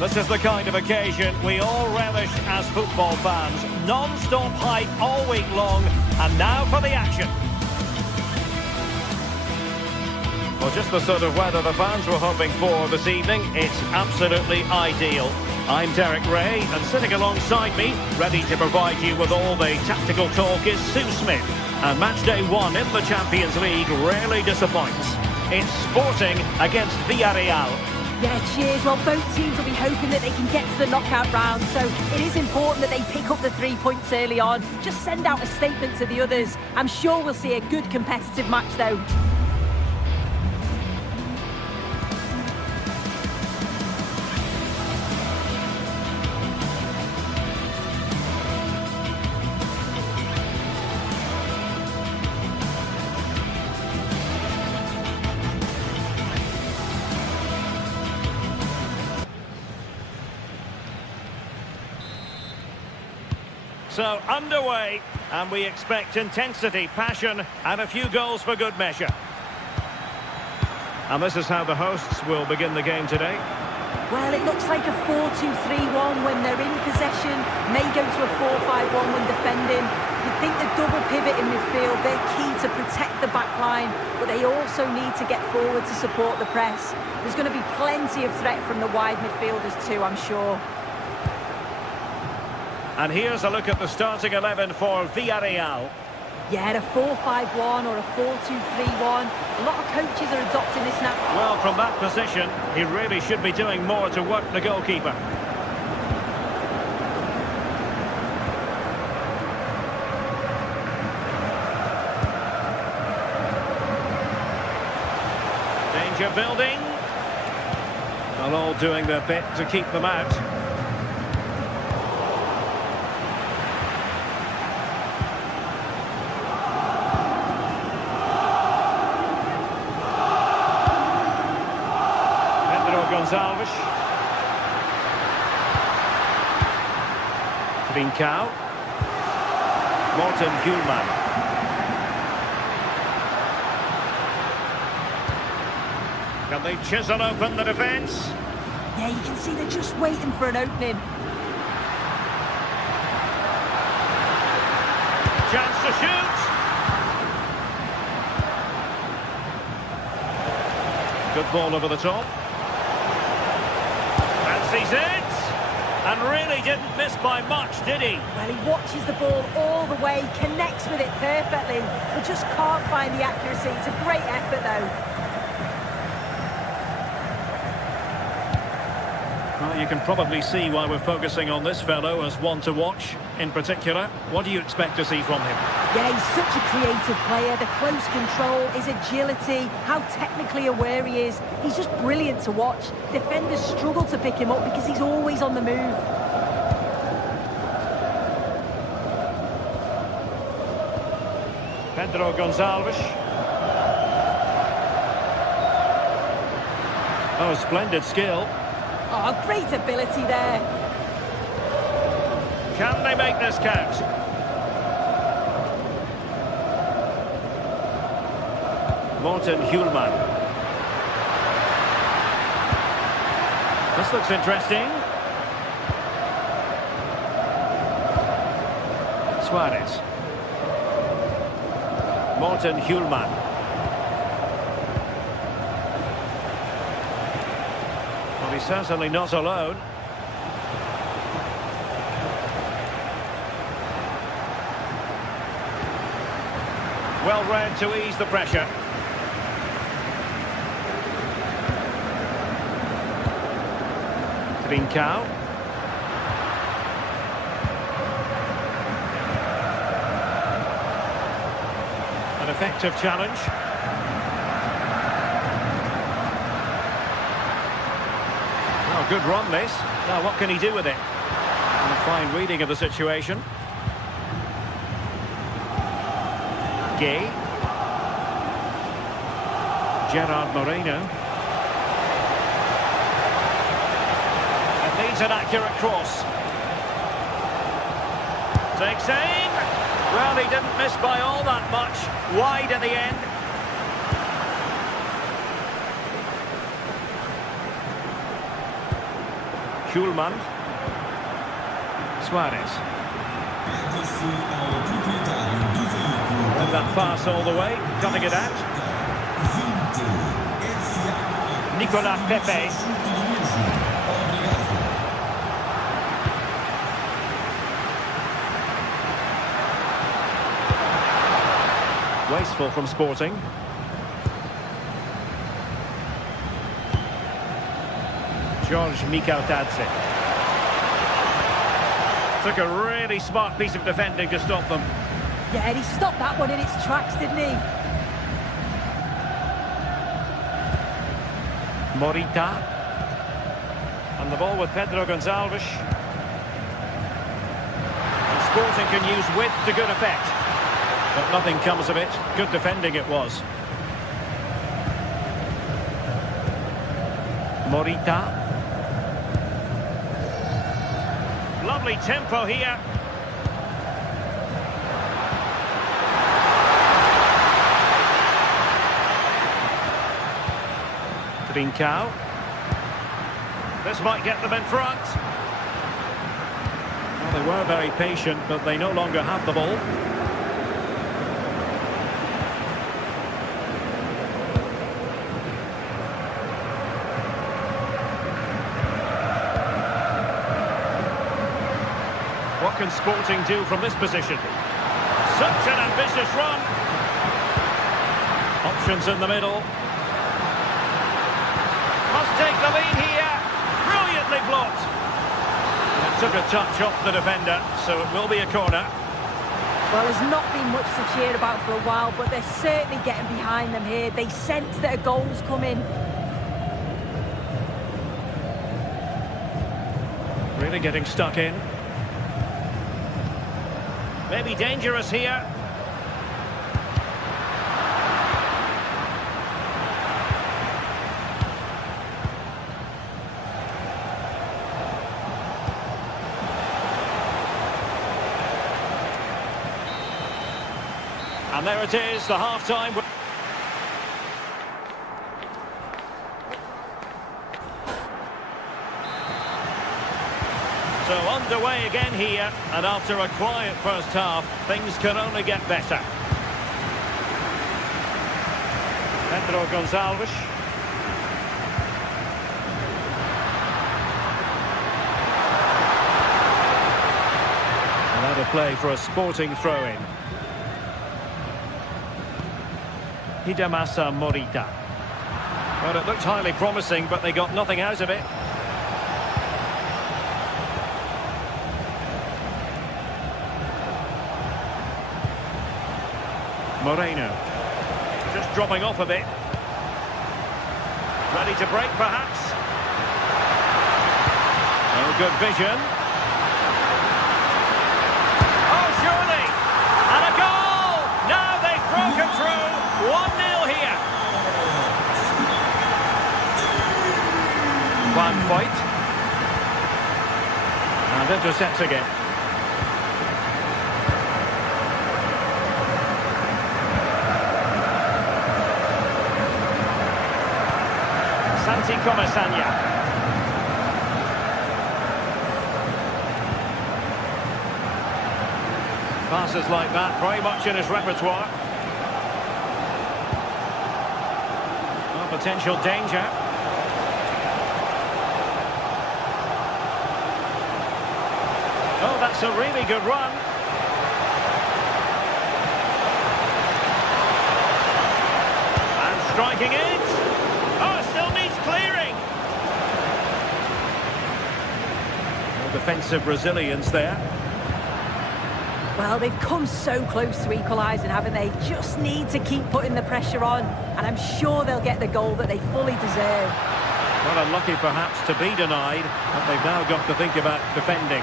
This is the kind of occasion we all relish as football fans. Non-stop hype all week long, and now for the action. Well, just the sort of weather the fans were hoping for this evening. It's absolutely ideal. I'm Derek Ray, and sitting alongside me, ready to provide you with all the tactical talk, is Sue Smith. And match day one in the Champions League rarely disappoints. It's Sporting against Villarreal. Yeah, cheers. Well, both teams will be hoping that they can get to the knockout round, so it is important that they pick up the 3 points early on. Just send out a statement to the others. I'm sure we'll see a good competitive match, though. So underway, and we expect intensity, passion, and a few goals for good measure. And this is how the hosts will begin the game today. Well, it looks like a 4-2-3-1 when they're in possession, may go to a 4-5-1 when defending. You'd think the double pivot in midfield, they're key to protect the back line, but they also need to get forward to support the press. There's going to be plenty of threat from the wide midfielders too, I'm sure. And here's a look at the starting 11 for Villarreal. Yeah, a 4-5-1 or a 4-2-3-1. A lot of coaches are adopting this now. Well, from that position, he really should be doing more to work the goalkeeper. Danger building. Well, all doing their bit to keep them out. Gonzalez. Trincao. Morten Hjulman. Can they chisel open the defence? Yeah, you can see they're just waiting for an opening. Chance to shoot. Good ball over the top. Sees it, and really didn't miss by much, did he? Well, he watches the ball all the way, connects with it perfectly, but just can't find the accuracy. It's a great effort, though. Well, you can probably see why we're focusing on this fellow as one to watch in particular. What do you expect to see from him? Yeah, he's such a creative player. The close control, his agility, how technically aware he is. He's just brilliant to watch. Defenders struggle to pick him up because he's always on the move. Pedro Gonzalez. Oh, splendid skill. Oh, great ability there. Can they make this count? Morten Hjulman. This looks interesting. Suarez. Morten Hjulman. Well, he's certainly not alone. Well read to ease the pressure. Trincao. An effective challenge. Oh, good run this. Now what can he do with it? And a fine reading of the situation. Gay. Gerard Moreno. Needs an accurate cross. Takes aim. Well, he didn't miss by all that much. Wide at the end. Hjulman. Suarez. And that pass all the way, cutting it out. Nicolas Pepe. Wasteful from Sporting. George Mikautadze. Took a really smart piece of defending to stop them. Yeah, he stopped that one in its tracks, didn't he? Morita. And the ball with Pedro Gonzalez. And Sporting can use width to good effect. But nothing comes of it. Good defending it was. Morita. Lovely tempo here. Trincao. This might get them in front. Well, they were very patient, but they no longer have the ball. What can Sporting do from this position? Such an ambitious run. Options in the middle. Must take the lead here. Brilliantly blocked. It took a touch off the defender, so it will be a corner. Well, there's not been much to cheer about for a while, but they're certainly getting behind them here. They sense that a goal's coming. Really getting stuck in. Maybe dangerous here. And there it is, the half-time. So underway again here, and after a quiet first half, things can only get better. Pedro Gonçalves. Another play for a Sporting throw-in. Hidemasa Morita. Well, it looked highly promising, but they got nothing out of it. Moreno. Just dropping off a bit. Ready to break, perhaps. Oh, good vision. Oh, surely! And a goal! Now they've broken through. 1-0 here. Van Voigt. And intercepts again. Santi Comesaña. Passes like that, very much in his repertoire. Well, potential danger. Oh, that's a really good run. And striking it. Oh, it still needs clearing. No defensive resilience there. Well, they've come so close to equalising, haven't they? Just need to keep putting the pressure on, and I'm sure they'll get the goal that they fully deserve. Well, unlucky perhaps to be denied, but they've now got to think about defending.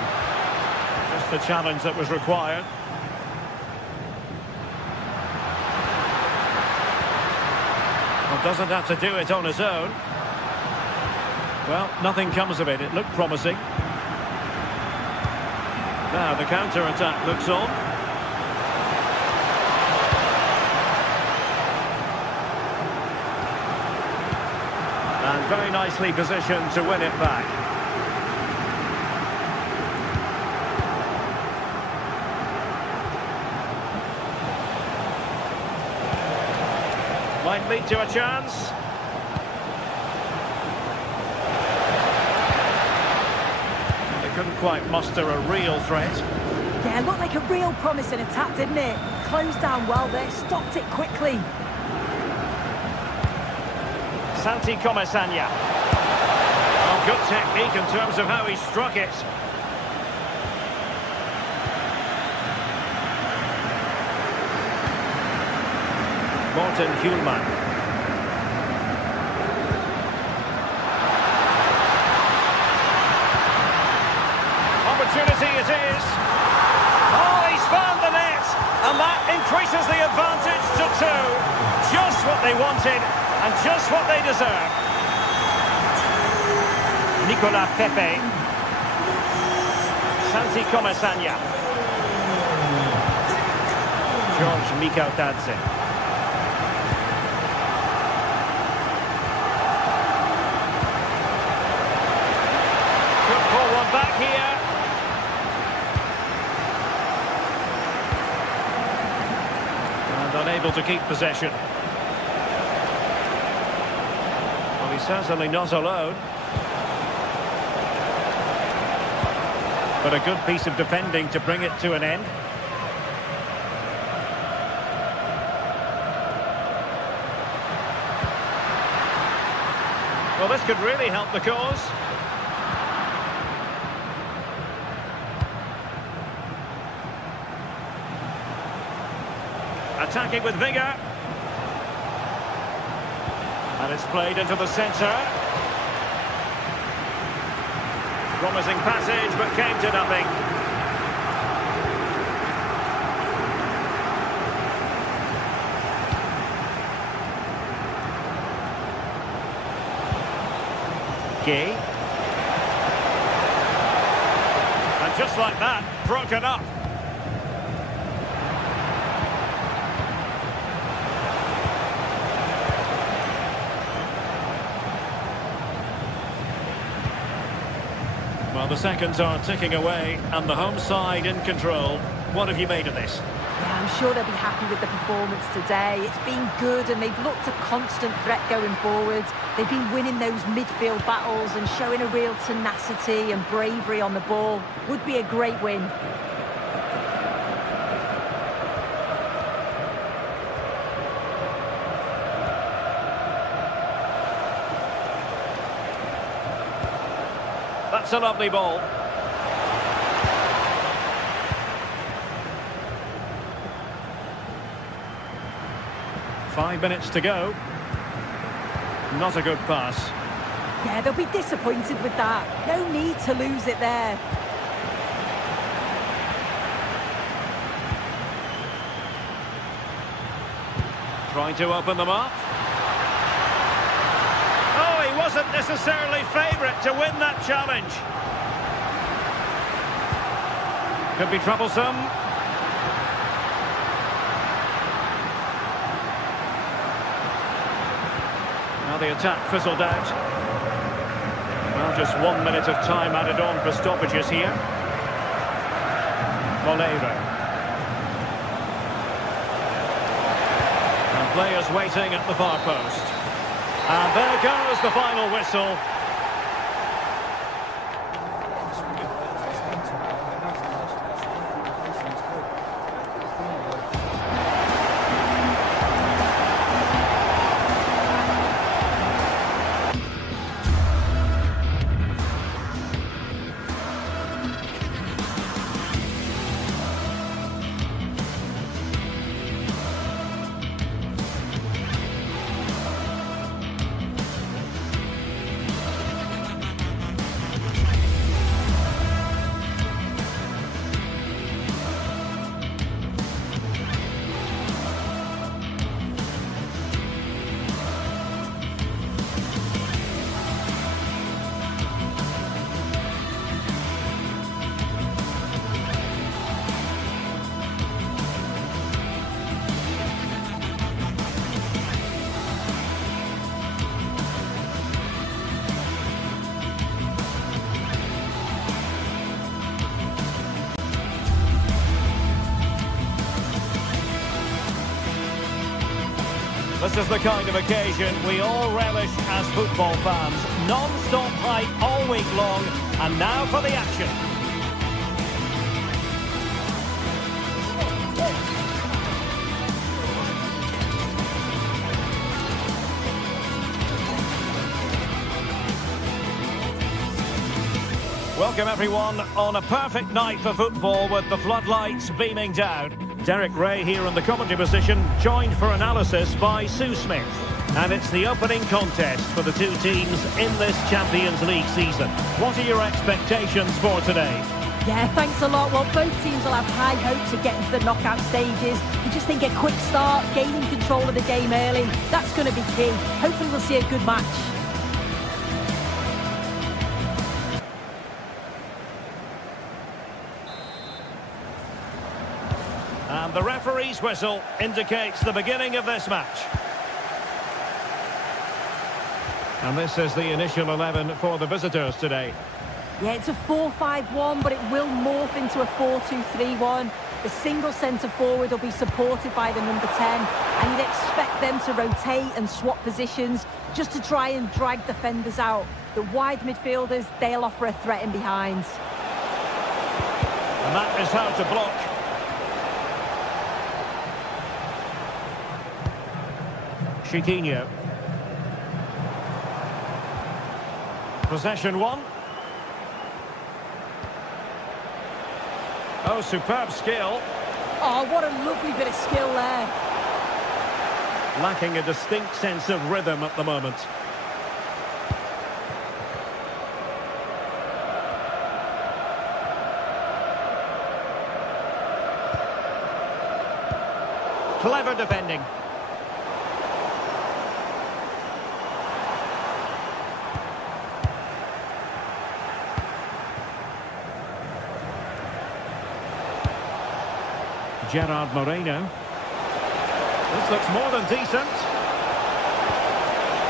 Just the challenge that was required. Well, doesn't have to do it on his own. Well, nothing comes of it. It looked promising. Now the counter-attack looks on. And very nicely positioned to win it back. Might lead to a chance. Couldn't quite muster a real threat. Yeah, it looked like a real promising attack, didn't it? Closed down well there, stopped it quickly. Santi Comesaña. Oh, good technique in terms of how he struck it. Morten Hjulman. Opportunity it is. Oh, he's found the net, and that increases the advantage to 2. Just what they wanted, and just what they deserve. Nicolas Pepe. Santi Comesaña. George Mikautadze. able to keep possession. Well, he's certainly not alone. But a good piece of defending to bring it to an end. Well, this could really help the cause. Attacking with vigour. And it's played into the centre. Promising passage, but came to nothing. Gay. And just like that, broken up. Well, the seconds are ticking away, and the home side in control. What have you made of this? Yeah, I'm sure they'll be happy with the performance today. It's been good, and they've looked a constant threat going forwards. They've been winning those midfield battles and showing a real tenacity and bravery on the ball. Would be a great win. That's a lovely ball. Five minutes to go. Not a good pass. Yeah, they'll be disappointed with that. No need to lose it there. Trying to open them up. Oh, he wasn't necessarily favourite to win that challenge. Could be troublesome. Now the attack fizzled out. Well, just 1 minute of time added on for stoppages here. Moleiro. And players waiting at the far post. And there goes the final whistle. This is the kind of occasion we all relish as football fans. Non-stop hype all week long, and now for the action. Welcome everyone on a perfect night for football with the floodlights beaming down. Derek Ray here in the commentary position, joined for analysis by Sue Smith. And it's the opening contest for the two teams in this Champions League season. What are your expectations for today? Yeah, thanks a lot. Well, both teams will have high hopes of getting to the knockout stages. You just think a quick start, gaining control of the game early, that's going to be key. Hopefully we'll see a good match. And the referee's whistle indicates the beginning of this match. And this is the initial 11 for the visitors today. Yeah, it's a 4-5-1, but it will morph into a 4-2-3-1. The single centre-forward will be supported by the number 10, and you'd expect them to rotate and swap positions just to try and drag defenders out. The wide midfielders, they'll offer a threat in behind. And that is how to block. Chiquinho. Possession one. Oh, superb skill. Oh, what a lovely bit of skill there. Lacking a distinct sense of rhythm at the moment. Clever defending. Gerard Moreno. This looks more than decent.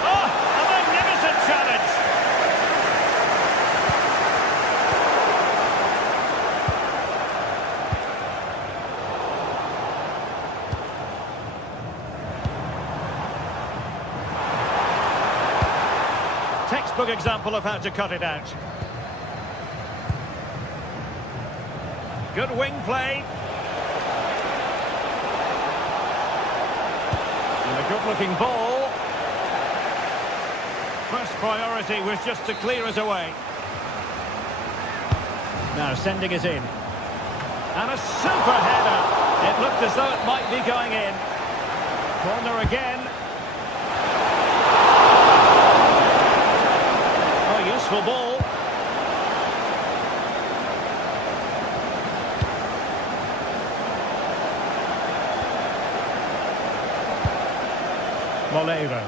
Oh, a magnificent challenge. Textbook example of how to cut it out. Good wing play. And a good-looking ball. First priority was just to clear it away. Now sending it in. And a super header. It looked as though it might be going in. Corner again. Oh, useful ball. Molero.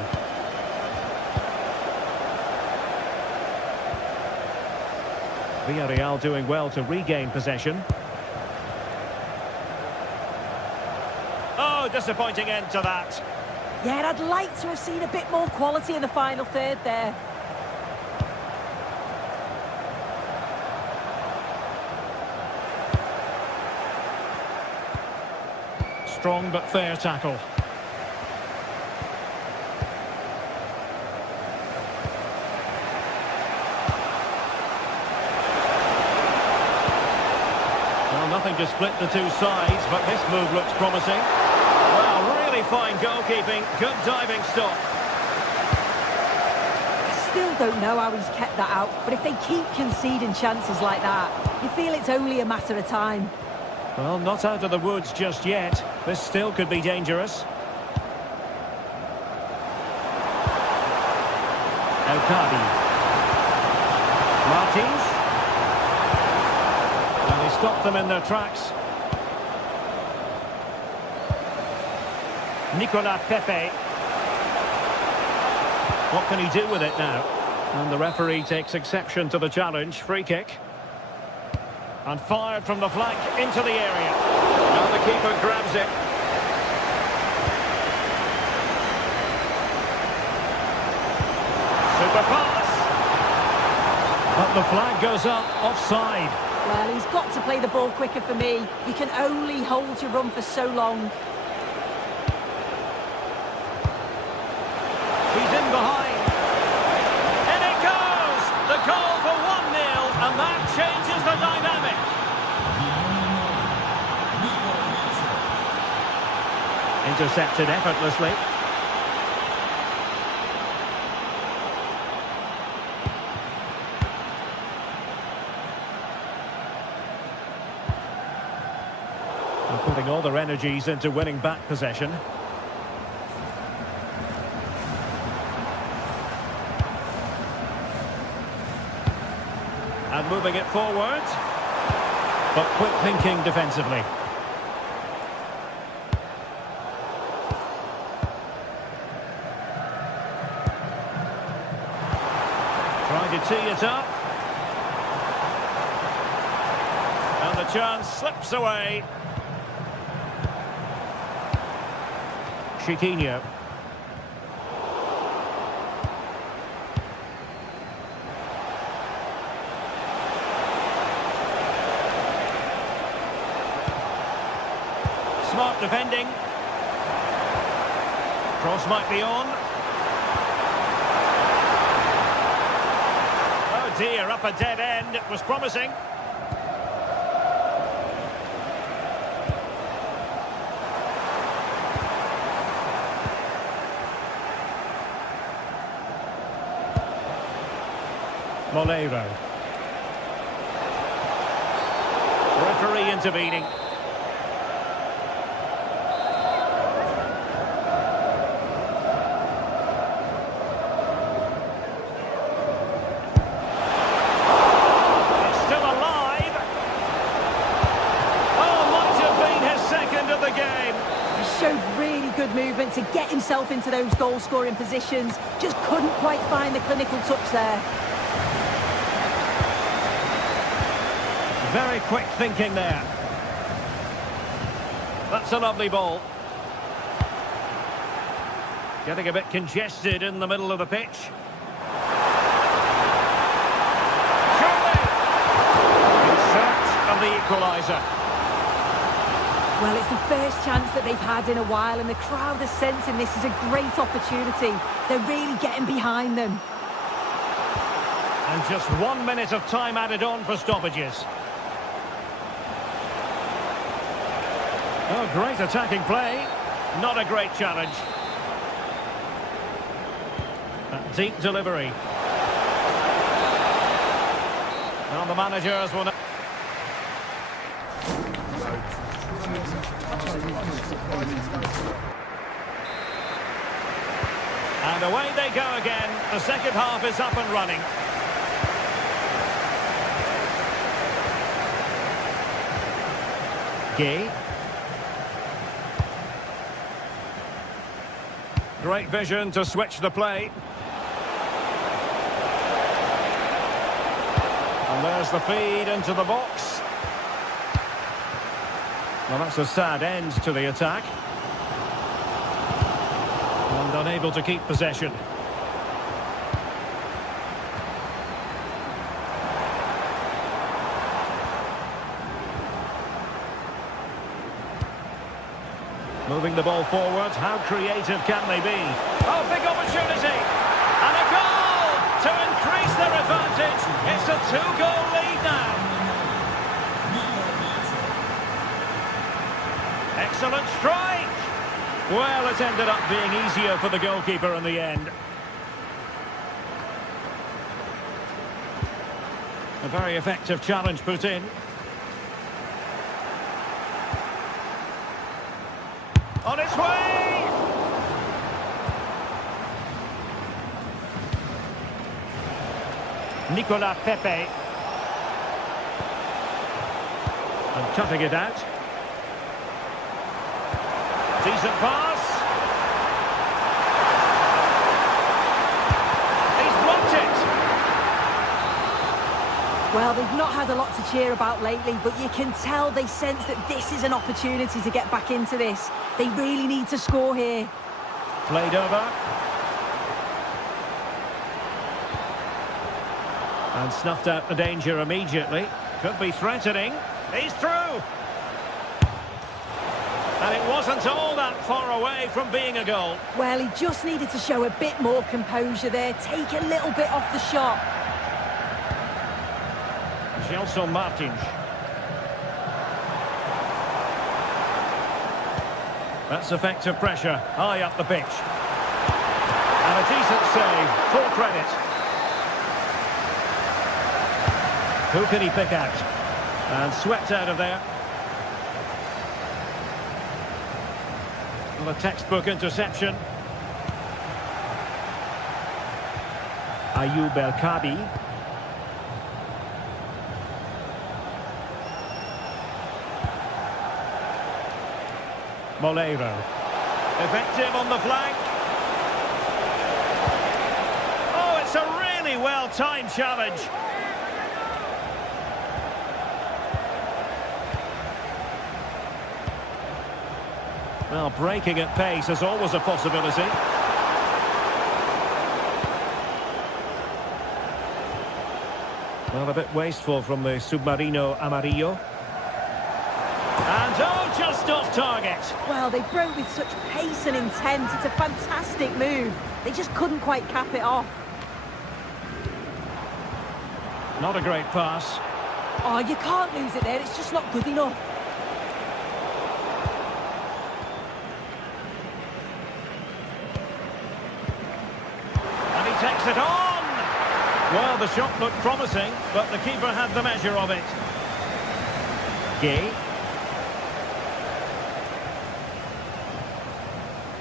Villarreal doing well to regain possession. Oh, disappointing end to that. Yeah, I'd like to have seen a bit more quality in the final third there. Strong but fair tackle. Nothing to split the two sides, but this move looks promising. Well, really fine goalkeeping, good diving stop. I still don't know how he's kept that out, but if they keep conceding chances like that, you feel it's only a matter of time. Well, not out of the woods just yet. This still could be dangerous. Elkadi. Martins. Stop them in their tracks. Nicolas Pepe. What can he do with it now? And the referee takes exception to the challenge. Free kick. And fired from the flank into the area. Now the keeper grabs it. Super pass. But the flag goes up offside. Well, he's got to play the ball quicker for me. You can only hold your run for so long. He's in behind. In it goes! The goal for 1-0, and that changes the dynamic. Intercepted effortlessly. Putting all their energies into winning back possession. And moving it forward. But quick thinking defensively. Trying to tee it up. And the chance slips away. Chiquinho. Smart defending. Cross might be on. Oh dear, up a dead end. It was promising. Molero. Referee intervening. It's still alive. Oh, might have been his second of the game. He showed really good movement to get himself into those goal-scoring positions. Just couldn't quite find the clinical touch there. Very quick thinking there. That's a lovely ball. Getting a bit congested in the middle of the pitch. Surely! In search of the equaliser. Well, it's the first chance that they've had in a while, and the crowd is sensing this is a great opportunity. They're really getting behind them. And just 1 minute of time added on for stoppages. Oh, great attacking play. Not a great challenge. A deep delivery. Now the managers will... And away they go again. The second half is up and running. Gay. Great vision to switch the play. And there's the feed into the box. Well, that's a sad end to the attack. And unable to keep possession. Moving the ball forward, how creative can they be? Oh, big opportunity! And a goal to increase their advantage. It's a two-goal lead now. Excellent strike! Well, it ended up being easier for the goalkeeper in the end. A very effective challenge put in. On its way! Nicolas Pepe. And cutting it out. Decent pass. He's blocked it. Well, they've not had a lot to cheer about lately, but you can tell they sense that this is an opportunity to get back into this. They really need to score here. Played over. And snuffed out the danger immediately. Could be threatening. He's through. And it wasn't all that far away from being a goal. Well, he just needed to show a bit more composure there, take a little bit off the shot. Gelson Martins. That's effective pressure, high up the pitch. And a decent save, full credit. Who can he pick out? And swept out of there. Well, a textbook interception. Ayoub El-Kabi. Molero. Effective on the flank. Oh, it's a really well-timed challenge. Well, breaking at pace is always a possibility. Well, a bit wasteful from the Submarino Amarillo. And oh, just off target. Well, they broke with such pace and intent. It's a fantastic move. They just couldn't quite cap it off. Not a great pass. Oh, you can't lose it there. It's just not good enough. And he takes it on. Well, the shot looked promising, but the keeper had the measure of it. Gay.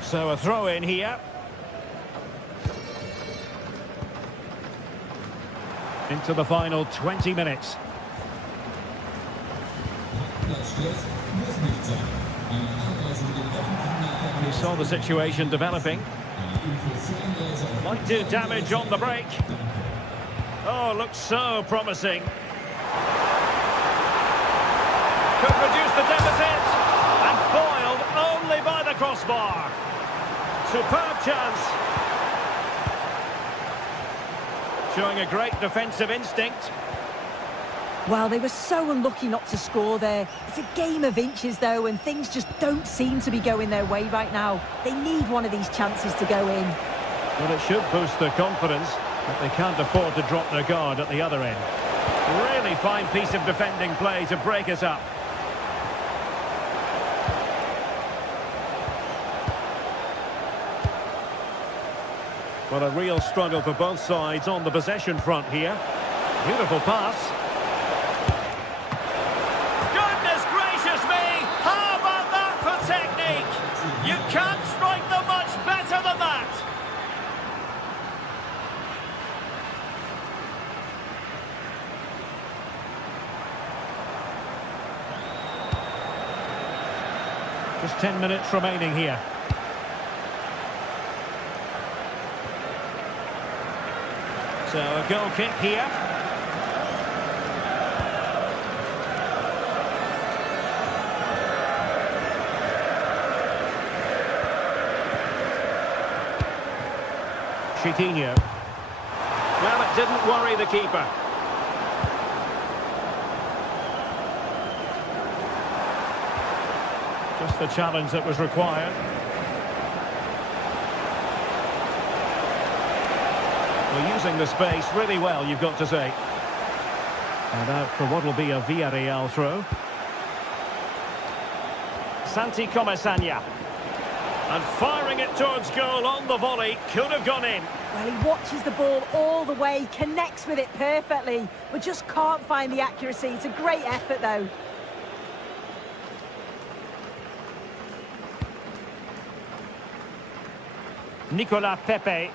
So a throw in here. Into the final 20 minutes. You saw the situation developing. Might do damage on the break. Oh, looks so promising. Could reduce the deficit. And foiled only by the crossbar. Superb chance. Showing a great defensive instinct. Well, they were so unlucky not to score there. It's a game of inches, though, and things just don't seem to be going their way right now. They need one of these chances to go in. Well, it should boost their confidence, but they can't afford to drop their guard at the other end. Really fine piece of defending play to break us up. Well, a real struggle for both sides on the possession front here. Beautiful pass. Goodness gracious me! How about that for technique? You can't strike them much better than that. Just 10 minutes remaining here. So a goal kick here. Chiquinho. Well, it didn't worry the keeper. Just the challenge that was required. We're using the space really well, you've got to say. And out for what will be a Villarreal throw. Santi Comesaña. And firing it towards goal on the volley. Could have gone in. Well, he watches the ball all the way, connects with it perfectly, but just can't find the accuracy. It's a great effort, though. Nicolas Pepe.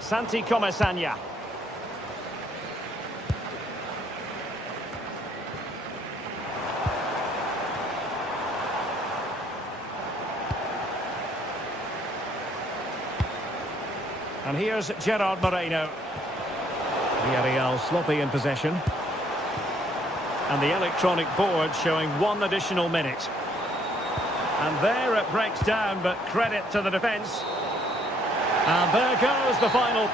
Santi Comesaña. And here's Gerard Moreno. Villarreal sloppy in possession. And the electronic board showing 1 additional minute. And there it breaks down, but credit to the defence. And there goes the final.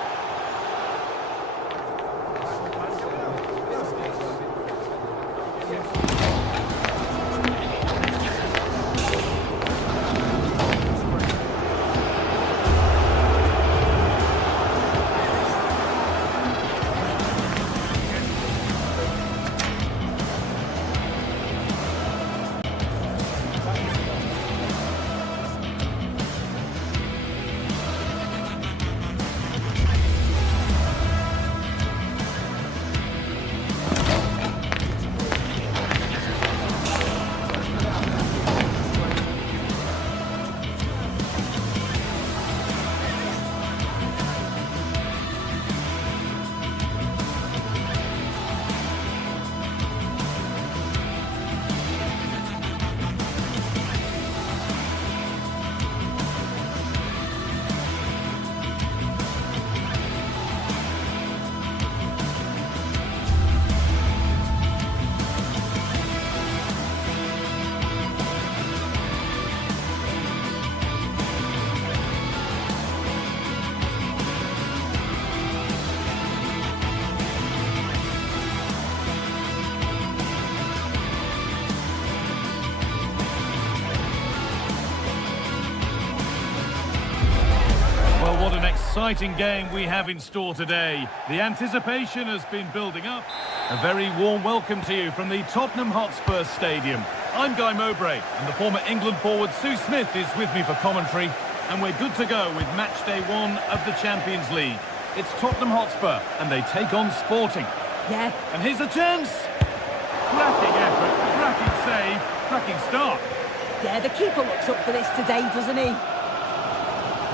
exciting game we have in store today. The anticipation has been building up. A very warm welcome to you from the Tottenham Hotspur Stadium. I'm Guy Mowbray, and the former England forward Sue Smith is with me for commentary. And we're good to go with match day 1 of the Champions League. It's Tottenham Hotspur, and they take on Sporting. Yeah. And here's a chance. Cracking effort, cracking save, cracking start. Yeah, the keeper looks up for this today, doesn't he?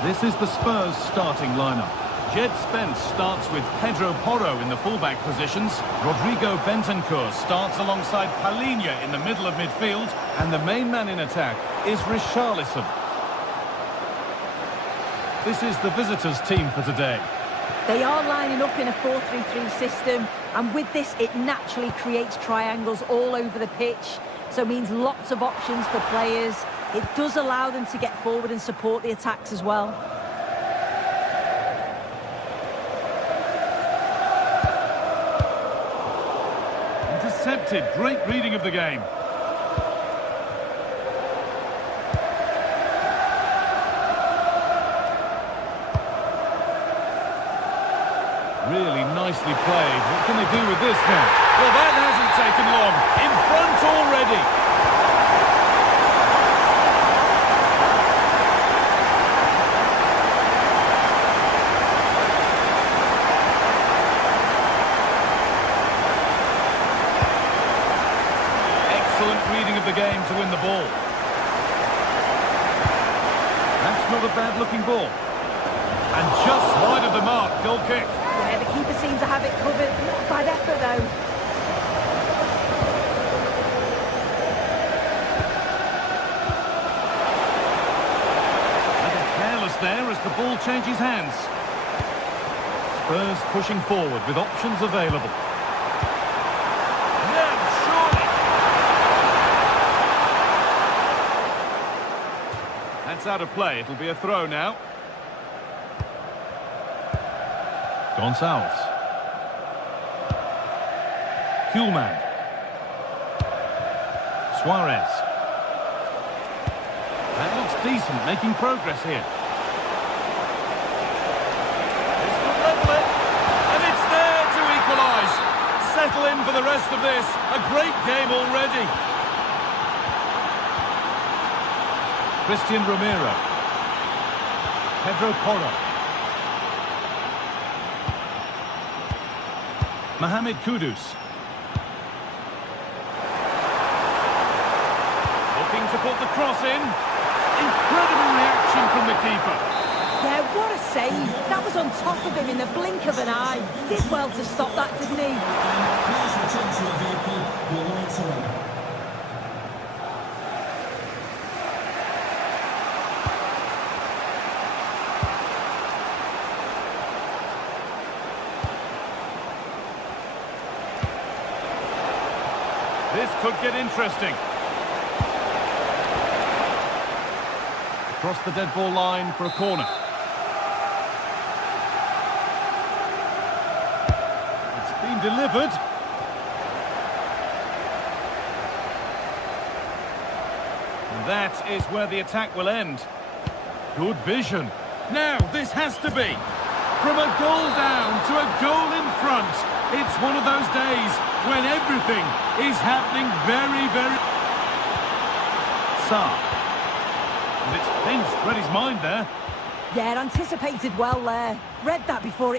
This is the Spurs starting lineup. Jed Spence starts with Pedro Porro in the fullback positions. Rodrigo Bentancur starts alongside Palhinha in the middle of midfield. And the main man in attack is Richarlison. This is the visitors' team for today. They are lining up in a 4-3-3 system, and with this it naturally creates triangles all over the pitch, so means lots of options for players. It does allow them to get forward and support the attacks as well. Intercepted, great reading of the game. Really nicely played. What can they do with this now? Well, that hasn't taken long. In front already. Excellent reading of the game to win the ball. That's not a bad-looking ball. And just wide of the mark, goal kick. Yeah, the keeper seems to have it covered. Not bad effort, though. A little careless there as the ball changes hands. Spurs pushing forward with options available. No, surely. That's out of play. It'll be a throw now. Gonçalves. Kuhlman. Suarez. That looks decent, making progress here. This could level it. And it's there to equalise. Settle in for the rest of this. A great game already. Christian Romero. Pedro Porro. Mohamed Kudus. Looking to put the cross in. Incredible reaction from the keeper. Yeah, what a save. That was on top of him in the blink of an eye. Did well to stop that, didn't he? This could get interesting. Across the dead ball line for a corner. It's been delivered. And that is where the attack will end. Good vision. Now, this has to be. From a goal down to a goal in front. It's one of those days when everything is happening very, very... Sarr. And it's pinched Reddy's mind there. Yeah, anticipated well there. Read that before it...